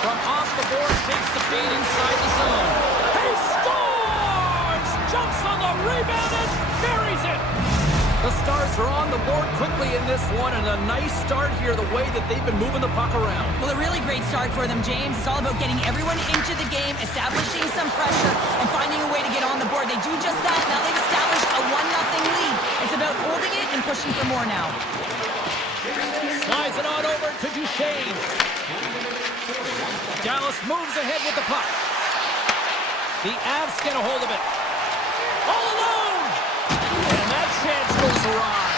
From off the boards, takes the feed inside the zone. He scores! Jumps on the rebound and buries it! The Stars are on the board quickly in this one, and a nice start here, the way that they've been moving the puck around. Well, a really great start for them, James. It's all about getting everyone into the game, establishing some pressure, and finding a way to get on the board. They do just that. Now they've established a 1-0 lead. It's about holding it and pushing for more now. Slides it on over to Duchesne. Dallas moves ahead with the puck. The Avs get a hold of it. All alone! And that chance goes awry.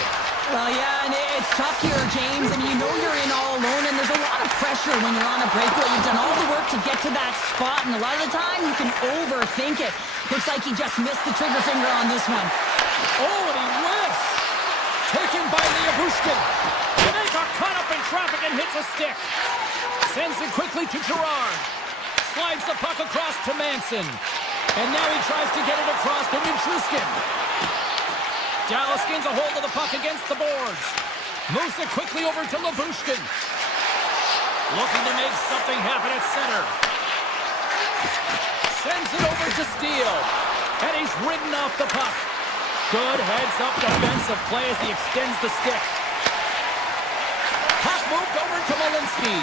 Well, yeah, and it's tough here, James. I mean, you know you're in all alone, and there's a lot of pressure when you're on a breakaway. You've done all the work to get to that spot, and a lot of the time you can overthink it. Looks like he just missed the trigger finger on this one. Oh, and he whiffs! Taken by Liabushkin. Kaneka caught up in traffic and hits a stick. Sends it quickly to Gerard. Slides the puck across to Manson. And now he tries to get it across to Minchuskin. Dallas gains a hold of the puck against the boards. Moves it quickly over to Labushkin. Looking to make something happen at center. Sends it over to Steele. And he's ridden off the puck. Good heads-up defensive play as he extends the stick. Puck moved over to Malinsky.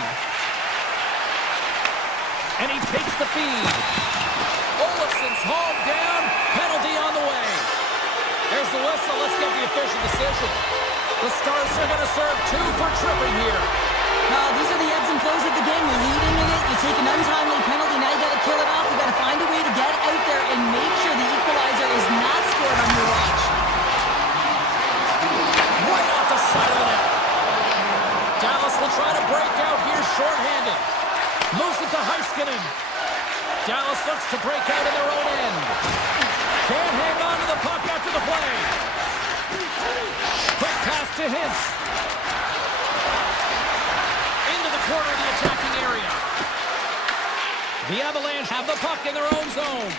And he takes the feed. Olafson's hauled down. Penalty on the way. There's the whistle. Let's get the official decision. The Stars are going to serve 2 for tripping here. These are the ebbs and flows of the game. You're leading in it. You take an untimely penalty. Now you got to kill it off. You got to find a way to get out there and make sure the equalizer is not scored on your watch. Right off the side of the net. Dallas will try to break out here shorthanded. Moves it to Heiskanen. Dallas looks to break out in their own end. Can't hang on to the puck after the play. Quick pass to Hintz. Into the corner of the attacking area. The Avalanche have the puck in their own zone.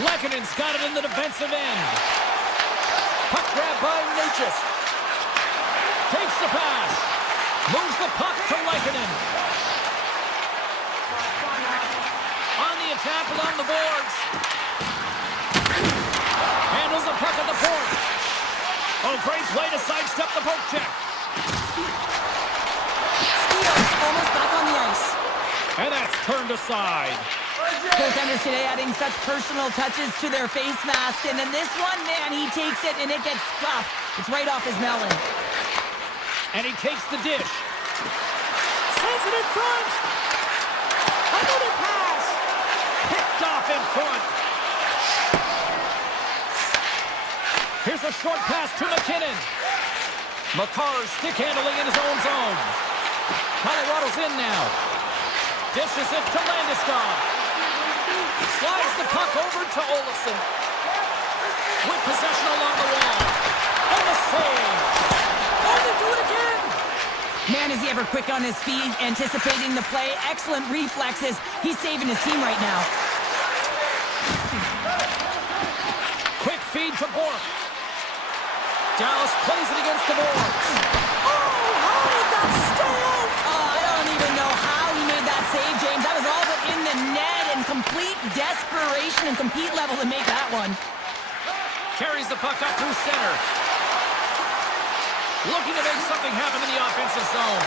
Lekkonen's got it in the defensive end. Puck grab by Natchez. Takes the pass. Moves the puck to Lekkonen. On the attack along the boards. Handles the puck at the point. Oh, great play to sidestep the poke check. Steele's almost back on the ice. And that's turned aside. Goaltenders today adding such personal touches to their face mask. And then this one, man, he takes it and it gets scuffed. It's right off his melon. And he takes the dish. Sends it in front. Another pass. Picked off in front. Here's a short pass to McKinnon. McCarr's stick handling in his own zone. Colorado's in now. Dishes it to Landeskog. Slides the puck over to Olafson. With possession along the wall. And the save. Oh, they do it again. Man, is he ever quick on his feet, anticipating the play. Excellent reflexes. He's saving his team right now. Quick feed to Bork. Dallas plays it against the boards. Oh, how did that stay out? Oh, I don't even know how he made that save, James. That was all but in the net and complete desperation and compete level to make that one. Carries the puck up through center. Looking to make something happen in the offensive zone.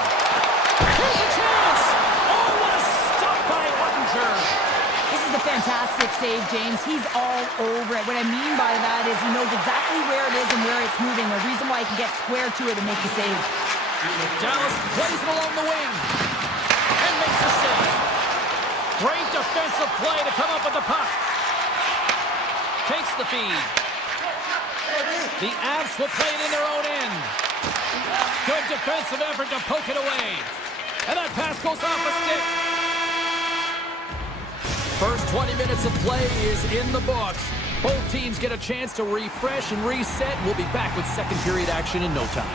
Here's a chance! Oh, what a stop by Ottinger! This is a fantastic save, James. He's all over it. What I mean by that is he knows exactly where it is and where it's moving. A reason why he can get square to it and make the save. Dallas plays it along the wing and makes the save. Great defensive play to come up with the puck. Takes the feed. The Avs will play it in their own end. Good defensive effort to poke it away. And that pass goes off a stick. First 20 minutes of play is in the books. Both teams get a chance to refresh and reset. We'll be back with second period action in no time.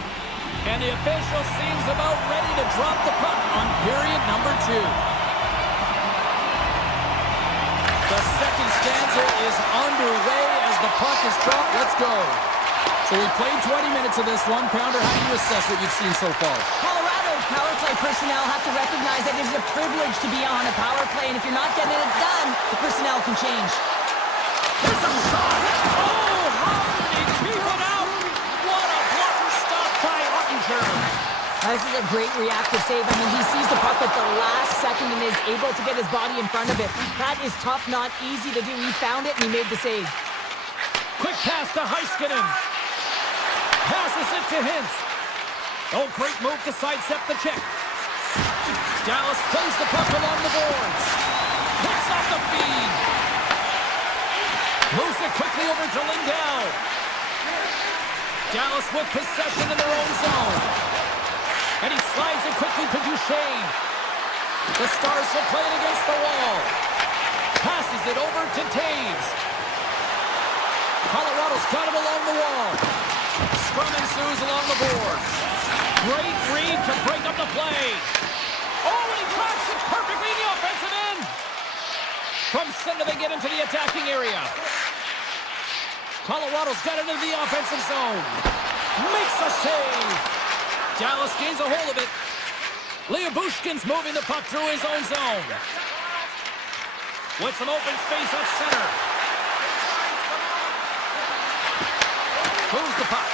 And the official seems about ready to drop the puck on period number 2. The second stanza is underway as the puck is dropped. Let's go. So we played 20 minutes of this one. Pounder, how do you assess what you've seen so far? Colorado's power play personnel have to recognize that it is a privilege to be on a power play, and if you're not getting it done, the personnel can change. There's a shot! Oh, how did he keep it out? What a blocker stop by Ottinger. This is a great reactive save. I mean, he sees the puck at the last second and is able to get his body in front of it. That is tough, not easy to do. He found it and he made the save. Quick pass to Heiskanen. Passes it to Hintz. Oh, great move to sidestep the check. Dallas plays the puck along the boards. Picks off the feed. Moves it quickly over to Lindell. Dallas with possession in their own zone. And he slides it quickly to Duchesne. The Stars will play it against the wall. Passes it over to Taves. Colorado's got it along the wall. Scrum ensues along the boards. Great read to break up the play. Oh, and he tracks it perfectly in the offensive end. From center, they get into the attacking area. Colorado's got it into the offensive zone. Makes a save. Dallas gains a hold of it. Lyubushkin's moving the puck through his own zone. With some open space at center. Moves the puck.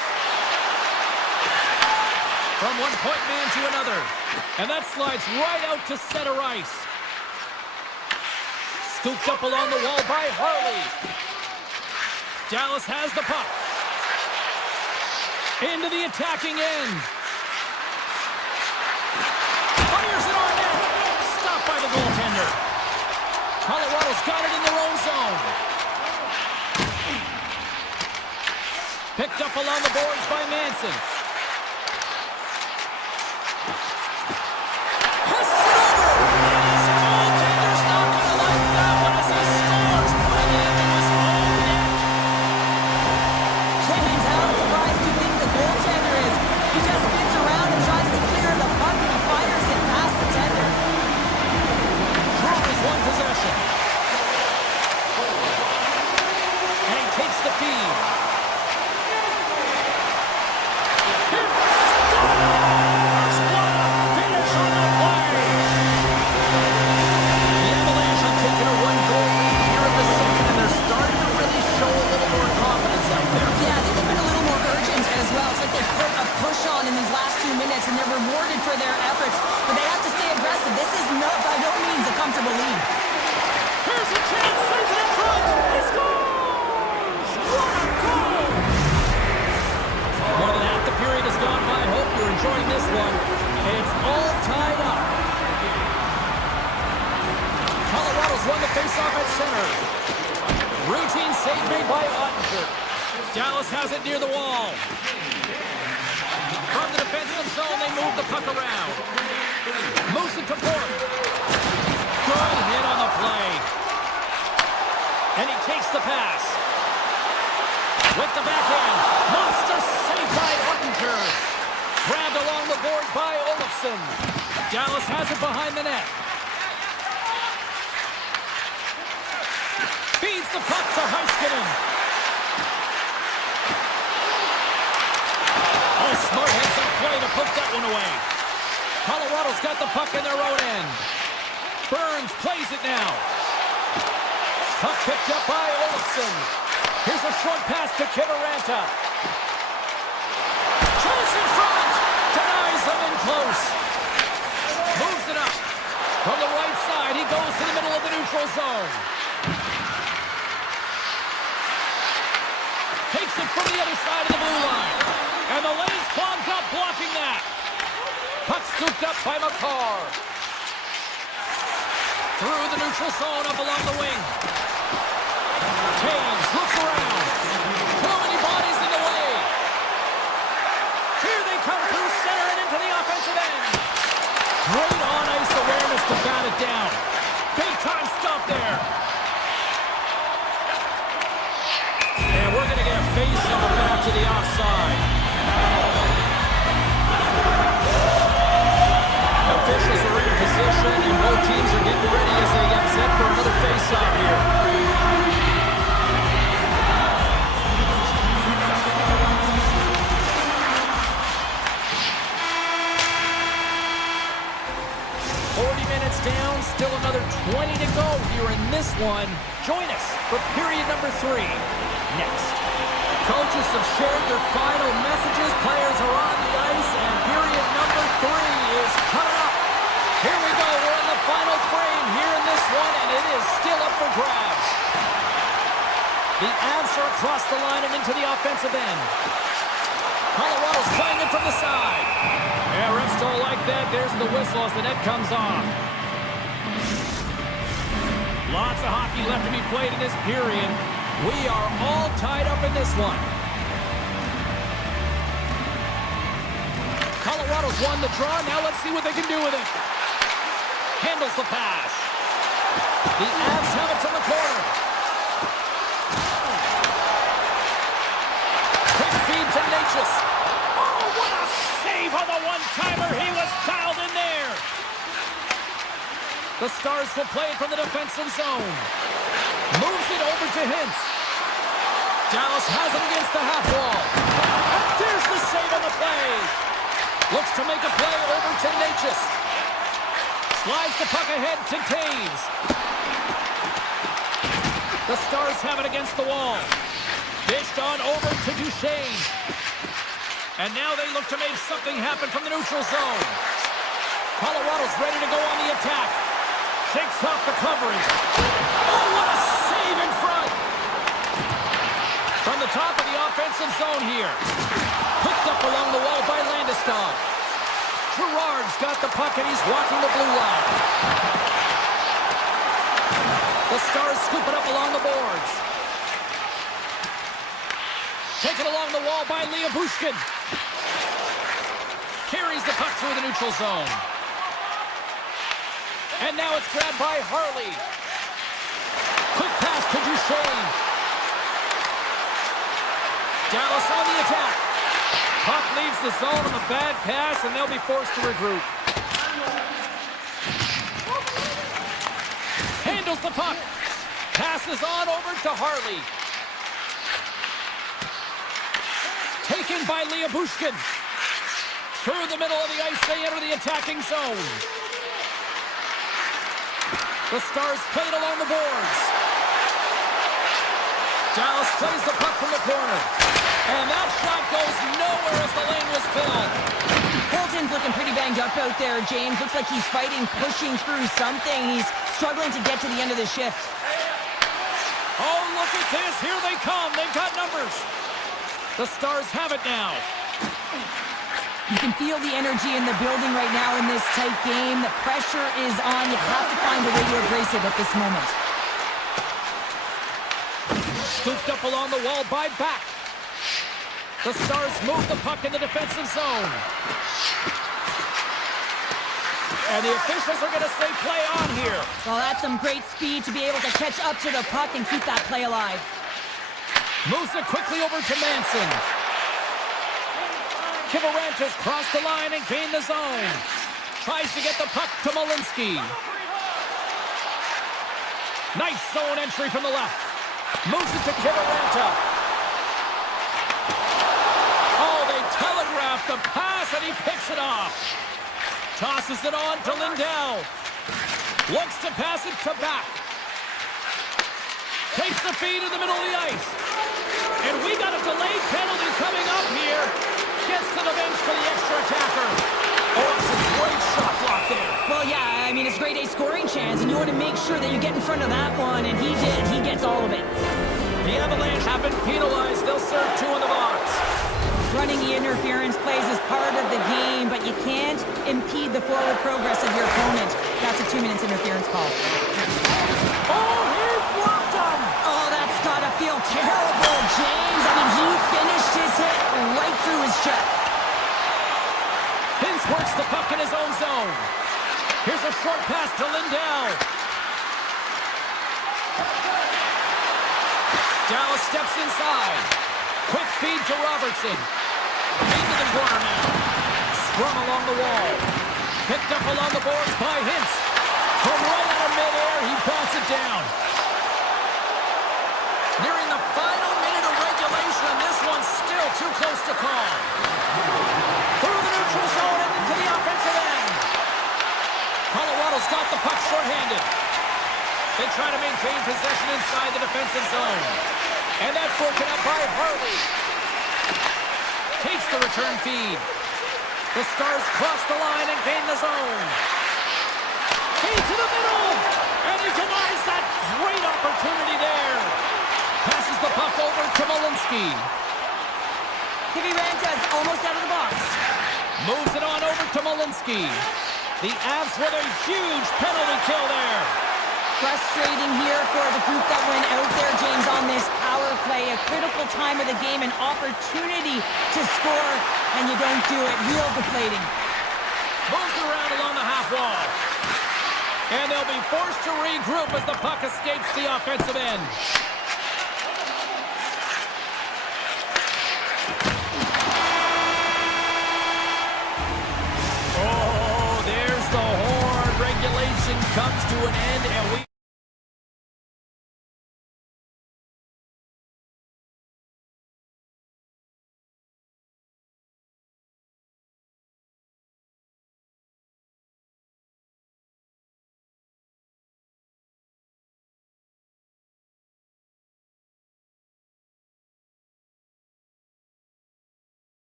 From one point man to another. And that slides right out to center ice. Scooped up along the wall by Harley. Dallas has the puck. Into the attacking end. Fires it on net. Stopped by the goaltender. Colorado's got it in their own zone. Picked up along the boards by Manson. Passes it over. And his goaltender's not going to like that one as he scores, putting it into his own net. James, how surprised do you think the goaltender is? He just spins around and tries to clear the puck and he fires it past the tender. Drew has won possession. And he takes the feed. In these last 2 minutes, and they're rewarded for their efforts, but they have to stay aggressive. This is by no means a comfortable lead. Here's a chance, sends it in front. He scores! What a goal! More than half the period has gone by. I hope you're enjoying this one. It's all tied up. Colorado's won the faceoff at center. Routine save made by Ottinger. Dallas has it near the wall. From the defensive zone, they move the puck around. Moves it to Bork. Good hit on the play. And he takes the pass. With the backhand. Monster save by Ottinger. Grabbed along the board by Olofsson. Dallas has it behind the net. Feeds the puck to Heiskanen. Smart heads-up play to put that one away. Colorado's got the puck in their own end. Burns plays it now. Puck picked up by Olofsson. Here's a short pass to Kiviranta. Chase in front. Denies them in close. Moves it up. From the right side, he goes to the middle of the neutral zone. Takes it from the other side of the blue line. And the lane's clogged up, blocking that. scooped up by McCarr. Through the neutral zone, up along the wing. Taves looks around. Too many bodies in the way. Here they come through center and into the offensive end. Great on-ice awareness to bat it down. Big time stop there. And we're going to get a face-off after the offside. Officials are in position, and both teams are getting ready as they get set for another face-off here. 40 minutes down, still another 20 to go here in this one. Join us for period number 3 next. Coaches have shared their final messages. Players are on the ice, and period number 3 is coming up. Here we go. We're in the final frame here in this one, and it is still up for grabs. The Avs are across the line and into the offensive end. Colorado's playing it from the side. Yeah, refs don't like that. There's the whistle as the net comes off. Lots of hockey left to be played in this period. We are all tied up in this one. Colorado's won the draw. Now let's see what they can do with it. Handles the pass. The Avs have it from the corner. Quick feed to Natchez. Oh, what a save on the one-timer. He was dialed in there. The Stars will play it from the defensive zone. Moves it over to Hintz. Dallas has it against the half wall. And there's the save on the play. Looks to make a play over to Natchez. Slides the puck ahead to Taves. The Stars have it against the wall. Dished on over to Duchesne. And now they look to make something happen from the neutral zone. Colorado's ready to go on the attack. Shakes off the coverage. Oh, what a save in front. From the top of the offensive zone here. Picked up along the wall by Landeskog. Gerard's got the puck and he's walking the blue line. The Stars scoop it up along the boards. Taken along the wall by Bushkin. Carries the puck through the neutral zone. And now it's grabbed by Harley. Quick pass to Duchesne. Dallas on the attack. Puck leaves the zone on a bad pass, and they'll be forced to regroup. Handles the puck. Passes on over to Harley. Taken by Bushkin. Through the middle of the ice, they enter the attacking zone. The Stars played along the boards. Dallas plays the puck from the corner. And that shot goes nowhere as the lane was filled. Colton's looking pretty banged up out there, James. Looks like he's fighting, pushing through something. He's struggling to get to the end of the shift. Oh, look at this. Here they come. They've got numbers. The Stars have it now. You can feel the energy in the building right now in this tight game. The pressure is on. You have to find a way to embrace it at this moment. Scooped up along the wall by Back. The Stars move the puck in the defensive zone. And the officials are going to say play on here. Well, that's some great speed to be able to catch up to the puck and keep that play alive. Moves it quickly over to Manson. Kivarantis crossed the line and gained the zone. Tries to get the puck to Malinsky. Nice zone entry from the left. Moves it to Kivaranta. Oh, they telegraphed the pass and he picks it off. Tosses it on to Lindell. Looks to pass it to Back. Takes the feed in the middle of the ice. And we got a delayed penalty coming up here. Gets to the bench for the extra attacker. Oh, it's a great shot block there. Well, yeah, I mean, it's a grade A scoring chance, and you want to make sure that you get in front of that one, and he did. He gets all of it. The Avalanche have been penalized. They'll serve 2 in the box. Running interference plays is part of the game, but you can't impede the forward progress of your opponent. That's a 2 minutes interference call. Oh, he blocked him! Oh, that's gotta feel terrible, James. I mean, he finished his hit right through his check. Hintz works the puck in his own zone. Here's a short pass to Lindell. Dallas steps inside. Quick feed to Robertson. Into the corner now. Sprung along the wall. Picked up along the boards by Hintz. From right out of midair, he bats it down. Nearing the final minute of regulation, this one's still too close to call. Through the neutral zone and into the offensive end. Colorado's got the puck shorthanded. They try to maintain possession inside the defensive zone. And that's broken up by Harley. Takes the return feed. The Stars cross the line and gain the zone. Feed to the middle. And he denies that great opportunity there. Passes the puck over to Malinsky. Kiviranta almost out of the box. Moves it on over to Malinsky. The Avs with a huge penalty kill there. Frustrating here for the group that went out there, James, on this power play. A critical time of the game, an opportunity to score, and you don't do it. Real deflating. Moves around along the half wall. And they'll be forced to regroup as the puck escapes the offensive end. Oh, there's the horn. Regulation comes to an end, and we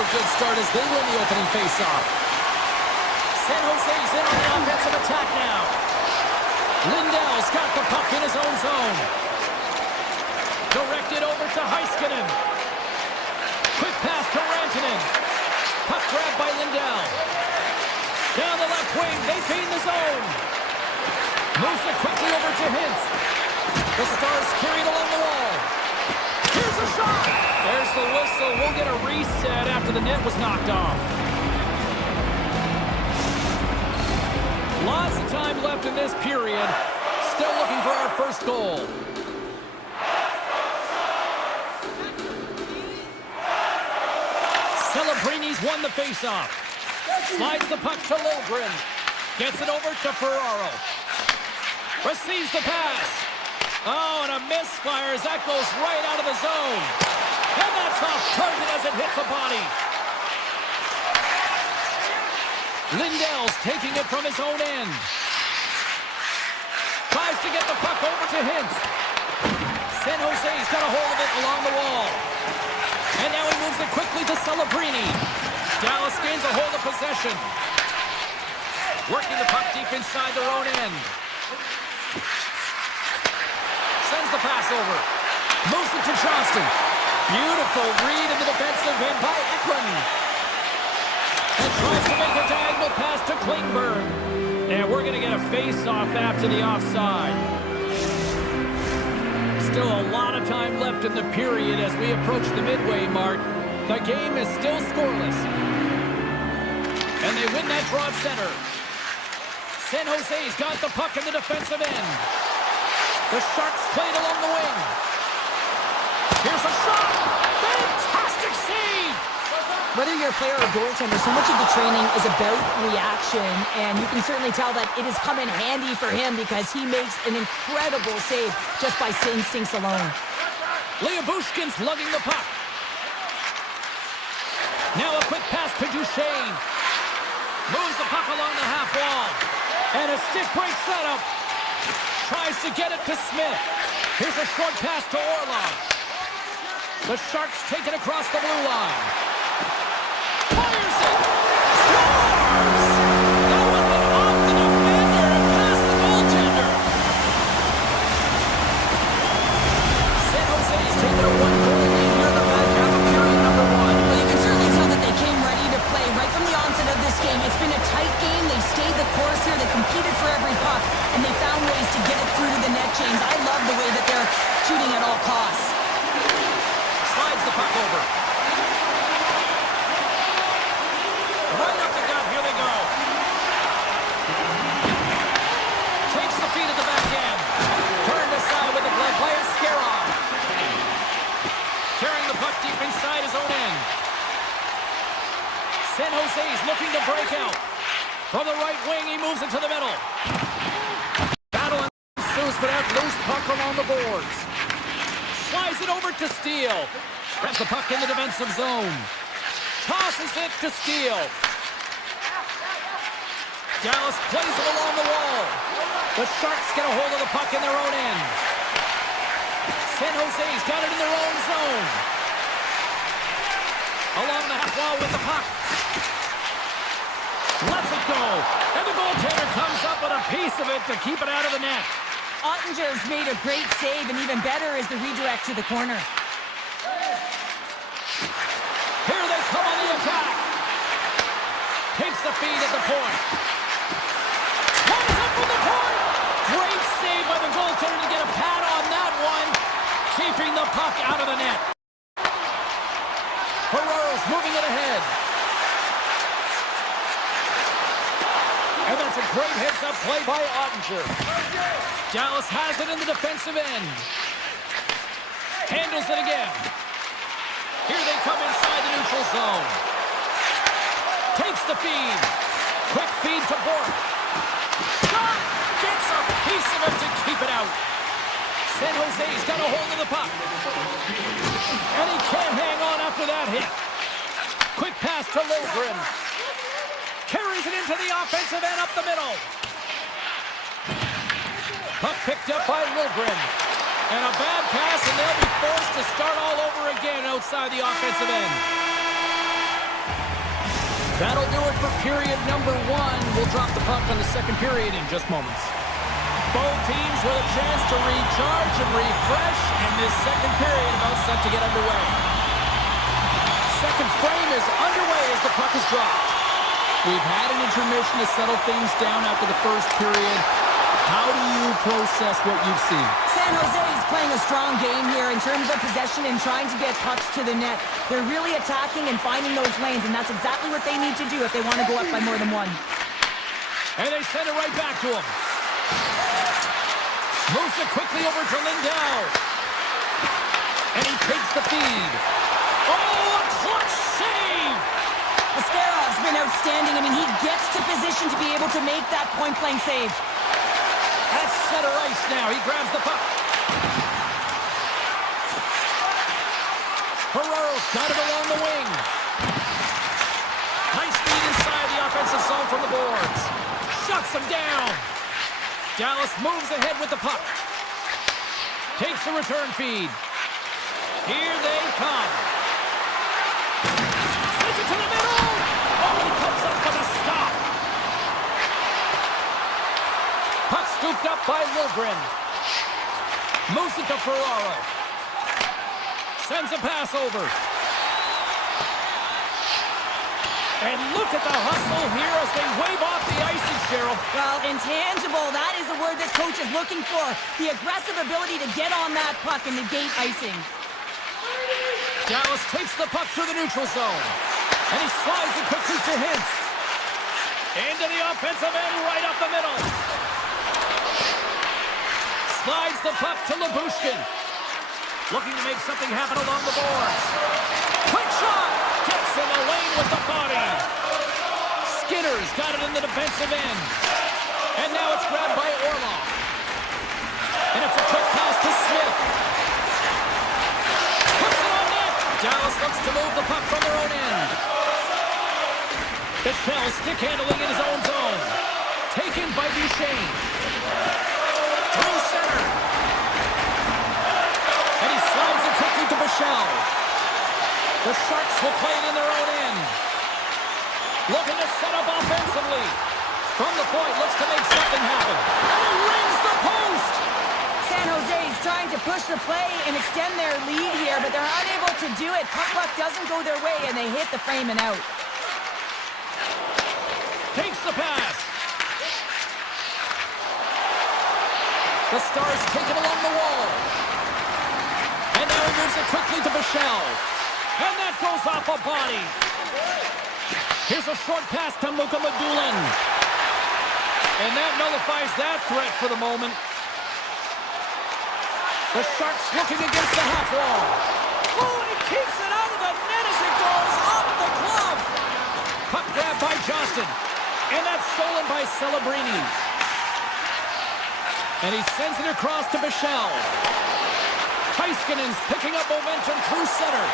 a good start as they win the opening faceoff. San Jose's in on the offensive attack now. Lindell's got the puck in his own zone. Directed over to Heiskanen. Quick pass to Rantanen. Puck grabbed by Lindell. Down the left wing, they feed the zone. Moves it quickly over to Hintz. The Stars carried along the wall. Here's a shot. There's the whistle. We'll get a reset after the net was knocked off. Lots of time left in this period. Still looking for our first goal. Celebrini's won the faceoff. Slides the puck to Logren. Gets it over to Ferraro. Receives the pass. Oh, and a misfire as that goes right out of the zone. And that's off target as it hits a body. Lindell's taking it from his own end. Tries to get the puck over to Hintz. San Jose's got a hold of it along the wall. And now he moves it quickly to Celebrini. Dallas gains a hold of possession. Working the puck deep inside their own end. Sends the pass over. Moves it to Johnston. Beautiful read in the defensive end by Eklund. And tries to make a diagonal pass to Klingberg. And we're going to get a face-off after the offside. Still a lot of time left in the period as we approach the midway mark. The game is still scoreless. And they win that draw at center. San Jose's got the puck in the defensive end. The Sharks played along the wing. Here's a shot. Fantastic save. Whether you're a player or goaltender, so much of the training is about reaction, and you can certainly tell that it has come in handy for him because he makes an incredible save just by instincts alone. Leobushkin's lugging the puck. Now a quick pass to Duchesne. Moves the puck along the half wall. And a stick break setup. Tries to get it to Smith. Here's a short pass to Orlov. The Sharks take it across the blue line. Fires it! Scores! That one went off the defender and past the goaltender. San Jose's taken a one-goal lead here in the back half of period number one. Well, you can certainly tell that they came ready to play right from the onset of this game. It's been a tight game. They stayed the course here. They competed for every puck, and they found ways to get it through to the net, James. I love the way that they're shooting at all costs. Slides the puck over. Right up the gut, here they go. Takes the feed at the back end. Turned aside with the glove by Askarov. Carrying the puck deep inside his own end. San Jose's looking to break out. From the right wing, he moves it to the middle. Battle ensues for that loose puck along the boards. Slides it over to Steele. Grabs the puck in the defensive zone. Tosses it to Steele. Dallas plays it along the wall. The Sharks get a hold of the puck in their own end. San Jose's got it in their own zone. Along the half wall with the puck. Lets it go. And the goaltender comes up with a piece of it to keep it out of the net. Ottinger's made a great save, and even better is the redirect to the corner. Here they come on the attack. Takes the feed at the point. Lines up from the point. Great save by the goaltender to get a pad on that one. Keeping the puck out of the net. Ferraro's moving it ahead. And that's a great heads-up play by Ottinger. Dallas has it in the defensive end. Handles it again. Here they come inside the neutral zone. Takes the feed. Quick feed to Bork. Shot! Gets a piece of it to keep it out. San Jose's got a hold of the puck. And he can't hang on after that hit. Quick pass to Logren. Carries it into the offensive end up the middle. Puck picked up by Logren. And a bad pass, and they'll be forced to start all over again outside the offensive end. That'll do it for period number 1. We'll drop the puck on the second period in just moments. Both teams with a chance to recharge and refresh, and this second period about set to get underway. Second frame is underway as the puck is dropped. We've had an intermission to settle things down after the first period. How do you process what you've seen? San Jose is playing a strong game here in terms of possession and trying to get pucks to the net. They're really attacking and finding those lanes, and that's exactly what they need to do if they want to go up by more than one. And they send it right back to him. Moves it quickly over to Lindell. And he takes the feed. Oh, a clutch save! Asterov's been outstanding. I mean, he gets to position to be able to make that point-blank save. At center ice now, he grabs the puck. Ferraro's got it along the wing. Nice feed inside the offensive zone from the boards. Shuts him down. Dallas moves ahead with the puck. Takes the return feed. Here they come. Sends it to the middle. Oh, he comes up with a stop. Puck scooped up by Lilgren. Moves it to Ferraro. Sends a pass over. And look at the hustle here as they wave off the icing, Cheryl. Well, intangible, that is the word this coach is looking for. The aggressive ability to get on that puck and negate icing. Dallas takes the puck through the neutral zone. And he slides it quickly to Hintz. Into the offensive end, right up the middle. Slides the puck to Lyubushkin. Looking to make something happen along the boards. Quick shot! Gets in the lane with the body. Skinner's got it in the defensive end. And now it's grabbed by Orlov. And it's a quick pass to Smith. Puts it on net. Dallas looks to move the puck from their own end. Bichelle stick handling in his own zone. Taken by Duchesne. Through center. And he slides it quickly to Bichelle. The Sharks will play it in their own end. Looking to set up offensively. From the point, looks to make something happen. And he rings the post! San Jose is trying to push the play and extend their lead here, but they're unable to do it. Puck luck doesn't go their way, and they hit the frame and out. Takes the pass. The Stars take it along the wall. And now he moves it quickly to Bichelle. And that goes off a body. Here's a short pass to Mukhamadullin. And that nullifies that threat for the moment. The Sharks looking against the half wall. Oh, and he keeps it out of the net as it goes off the glove. Puck grab by Johnston. And that's stolen by Celebrini. And he sends it across to Bichelle. Heiskanen's picking up momentum through center.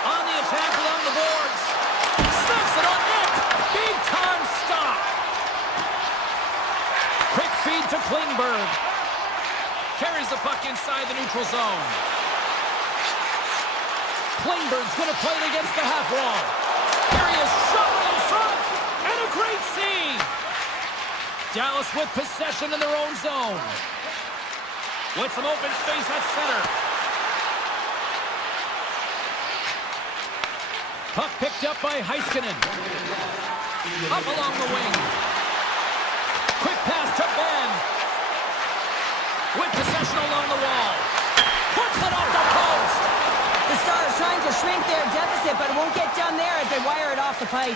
On the attack along the boards. Snaps it on net. Big time stop. Quick feed to Klingberg. Carries the puck inside the neutral zone. Klingberg's going to play it against the half wall. Here he is, shot right in front. And a great save. Dallas with possession in their own zone. With some open space at center. Puck picked up by Heiskanen. Up along the wing. Quick pass to Ben. With possession along the wall. Puts it off the post. The Stars trying to shrink their deficit, but it won't get done there as they wire it off the pipe.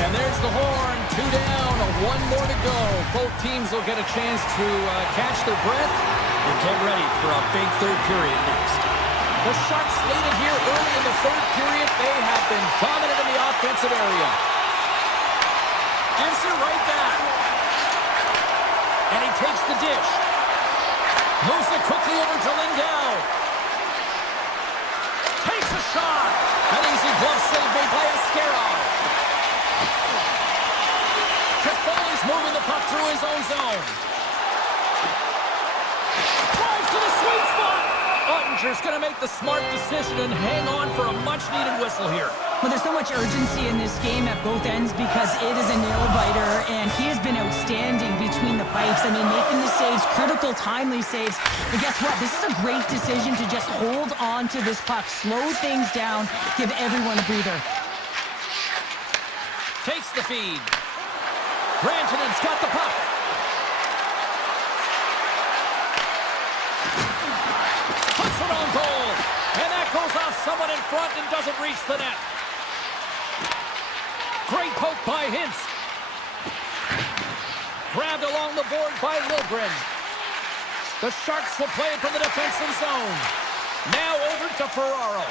And there's the horn, 2 down, 1 more to go. Both teams will get a chance to catch their breath and get ready for a big third period next. The Sharks leading here early in the third period. They have been dominant in the offensive area. Gives it right back. And he takes the dish. Moves it quickly over to Lindell. Takes a shot. An easy glove save made by Askarov. Toffoli's moving the puck through his own zone. Drives to the sweet spot. Ottinger's going to make the smart decision and hang on for a much-needed whistle here. Well, there's so much urgency in this game at both ends because it is a nail-biter, and he has been outstanding between the pipes. I mean, making the saves, critical, timely saves. But guess what? This is a great decision to just hold on to this puck, slow things down, give everyone a breather. Takes the feed. Grantonen's got the puck. Puts it on goal. And that goes off someone in front and doesn't reach the net. Great poke by Hintz. Grabbed along the board by Liljegren. The Sharks will play it from the defensive zone. Now over to Ferraro.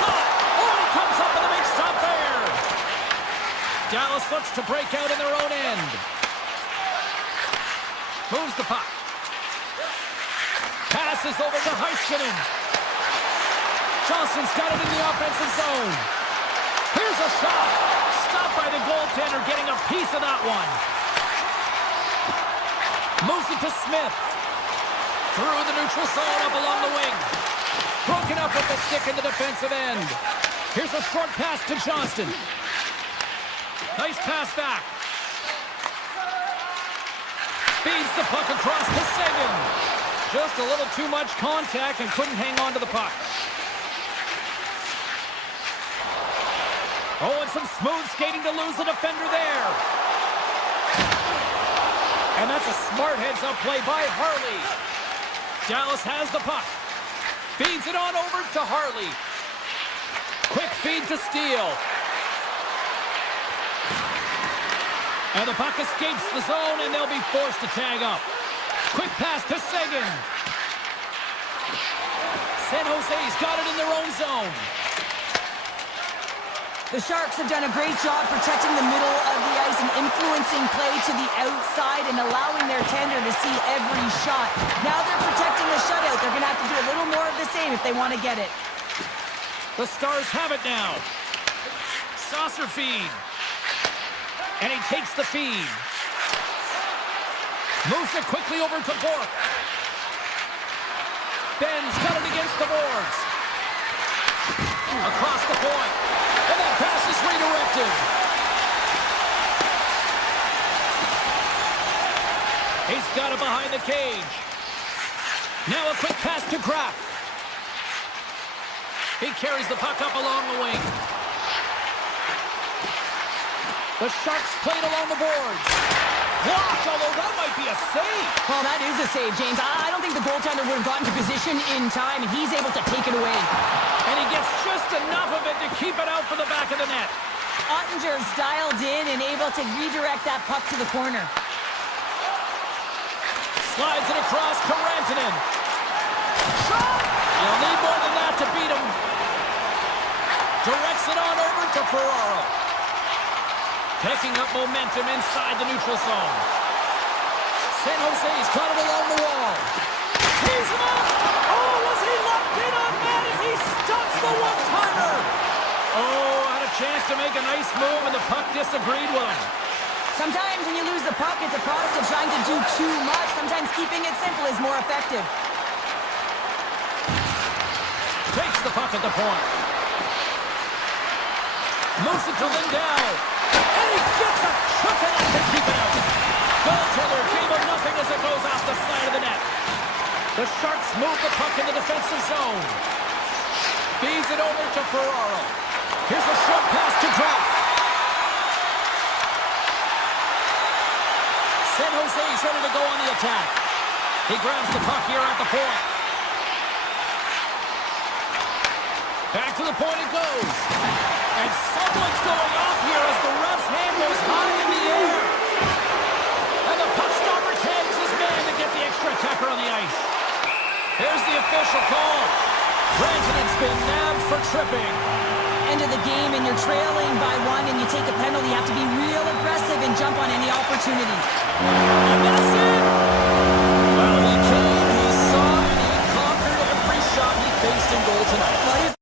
Shot! Oh, and he comes up with a big stop there. Dallas looks to break out in their own end. Moves the puck. Passes over to Heiskanen. Johnson's got it in the offensive zone. Here's a shot. Stopped by the goaltender, getting a piece of that one. Moves it to Smith. Through the neutral zone, up along the wing. Broken up with the stick in the defensive end. Here's a short pass to Johnston. Nice pass back. Feeds the puck across to Seguin. Just a little too much contact and couldn't hang on to the puck. Oh, and some smooth skating to lose the defender there. And that's a smart heads-up play by Harley. Dallas has the puck. Feeds it on over to Harley. Quick feed to Steele. And the puck escapes the zone, and they'll be forced to tag up. Quick pass to Seguin. San Jose's got it in their own zone. The Sharks have done a great job protecting the middle of the ice and influencing play to the outside and allowing their tender to see every shot. Now they're protecting the shutout. They're going to have to do a little more of the same if they want to get it. The Stars have it now. Saucer feed. And he takes the feed. Moves it quickly over to Bork. Ben's got it against the boards. Across the point. And that pass is redirected. He's got it behind the cage. Now a quick pass to Kraft. He carries the puck up along the wing. The Sharks played along the boards. Blocked, although that might be a save. Well, that is a save, James. I don't think the goaltender would have gotten to position in time, and he's able to take it away. And he gets just enough of it to keep it out for the back of the net. Ottinger's dialed in and able to redirect that puck to the corner. Slides it across to Rantanen. Shot! You'll need more than that to beat him. Directs it on over to Ferraro. Picking up momentum inside the neutral zone. San Jose's got it along the wall. Tees him up! Oh, was he locked in on that as he stuffs the one-timer? Oh, had a chance to make a nice move and the puck disagreed with him. Sometimes when you lose the puck, it's a product of trying to do too much. Sometimes keeping it simple is more effective. Takes the puck at the point. Moves it to Lindell. And he gets a chuck it up to keep it out. Goaltender gave him nothing as it goes off the side of the net. The Sharks move the puck in the defensive zone. Feeds it over to Ferraro. Here's a short pass to Kraft. San Jose's ready to go on the attack. He grabs the puck here at the point. Back to the point it goes. And someone's going off here as the ref's hand goes high in the air. And the puck stopper tags his man to get the extra attacker on the ice. Here's the official call. Rantanen's been nabbed for tripping. End of the game and you're trailing by one and you take a penalty. You have to be real aggressive and jump on any opportunity. And that's it. Well, he came, he saw, and he conquered every shot he faced in goal tonight. Well,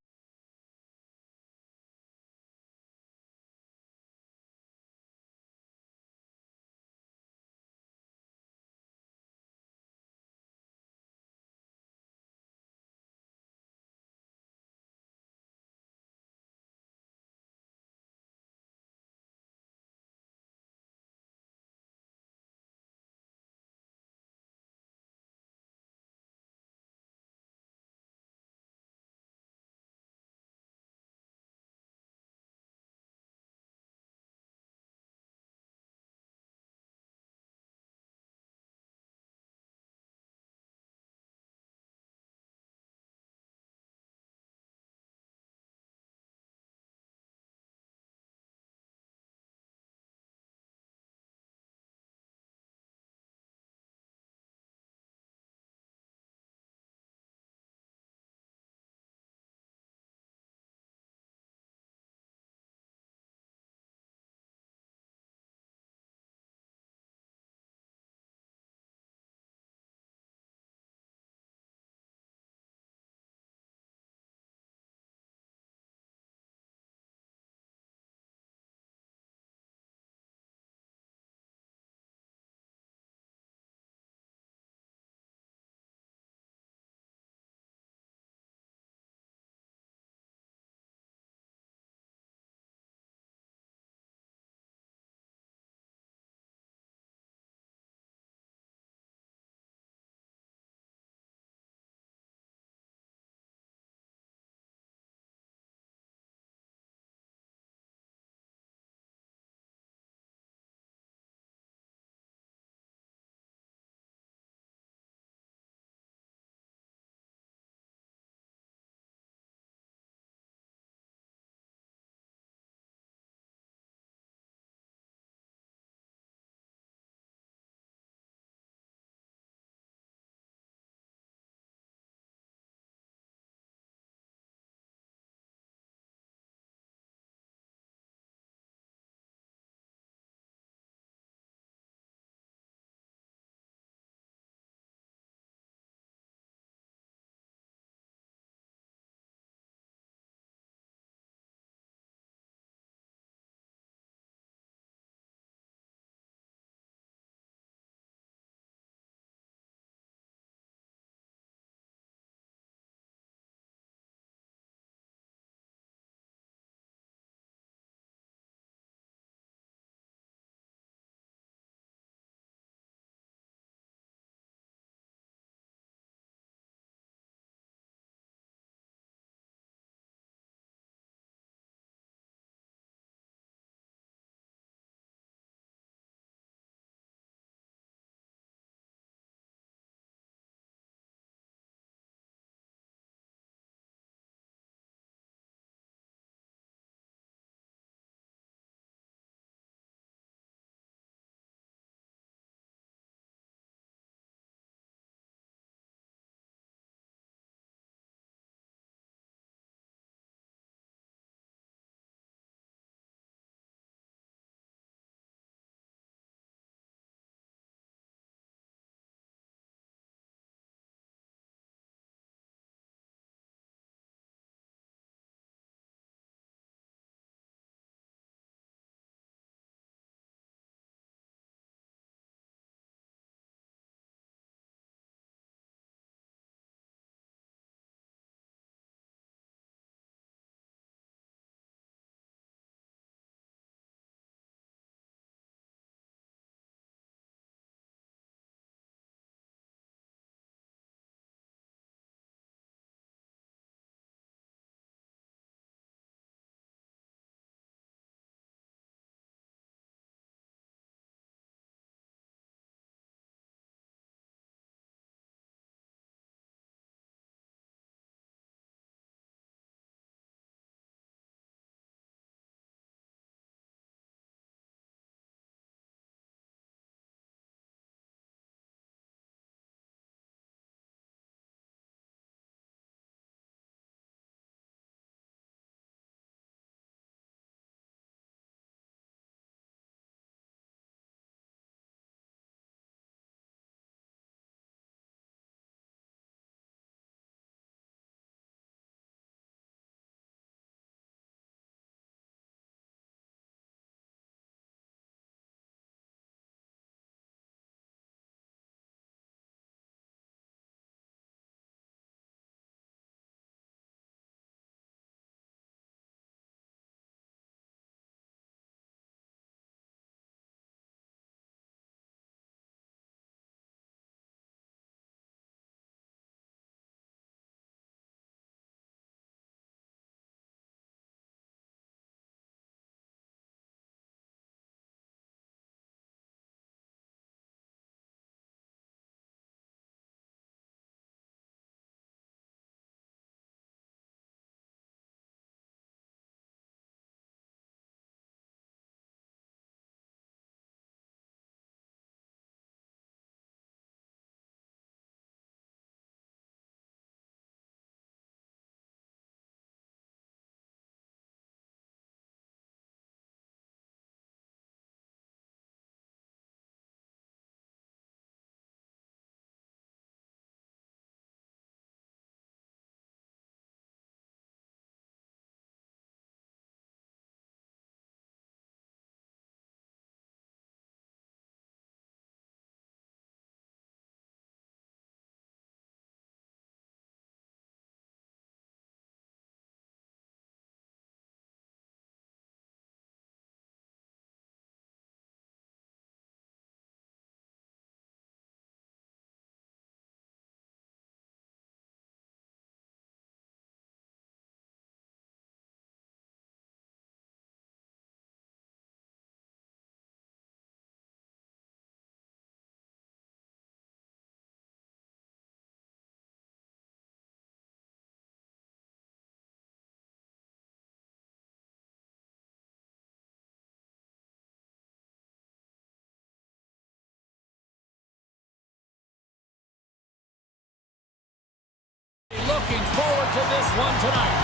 looking forward to this one tonight.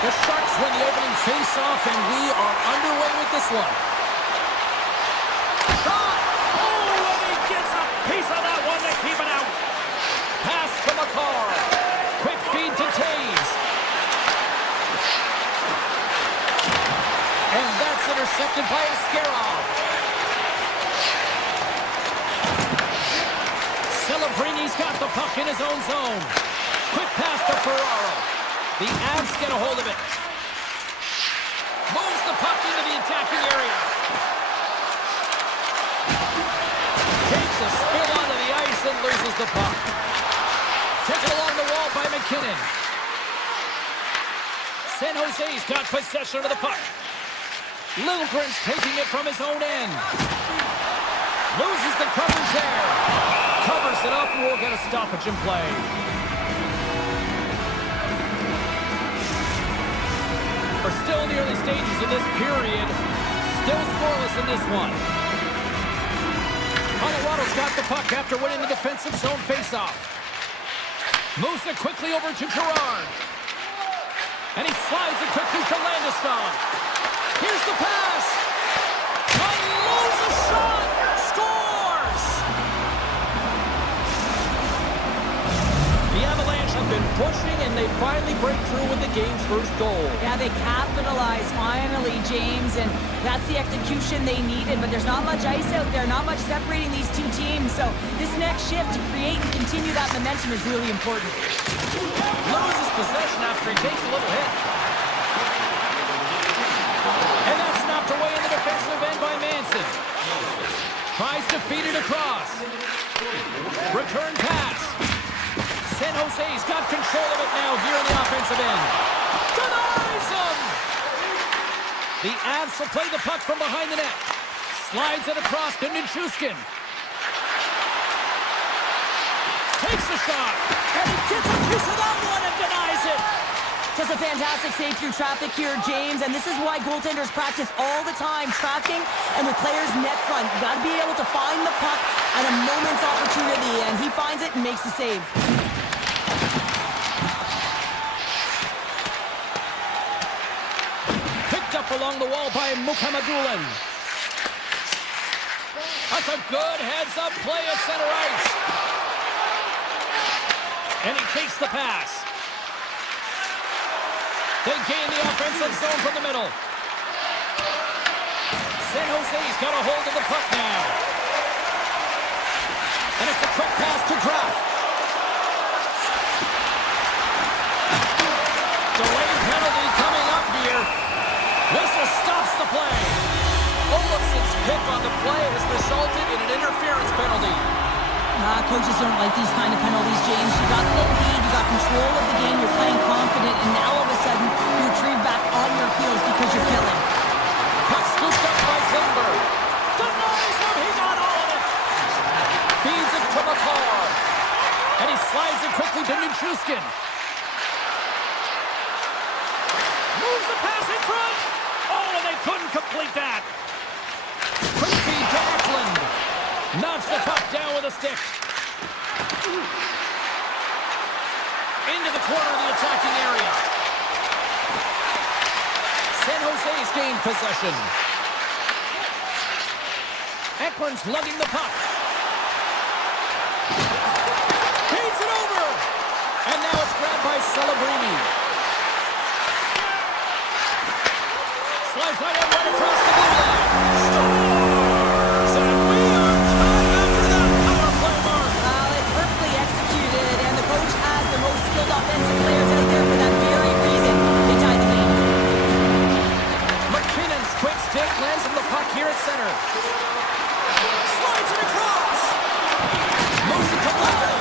The Sharks win the opening face-off, and we are underway with this one. Shot! Oh, and he gets a piece of that one to keep it out. Pass to McCarr. Quick feed to Taves. And that's intercepted by Askarov. Celebrini's got the puck in his own zone. Quick pass to Ferraro. The Avs get a hold of it. Moves the puck into the attacking area. Takes a spin onto the ice and loses the puck. Taken along the wall by McKinnon. San Jose's got possession of the puck. Liljegren's taking it from his own end. Loses the coverage there. Covers it up and we'll get a stoppage in play. We're still in the early stages of this period. Still scoreless in this one. Colorado's got the puck after winning the defensive zone faceoff. Moves it quickly over to Gerard. And he slides it quickly to Landeskog. Here's the pass. Unloads a shot. Scores! The Avalanche have been pushing, and they finally break through with the game's first goal. Yeah, they capitalize finally, James, and that's the execution they needed, but there's not much ice out there, not much separating these two teams, so this next shift to create and continue that momentum is really important. Loses possession after he takes a little hit. And that's knocked away in the defensive end by Manson. Tries to feed it across. Return pass. San Jose's got control of it now here in the offensive end. Denies him! The Avs will play the puck from behind the net. Slides it across to Nichushkin. Takes the shot. And he gets a piece of that one and denies it. Just a fantastic save through traffic here, James, and this is why goaltenders practice all the time, tracking and with players net front. You got to be able to find the puck at a moment's opportunity, and he finds it and makes the save. Picked up along the wall by Mukhamadullin. That's a good heads-up play at center ice. And he takes the pass. They gain the offensive zone from the middle. San Jose's got a hold of the puck now. And it's a quick pass to Graf. Delayed penalty coming up here. Whistle stops the play. Olafson's pick on the play has resulted in an interference penalty. Coaches don't like these kind of penalties, James. You got the lead, you got control of the game, you're playing confident, and now all of a sudden you retrieve back on your heels because you're killing. Puck scooped up by Klingberg. Denies him, he got all of it. Feeds it to McCarr. And he slides it quickly to Nichushkin. Moves the pass in front. Oh, and they couldn't complete that. Quick feed to Eklund. Knocks the puck down with a stick. Into the corner of the attacking area. San Jose's gained possession. Eklund's lugging the puck. Feeds it over. And now it's grabbed by Celebrini. Slides right in, right across the blue line. Scores! And we are tied after that power play mark. Well, it's perfectly executed, and the coach has the most skilled offensive players out there for that very reason. They tied the game. McKinnon's quick stick lands on the puck here at center. Slides it across. Moves it to Lyle.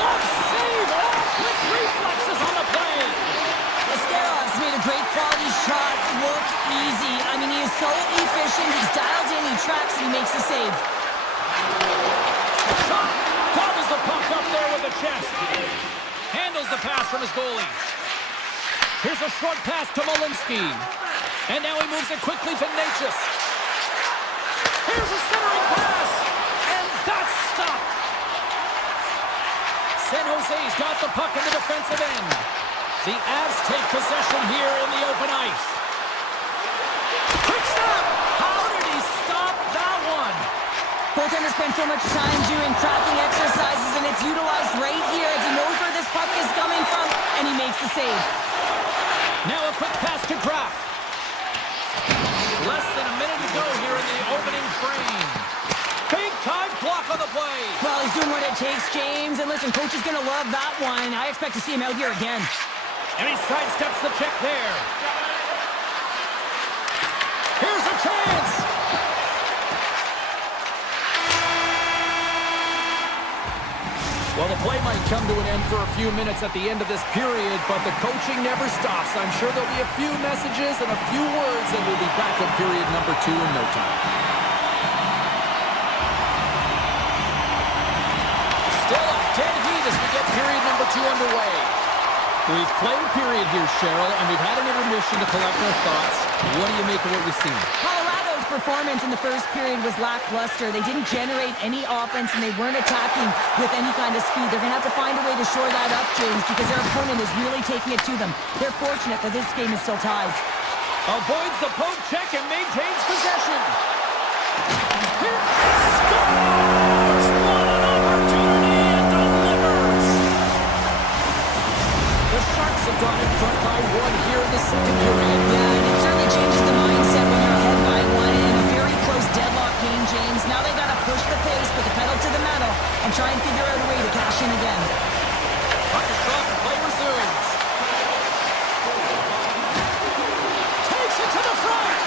Glove save. Oh, quick reflexes on the play. Askarov's made a great quality shot look easy. I mean, he is so efficient. He's dialed in, he tracks, and he makes the save. Shot. Gobbles the puck up there with the chest. Handles the pass from his goalie. Here's a short pass to Malinsky. And now he moves it quickly to Natchez. Here's a centering pass. And that's stopped San Jose's got the puck in the defensive end. The Avs take possession here in the open ice. Quick stop! How did he stop that one? Goaltender spent so much time doing tracking exercises, and it's utilized right here as he knows where this puck is coming from, and he makes the save. Now a quick pass to Graf. Less than a minute to go here in the opening frame. Big time block on the play. Well, he's doing what it takes, James. And listen, coach is going to love that one. I expect to see him out here again. And he sidesteps the check there. Here's a chance. Well, the play might come to an end for a few minutes at the end of this period, but the coaching never stops. I'm sure there'll be a few messages and a few words, and we'll be back on period number 2 in no time. Still a dead heat as we get period number 2 underway. We've played a period here, Cheryl, and we've had an intermission to collect our thoughts. What do you make of what we've seen? Colorado's performance in the first period was lackluster. They didn't generate any offense, and they weren't attacking with any kind of speed. They're going to have to find a way to shore that up, James, because their opponent is really taking it to them. They're fortunate that this game is still tied. Avoids the poke check and maintains possession. Here he scores! What an opportunity and delivers! The Sharks have gone in front by 1 here in the second period. Yeah, and it certainly changes the mindset when you're ahead by 1 in a very close deadlock game, James. Now they got to push the pace, put the pedal to the metal, and try and figure out a way to cash in again. Puck is dropped and play resumes. Takes it to the front.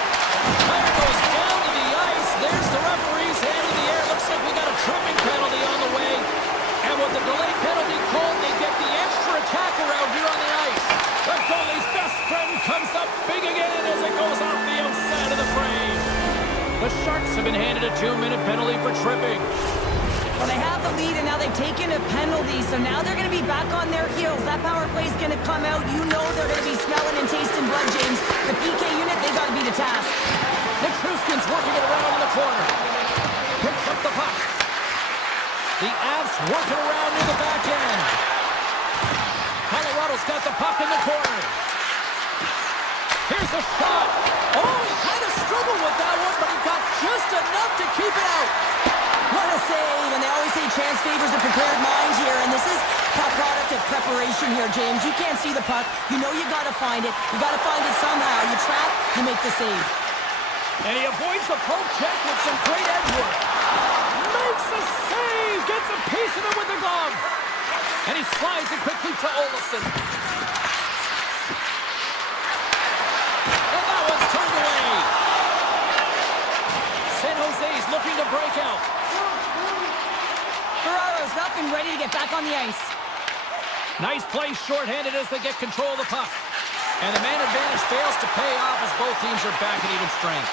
Player goes down to the ice. There's the referee's hand in the air. Looks like we got a tripping penalty on the way. And with the delayed penalty called, they get the extra attacker out here on the ice. The goalie's best friend comes up big again as it goes off the outside of the frame. The Sharks have been handed a 2-minute penalty for tripping. Well, they have the lead, and now they've taken a penalty, so now they're going to be back on their heels. That power play is going to come out. You know they're going to be smelling and tasting blood, James. The PK unit, they got to be the task. Nichushkin's working it around in the corner. Picks up the puck. The Avs working around near the back end. Colorado's got the puck in the corner. Here's the shot. Oh, he kind of struggled with that one, but he got just enough to keep it out. What a save, and they always say chance favors a prepared mind here, and this is a product of preparation here, James. You can't see the puck. You know you got to find it. You got to find it somehow. You trap, you make the save. And he avoids the poke check with some great edge work. Makes the save, gets a piece of it with the glove. And he slides it quickly to Olsen. And that one's turned away. San Jose's looking to break out. Ferraro's up and ready to get back on the ice. Nice play shorthanded as they get control of the puck. And the man advantage fails to pay off as both teams are back at even strength.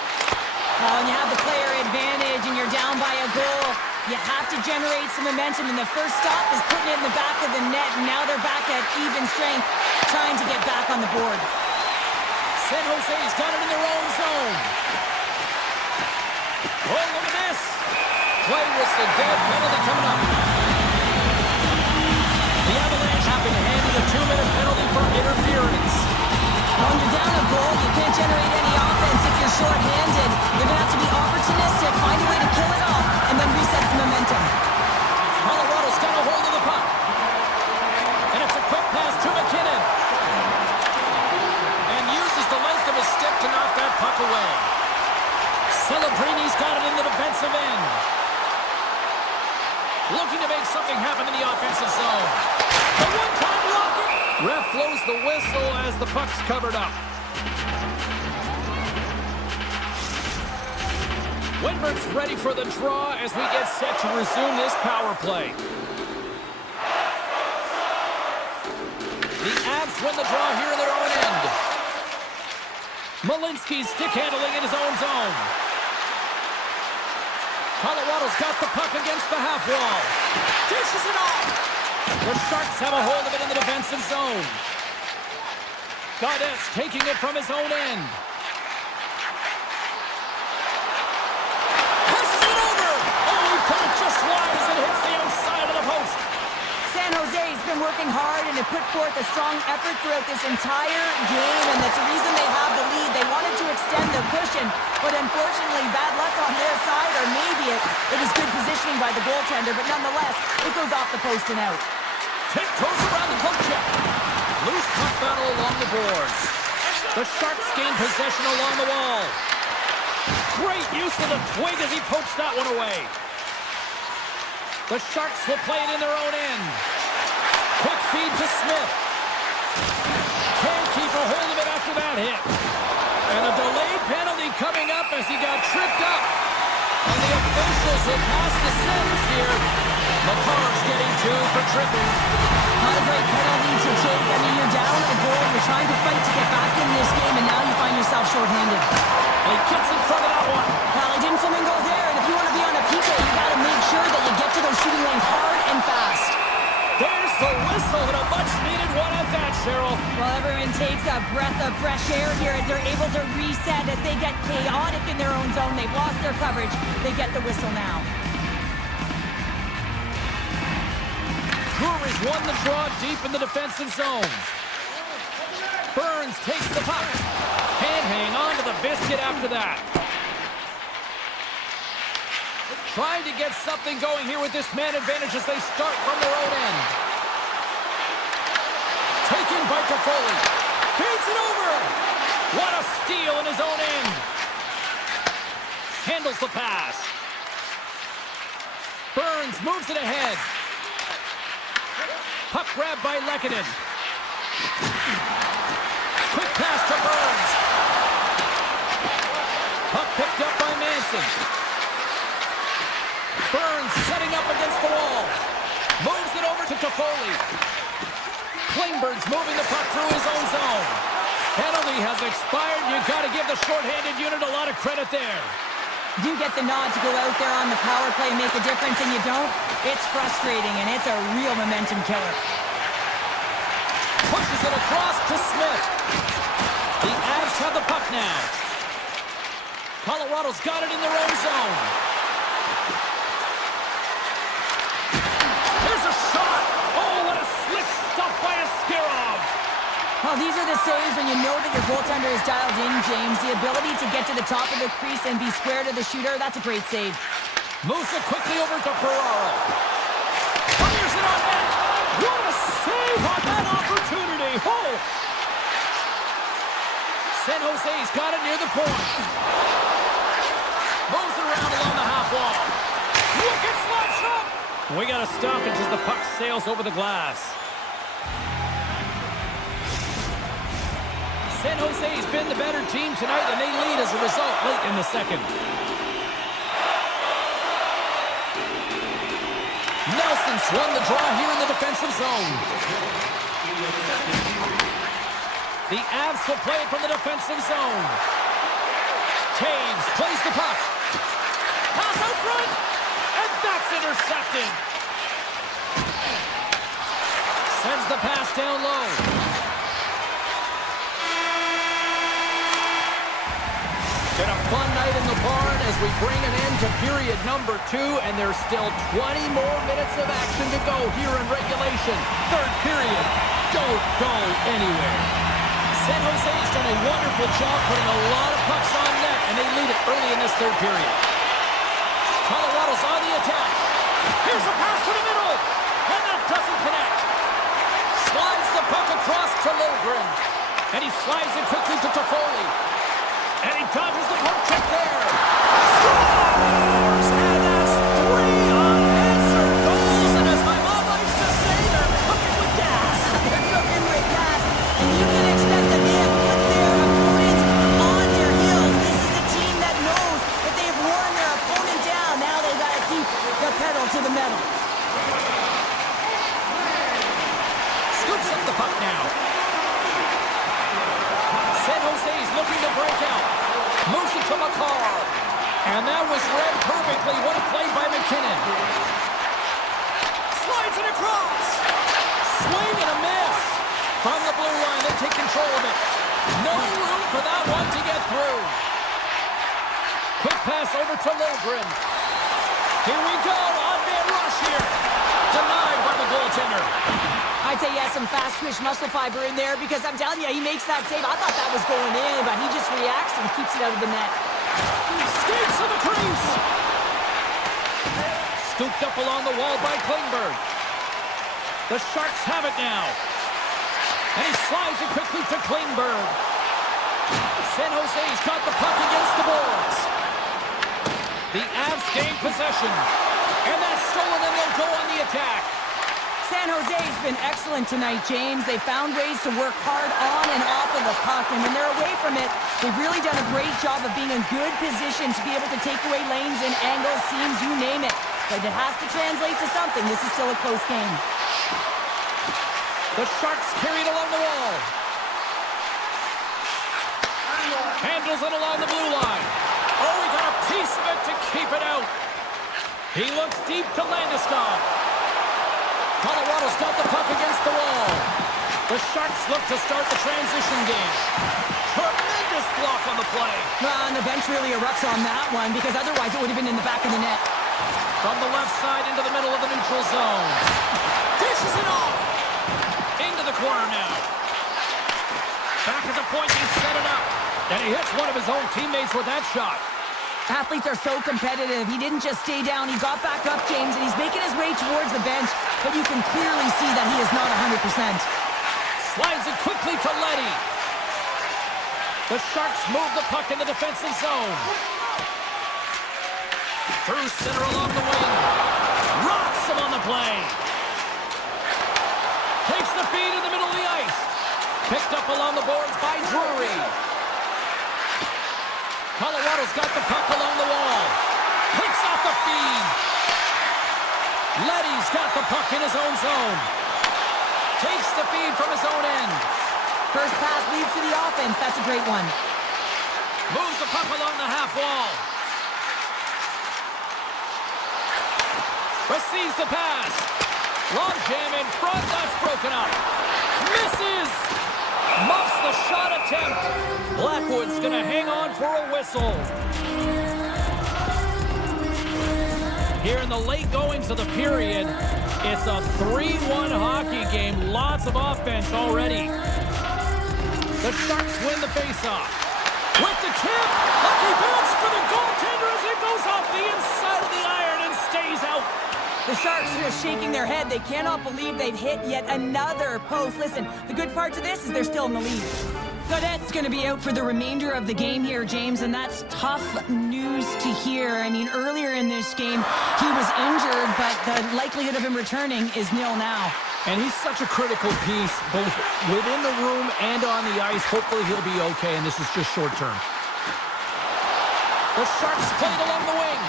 When you have the player advantage and you're down by a goal, you have to generate some momentum, and the first stop is putting it in the back of the net, and now they're back at even strength, trying to get back on the board. San Jose's got it in their own zone. Oh, look at this. Play whistle, dead penalty coming up. The Avalanche have been handed a 2-minute penalty for interference. When you're down a goal, you can't generate any offense if you're short-handed. You're going to have to be opportunistic, find a way to kill it off, and then reset the momentum. Colorado's got a hold of the puck. And it's a quick pass to McKinnon. And uses the length of his stick to knock that puck away. Celebrini's got it in the defensive end. Looking to make something happen in the offensive zone. The one-time rocket. Ref blows the whistle as the puck's covered up. Winbert's ready for the draw as we get set to resume this power play. The Avs win the draw here in their own end. Malinsky's stick handling in his own zone. Colorado's got the puck against the half wall. Dishes it off. The Sharks have a hold of it in the defensive zone. Gaudet's taking it from his own end. Passes it over. Oh, he put it just wide as it hits the outside of the post. San Jose's been working hard and have put forth a strong effort throughout this entire game, and that's the reason they have the lead. They wanted to extend their cushion, but unfortunately, bad luck on their side, or maybe it was good positioning by the goaltender, but nonetheless, it goes off the post and out. Tip goes around the poke check. Loose puck battle along the boards. The Sharks gain possession along the wall. Great use of the twig as he pokes that one away. The Sharks will play it in their own end. Quick feed to Smith. Can't keep a hold of it after that hit. And a delayed penalty coming up as he got tripped up. And the officials will pass the sentence here. McCarr's getting 2 for tripping. Not a great penalty to take. I mean, you're down a goal. You're trying to fight to get back in this game, and now you find yourself shorthanded. And he gets in front of that one. Well, he didn't flamingo there, and if you want to be on a PK, you got to make sure that you get to those shooting lanes hard and fast. There's the whistle, and a much-needed one at that, Cheryl. Well, everyone takes a breath of fresh air here as they're able to reset as they get chaotic in their own zone. They've lost their coverage. They get the whistle now. Brewers won the draw deep in the defensive zone. Burns takes the puck. Can't hang on to the biscuit after that. Trying to get something going here with this man advantage as they start from their own end. Taken by Toffoli. Feeds it over. What a steal in his own end. Handles the pass. Burns moves it ahead. Puck grab by Lehkonen. Quick pass to Burns. Puck picked up by Manson. Burns setting up against the wall. Moves it over to Toffoli. Klingberg's moving the puck through his own zone. Penalty has expired. You've got to give the shorthanded unit a lot of credit there. You get the nod to go out there on the power play, make a difference, and you don't. It's frustrating, and it's a real momentum killer. Pushes it across to Smith. The Avs have the puck now. Colorado's got it in their own zone. There's a shot. Oh, what a slick stop by Askarov. Well, these are the saves when you know that your goaltender is dialed in, James. The ability to get to the top of the crease and be square to the shooter, that's a great save. Moves it quickly over to Ferraro. Fires it on net. What a save on that opportunity. Oh! San Jose's got it near the point. Moves it around along the half wall. Look at slot shot. We got to stop it as the puck sails over the glass. San Jose's been the better team tonight, and they lead as a result late in the second. Nelson's won the draw here in the defensive zone. The Avs will play it from the defensive zone. Taves plays the puck. Pass out front, and that's intercepted. Sends the pass down low. Been a fun night in the barn as we bring an end to period number 2, and there's still 20 more minutes of action to go here in regulation. Third period. Don't go anywhere. San Jose's done a wonderful job putting a lot of pucks on net, and they lead it early in this third period. Colorado's on the attack. Here's a pass to the middle, and that doesn't connect. Slides the puck across to Logren, and he slides it quickly to Toffoli. And he dodges the poke check there. Scores! And that's 3 unanswered goals. And as my mom likes to say, they're cooking with gas. They're cooking with gas. And you can expect that they have put their opponents on their heels. This is a team that knows that they've worn their opponent down. Now they've got to keep the pedal to the metal. Scoops up the puck now. San Jose's looking to break out. Moves it to McCarr. And that was read perfectly. What a play by McKinnon. Slides it across. Swing and a miss. From the blue line, they take control of it. No room for that one to get through. Quick pass over to Logren. Here we go. On-man rush here. Denied by the goaltender. I'd say he has some fast twitch muscle fiber in there because I'm telling you, he makes that save. I thought that was going in, but he just reacts and keeps it out of the net. Skates to the crease. Scooped up along the wall by Klingberg. The Sharks have it now. And he slides it quickly to Klingberg. San Jose's got the puck against the boards. The Avs gain possession. And that's stolen, and they'll go on the attack. San Jose's been excellent tonight, James. They found ways to work hard on and off of the puck, and when they're away from it, they've really done a great job of being in good position to be able to take away lanes and angles, seams, you name it. But it has to translate to something. This is still a close game. The Sharks carry it along the wall. Handles it along the blue line. Oh, he got a piece of it to keep it out. He looks deep to Landeskog. Colorado's got the puck against the wall. The Sharks look to start the transition game. Tremendous block on the play. And the bench really erupts on that one because otherwise it would have been in the back of the net. From the left side into the middle of the neutral zone. Dishes it off. Into the corner now. Back at the point, he set it up. And he hits one of his own teammates with that shot. Athletes are so competitive. He didn't just stay down. He got back up, James, and he's making his way towards the bench. But you can clearly see that he is not 100%. Slides it quickly to Leddy. The Sharks move the puck in the defensive zone. Through center along the wing. Rocks him on the play. Takes the feed in the middle of the ice. Picked up along the boards by Drury. Colorado's got the puck along the wall. Picks off the feed. Leddy's got the puck in his own zone. Takes the feed from his own end. First pass leads to the offense. That's a great one. Moves the puck along the half wall. Receives the pass. Long jam in front. That's broken up. Misses. Muffs the shot attempt. Blackwood's going to hang on for a whistle. Here in the late goings of the period, it's a 3-1 hockey game. Lots of offense already. The Sharks win the faceoff. With the tip, lucky bounce for the goaltender as it goes off the inside of the iron and stays out. The Sharks are shaking their head. They cannot believe they've hit yet another post. Listen, the good part to this is they're still in the lead. Gaudette's going to be out for the remainder of the game here, James, and that's tough news to hear. I mean, earlier in this game, he was injured, but the likelihood of him returning is nil now. And he's such a critical piece, both within the room and on the ice. Hopefully he'll be okay, and this is just short term. The Sharks played along the wing.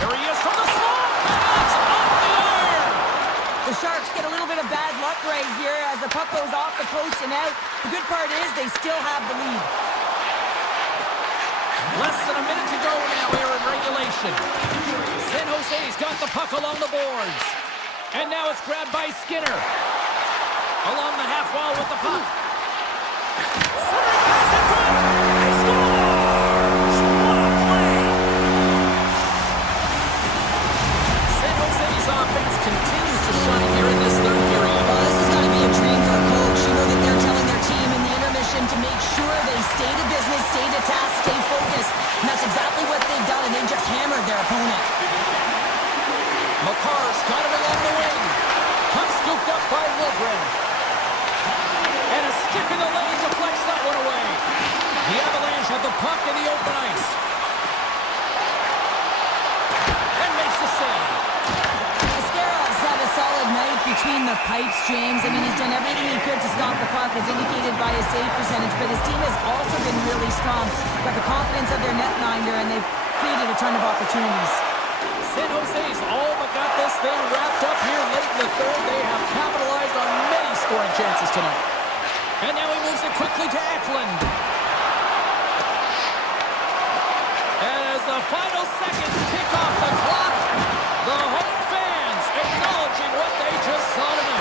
Here he is from the slot, and it's off the iron! The Sharks get a little bit of bad luck right here as the puck goes off the post and out. The good part is they still have the lead. Less than a minute to go now here in regulation. San Jose's got the puck along the boards. And now it's grabbed by Skinner. Along the half wall with the puck. Center pass in front. He scores! What a play! San Jose's offense continues to shine here in this third period. Well, this is going to be a dream for a coach. You know that they're telling their team in the intermission to make sure they stay to business, stay to task, stay focused. And that's exactly what they've done, and they just hammered their opponent. McCarr's got it along the wing. Puck scooped up by Wilgren. And a stick in the lane deflects that one away. The Avalanche have the puck in the open ice. And makes the save. Ascarov's had a solid night between the pipes, James. I mean, he's done everything he could to stop the puck, as indicated by his save percentage. But his team has also been really strong. Got the confidence of their netminder, and they've created a ton of opportunities. San Jose's all but got this thing wrapped up here late in the third. They have capitalized on many scoring chances tonight. And now he moves it quickly to Eklund. And as the final seconds tick off the clock, the home fans acknowledging what they just saw tonight.